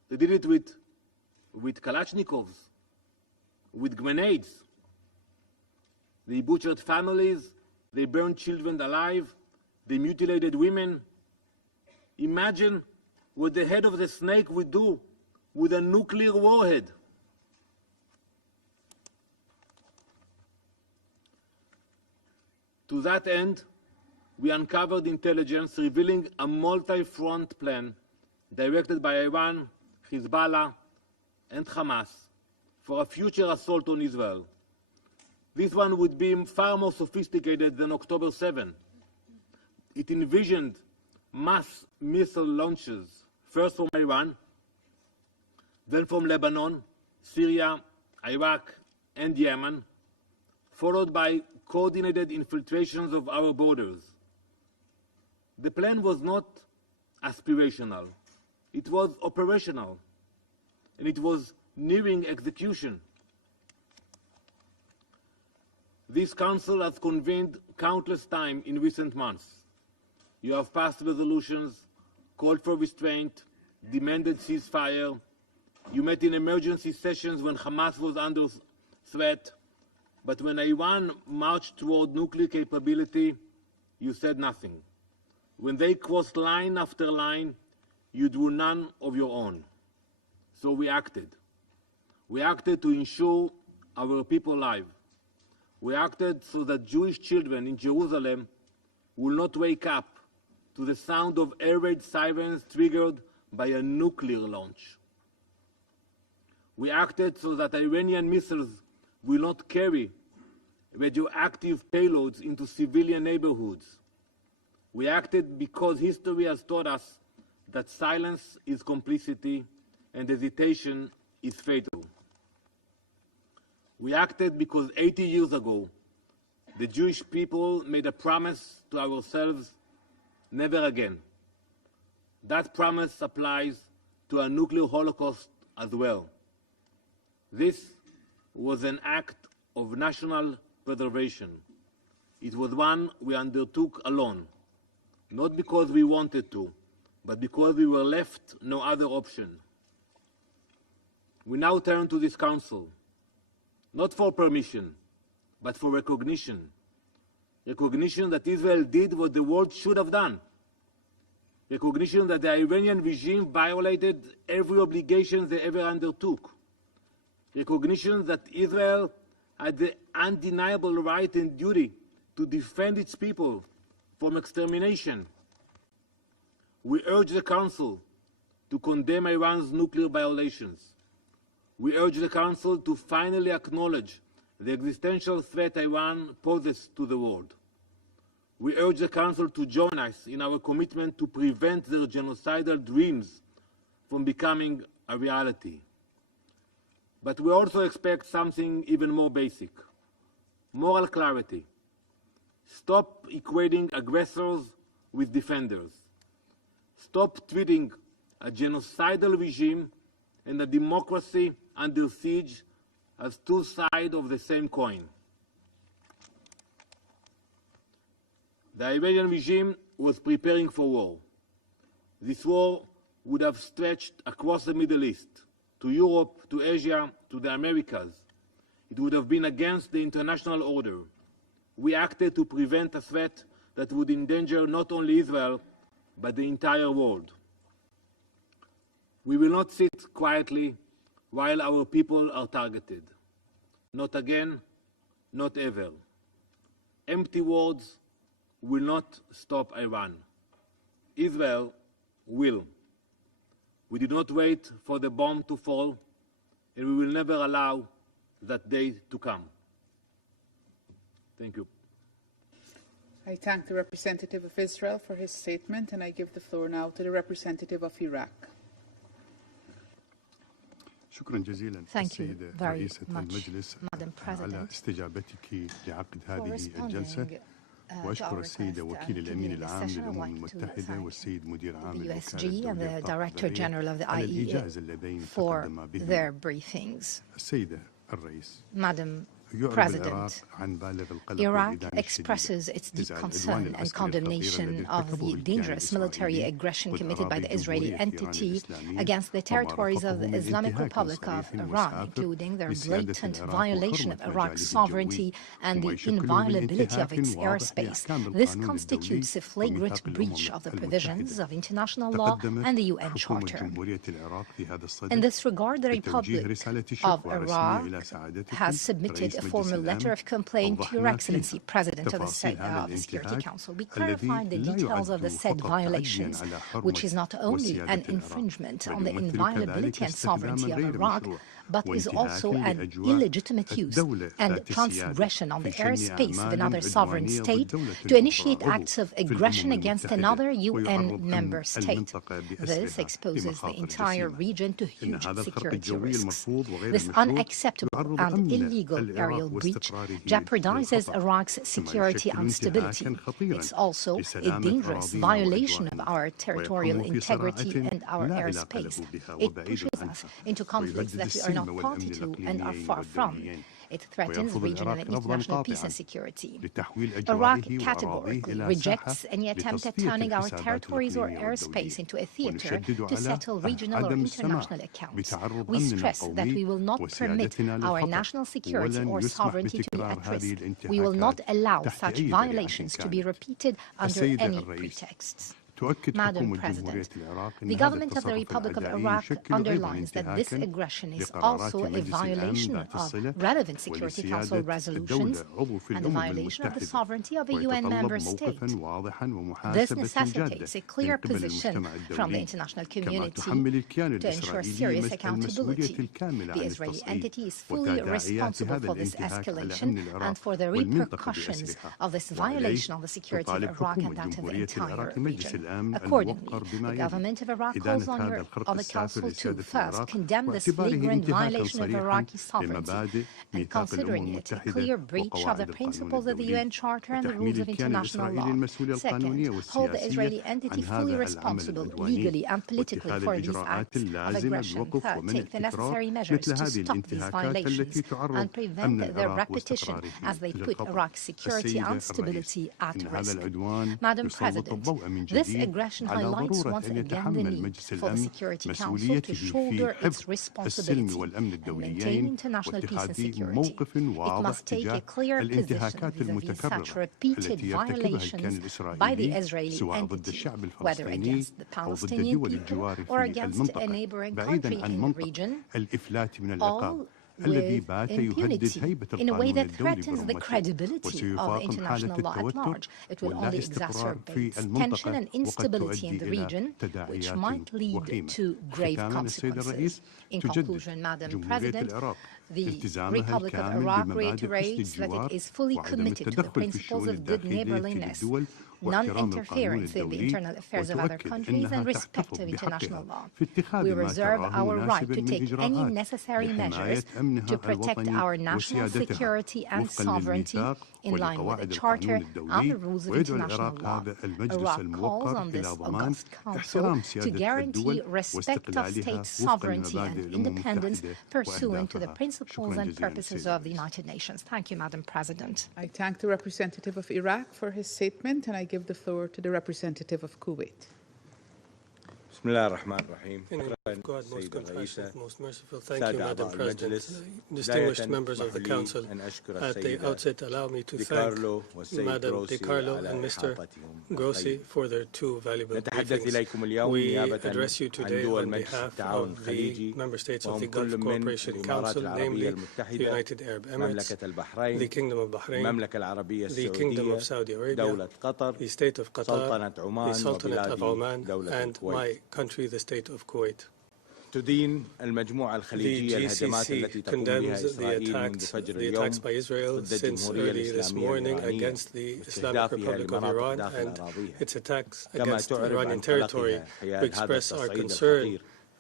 They did it with Kalashnikovs, with grenades. They butchered families, they burned children alive, they mutilated women. Imagine what the head of the snake would do with a nuclear warhead. To that end, we uncovered intelligence revealing a multi-front plan directed by Iran, Hezbollah, and Hamas for a future assault on Israel. This one would be far more sophisticated than October 7. It envisioned mass missile launches, first from Iran, then from Lebanon, Syria, Iraq, and Yemen, followed by coordinated infiltrations of our borders. The plan was not aspirational. It was operational, and it was nearing execution. This Council has convened countless times in recent months. You have passed resolutions, called for restraint, demanded ceasefire. You met in emergency sessions when Hamas was under threat. But when Iran marched toward nuclear capability, you said nothing. When they crossed line after line, you drew none of your own. So we acted. We acted to ensure our people alive. We acted so that Jewish children in Jerusalem will not wake up to the sound of air raid sirens triggered by a nuclear launch. We acted so that Iranian missiles will not carry radioactive payloads into civilian neighborhoods. We acted because history has taught us that silence is complicity and hesitation is fatal. We acted because 80 years ago, the Jewish people made a promise to ourselves, never again. That promise applies to a nuclear holocaust as well. This was an act of national preservation. It was one we undertook alone, not because we wanted to, but because we were left no other option. We now turn to this Council, not for permission, but for recognition. Recognition that Israel did what the world should have done. Recognition that the Iranian regime violated every obligation they ever undertook. Recognition that Israel had the undeniable right and duty to defend its people from extermination. We urge the Council to condemn Iran's nuclear violations. We urge the Council to finally acknowledge the existential threat Iran poses to the world. We urge the Council to join us in our commitment to prevent their genocidal dreams from becoming a reality. But we also expect something even more basic: moral clarity. Stop equating aggressors with defenders. Stop treating a genocidal regime and a democracy under siege as two sides of the same coin. The Iranian regime was preparing for war. This war would have stretched across the Middle East, to Europe, to Asia, to the Americas. It would have been against the international order. We acted to prevent a threat that would endanger not only Israel, but the entire world. We will not sit quietly while our people are targeted. Not again, not ever. Empty words will not stop Iran. Israel will. We did not wait for the bomb to fall, and we will never allow that day to come. Thank you. I thank the representative of Israel for his statement, and I give the floor now to the representative of Iraq. Thank you very much, Madam President, for responding وأشكر السيد وكيل الأمين العام للأمم المتحدة والسيد مدير عام UNSC and the Director General of the IEA for their briefings. السيدة الرئيس Madam President, Iraq expresses its deep concern and condemnation of the dangerous military aggression committed by the Israeli entity against the territories of the Islamic Republic of Iran, including their blatant violation of Iraq's sovereignty and the inviolability of its airspace. This constitutes a flagrant breach of the provisions of international law and the UN Charter. In this regard, the Republic of Iraq has submitted a formal letter of complaint to Your Excellency, President of the Security Council. We clarified the details of the said violations, which is not only an infringement on the inviolability and sovereignty of Iraq, but is also an illegitimate use and transgression on the airspace of another sovereign state to initiate acts of aggression against another UN member state. This exposes the entire region to huge security risks. This unacceptable and illegal aerial breach jeopardizes Iraq's security and stability. It's also a dangerous violation of our territorial integrity and our airspace. It pushes us into conflicts that we are not party to and are far from. It threatens regional and international peace and security. Iraq categorically rejects any attempt at turning our territories or airspace into a theater to settle regional or international accounts. We stress that we will not permit our national security or sovereignty to be at risk. We will not allow such violations to be repeated under any pretexts. Madam President, the government of the Republic of Iraq underlines that this aggression is also a violation of relevant Security Council resolutions and a violation of the sovereignty of a UN member state. This necessitates a clear position from the international community to ensure serious accountability. The Israeli entity is fully responsible for this escalation and for the repercussions of this violation of the security of Iraq and that of the entire region. Accordingly, the government of Iraq calls on the Council to first condemn this flagrant violation of Iraqi sovereignty and, considering it a clear breach of the principles of the UN Charter and the rules of international law. Second, hold the Israeli entity fully responsible legally and politically for these acts of aggression. Third, take the necessary measures to stop these violations and prevent their repetition as they put Iraq's security and stability at risk. Madam President, this aggression highlights once again the need for the Security Council to shoulder its responsibility and maintain international peace and security. It must take a clear position vis-à-vis such repeated violations by the Israeli entity, whether against the Palestinian people or against a neighboring country in the region, all with impunity in a way that threatens the credibility of the international law at large. It will only exacerbate tension and instability in the region, which might lead to grave consequences. In conclusion, Madam President, the Republic of Iraq reiterates that it is fully committed to the principles of good neighborliness, non-interference in the internal affairs of other countries, and respect of international law. We reserve our right to take any necessary measures to protect our national security and sovereignty in line with the Charter and the rules of international law. Iraq calls on this august Council to guarantee respect of state sovereignty and independence pursuant to the principles and purposes of the United Nations. Thank you, Madam President. I thank the representative of Iraq for his statement, and I give the floor to the representative of Kuwait. In the name of God, most compassionate, most merciful. Thank you, Madam President. Distinguished members of the Council, at the outset, allow me to thank Madam De Carlo and Mr. Grossi for their two valuable briefings. We address you today on behalf of the member states of the Gulf Cooperation Council, namely the United Arab Emirates, the Kingdom of Bahrain, the Kingdom of Saudi Arabia, the State of Qatar, the Sultanate of Oman, and my country, the State of Kuwait. The GCC condemns the attacks by Israel since early this morning against the Islamic Republic of Iran and its attacks against Iranian territory. We express our concern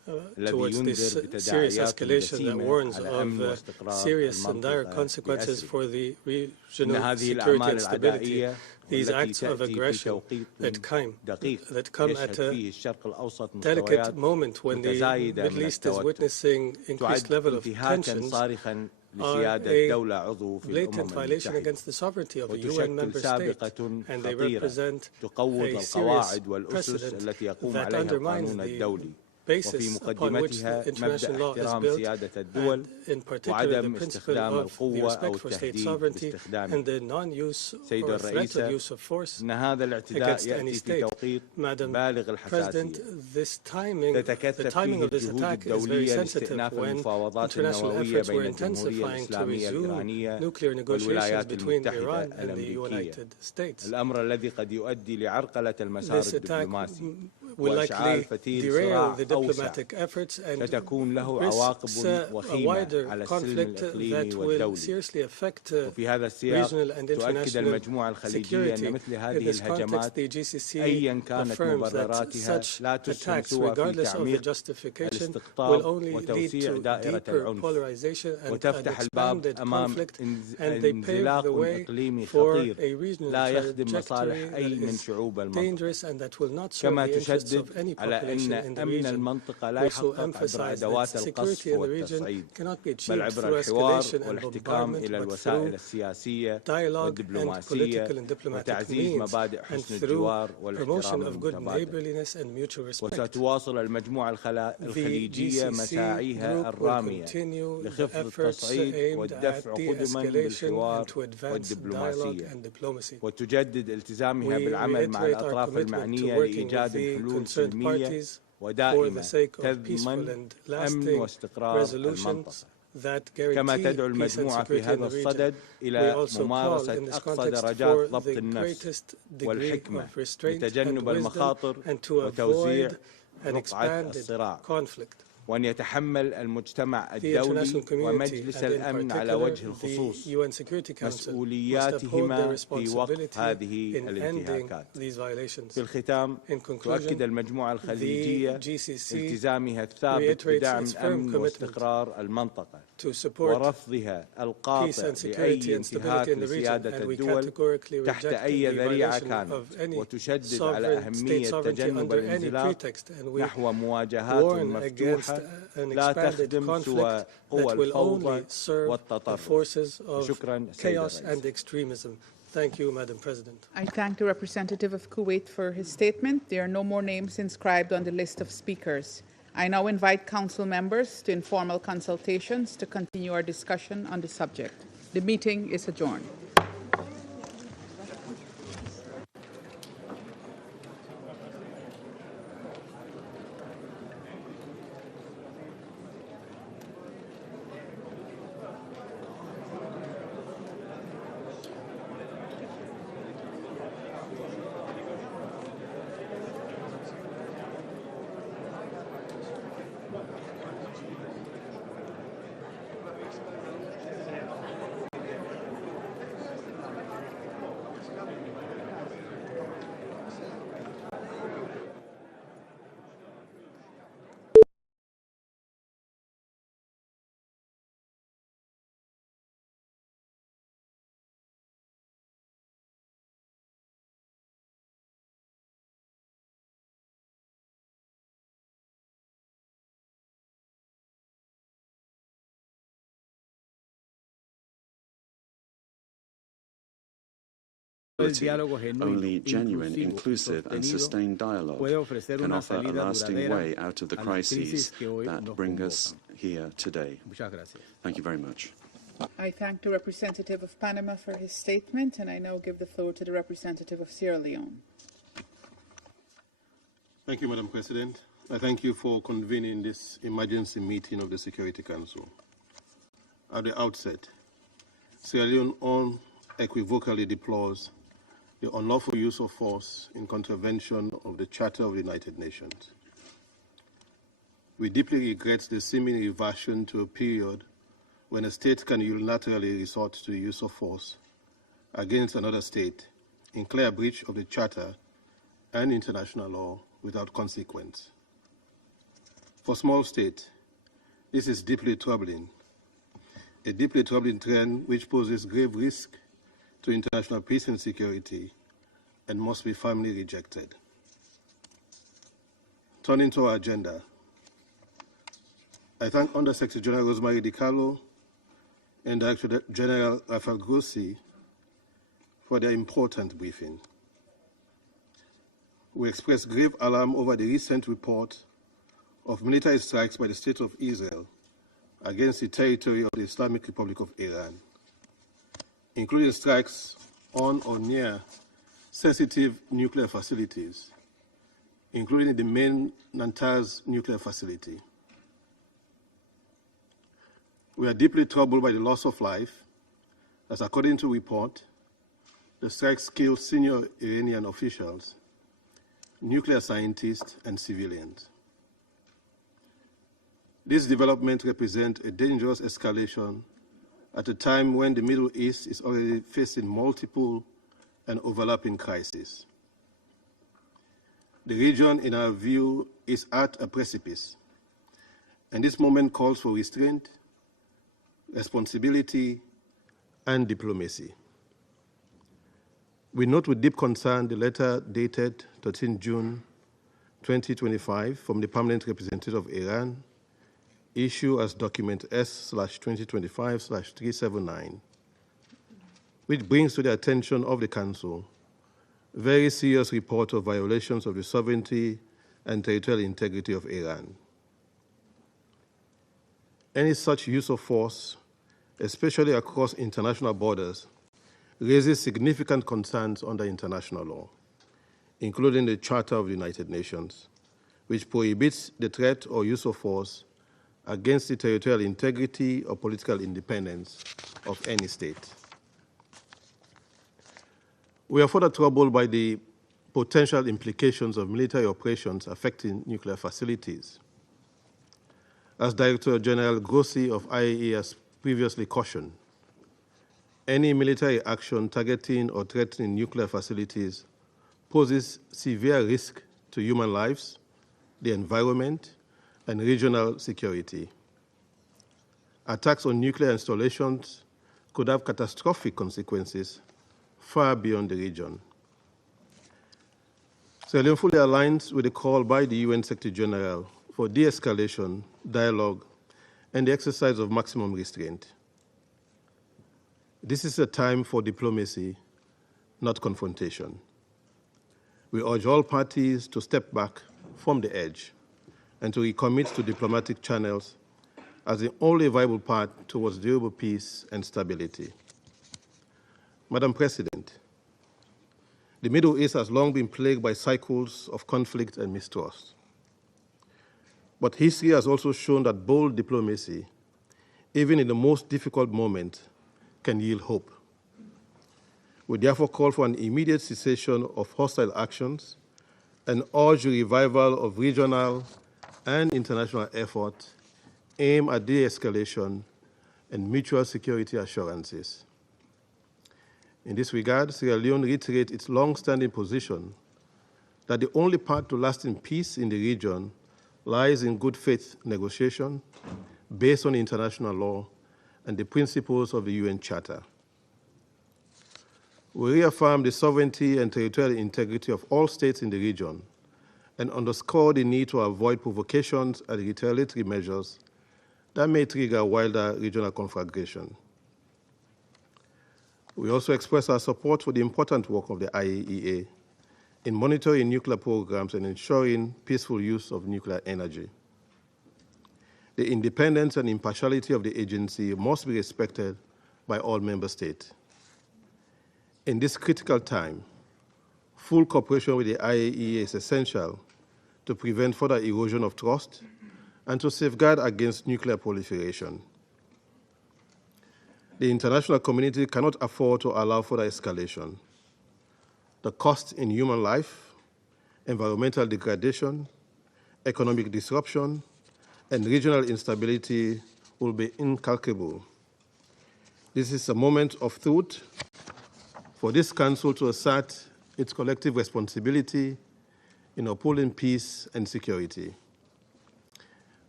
towards this serious escalation that warns of serious and dire consequences for the regional security and stability. These acts of aggression that come at a delicate moment when the Middle East is witnessing increased level of tensions are a blatant violation against the sovereignty of a UN member state, and they represent a serious precedent that undermines the basis upon which the international law is built, and in particular the principle of the respect for state sovereignty and the non-use or threatened use of force against any state. Madam President, the timing of this attack is very sensitive when international efforts were intensifying to resume nuclear negotiations between Iran and the United States. This attack will likely derail the diplomatic efforts and risks a wider conflict that will seriously affect regional and international security. In this context, the GCC affirms that such attacks, regardless of the justification, will only lead to deeper polarization and an expanded conflict, and they pave the way for a regional trajectory that is dangerous and that will not serve the interests of any population in the region. Also emphasize that security in the region cannot be achieved through escalation and bombardment, but through dialogue and political and diplomatic means, and through promotion of good neighborliness and mutual respect. The GCC group will continue the efforts aimed at de-escalation and to advance dialogue and diplomacy. We reiterate our commitment to working with the concerned parties for the sake of peaceful and lasting resolutions that guarantee peace and security in the region. We also call in this context for the greatest degree of restraint and wisdom and to avoid an expanded conflict. وأن يتحمل المجتمع الدولي ومجلس الأمن على وجه الخصوص مسؤولياتهما في وقف هذه الانتهاكات. في الختام تؤكد المجموعة الخليجية التزامها الثابت بدعم أمن واستقرار المنطقة ورفضها القاطع لأي انتهاك لسيادة الدول تحت أي ذريعة كانت، وتشدد على أهمية تجنب الانزلاق نحو مواجهات مفتوحة لا تخدم سوى قوى الفوضى والتطرف. شكرا chaos and extremism. Thank you, Madam President. I thank the representative of Kuwait for his statement. There are no more names inscribed on the list of speakers. I now invite council members to informal consultations to continue our discussion on the subject. The meeting is adjourned. Only genuine, inclusive and sustained dialogue can offer a lasting way out of the crises that bring us here today. Thank you very much. I thank the representative of Panama for his statement, and I now give the floor to the representative of Sierra Leone. Thank you, Madam President. I thank you for convening this emergency meeting of the Security Council. At the outset, Sierra Leone unequivocally deplores the unlawful use of force in contravention of the Charter of the United Nations. We deeply regret the seeming reversion to a period when a state can unilaterally resort to the use of force against another state in clear breach of the Charter and international law without consequence. For small state, this is deeply troubling, a deeply troubling trend which poses grave risk to international peace and security and must be firmly rejected. Turning to our agenda, I thank Under-Secretary General Rosemary DiCarlo and Director General Rafael Grossi for their important briefing. We express grave alarm over the recent report of military strikes by the State of Israel against the territory of the Islamic Republic of Iran, including strikes on or near sensitive nuclear facilities, including the main Natanz nuclear facility. We are deeply troubled by the loss of life, as according to report, the strikes killed senior Iranian officials, nuclear scientists, and civilians. This development represents a dangerous escalation at a time when the Middle East is already facing multiple and overlapping crises. The region, in our view, is at a precipice, and this moment calls for restraint, responsibility, and diplomacy. We note with deep concern the letter dated 13 June 2025 from the Permanent Representative of Iran, issued as document S/2025/379, which brings to the attention of the Council very serious report of violations of the sovereignty and territorial integrity of Iran. Any such use of force, especially across international borders, raises significant concerns under international law, including the Charter of the United Nations, which prohibits the threat or use of force against the territorial integrity or political independence of any state. We are further troubled by the potential implications of military operations affecting nuclear facilities. As Director General Grossi of IAEA has previously cautioned, any military action targeting or threatening nuclear facilities poses severe risk to human lives, the environment, and regional security. Attacks on nuclear installations could have catastrophic consequences far beyond the region. Sierra Leone fully aligns with the call by the UN Secretary General for de-escalation, dialogue, and the exercise of maximum restraint. This is a time for diplomacy, not confrontation. We urge all parties to step back from the edge and to recommit to diplomatic channels as the only viable path towards durable peace and stability. Madam President, the Middle East has long been plagued by cycles of conflict and mistrust. But history has also shown that bold diplomacy, even in the most difficult moment, can yield hope. We therefore call for an immediate cessation of hostile actions and urge the revival of regional and international efforts aimed at de-escalation and mutual security assurances. In this regard, Sierra Leone reiterates its long-standing position that the only path to lasting peace in the region lies in good faith negotiation based on international law and the principles of the UN Charter. We reaffirm the sovereignty and territorial integrity of all states in the region and underscore the need to avoid provocations and retaliatory measures that may trigger wider regional conflagration. We also express our support for the important work of the IAEA in monitoring nuclear programs and ensuring peaceful use of nuclear energy. The independence and impartiality of the agency must be respected by all member states. In this critical time, full cooperation with the IAEA is essential to prevent further erosion of trust and to safeguard against nuclear proliferation. The international community cannot afford to allow further escalation. The cost in human life, environmental degradation, economic disruption, and regional instability will be incalculable. This is a moment of truth for this Council to assert its collective responsibility in upholding peace and security.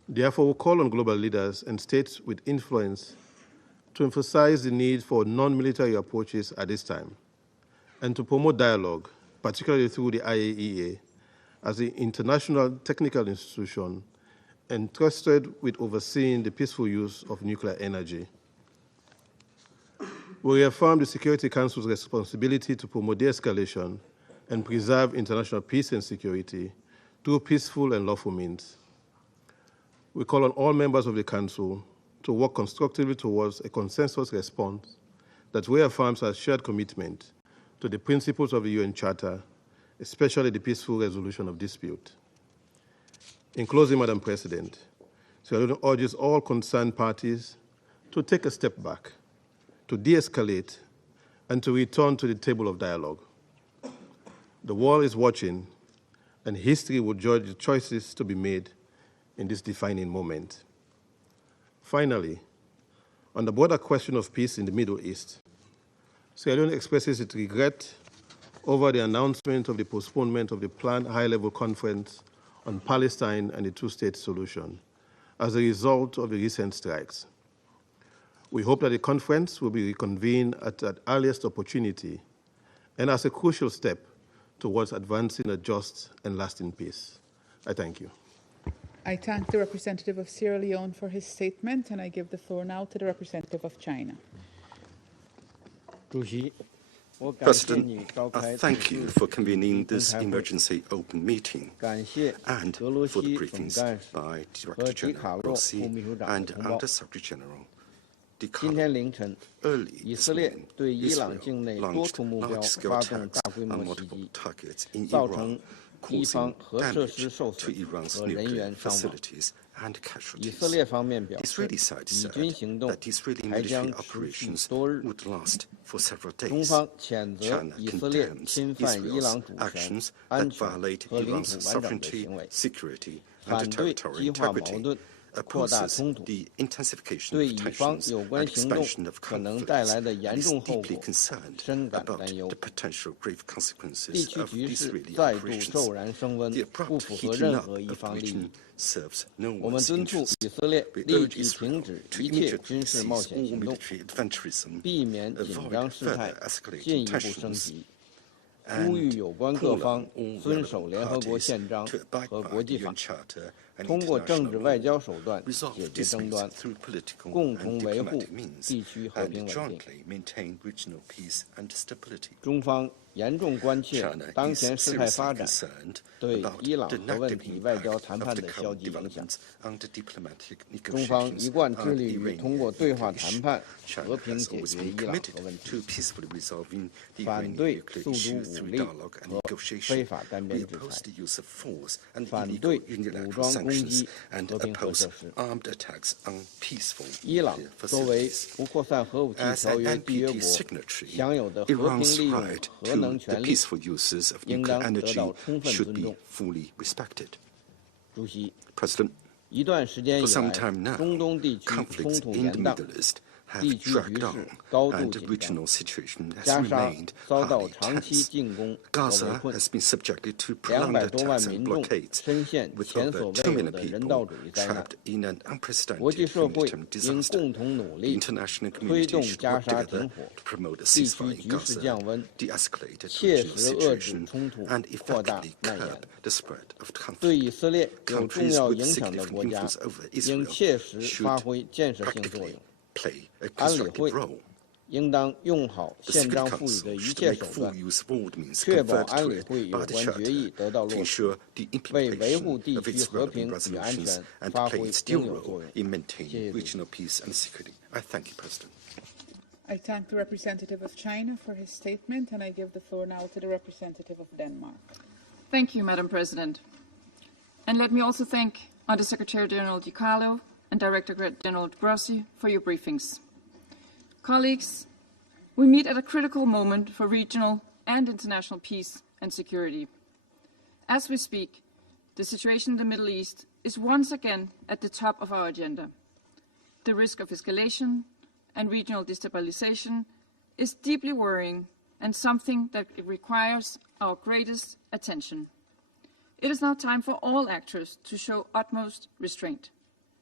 Therefore, we call on global leaders and states with influence to emphasize the need for non-military approaches at this time and to promote dialogue, particularly through the IAEA, as the international technical institution entrusted with overseeing the peaceful use of nuclear energy. We reaffirm the Security Council's responsibility to promote de-escalation and preserve international peace and security through peaceful and lawful means. We call on all members of the Council to work constructively towards a consensus response that reaffirms our shared commitment to the principles of the UN Charter, especially the peaceful resolution of dispute. In closing, Madam President, Sierra Leone urges all concerned parties to take a step back, to de-escalate, and to return to the table of dialogue. The world is watching, and history will judge the choices to be made in this defining moment. Finally, on the broader question of peace in the Middle East, Sierra Leone expresses its regret over the announcement of the postponement of the planned high-level conference on Palestine and the two-state solution as a result of the recent strikes. We hope that the conference will be reconvened at the earliest opportunity and as a crucial step towards advancing a just and lasting peace. I thank you. I thank the representative of Sierra Leone for his statement, and I give the floor now to the representative of China. President, I thank you for convening this emergency open meeting and for the briefings by Director General Grossi and Under-Secretary General de-Escalation. Early this morning, Israel launched large-scale attacks on multiple targets in Iran, causing damage to Iran's nuclear facilities and casualties. The Israeli side said that Israeli military operations would last for several days. China condemns Israel's actions that violate Iran's sovereignty, security, and territorial integrity, opposes the intensification of tensions and expansion of conflicts, and is deeply concerned about the potential grave consequences of the Israeli operations. The abrupt heating up of the region serves no one's interests. We urge Israel to immediately cease all military adventurism, avoid further escalating tensions, and call on all relevant parties to abide by the UN Charter and international law, resolve disputes through political and diplomatic means, and jointly maintain regional peace and stability. China is seriously concerned about the negative impact of the current developments on the diplomatic negotiations on Iranian nuclear issue. China has always been committed to peacefully resolving the Iranian nuclear issue through dialogue and negotiation. We oppose the use of force and illegal unilateral sanctions and oppose armed attacks on peaceful nuclear facilities. As an NPT signatory, Iran's right to the peaceful uses of nuclear energy should be fully respected. President, for some time now, conflicts in the Middle East have dragged on, and the regional situation has remained highly tense. Gaza has been subjected to prolonged attacks and blockades, with over 2 million people trapped in an unprecedented humanitarian disaster. The international community should work together to promote a ceasefire in Gaza, de-escalate the regional situation, and effectively curb the spread of conflict. Countries with significant influence over Israel should practically play a constructive role. The Security Council should make full use of all the means conferred to it by the Charter to ensure the implementation of its relevant resolutions and to play its due role in maintaining regional peace and security. I thank you, President. I thank the representative of China for his statement, and I give the floor now to the representative of Denmark. Thank you, Madam President. And let me also thank Under-Secretary General DiCarlo and Director General Grossi for your briefings. Colleagues, we meet at a critical moment for regional and international peace and security. As we speak, the situation in the Middle East is once again at the top of our agenda. The risk of escalation and regional destabilization is deeply worrying and something that requires our greatest attention. It is now time for all actors to show utmost restraint.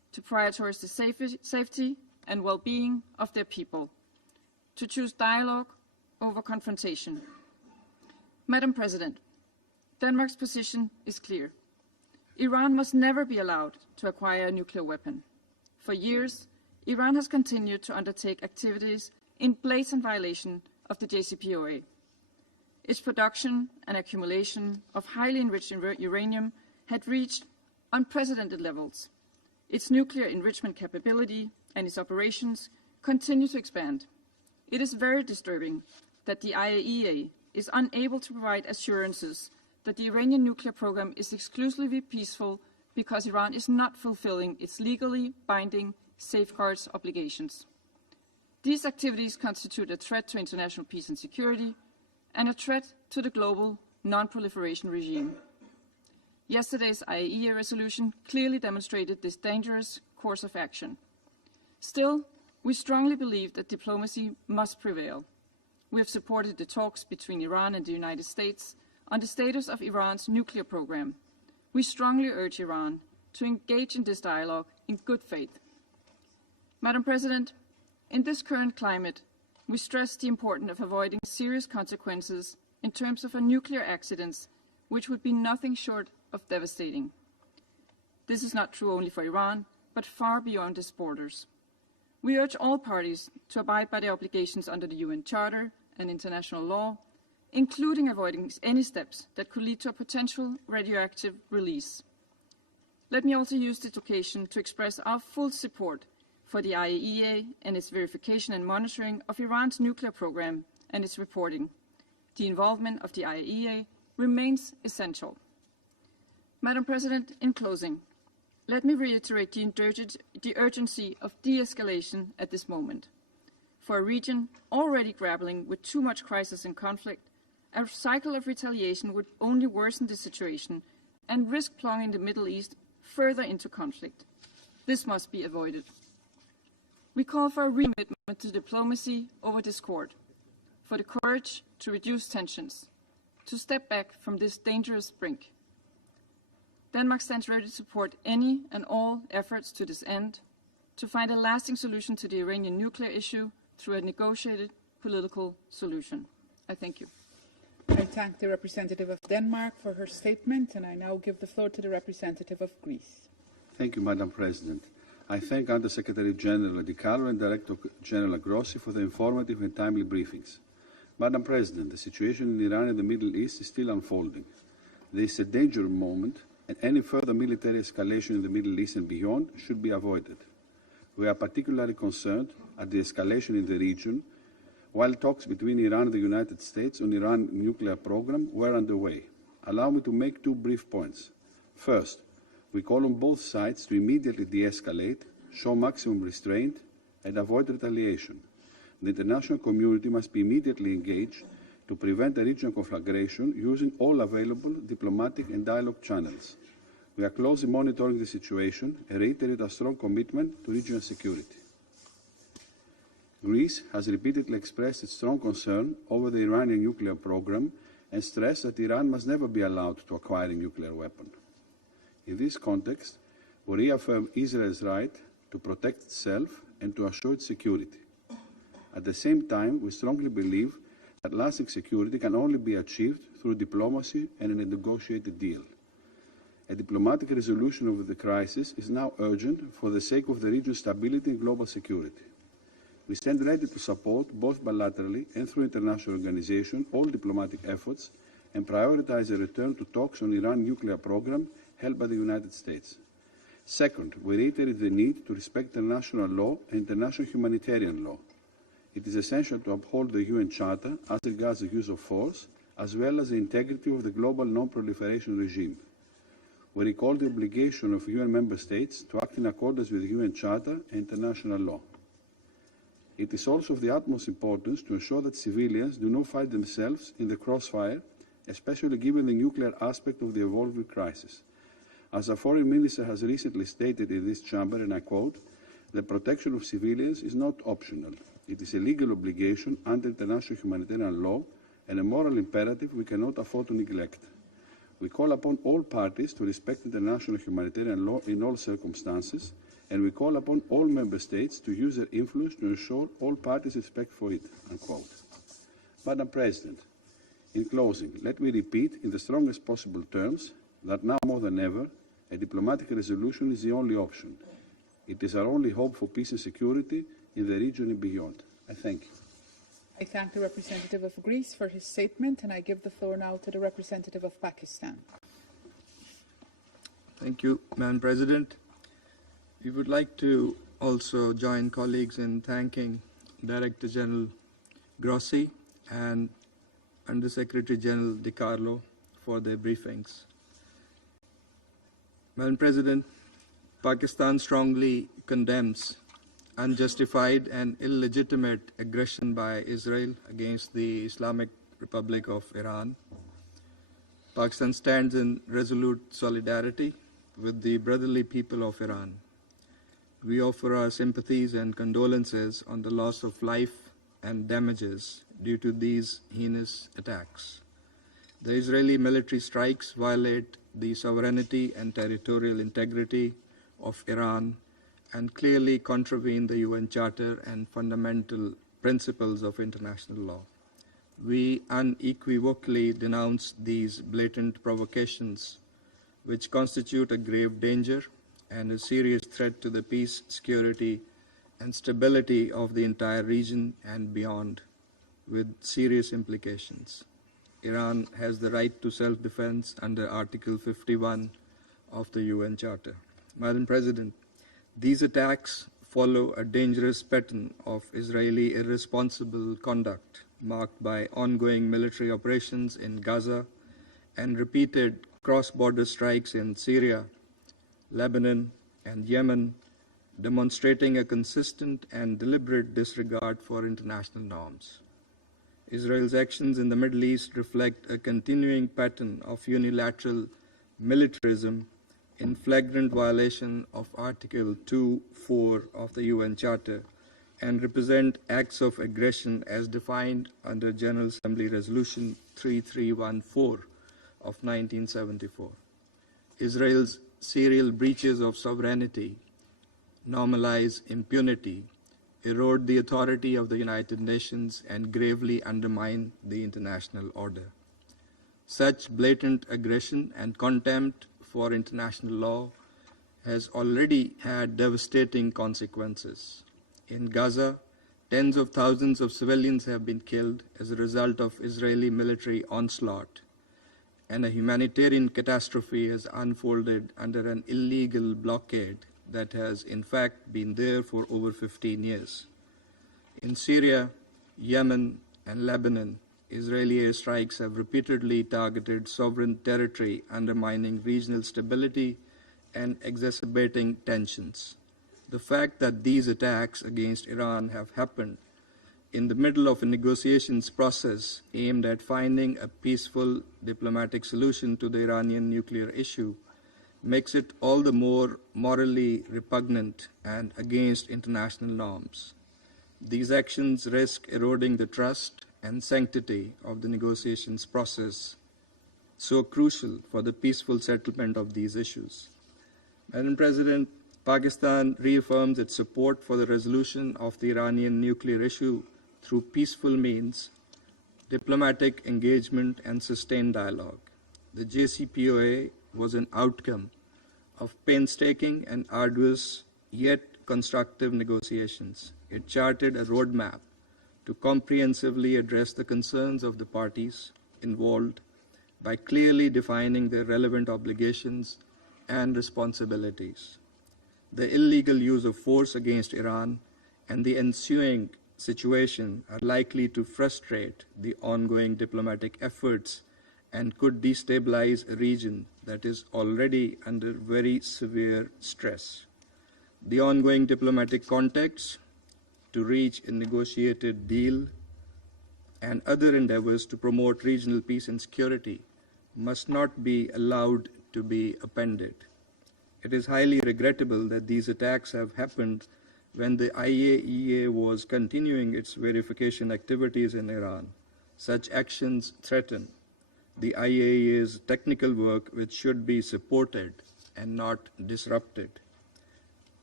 to prioritize the safety and well-being of their people, to choose dialogue over confrontation. Madam President, Denmark's position is clear. Iran must never be allowed to acquire a nuclear weapon. For years, Iran has continued to undertake activities in blatant violation of the JCPOA. Its production and accumulation of highly enriched uranium had reached unprecedented levels. Its nuclear enrichment capability and its operations continue to expand. It is very disturbing that the IAEA is unable to provide assurances that the Iranian nuclear program is exclusively peaceful because Iran is not fulfilling its legally binding safeguards obligations. These activities constitute a threat to international peace and security and a threat to the global non-proliferation regime. Yesterday's IAEA resolution clearly demonstrated this dangerous course of action. Still, we strongly believe that diplomacy must prevail. We have supported the talks between Iran and the United States on the status of Iran's nuclear program. We strongly urge Iran to engage in this dialogue in good faith. Madam President, in this current climate, we stress the importance of avoiding serious consequences in terms of a nuclear accident, which would be nothing short of devastating. This is not true only for Iran, but far beyond its borders. We urge all parties to abide by their obligations under the UN Charter and international law, including avoiding any steps that could lead to a potential radioactive release. Let me also use this occasion to express our full support for the IAEA and its verification and monitoring of Iran's nuclear program and its reporting. The involvement of the IAEA remains essential. Madam President, in closing, let me reiterate the urgency of de-escalation at this moment. For a region already grappling with too much crisis and conflict, a cycle of retaliation would only worsen the situation and risk plunging the Middle East further into conflict. This must be avoided. We call for a recommitment to diplomacy over discord, for the courage to reduce tensions, to step back from this dangerous brink. Denmark stands ready to support any and all efforts to this end, to find a lasting solution to the Iranian nuclear issue through a negotiated political solution. I thank you. I thank the representative of Denmark for her statement, and I now give the floor to the representative of Greece. Thank you, Madam President. I thank Under-Secretary General DiCarlo and Director General Grossi for the informative and timely briefings. Madam President, the situation in Iran and the Middle East is still unfolding. There is a dangerous moment, and any further military escalation in the Middle East and beyond should be avoided. We are particularly concerned at the escalation in the region, while talks between Iran and the United States on Iran's nuclear program were underway. Allow me to make two brief points. First, we call on both sides to immediately de-escalate, show maximum restraint, and avoid retaliation. The international community must be immediately engaged to prevent a regional conflagration using all available diplomatic and dialogue channels. We are closely monitoring the situation and reiterate our strong commitment to regional security. Greece has repeatedly expressed its strong concern over the Iranian nuclear program and stressed that Iran must never be allowed to acquire a nuclear weapon. In this context, we reaffirm Israel's right to protect itself and to assure its security. At the same time, we strongly believe that lasting security can only be achieved through diplomacy and in a negotiated deal. A diplomatic resolution of the crisis is now urgent for the sake of the region's stability and global security. We stand ready to support, both bilaterally and through international organizations, all diplomatic efforts and prioritize a return to talks on Iran's nuclear program held by the United States. Second, we reiterate the need to respect international law and international humanitarian law. It is essential to uphold the UN Charter as regards the use of force, as well as the integrity of the global non-proliferation regime. We recall the obligation of UN member states to act in accordance with the UN Charter and international law. It is also of the utmost importance to ensure that civilians do not find themselves in the crossfire, especially given the nuclear aspect of the evolving crisis. As our foreign minister has recently stated in this chamber, and I quote, "The protection of civilians is not optional. It is a legal obligation under international humanitarian law and a moral imperative we cannot afford to neglect." We call upon all parties to respect international humanitarian law in all circumstances and we call upon all member states to use their influence to ensure all parties respect for it, unquote. Madam President, in closing, let me repeat in the strongest possible terms that now more than ever, a diplomatic resolution is the only option. It is our only hope for peace and security in the region and beyond. I thank you. I thank the representative of Greece for his statement, and I give the floor now to the representative of Pakistan. Thank you, Madam President. We would like to also join colleagues in thanking Director General Grossi and Under Secretary General DiCarlo for their briefings. Madam President, Pakistan strongly condemns unjustified and illegitimate aggression by Israel against the Islamic Republic of Iran. Pakistan stands in resolute solidarity with the brotherly people of Iran. We offer our sympathies and condolences on the loss of life and damages due to these heinous attacks. The Israeli military strikes violate the sovereignty and territorial integrity of Iran and clearly contravene the UN Charter and fundamental principles of international law. We unequivocally denounce these blatant provocations, which constitute a grave danger and a serious threat to the peace, security, and stability of the entire region and beyond, with serious implications. Iran has the right to self-defense under Article 51 of the UN Charter. Madam President, these attacks follow a dangerous pattern of Israeli irresponsible conduct marked by ongoing military operations in Gaza and repeated cross-border strikes in Syria, Lebanon, and Yemen, demonstrating a consistent and deliberate disregard for international norms. Israel's actions in the Middle East reflect a continuing pattern of unilateral militarism in flagrant violation of Article 2.4 of the UN Charter and represent acts of aggression as defined under General Assembly Resolution 3314 of 1974. Israel's serial breaches of sovereignty normalize impunity, erode the authority of the United Nations, and gravely undermine the international order. Such blatant aggression and contempt for international law has already had devastating consequences. In Gaza, tens of thousands of civilians have been killed as a result of Israeli military onslaught, and a humanitarian catastrophe has unfolded under an illegal blockade that has in fact been there for over 15 years. In Syria, Yemen, and Lebanon, Israeli airstrikes have repeatedly targeted sovereign territory, undermining regional stability and exacerbating tensions. The fact that these attacks against Iran have happened in the middle of a negotiations process aimed at finding a peaceful diplomatic solution to the Iranian nuclear issue makes it all the more morally repugnant and against international norms. These actions risk eroding the trust and sanctity of the negotiations process, so crucial for the peaceful settlement of these issues. Madam President, Pakistan reaffirms its support for the resolution of the Iranian nuclear issue through peaceful means, diplomatic engagement, and sustained dialogue. The JCPOA was an outcome of painstaking and arduous yet constructive negotiations. It charted a roadmap to comprehensively address the concerns of the parties involved by clearly defining their relevant obligations and responsibilities. The illegal use of force against Iran and the ensuing situation are likely to frustrate the ongoing diplomatic efforts and could destabilize a region that is already under very severe stress. The ongoing diplomatic context to reach a negotiated deal and other endeavors to promote regional peace and security must not be allowed to be appended. It is highly regrettable that these attacks have happened when the IAEA was continuing its verification activities in Iran. Such actions threaten the IAEA's technical work, which should be supported and not disrupted.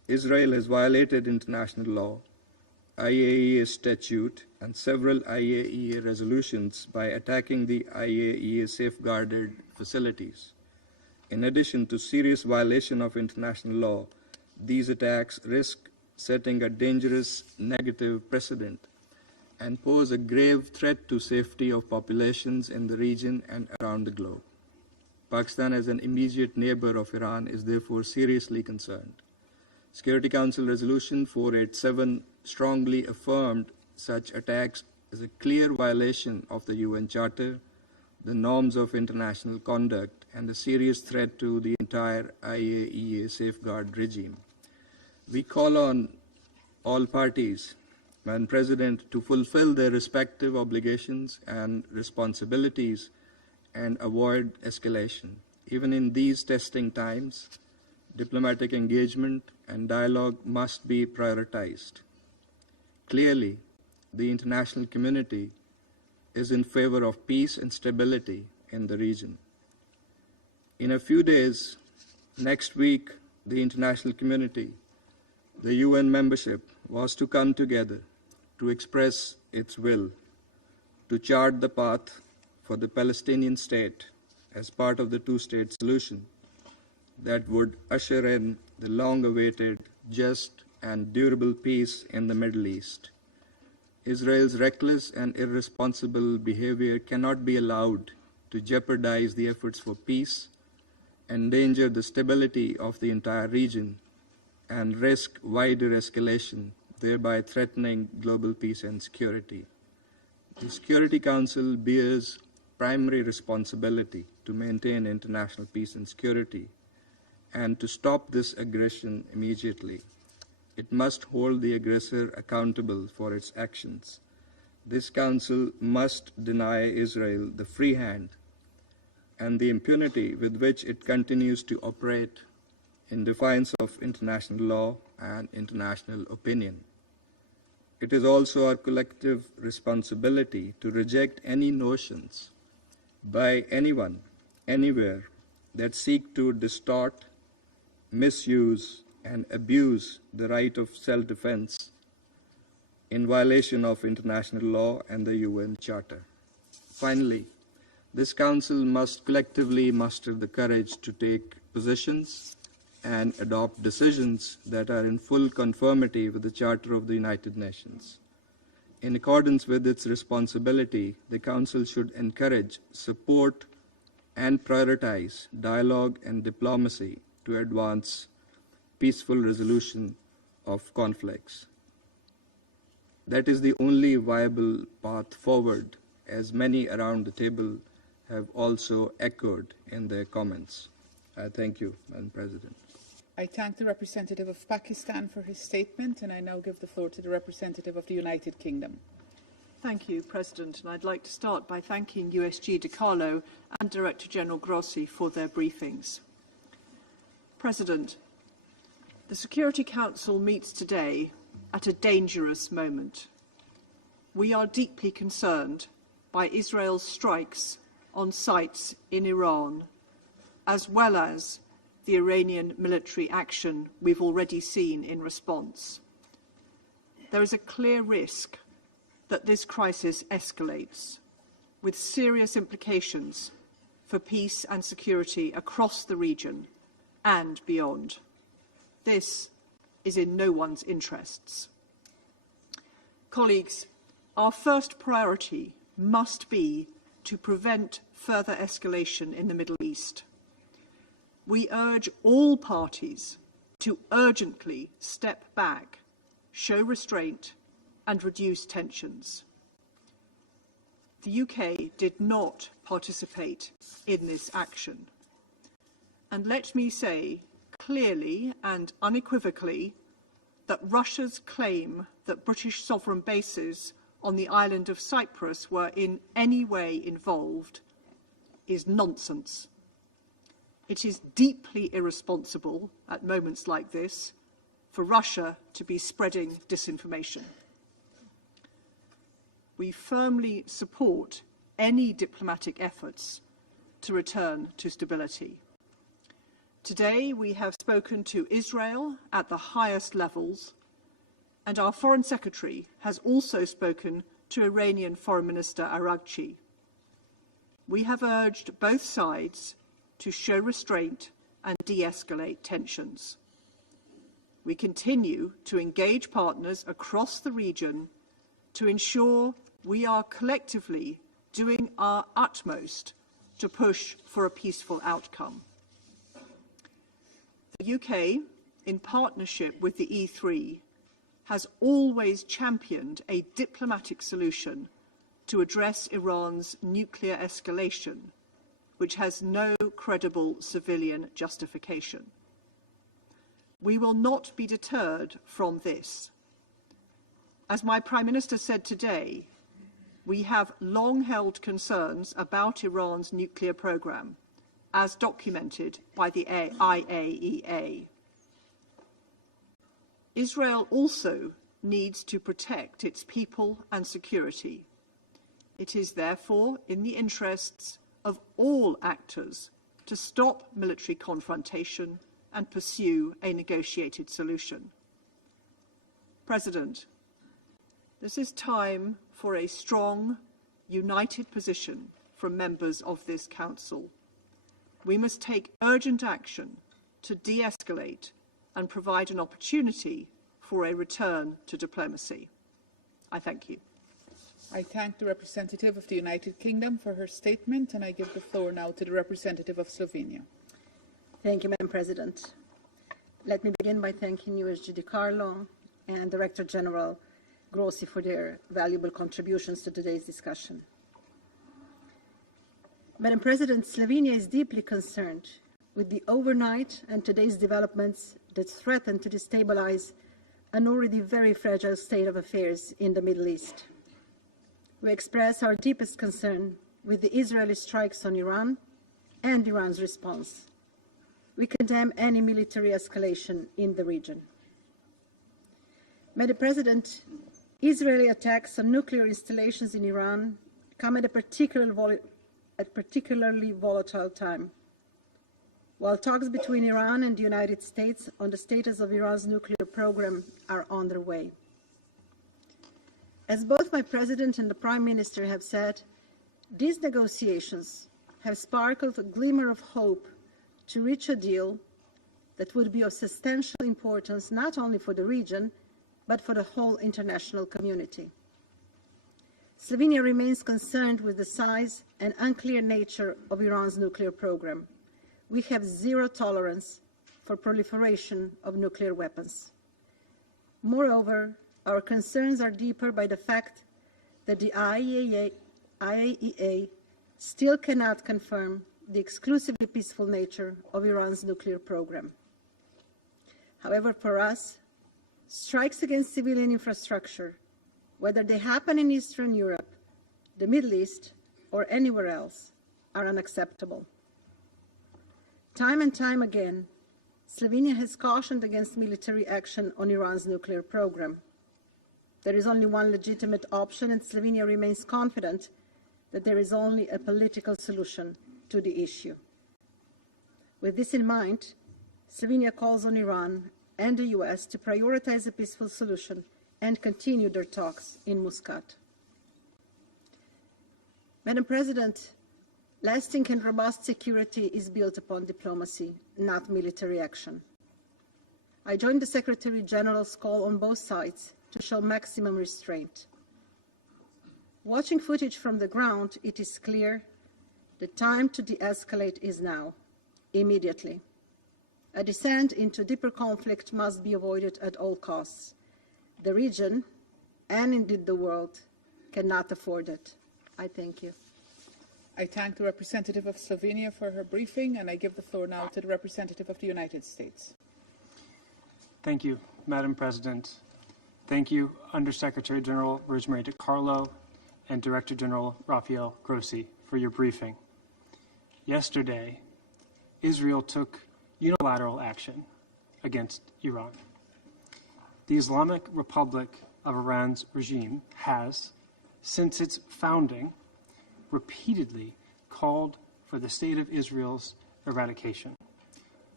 Israel has violated international law, IAEA statute, and several IAEA resolutions by attacking the IAEA safeguarded facilities. In addition to serious violation of international law, these attacks risk setting a dangerous negative precedent and pose a grave threat to safety of populations in the region and around the globe. Pakistan, as an immediate neighbor of Iran, is therefore seriously concerned. Security Council Resolution 487 strongly affirmed such attacks as a clear violation of the UN Charter, the norms of international conduct, and a serious threat to the entire IAEA safeguard regime. We call on all parties, Madam President, to fulfill their respective obligations and responsibilities and avoid escalation. Even in these testing times, diplomatic engagement and dialogue must be prioritized. Clearly, the international community is in favor of peace and stability in the region. In a few days, next week, the international community, the UN membership, was to come together to express its will to chart the path for the Palestinian state as part of the two-state solution that would usher in the long-awaited, just, and durable peace in the Middle East. Israel's reckless and irresponsible behavior cannot be allowed to jeopardize the efforts for peace, endanger the stability of the entire region, and risk wider escalation, thereby threatening global peace and security. The Security Council bears primary responsibility to maintain international peace and security and to stop this aggression immediately. It must hold the aggressor accountable for its actions. This Council must deny Israel the free hand and the impunity with which it continues to operate in defiance of international law and international opinion. It is also our collective responsibility to reject any notions by anyone, anywhere, that seek to distort, misuse, and abuse the right of self-defense in violation of international law and the UN Charter. Finally, this Council must collectively muster the courage to take positions and adopt decisions that are in full conformity with the Charter of the United Nations. In accordance with its responsibility, the Council should encourage, support, and prioritize dialogue and diplomacy to advance peaceful resolution of conflicts. That is the only viable path forward, as many around the table have also echoed in their comments. I thank you, Madam President. I thank the representative of Pakistan for his statement, and I now give the floor to the representative of the United Kingdom. Thank you, President. And I'd like to start by thanking USG DiCarlo and Director General Grossi for their briefings. President, the Security Council meets today at a dangerous moment. We are deeply concerned by Israel's strikes on sites in Iran, as well as the Iranian military action we've already seen in response. There is a clear risk that this crisis escalates, with serious implications for peace and security across the region and beyond. This is in no one's interests. Colleagues, our first priority must be to prevent further escalation in the Middle East. We urge all parties to urgently step back, show restraint, and reduce tensions. The UK did not participate in this action. And let me say clearly and unequivocally that Russia's claim that British sovereign bases on the island of Cyprus were in any way involved is nonsense. It is deeply irresponsible at moments like this for Russia to be spreading disinformation. We firmly support any diplomatic efforts to return to stability. Today, we have spoken to Israel at the highest levels, and our Foreign Secretary has also spoken to Iranian Foreign Minister Araghchi. We have urged both sides to show restraint and de-escalate tensions. We continue to engage partners across the region to ensure we are collectively doing our utmost to push for a peaceful outcome. The UK, in partnership with the E3, has always championed a diplomatic solution to address Iran's nuclear escalation, which has no credible civilian justification. We will not be deterred from this. As my Prime Minister said today, we have long held concerns about Iran's nuclear program, as documented by the IAEA. Israel also needs to protect its people and security. It is therefore in the interests of all actors to stop military confrontation and pursue a negotiated solution. President, this is time for a strong, united position from members of this Council. We must take urgent action to de-escalate and provide an opportunity for a return to diplomacy. I thank you. I thank the representative of the United Kingdom for her statement, and I give the floor now to the representative of Slovenia. Thank you, Madam President. Let me begin by thanking USG DiCarlo and Director General Grossi for their valuable contributions to today's discussion. Madam President, Slovenia is deeply concerned with the overnight and today's developments that threaten to destabilize an already very fragile state of affairs in the Middle East. We express our deepest concern with the Israeli strikes on Iran and Iran's response. We condemn any military escalation in the region. Madam President, Israeli attacks on nuclear installations in Iran come at a particularly volatile time. While talks between Iran and the United States on the status of Iran's nuclear program are underway. As both my President and the Prime Minister have said, these negotiations have sparkled a glimmer of hope to reach a deal that would be of substantial importance not only for the region, but for the whole international community. Slovenia remains concerned with the size and unclear nature of Iran's nuclear program. We have zero tolerance for proliferation of nuclear weapons. Moreover, our concerns are deeper by the fact that the IAEA still cannot confirm the exclusively peaceful nature of Iran's nuclear program. However, for us, strikes against civilian infrastructure, whether they happen in Eastern Europe, the Middle East, or anywhere else, are unacceptable. Time and time again, Slovenia has cautioned against military action on Iran's nuclear program. There is only one legitimate option, and Slovenia remains confident that there is only a political solution to the issue. With this in mind, Slovenia calls on Iran and the US to prioritize a peaceful solution and continue their talks in Muscat. Madam President, lasting and robust security is built upon diplomacy, not military action. I join the Secretary General's call on both sides to show maximum restraint. Watching footage from the ground, it is clear the time to de-escalate is now, immediately. A descent into deeper conflict must be avoided at all costs. The region, and indeed the world, cannot afford it. I thank you. I thank the representative of Slovenia for her briefing, and I give the floor now to the representative of the United States. Thank you, Madam President. Thank you, Undersecretary General Rosemary DiCarlo and Director General Rafael Grossi, for your briefing. Yesterday, Israel took unilateral action against Iran. The Islamic Republic of Iran's regime has, since its founding, repeatedly called for the State of Israel's eradication.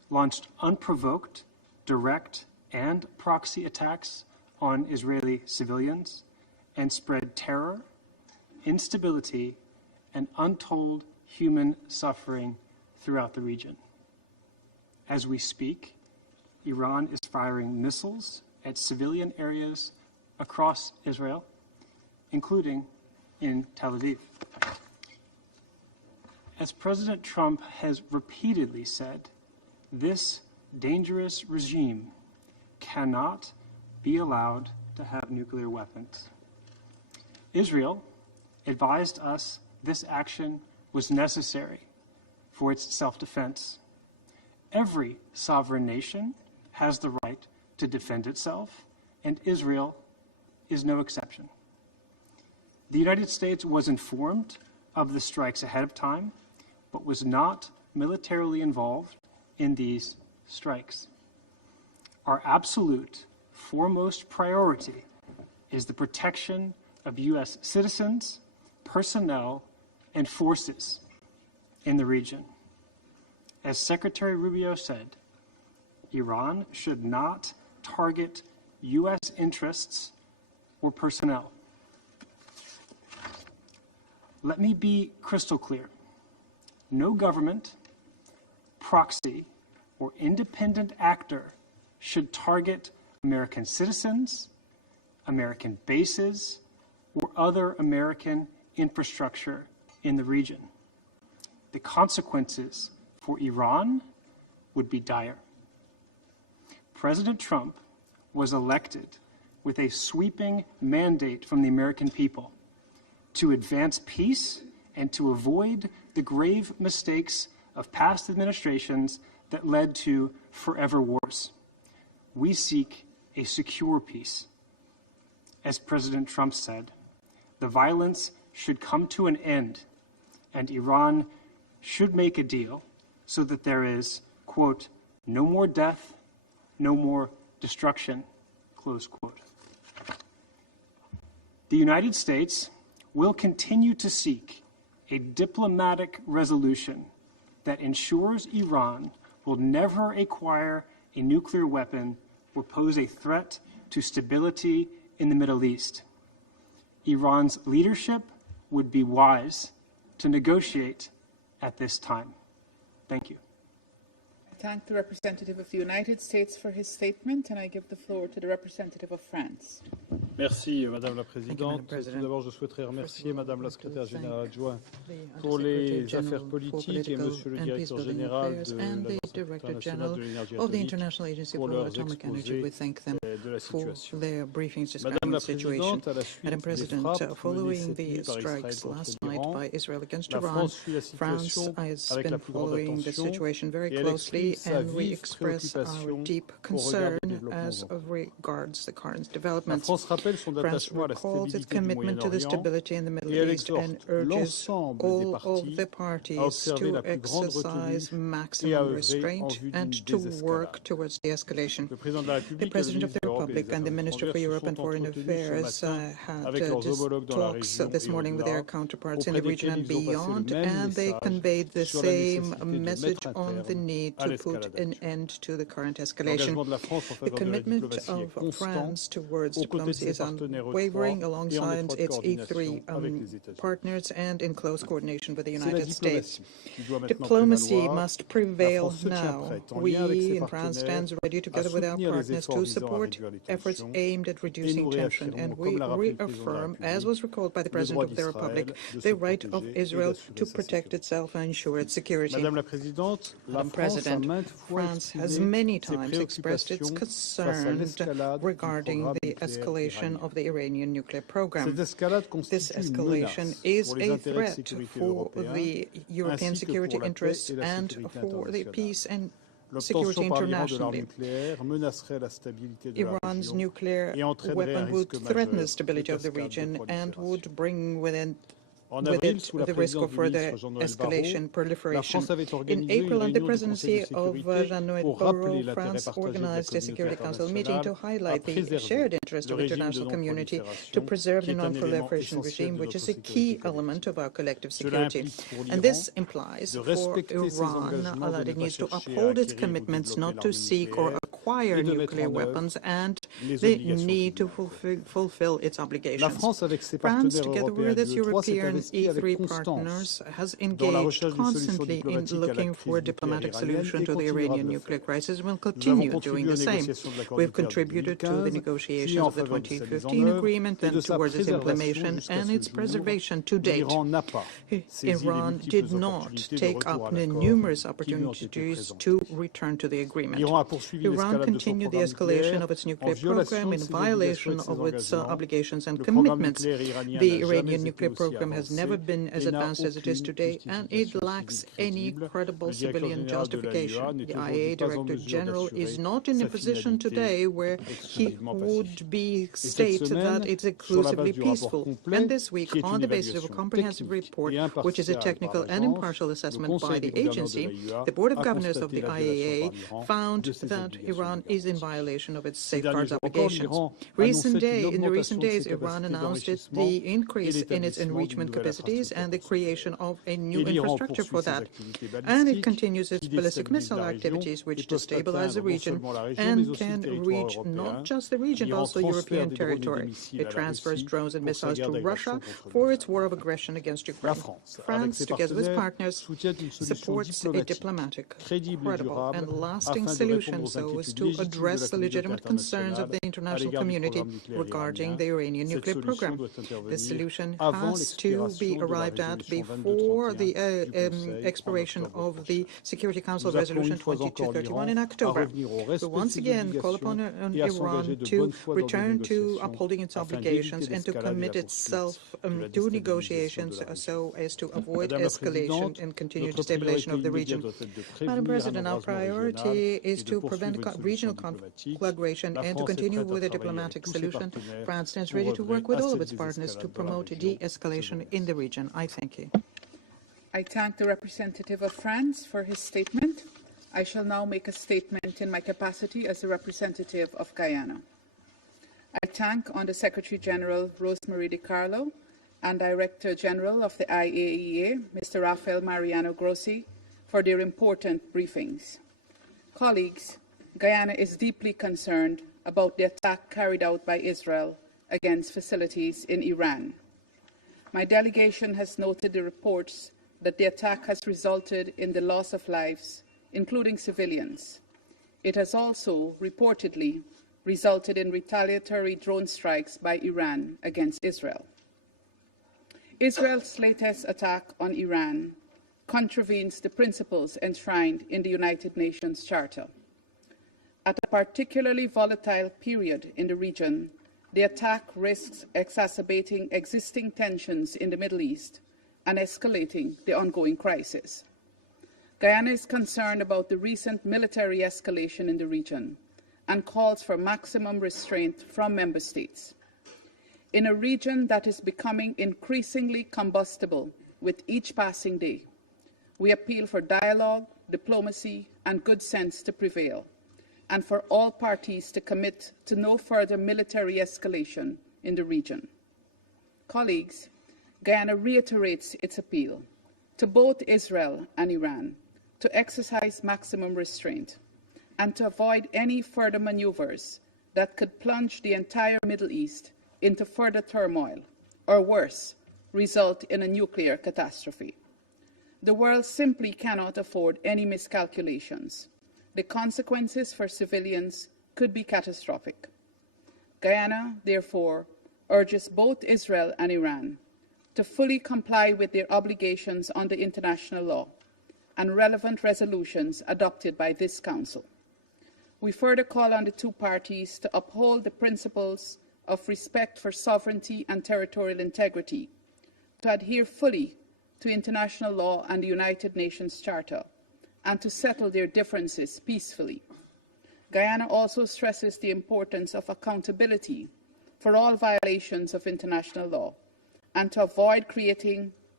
launched unprovoked, direct, and proxy attacks on Israeli civilians, and spread terror, instability, and untold human suffering throughout the region. As we speak, Iran is firing missiles at civilian areas across Israel, including in Tel Aviv. As President Trump has repeatedly said, this dangerous regime cannot be allowed to have nuclear weapons. Israel advised us this action was necessary for its self-defense. Every sovereign nation has the right to defend itself, and Israel is no exception. The United States was informed of the strikes ahead of time, but was not militarily involved in these strikes. Our absolute foremost priority is the protection of U.S. citizens, personnel, and forces in the region. As Secretary Rubio said, Iran should not target U.S. interests or personnel. Let me be crystal clear. No government, proxy, or independent actor should target American citizens, American bases, or other American infrastructure in the region. The consequences for Iran would be dire. President Trump was elected with a sweeping mandate from the American people to advance peace and to avoid the grave mistakes of past administrations that led to forever wars. We seek a secure peace. As President Trump said, the violence should come to an end, and Iran should make a deal so that there is, quote, no more death, no more destruction, close quote. The United States will continue to seek a diplomatic resolution that ensures Iran will never acquire a nuclear weapon or pose a threat to stability in the Middle East. Iran's leadership would be wise to negotiate at this time. Thank you. I thank the representative of the United States for his statement, and I give the floor to the representative of France. Merci, Madame la Présidente. Tout d'abord, je souhaiterais remercier Madame la Secrétaire Générale Adjointe pour les affaires politiques et Monsieur le Directeur Général de l'Agence internationale de l'énergie atomique pour leurs exposés de la situation. Madame la Présidente, à la suite des frappes menées cette nuit par Israël contre l'Iran, la France suit la situation avec la plus grande attention et elle exprime sa vive préoccupation au regard des développements. La France rappelle son attachement à la stabilité du Moyen-Orient et elle exhorte l'ensemble des parties à observer la plus grande retenue et à œuvrer en vue d'une désescalade. Le président de la République et le ministre de l'Europe et des Affaires étrangères se sont entretenus ce matin avec leurs homologues dans la région et au-delà, auprès desquels ils ont passé le même message sur la nécessité de mettre un terme à l'escalade. L'engagement de la France en faveur de la diplomatie est constant, aux côtés de ses partenaires wavering et en alongside étroite its coordination avec les E3 États-Unis. partners and in close coordination with the C'est la United States. diplomatie qui doit maintenant Diplomacy prévaloir. must La prevail France se tient now. prête, en lien avec We ses in France partenaires, stand ready à together with our soutenir les partners efforts to visant à support réduire les efforts tensions aimed at et reducing nous tension. réaffirmons, And comme we l'a rappelé le président de la reaffirm, as République, was recalled by the le President droit of the Republic, d'Israël de the se right of protéger et Israel d'assurer to sa protect sécurité. itself and ensure its security. Madame la Présidente, la Madam France a President, maintes fois France has exprimé many ses times expressed its préoccupations face à concern l'escalade du regarding programme the nucléaire escalation iranien. of the Iranian nuclear program. Cette escalade This constitue une escalation menace is pour les a intérêts de threat sécurité for européens, the European ainsi que security pour la paix interests et la and sécurité for the internationale. peace and L'obtention security par l'Iran de l'arme internationally. nucléaire menacerait la stabilité de la Iran's région nuclear et entraînerait un weapon would risque threaten majeur the stability de of the cascade de region and prolifération. would bring with it with it the risk of further escalation, proliferation. In April, under the presidency of Jean-Noël Barrot, France organized a Security Council meeting to highlight the shared interest of the international community to preserve the non-proliferation regime, which is a key element of our collective security. And this implies for Iran that it needs to uphold its commitments not to seek or acquire nuclear weapons and the need to fulfill its obligations. France, together with its European E3 partners, has engaged constantly in looking for a diplomatic solution to the Iranian nuclear crisis and will continue doing the same. We have contributed to the negotiations of the 2015 agreement and towards its implementation and its preservation to date. Iran did not take up the numerous opportunities to return to the agreement. Iran continued the escalation of its nuclear program in violation of its obligations and commitments. The Iranian nuclear program has never been as advanced as it is today, and it lacks any credible civilian justification. The IAEA Director General is not in a position today where he would state that it's exclusively peaceful. And this week, on the basis of a comprehensive report, which is a technical and impartial assessment by the agency, the Board of Governors of the IAEA found that Iran is in violation of its safeguards obligations. In the recent days, Iran announced the increase in its enrichment capacities and the creation of a new infrastructure for that. And it continues its ballistic missile activities, which destabilize the region and can reach not just the region, also European territory. It transfers drones and missiles to Russia for its war of aggression against Ukraine. France, together with partners, supports a diplomatic, credible, and lasting solution so as to address the legitimate concerns of the international community regarding the Iranian nuclear program. The solution has to be arrived at before the expiration of the Security Council Resolution 2231 in October. We once again call upon Iran to return to upholding its obligations and to commit itself to negotiations so as to avoid escalation and continued destabilization of the region. Madam President, our priority is to prevent regional conflagration and to continue with a diplomatic solution. France stands ready to work with all of its partners to promote de-escalation in the region. I thank you. I thank the representative of France for his statement. I shall now make a statement in my capacity as the representative of Guyana. I thank Under Secretary General Rosemary DiCarlo and Director General of the IAEA, Mr. Rafael Mariano Grossi, for their important briefings. Colleagues, Guyana is deeply concerned about the attack carried out by Israel against facilities in Iran. My delegation has noted the reports that the attack has resulted in the loss of lives, including civilians. It has also reportedly resulted in retaliatory drone strikes by Iran against Israel. Israel's latest attack on Iran contravenes the principles enshrined in the United Nations Charter. At a particularly volatile period in the region, the attack risks exacerbating existing tensions in the Middle East and escalating the ongoing crisis. Guyana is concerned about the recent military escalation in the region and calls for maximum restraint from member states. In a region that is becoming increasingly combustible with each passing day, we appeal for dialogue, diplomacy, and good sense to prevail, and for all parties to commit to no further military escalation in the region. Colleagues, Guyana reiterates its appeal to both Israel and Iran to exercise maximum restraint and to avoid any further maneuvers that could plunge the entire Middle East into further turmoil, or worse, result in a nuclear catastrophe. The world simply cannot afford any miscalculations. The consequences for civilians could be catastrophic. Guyana, therefore, urges both Israel and Iran to fully comply with their obligations under international law and relevant resolutions adopted by this Council. We further call on the two parties to uphold the principles of respect for sovereignty and territorial integrity, to adhere fully to international law and the United Nations Charter, and to settle their differences peacefully. Guyana also stresses the importance of accountability for all violations of international law, and to avoid creating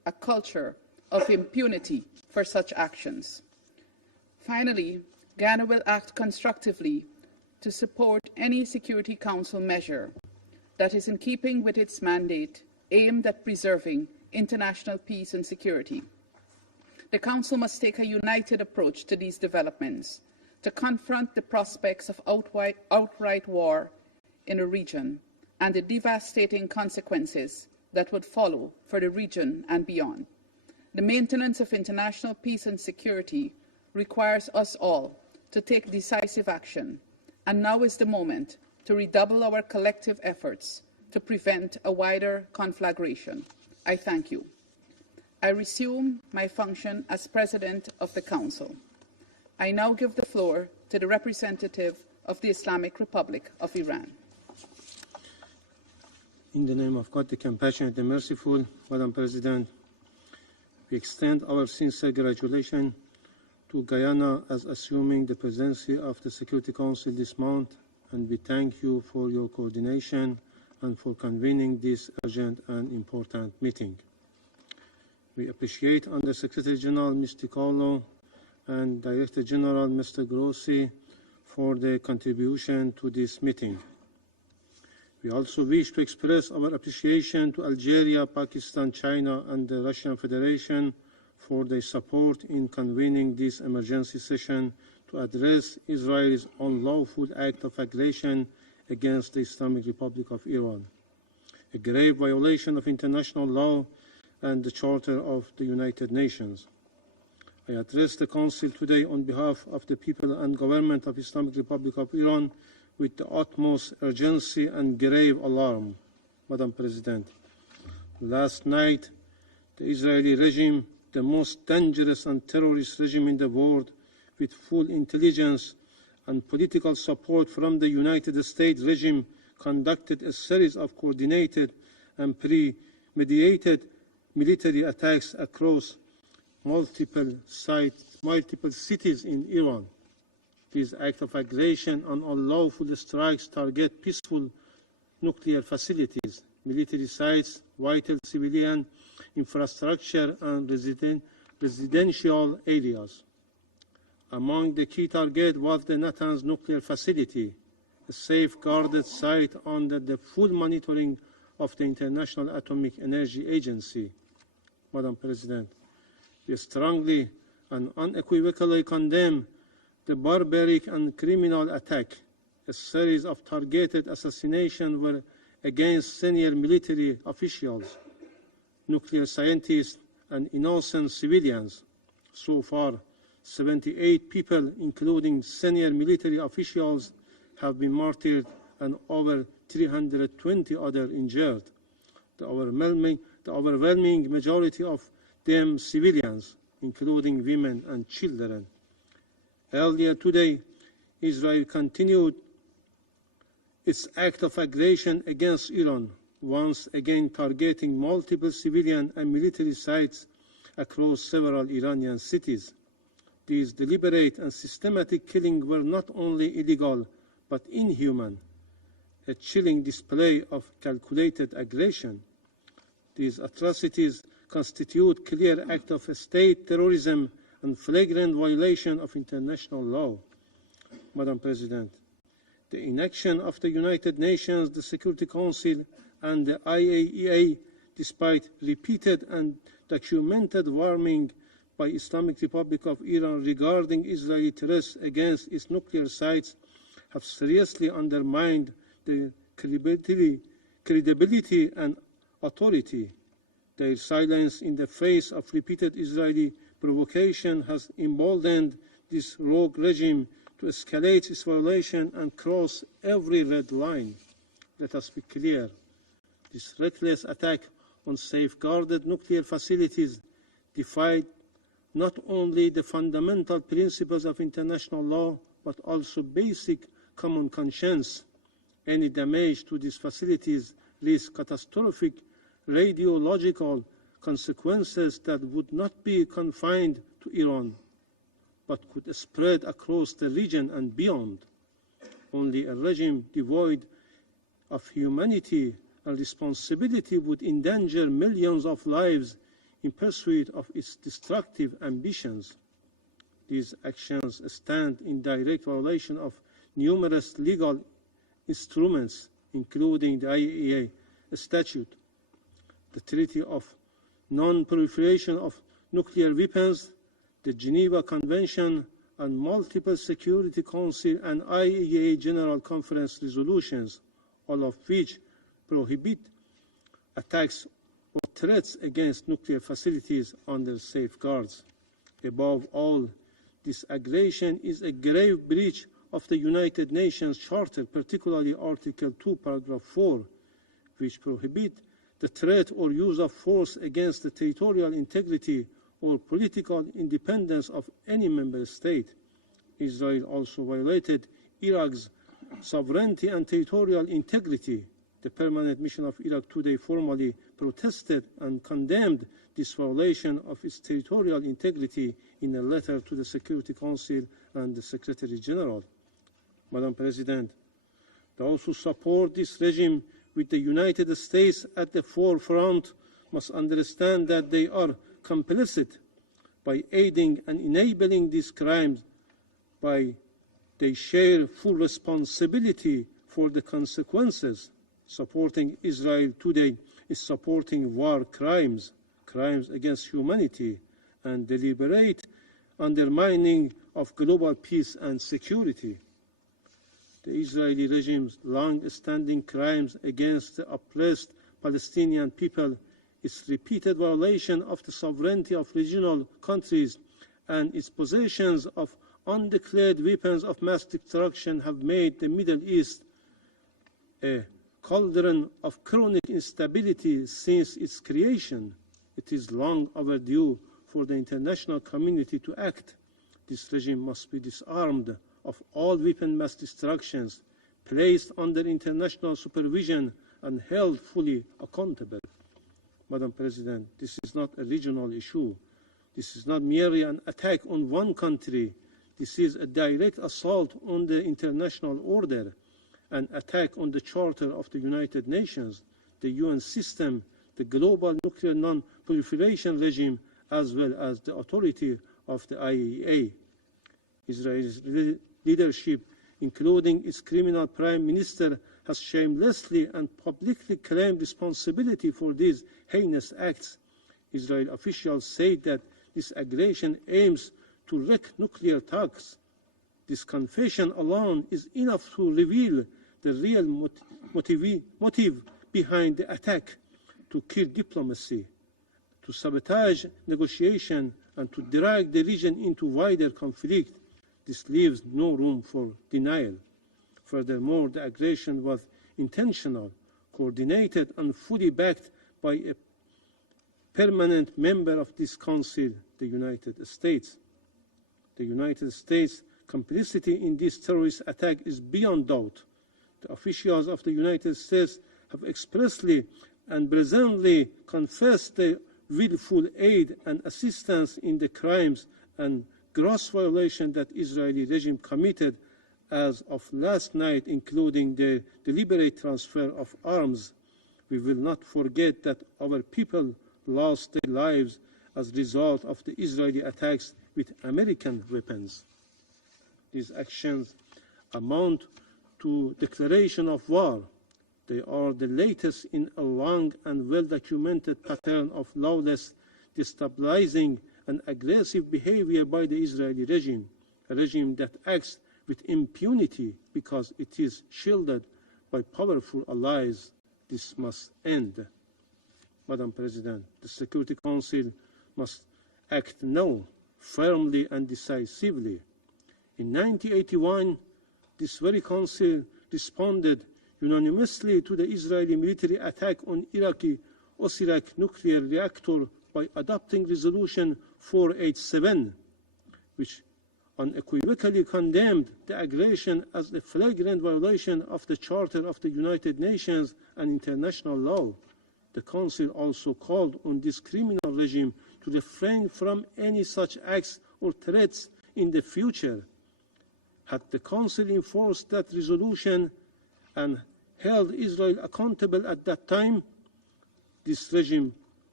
a culture of impunity for such actions. Finally, Guyana will act constructively to support any Security Council measure that is in keeping with its mandate aimed at preserving international peace and security. The Council must take a united approach to these developments to confront the prospects of outright war in a region and the devastating consequences that would follow for the region and beyond. The maintenance of international peace and security requires us all to take decisive action, and now is the moment to redouble our collective efforts to prevent a wider conflagration. I thank you. I resume my function as President of the Council. I now give the floor to the representative of the Islamic Republic of Iran. In the name of God, the compassionate and merciful, Madam President, we extend our sincere congratulations to Guyana as assuming the presidency of the Security Council this month, and we thank you for your coordination and for convening this urgent and important meeting. We appreciate Under Secretary General Mr. Carlo and Director General Mr. Grossi for their contribution to this meeting. We also wish to express our appreciation to Algeria, Pakistan, China, and the Russian Federation for their support in convening this emergency session to address Israel's unlawful act of aggression against the Islamic Republic of Iran, a grave violation of international law and the Charter of the United Nations. I address the Council today on behalf of the people and government of the Islamic Republic of Iran with the utmost urgency and grave alarm. Madam President, last night, the Israeli regime, the most dangerous and terrorist regime in the world, with full intelligence and political support from the United States regime, conducted a series of coordinated and premeditated military attacks across multiple cities in Iran. These acts of aggression and unlawful strikes target peaceful nuclear facilities, military sites, vital civilian infrastructure, and residential areas. Among the key targets was the Natanz nuclear facility, a safeguarded site under the full monitoring of the International Atomic Energy Agency. Madam President, we strongly and unequivocally condemn the barbaric and criminal attack. A series of targeted assassinations were against senior military officials, nuclear scientists, and innocent civilians. So far, 78 people, including senior military officials, have been martyred and over 320 others injured. The overwhelming majority of them civilians, including women and children. Earlier today, Israel continued its act of aggression against Iran, once again targeting multiple civilian and military sites across several Iranian cities. These deliberate and systematic killings were not only illegal, but inhuman, a chilling display of calculated aggression. These atrocities constitute clear acts of state terrorism and flagrant violation of international law. Madam President, the inaction of the United Nations, the Security Council, and the IAEA, despite repeated and documented warning by Islamic Republic of Iran regarding Israeli threats against its nuclear sites, have seriously undermined the credibility and authority. Their silence in the face of repeated Israeli provocation has emboldened this rogue regime to escalate its violation and cross every red line. Let us be clear. This reckless attack on safeguarded nuclear facilities defied not only the fundamental principles of international law, but also basic common conscience. Any damage to these facilities risks catastrophic radiological consequences that would not be confined to Iran, but could spread across the region and beyond. Only a regime devoid of humanity and responsibility would endanger millions of lives, in pursuit of its destructive ambitions. These actions stand in direct violation of numerous legal instruments, including the IAEA Statute, the Treaty of Non-Proliferation of Nuclear Weapons, the Geneva Convention, and multiple Security Council and IAEA General Conference resolutions, all of which prohibit attacks or threats against nuclear facilities under safeguards. Above all, this aggression is a grave breach of the United Nations Charter, particularly Article 2, Paragraph 4, which prohibit the threat or use of force against the territorial integrity or political independence of any member state. Israel also violated Iraq's sovereignty and territorial integrity. The Permanent Mission of Iraq today formally protested and condemned this violation of its territorial integrity in a letter to the Security Council and the Secretary General. Madam President, those who support this regime with the United States at the forefront must understand that they are complicit by aiding and enabling these crimes, by they share full responsibility for the consequences. Supporting Israel today is supporting war crimes, crimes against humanity, and deliberate undermining of global peace and security. The Israeli regime's long-standing crimes against the oppressed Palestinian people, its repeated violation of the sovereignty of regional countries, and its possessions of undeclared weapons of mass destruction have made the Middle East a cauldron of chronic instability since its creation. It is long overdue for the international community to act. This regime must be disarmed of all weapon mass destructions, placed under international supervision, and held fully accountable. Madam President, this is not a regional issue. This is not merely an attack on one country. This is a direct assault on the international order, an attack on the Charter of the United Nations, the UN system, the global nuclear non-proliferation regime, as well as the authority of the IAEA. Israel's leadership, including its criminal prime minister, has shamelessly and publicly claimed responsibility for these heinous acts. Israeli officials say that this aggression aims to wreak nuclear talks. This confession alone is enough to reveal the real motive behind the attack: to kill diplomacy, to sabotage negotiation, and to drag the region into wider conflict. This leaves no room for denial. Furthermore, the aggression was intentional, coordinated, and fully backed by a permanent member of this Council, the United States. The United States' complicity in this terrorist attack is beyond doubt. The officials of the United States have expressly and brazenly confessed their willful aid and assistance in the crimes and gross violations that Israeli regime committed as of last night, including the deliberate transfer of arms. We will not forget that our people lost their lives as a result of the Israeli attacks with American weapons. These actions amount to declaration of war. They are the latest in a long and well-documented pattern of lawless, destabilizing, and aggressive behavior by the Israeli regime, a regime that acts with impunity because it is shielded by powerful allies. This must end. Madam President, the Security Council must act now, firmly and decisively. In 1981, this very Council responded unanimously to the Israeli military attack on Iraqi Osirak nuclear reactor by adopting Resolution 487, which unequivocally condemned the aggression as a flagrant violation of the Charter of the United Nations and international law. The Council also called on this criminal regime to refrain from any such acts or threats in the future. Had the Council enforced that resolution and held Israel accountable at that time, this regime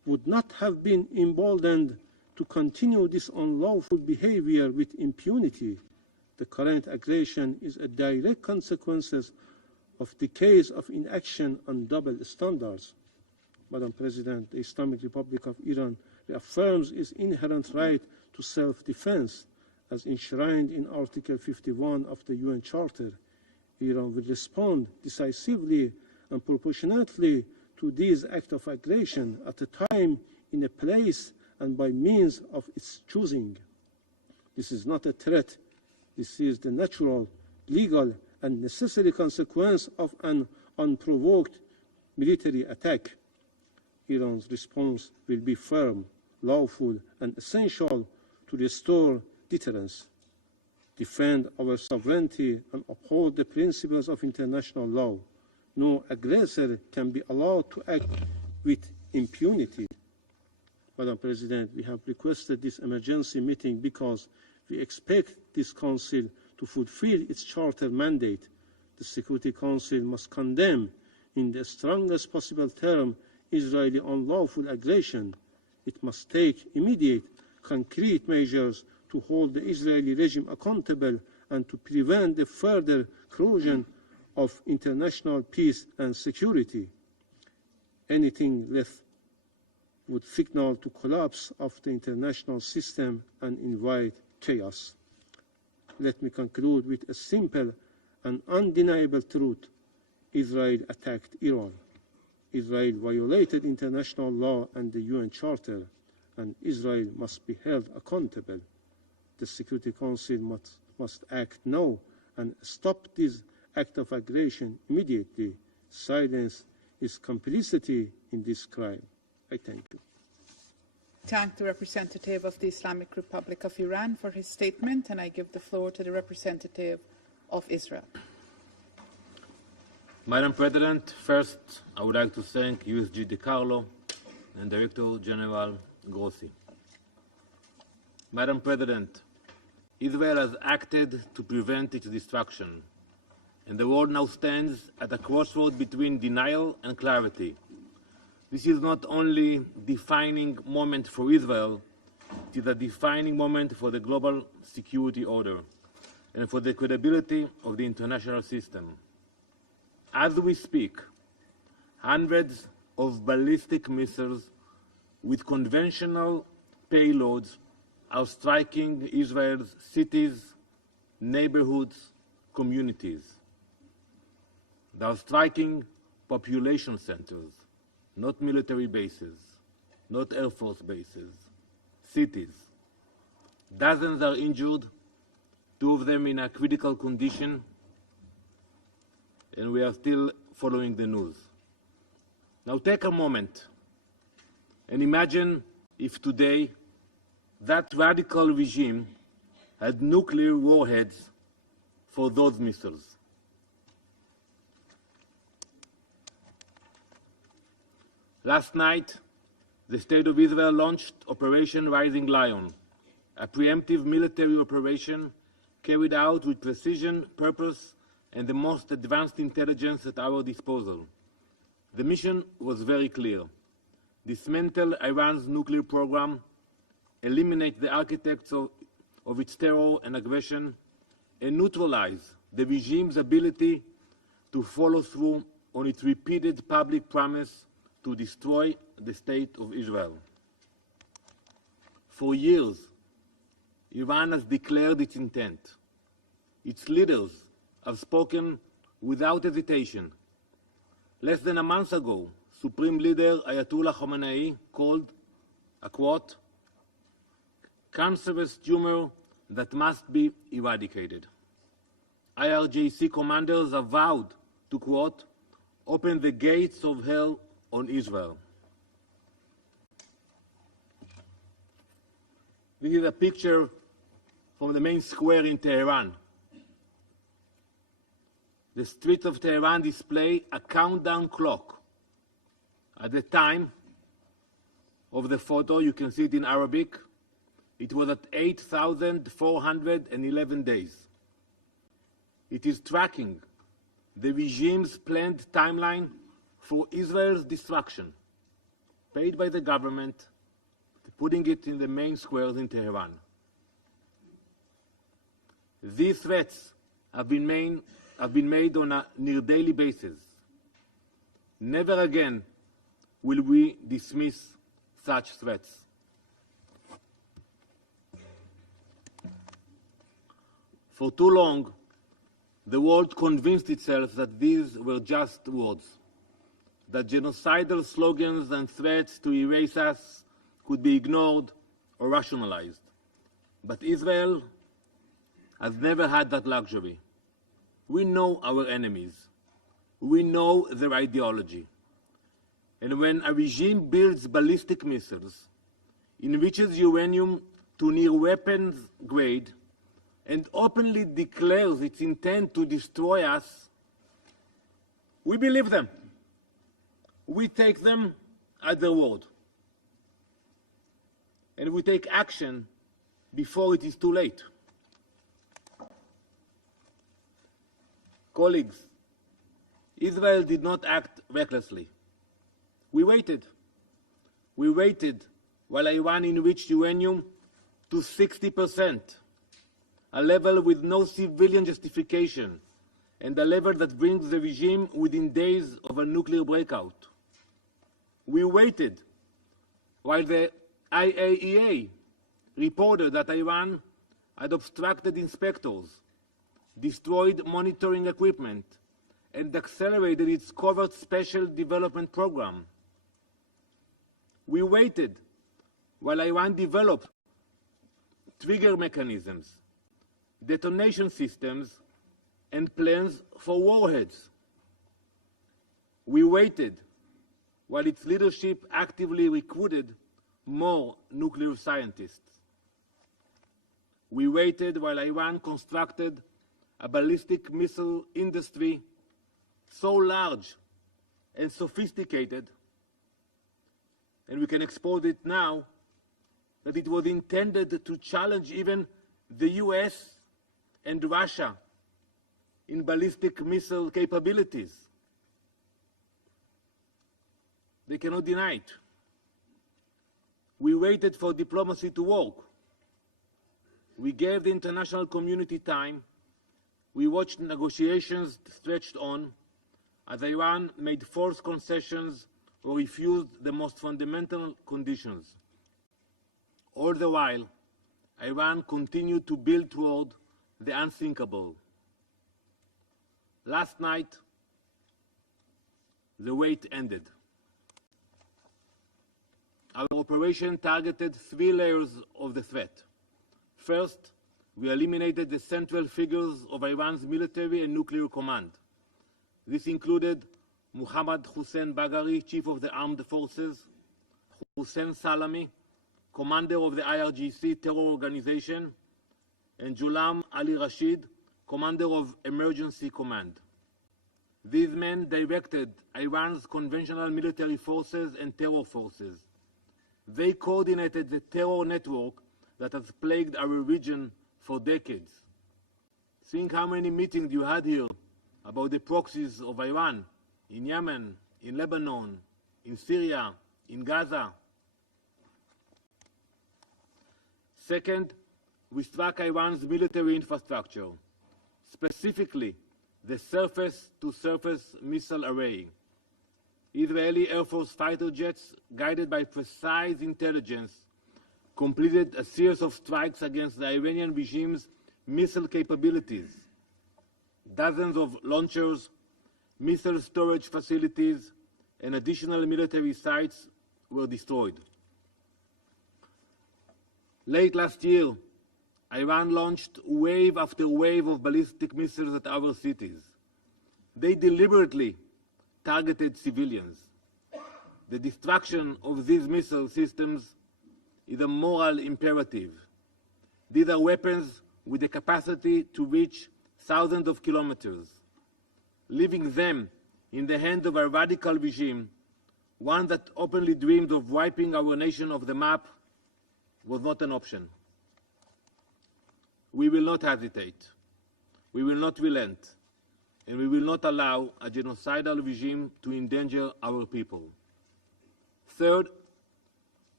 would not have been emboldened to continue this unlawful behavior with impunity. The current aggression is a direct consequence of decades of inaction on double standards. Madam President, the Islamic Republic of Iran reaffirms its inherent right to self-defense as enshrined in Article 51 of the UN Charter. Iran will respond decisively and proportionately to these acts of aggression at a time, in a place, and by means of its choosing. This is not a threat. This is the natural, legal, and necessary consequence of an unprovoked military attack. Iran's response will be firm, lawful, and essential to restore deterrence, defend our sovereignty, and uphold the principles of international law. No aggressor can be allowed to act with impunity. Madam President, we have requested this emergency meeting because we expect this Council to fulfill its Charter mandate. The Security Council must condemn, in the strongest possible term, Israeli unlawful aggression. It must take immediate, concrete measures to hold the Israeli regime accountable and to prevent the further corrosion of international peace and security. Anything less would signal to collapse of the international system and invite chaos. Let me conclude with a simple and undeniable truth. Israel attacked Iran. Israel violated international law and the UN Charter, and Israel must be held accountable. The Security Council must act now and stop this act of aggression immediately. Silence is complicity in this crime. I thank you. Thank the representative of the Islamic Republic of Iran for his statement, and I give the floor to the representative of Israel. Madam President, first I would like to thank USG DiCarlo and Director General Grossi. Madam President, Israel has acted to prevent its destruction, and the world now stands at a crossroad between denial and clarity. This is not only a defining moment for Israel, it is a defining moment for the global security order and for the credibility of the international system. As we speak, hundreds of ballistic missiles with conventional payloads are striking Israel's cities, neighborhoods, communities. They are striking population centers, not military bases, not Air Force bases, cities. Dozens are injured, 2 of them in a critical condition, and we are still following the news. Now take a moment and imagine if today that radical regime had nuclear warheads for those missiles. Last night, the State of Israel launched Operation Rising Lion, a preemptive military operation carried out with precision, purpose, and the most advanced intelligence at our disposal. The mission was very clear: dismantle Iran's nuclear program, eliminate the architects of its terror and aggression, and neutralize the regime's ability to follow through on its repeated public promise to destroy the State of Israel. For years, Iran has declared its intent. Its leaders have spoken without hesitation. Less than a month ago, Supreme Leader Ayatollah Khamenei called a, quote, cancerous tumor that must be eradicated. IRGC commanders have vowed to, quote, open the gates of hell on Israel. This is a picture from the main square in Tehran. The streets of Tehran display a countdown clock. At the time of the photo, you can see it in Arabic, it was at 8,411 days. It is tracking the regime's planned timeline for Israel's destruction. paid by the government, putting it in the main squares in Tehran. These threats have been made on a near-daily basis. Never again will we dismiss such threats. For too long, the world convinced itself that these were just words, that genocidal slogans and threats to erase us could be ignored or rationalized. But Israel has never had that luxury. We know our enemies. We know their ideology. And when a regime builds ballistic missiles, enriches uranium to near weapons grade, and openly declares its intent to destroy us, we believe them. We take them at their word. And we take action before it is too late. Colleagues, Israel did not act recklessly. We waited. We waited while Iran enriched uranium to 60%, a level with no civilian justification, and a level that brings the regime within days of a nuclear breakout. We waited while the IAEA reported that Iran had obstructed inspectors, destroyed monitoring equipment, and accelerated its covert special development program. We waited while Iran developed trigger mechanisms, detonation systems, and plans for warheads. We waited while its leadership actively recruited more nuclear scientists. We waited while Iran constructed a ballistic missile industry so large and sophisticated, and we can expose it now, that it was intended to challenge even the US and Russia in ballistic missile capabilities. They cannot deny it. We waited for diplomacy to work. We gave the international community time. We watched negotiations stretched on as Iran made forced concessions or refused the most fundamental conditions. All the while, Iran continued to build toward the unthinkable. Last night, the wait ended. Our operation targeted 3 layers of the threat. First, we eliminated the central figures of Iran's military and nuclear command. This included Mohammad Hossein Bagheri, Chief of the Armed Forces, Hossein Salami, Commander of the IRGC terror organization, and Ghulam Ali Rashid, Commander of Emergency Command. These men directed Iran's conventional military forces and terror forces. They coordinated the terror network that has plagued our region for decades. Think how many meetings you had here about the proxies of Iran in Yemen, in Lebanon, in Syria, in Gaza. Second, we struck Iran's military infrastructure, specifically the surface-to-surface missile array. Israeli Air Force fighter jets, guided by precise intelligence, completed a series of strikes against the Iranian regime's missile capabilities. Dozens of launchers, missile storage facilities, and additional military sites were destroyed. Late last year, Iran launched wave after wave of ballistic missiles at our cities. They deliberately targeted civilians. The destruction of these missile systems is a moral imperative. These are weapons with the capacity to reach thousands of kilometers. Leaving them in the hands of a radical regime, one that openly dreamed of wiping our nation off the map, was not an option. We will not hesitate. We will not relent. And we will not allow a genocidal regime to endanger our people. Third,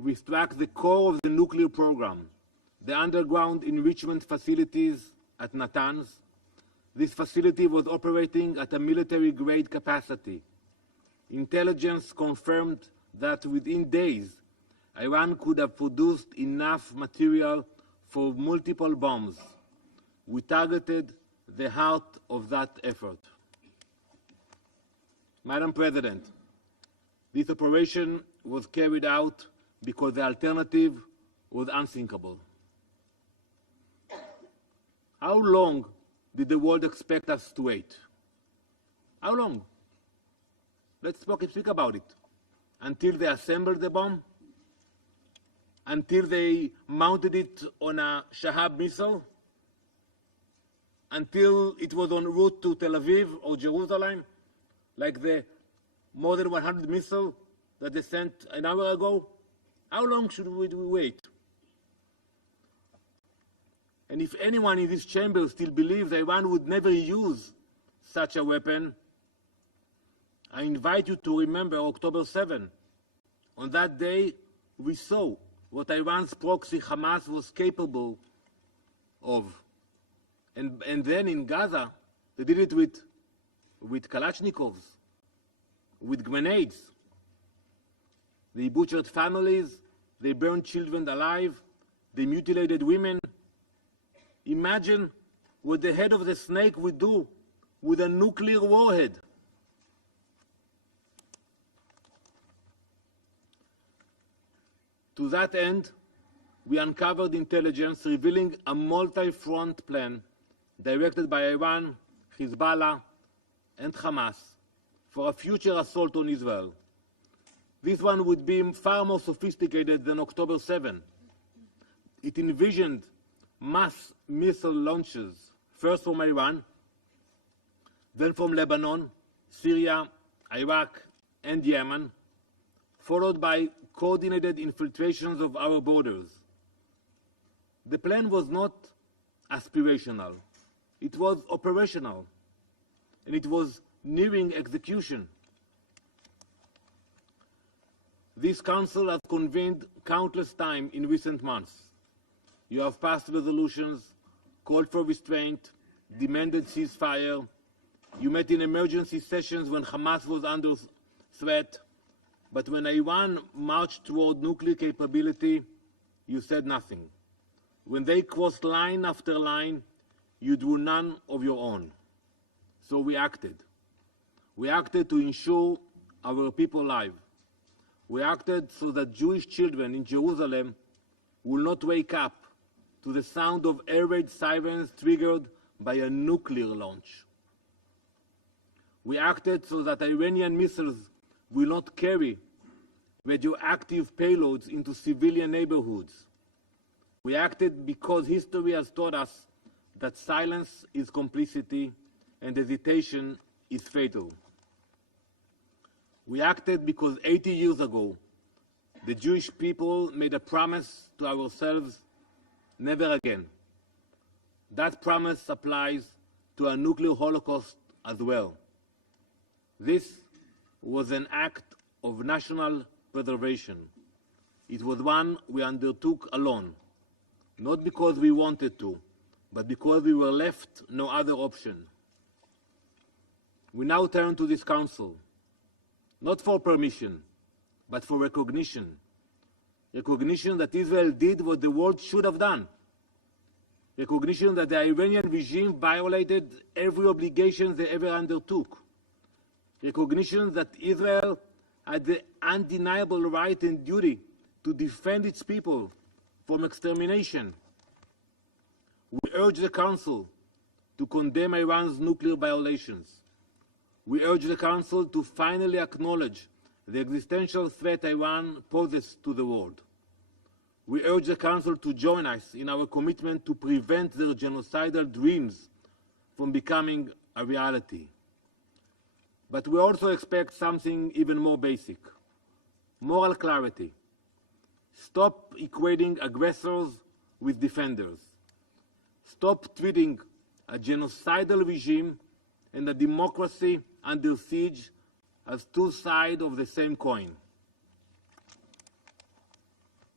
we struck the core of the nuclear program, the underground enrichment facilities at Natanz. This facility was operating at a military-grade capacity. Intelligence confirmed that within days, Iran could have produced enough material for multiple bombs. We targeted the heart of that effort. Madam President, this operation was carried out because the alternative was unthinkable. How long did the world expect us to wait? How long? Let's speak about it. Until they assembled the bomb? Until they mounted it on a Shahab missile? Until it was en route to Tel Aviv or Jerusalem, like the more than 100 missiles that they sent an hour ago? How long should we wait? And if anyone in this chamber still believes Iran would never use such a weapon, I invite you to remember October 7. On that day, we saw what Iran's proxy Hamas was capable of. And then in Gaza, they did it with Kalashnikovs, with grenades. They butchered families, they burned children alive, they mutilated women. Imagine what the head of the snake would do with a nuclear warhead. To that end, we uncovered intelligence revealing a multi-front plan directed by Iran, Hezbollah, and Hamas for a future assault on Israel. This one would be far more sophisticated than October 7. It envisioned mass missile launches, first from Iran, then from Lebanon, Syria, Iraq, and Yemen, followed by coordinated infiltrations of our borders. The plan was not aspirational. It was operational, and it was nearing execution. This Council has convened countless times in recent months. You have passed resolutions, called for restraint, demanded ceasefire. You met in emergency sessions when Hamas was under threat. But when Iran marched toward nuclear capability, you said nothing. When they crossed line after line, you drew none of your own. So we acted. We acted to ensure our people alive. We acted so that Jewish children in Jerusalem will not wake up to the sound of air raid sirens triggered by a nuclear launch. We acted so that Iranian missiles will not carry radioactive payloads into civilian neighborhoods. We acted because history has taught us that silence is complicity and hesitation is fatal. We acted because 80 years ago, the Jewish people made a promise to ourselves: never again. That promise applies to a nuclear holocaust as well. This was an act of national preservation. It was one we undertook alone, not because we wanted to, but because we were left no other option. We now turn to this Council, not for permission, but for recognition. Recognition that Israel did what the world should have done. Recognition that the Iranian regime violated every obligation they ever undertook. Recognition that Israel had the undeniable right and duty to defend its people from extermination. We urge the Council to condemn Iran's nuclear violations. We urge the Council to finally acknowledge the existential threat Iran poses to the world. We urge the Council to join us in our commitment to prevent their genocidal dreams from becoming a reality. But we also expect something even more basic: moral clarity. Stop equating aggressors with defenders. Stop treating a genocidal regime and a democracy under siege as two sides of the same coin.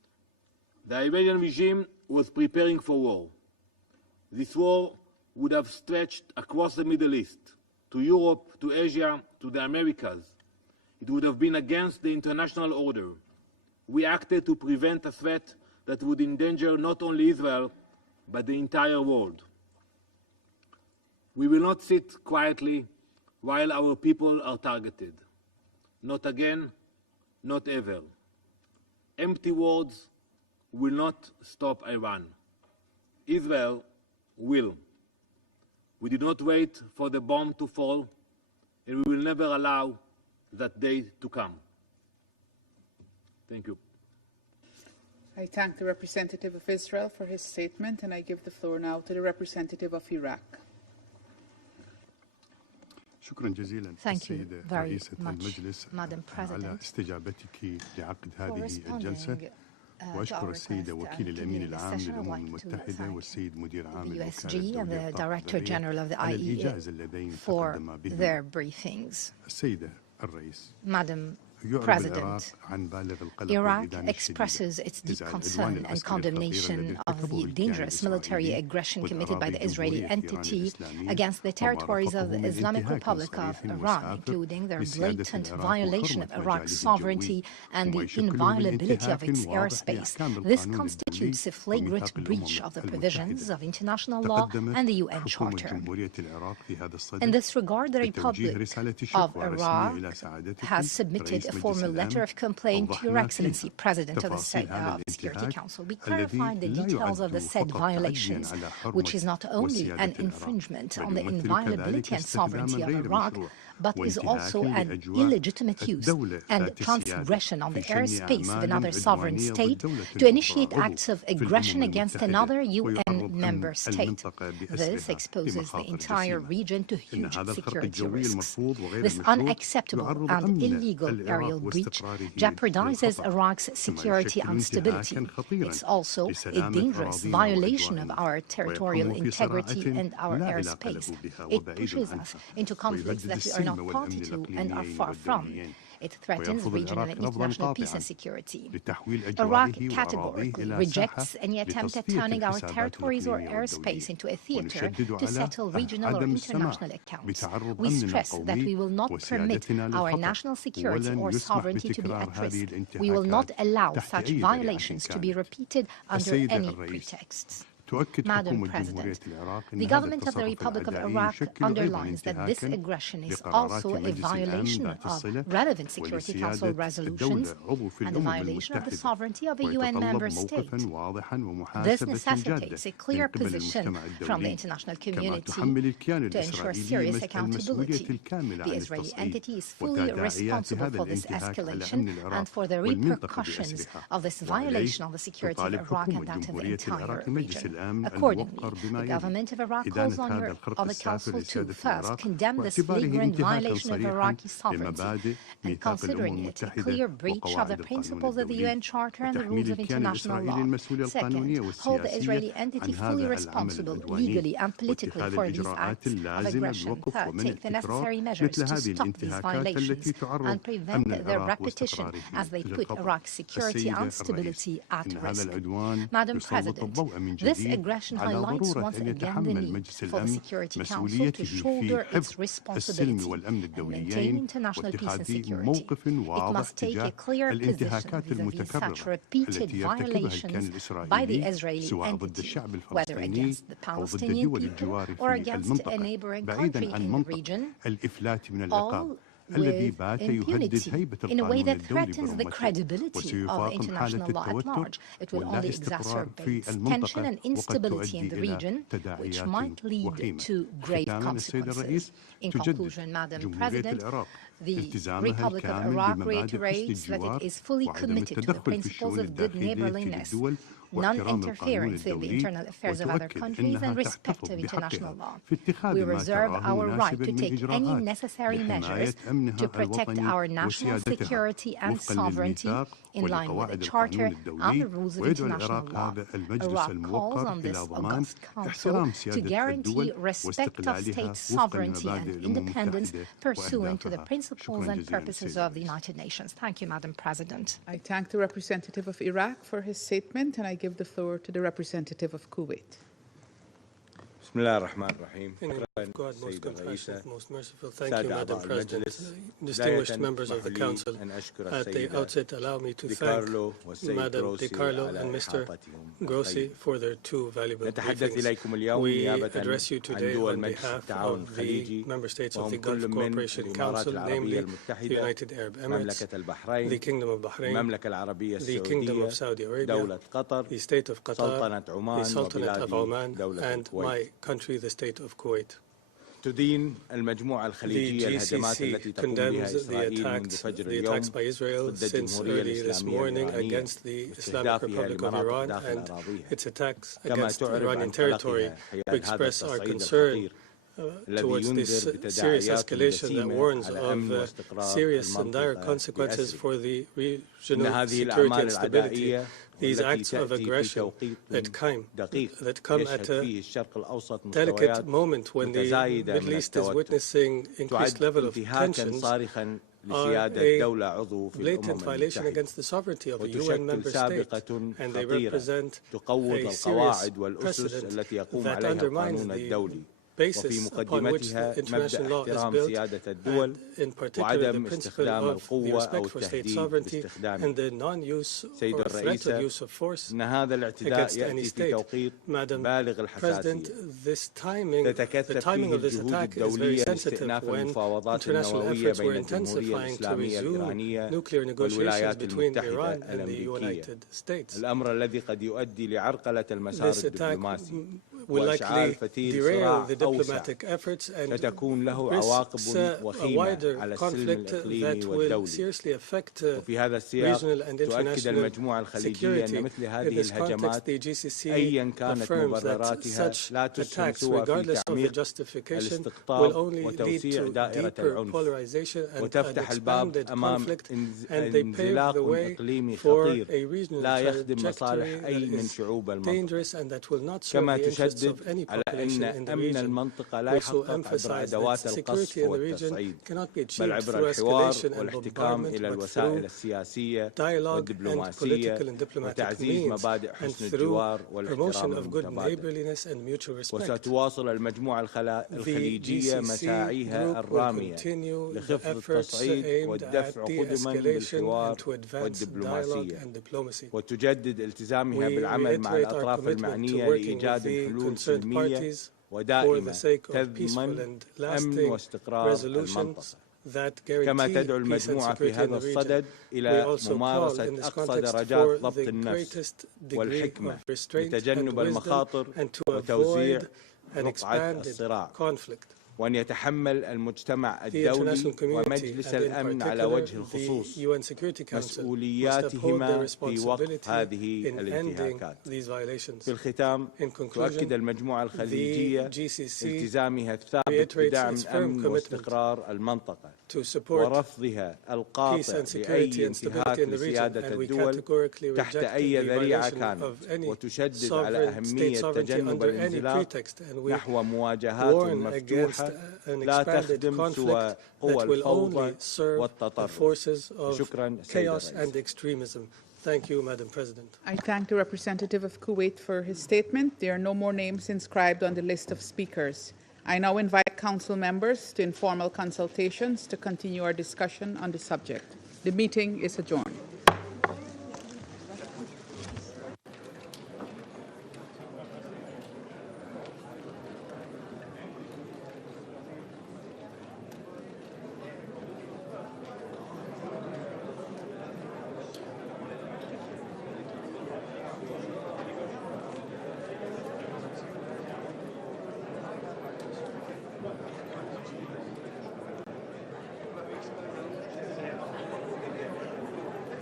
The Iranian regime was preparing for war. This war would have stretched across the Middle East, to Europe, to Asia, to the Americas. It would have been against the international order. We acted to prevent a threat that would endanger not only Israel, but the entire world. We will not sit quietly while our people are targeted. Not again, not ever. Empty words will not stop Iran. Israel will. We did not wait for the bomb to fall, and we will never allow that day to come. Thank you. I thank the representative of Israel for his statement, and I give the floor now to the representative of Iraq. Thank you very much, Madam President, for responding وأشكر السيد وكيل الأمين العام للأمم المتحدة والسيد مدير عام UNSC and the Director General of the IEA for their briefings. السيدة الرئيس. Madam President, Iraq expresses its deep concern and condemnation of the dangerous military aggression committed by the Israeli entity against the territories of the Islamic Republic of Iran, including their blatant violation of Iraq's sovereignty and the inviolability of its airspace. This constitutes a flagrant breach of the provisions of international law and the UN Charter. In this regard, the Republic of Iraq has submitted a formal letter of complaint to Your Excellency, President of the Security Council. We clarified the details of the said violations, which is not only an infringement on the inviolability and sovereignty of Iraq, but is also an illegitimate use and transgression on the airspace of another sovereign state to initiate acts of aggression against another UN member state. This exposes the entire region to huge security risks. This unacceptable and illegal aerial breach jeopardizes Iraq's security and stability. It's also a dangerous violation of our territorial integrity and our airspace. It pushes us into conflicts that we are not party to and are far from. It threatens regional and international peace and security. Iraq categorically rejects any attempt at turning our territories or airspace into a theater to settle regional or international accounts. We stress that we will not permit our national security or sovereignty to be at risk. We will not allow such violations to be repeated under any pretexts. Madam President, the government of the Republic of Iraq underlines that this aggression is also a violation of relevant Security Council resolutions and a violation of the sovereignty of a UN member state. This necessitates a clear position from the international community to ensure serious accountability. The Israeli entity is fully responsible for this escalation and for the repercussions of this violation of the security of Iraq and that of the entire region. Accordingly, the government of Iraq calls on the Council to first condemn this flagrant violation of Iraqi sovereignty and considering it a clear breach of the principles of the UN Charter and the rules of international law. Second, hold the Israeli entity fully responsible legally and politically for these acts of aggression. Third, take the necessary measures to stop these violations and prevent their repetition as they put Iraq's security and stability at risk. Madam President, this aggression highlights once again the need for the Security Council to shoulder its responsibility and maintain international peace and security. It must take a clear position vis-à-vis such repeated violations by the Israeli entity, whether against the Palestinian people or against a neighboring country in the region, all with impunity in a way that threatens the credibility of international law at large. It will only exacerbate tension and instability in the region, which might lead to grave consequences. In conclusion, Madam President, the Republic of Iraq reiterates that it is fully committed to the principles of good neighborliness, non-interference in the internal affairs of other countries, and respect of international law. We reserve our right to take any necessary measures to protect our national security and sovereignty in line with the Charter and the rules of international law. Iraq calls on this August Council to guarantee respect of state sovereignty and independence pursuant to the principles and purposes of the United Nations. Thank you, Madam President. I thank the representative of Iraq for his statement, and I give the floor to the representative of Kuwait. بسم الله الرحمن الرحيم. In the name of God, most compassionate, most merciful. Thank you, Madam President. Distinguished members of the Council, at the outset, allow me to thank Madam De Carlo and Mr. Grossi for their two valuable briefings. We address you today on behalf of the member states of the Gulf Cooperation Council, namely the United Arab Emirates, the Kingdom of Bahrain, the Kingdom of Saudi Arabia, the State of Qatar, the Sultanate of Oman, and my country, the State of Kuwait. تدين المجموعة الخليجية الهجمات التي تقوم بها إسرائيل منذ فجر اليوم ضد الجمهورية الإسلامية الإيرانية واستهدافها لمناطق داخل أراضيها كما تعرب عن قلقها حيال هذا التصعيد الخطير towards this serious escalation that warns of serious and dire consequences for the regional security and stability. These acts of aggression that come at a delicate moment when the Middle East is witnessing increased level of tensions are a blatant violation against the sovereignty of a UN member state, and they represent a serious precedent that undermines the basis upon which the international law is built, and in particular the principle of the respect for state sovereignty and the non-use or threat of use of force against any state. Madam President, the timing of this attack is very sensitive when international efforts were intensifying to resume nuclear negotiations between Iran and the United States. This attack will likely derail the diplomatic efforts and risks a wider conflict that will seriously affect regional and international security. In this context, the GCC affirms that such attacks, regardless of the justification, will only lead to deeper polarization and an expanded conflict, and they pave the way for a regional trajectory that is dangerous and that will not serve the interests of any population in the region. Also emphasize that security in the region cannot be achieved through escalation and bombardment, but through dialogue and political and diplomatic means, and through promotion of good neighborliness and mutual respect. The GCC group will continue the efforts aimed at de-escalation and to advance dialogue and diplomacy. We reiterate our commitment to working with the concerned parties for the sake of peaceful and lasting resolutions that guarantee peace and security in the region. We also call in this context for the greatest degree of restraint and wisdom and to avoid an expanded conflict. وأن يتحمل المجتمع الدولي ومجلس الأمن على وجه الخصوص مسؤولياتهما في وقف هذه الانتهاكات. في الختام تؤكد المجموعة الخليجية التزامها الثابت بدعم أمن واستقرار المنطقة ورفضها القاطع لأي انتهاك لسيادة الدول تحت أي ذريعة كانت، وتشدد على أهمية تجنب الانزلاق نحو مواجهات مفتوحة لا تخدم سوى قوى الفوضى والتطرف. شكرا سيد Thank you, Madam President. I thank the representative of Kuwait for his statement. There are no more names inscribed on the list of speakers. I now invite Council members to informal consultations to continue our discussion on the subject. The meeting is adjourned.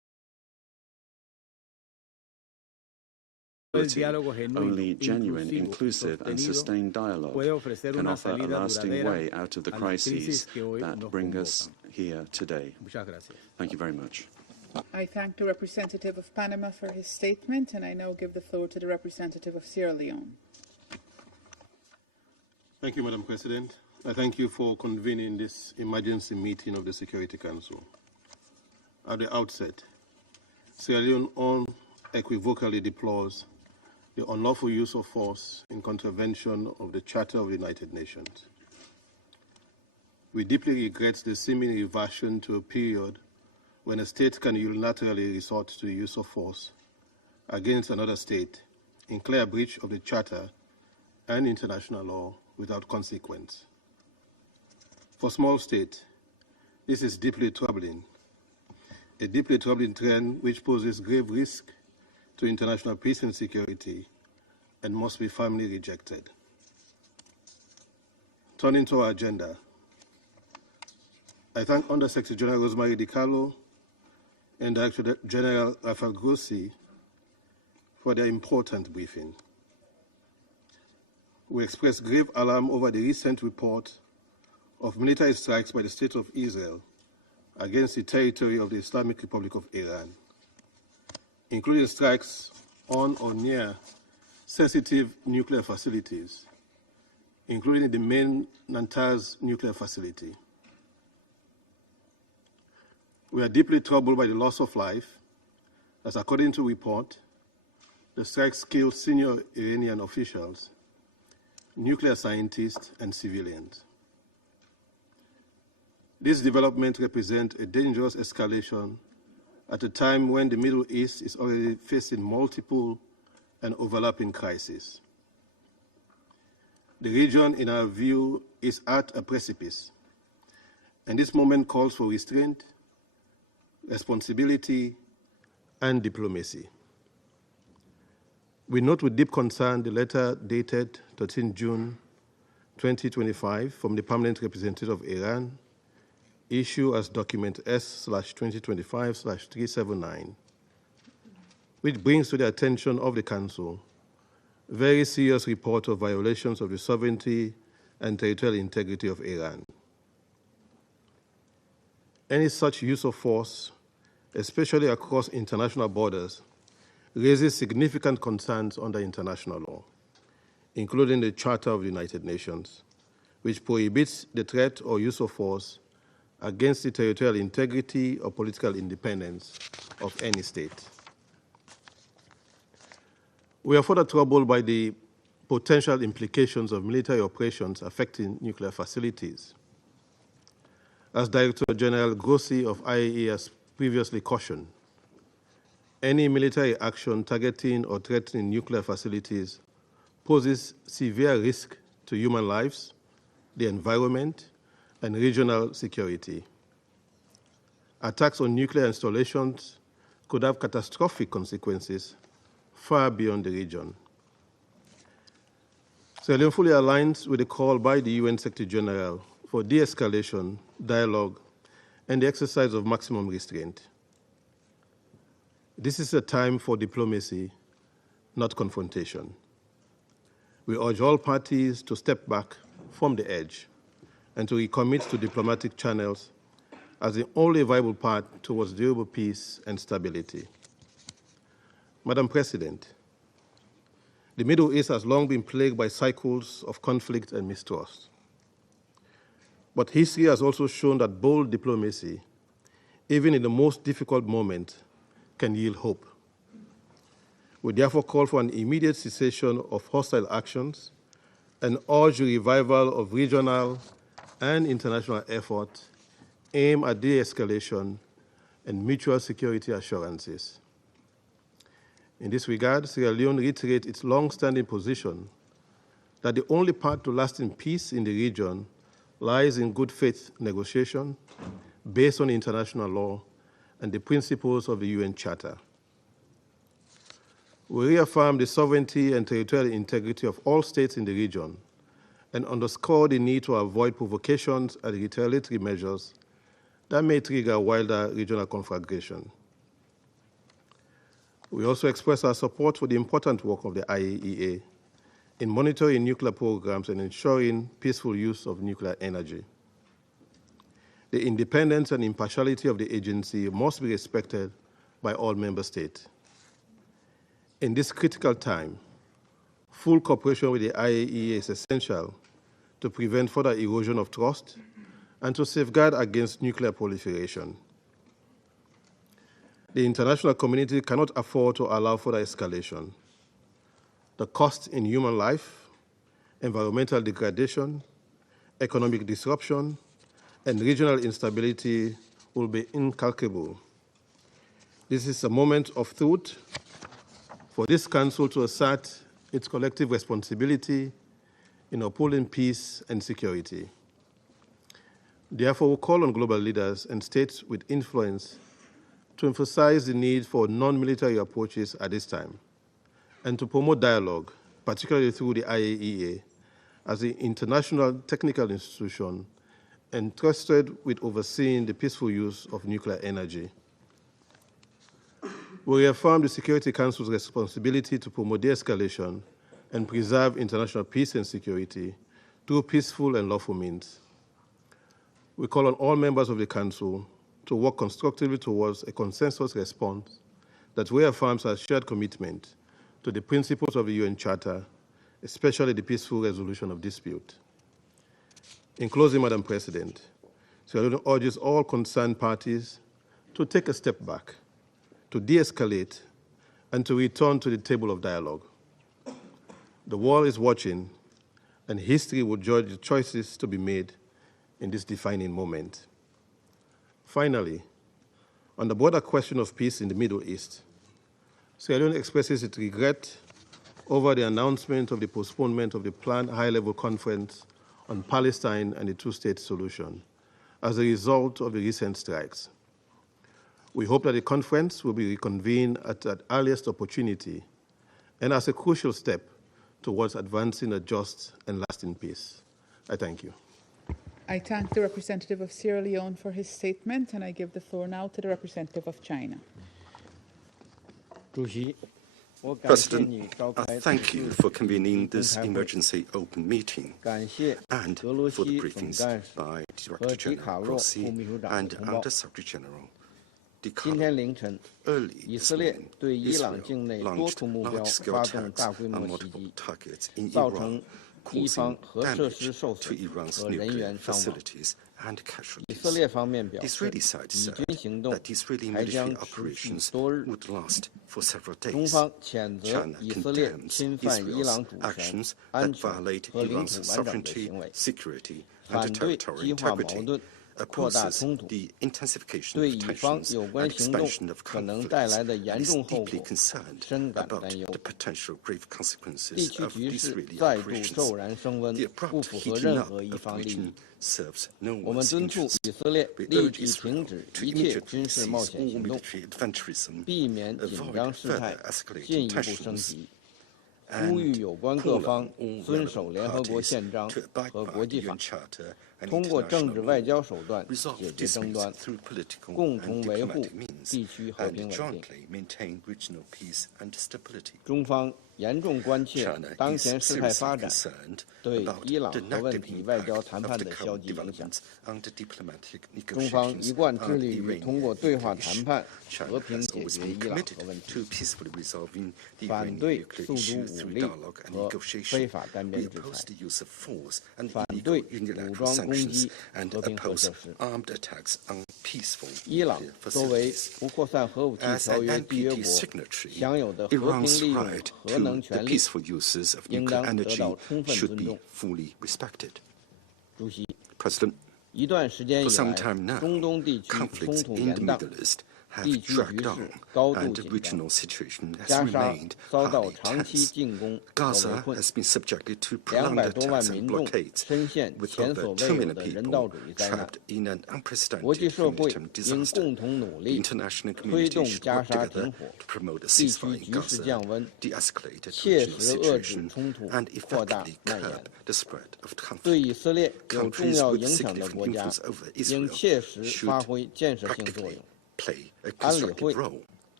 Only genuine, inclusive and sustained dialogue can offer a lasting way out of the crises that bring us here today. Thank you very much. I thank the representative of Panama for his statement, and I now give the floor to the representative of Sierra Leone. Thank you, Madam President. I thank you for convening this emergency meeting of the Security Council. At the outset, Sierra Leone unequivocally deplores the unlawful use of force in contravention of the Charter of the United Nations. We deeply regret the seeming reversion to a period when a state can unilaterally resort to the use of force against another state in clear breach of the Charter and international law without consequence. For small states, this is deeply troubling, a deeply troubling trend which poses grave risk to international peace and security and must be firmly rejected. Turning to our agenda, I thank Under-Secretary General Rosemary DiCarlo and Director General Rafael Grossi for their important briefing. We express grave alarm over the recent report of military strikes by the State of Israel against the territory of the Islamic Republic of Iran, including strikes on or near sensitive nuclear facilities, including the main Natanz nuclear facility. We are deeply troubled by the loss of life, as according to report, the strikes killed senior Iranian officials, nuclear scientists, and civilians. This development represents a dangerous escalation at a time when the Middle East is already facing multiple and overlapping crises. The region, in our view, is at a precipice, and this moment calls for restraint, responsibility, and diplomacy. We note with deep concern the letter dated 13 June 2025 from the Permanent Representative of Iran, issued as document S/2025/379, which brings to the attention of the Council very serious report of violations of the sovereignty and territorial integrity of Iran. Any such use of force, especially across international borders, raises significant concerns under international law, including the Charter of the United Nations, which prohibits the threat or use of force against the territorial integrity or political independence of any state. We are further troubled by the potential implications of military operations affecting nuclear facilities. As Director General Grossi of IAEA has previously cautioned, any military action targeting or threatening nuclear facilities poses severe risk to human lives, the environment, and regional security. Attacks on nuclear installations could have catastrophic consequences far beyond the region. Sierra Leone fully aligns with the call by the UN Secretary General for de-escalation, dialogue, and the exercise of maximum restraint. This is a time for diplomacy, not confrontation. We urge all parties to step back from the edge and to recommit to diplomatic channels as the only viable path towards durable peace and stability. Madam President, the Middle East has long been plagued by cycles of conflict and mistrust. But history has also shown that bold diplomacy, even in the most difficult moment, can yield hope. We therefore call for an immediate cessation of hostile actions and urge the revival of regional and international efforts aimed at de-escalation and mutual security assurances. In this regard, Sierra Leone reiterates its long-standing position that the only path to lasting peace in the region lies in good faith negotiation based on international law and the principles of the UN Charter. We reaffirm the sovereignty and territorial integrity of all states in the region and underscore the need to avoid provocations and retaliatory measures that may trigger wilder regional conflagration. We also express our support for the important work of the IAEA in monitoring nuclear programs and ensuring peaceful use of nuclear energy. The independence and impartiality of the agency must be respected by all member states. In this critical time, full cooperation with the IAEA is essential to prevent further erosion of trust and to safeguard against nuclear proliferation. The international community cannot afford to allow further escalation. The cost in human life, environmental degradation, economic disruption, and regional instability will be incalculable. This is a moment of truth for this Council to assert its collective responsibility in upholding peace and security. Therefore, we call on global leaders and states with influence to emphasize the need for non-military approaches at this time and to promote dialogue, particularly through the IAEA, as the international technical institution entrusted with overseeing the peaceful use of nuclear energy. We reaffirm the Security Council's responsibility to promote de-escalation and preserve international peace and security through peaceful and lawful means. We call on all members of the Council to work constructively towards a consensus response that reaffirms our shared commitment to the principles of the UN Charter, especially the peaceful resolution of dispute. In closing, Madam President, Sierra Leone urges all concerned parties to take a step back, to de-escalate, and to return to the table of dialogue. The world is watching, and history will judge the choices to be made in this defining moment. Finally, on the broader question of peace in the Middle East, Sierra Leone expresses its regret over the announcement of the postponement of the planned high-level conference on Palestine and the two-state solution as a result of the recent strikes. We hope that the conference will be reconvened at the earliest opportunity and as a crucial step towards advancing a just and lasting peace. I thank you. I thank the representative of Sierra Leone for his statement, and I give the floor now to the representative of China. President, I thank you for convening this emergency open meeting and for the briefings by Director General Grossi and Under Secretary General de-Carlo. Early this morning, Israel launched large-scale attacks on multiple targets in Iran, causing damage to Iran's nuclear facilities and casualties. The Israeli side said that Israeli military operations would last for several days. China condemns Israel's actions that violate Iran's sovereignty, security, and territorial integrity, opposes the intensification of tensions and expansion of conflicts, and is deeply concerned about the potential grave consequences of the Israeli operations. The abrupt heating up of the region serves no one's interest. We urge Israel to immediately cease all military adventurism, avoid further escalating tensions, and call on all relevant parties to abide by the UN Charter and international law, resolve disputes through political and diplomatic means, and jointly maintain regional peace and stability. China is seriously concerned about the negative impact of the current developments on the diplomatic negotiations on the Iranian nuclear issue. China has always been committed to peacefully resolving the Iranian nuclear issue through dialogue and negotiation. We oppose the use of force and illegal unilateral sanctions and oppose armed attacks on peaceful nuclear facilities. As an NPT signatory, Iran's right to the peaceful uses of nuclear energy should be fully respected. President, for some time now, conflicts in the Middle East have dragged on, and the regional situation has remained highly tense. Gaza has been subjected to prolonged attacks and blockades, with over 2 million people trapped in an unprecedented humanitarian disaster. The international community should work together to promote a ceasefire in Gaza, de-escalate the regional situation, and effectively curb the spread of conflict. Countries with significant influence over Israel should practically play a constructive role.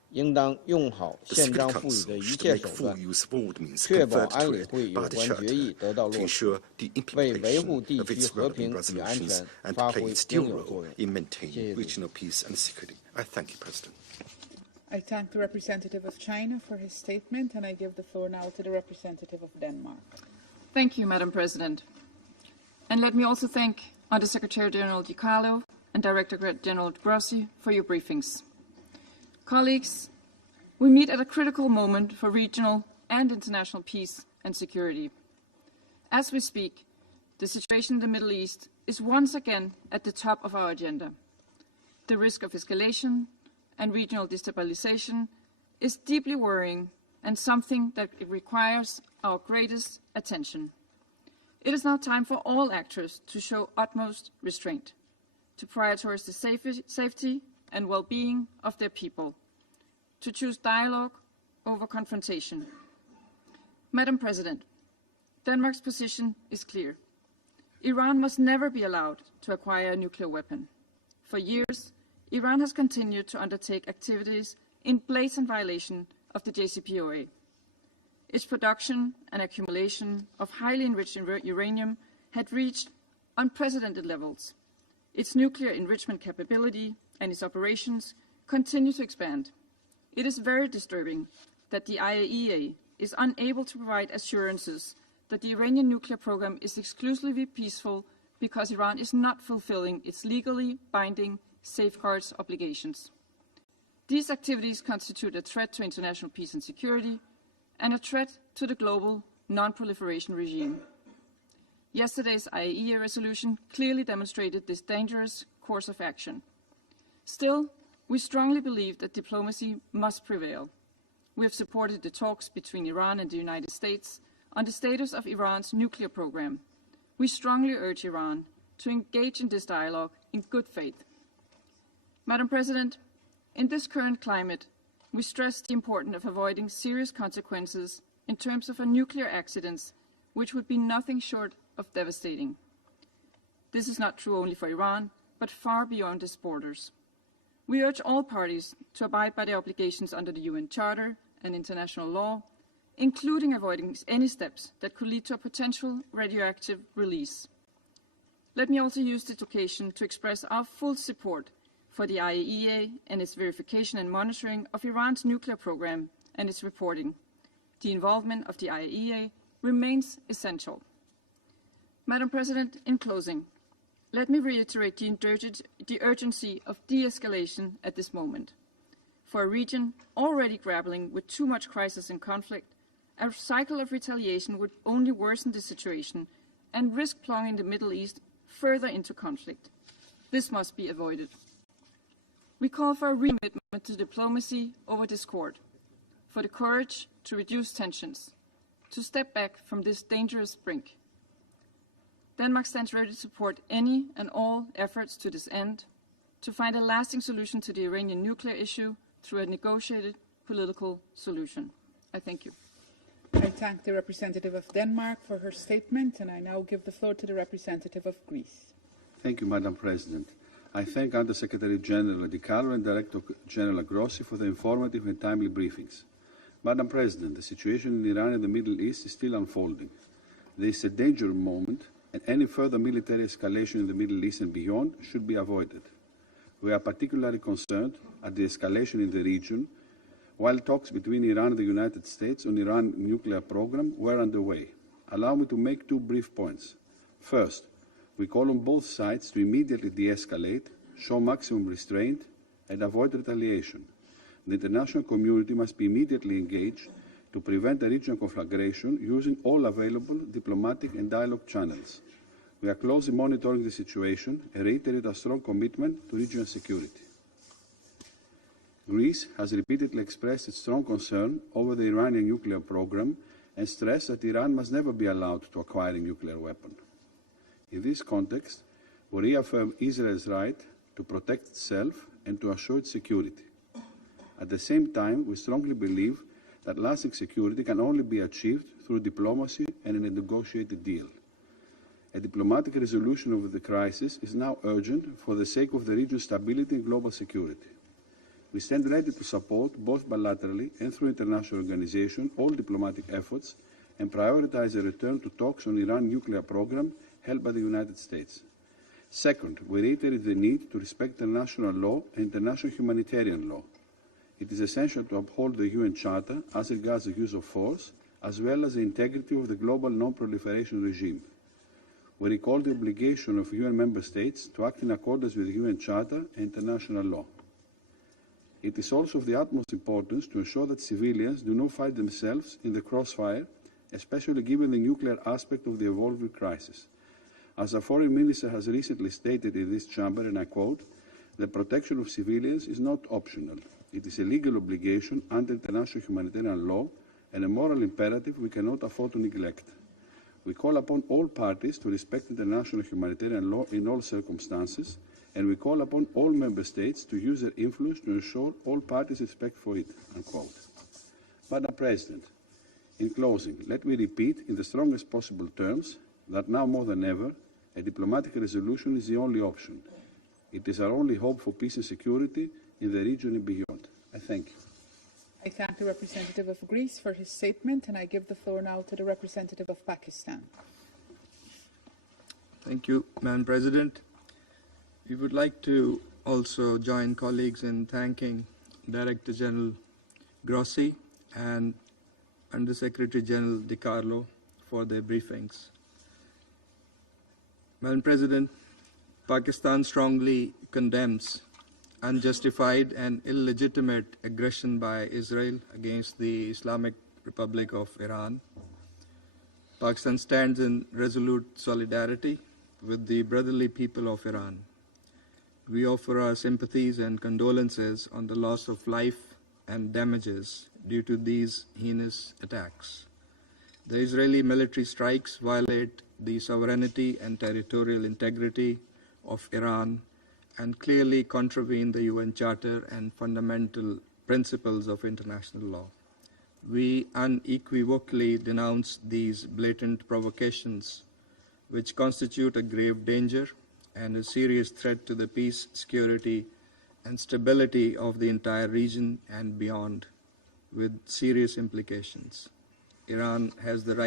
The Security Council should make full use of all the means conferred to it by the Charter to ensure the implementation of its relevant resolutions and to play its due role in maintaining regional peace and security. I thank you, President. I thank the representative of China for his statement, and I give the floor now to the representative of Denmark. Thank you, Madam President. And let me also thank Under-Secretary General DiCarlo and Director General Grossi for your briefings. Colleagues, we meet at a critical moment for regional and international peace and security. As we speak, the situation in the Middle East is once again at the top of our agenda. The risk of escalation and regional destabilization is deeply worrying and something that requires our greatest attention. It is now time for all actors to show utmost restraint, to prioritize the safety and well-being of their people, to choose dialogue over confrontation. Madam President, Denmark's position is clear. Iran must never be allowed to acquire a nuclear weapon. For years, Iran has continued to undertake activities in blatant violation of the JCPOA. Its production and accumulation of highly enriched uranium had reached unprecedented levels. Its nuclear enrichment capability and its operations continue to expand. It is very disturbing that the IAEA is unable to provide assurances that the Iranian nuclear program is exclusively peaceful because Iran is not fulfilling its legally binding safeguards obligations. These activities constitute a threat to international peace and security and a threat to the global non-proliferation regime. Yesterday's IAEA resolution clearly demonstrated this dangerous course of action. Still, we strongly believe that diplomacy must prevail. We have supported the talks between Iran and the United States on the status of Iran's nuclear program. We strongly urge Iran to engage in this dialogue in good faith. Madam President, in this current climate, we stress the importance of avoiding serious consequences in terms of a nuclear accident, which would be nothing short of devastating. This is not true only for Iran, but far beyond its borders. We urge all parties to abide by their obligations under the UN Charter and international law, including avoiding any steps that could lead to a potential radioactive release. Let me also use this occasion to express our full support for the IAEA and its verification and monitoring of Iran's nuclear program and its reporting. The involvement of the IAEA remains essential. Madam President, in closing, let me reiterate the urgency of de-escalation at this moment. For a region already grappling with too much crisis and conflict, a cycle of retaliation would only worsen the situation and risk plunging the Middle East further into conflict. This must be avoided. We call for a recommitment to diplomacy over discord, for the courage to reduce tensions, to step back from this dangerous brink. Denmark stands ready to support any and all efforts to this end, to find a lasting solution to the Iranian nuclear issue through a negotiated political solution. I thank you. I thank the representative of Denmark for her statement, and I now give the floor to the representative of Greece. Thank you, Madam President. I thank Under-Secretary General DiCarlo and Director General Grossi for the informative and timely briefings. Madam President, the situation in Iran and the Middle East is still unfolding. There is a dangerous moment, and any further military escalation in the Middle East and beyond should be avoided. We are particularly concerned at the escalation in the region, while talks between Iran and the United States on Iran's nuclear program were underway. Allow me to make two brief points. First, we call on both sides to immediately de-escalate, show maximum restraint, and avoid retaliation. The international community must be immediately engaged to prevent a regional conflagration using all available diplomatic and dialogue channels. We are closely monitoring the situation and reiterate our strong commitment to regional security. Greece has repeatedly expressed its strong concern over the Iranian nuclear program and stressed that Iran must never be allowed to acquire a nuclear weapon. In this context, we reaffirm Israel's right to protect itself and to assure its security. At the same time, we strongly believe that lasting security can only be achieved through diplomacy and in a negotiated deal. A diplomatic resolution of the crisis is now urgent for the sake of the region's stability and global security. We stand ready to support, both bilaterally and through international organizations, all diplomatic efforts and prioritize a return to talks on Iran's nuclear program held by the United States. Second, we reiterate the need to respect international law and international humanitarian law. It is essential to uphold the UN Charter as regards the use of force, as well as the integrity of the global non-proliferation regime. We recall the obligation of UN member states to act in accordance with the UN Charter and international law. It is also of the utmost importance to ensure that civilians do not find themselves in the crossfire, especially given the nuclear aspect of the evolving crisis. As our foreign minister has recently stated in this chamber, and I quote, "The protection of civilians is not optional. It is a legal obligation under international humanitarian law and a moral imperative we cannot afford to neglect." We call upon all parties to respect international humanitarian law in all circumstances, and we call upon all member states to use their influence to ensure all parties respect for it, unquote. Madam President, in closing, let me repeat in the strongest possible terms that now more than ever, a diplomatic resolution is the only option. It is our only hope for peace and security in the region and beyond. I thank you. I thank the representative of Greece for his statement, and I give the floor now to the representative of Pakistan. Thank you, Madam President. We would like to also join colleagues in thanking Director General Grossi and Under Secretary General DiCarlo for their briefings. Madam President, Pakistan strongly condemns unjustified and illegitimate aggression by Israel against the Islamic Republic of Iran. Pakistan stands in resolute solidarity with the brotherly people of Iran. We offer our sympathies and condolences on the loss of life and damages due to these heinous attacks. The Israeli military strikes violate the sovereignty and territorial integrity of Iran and clearly contravene the UN Charter and fundamental principles of international law. We unequivocally denounce these blatant provocations, which constitute a grave danger and a serious threat to the peace, security, and stability of the entire region and beyond, with serious implications. Iran has the right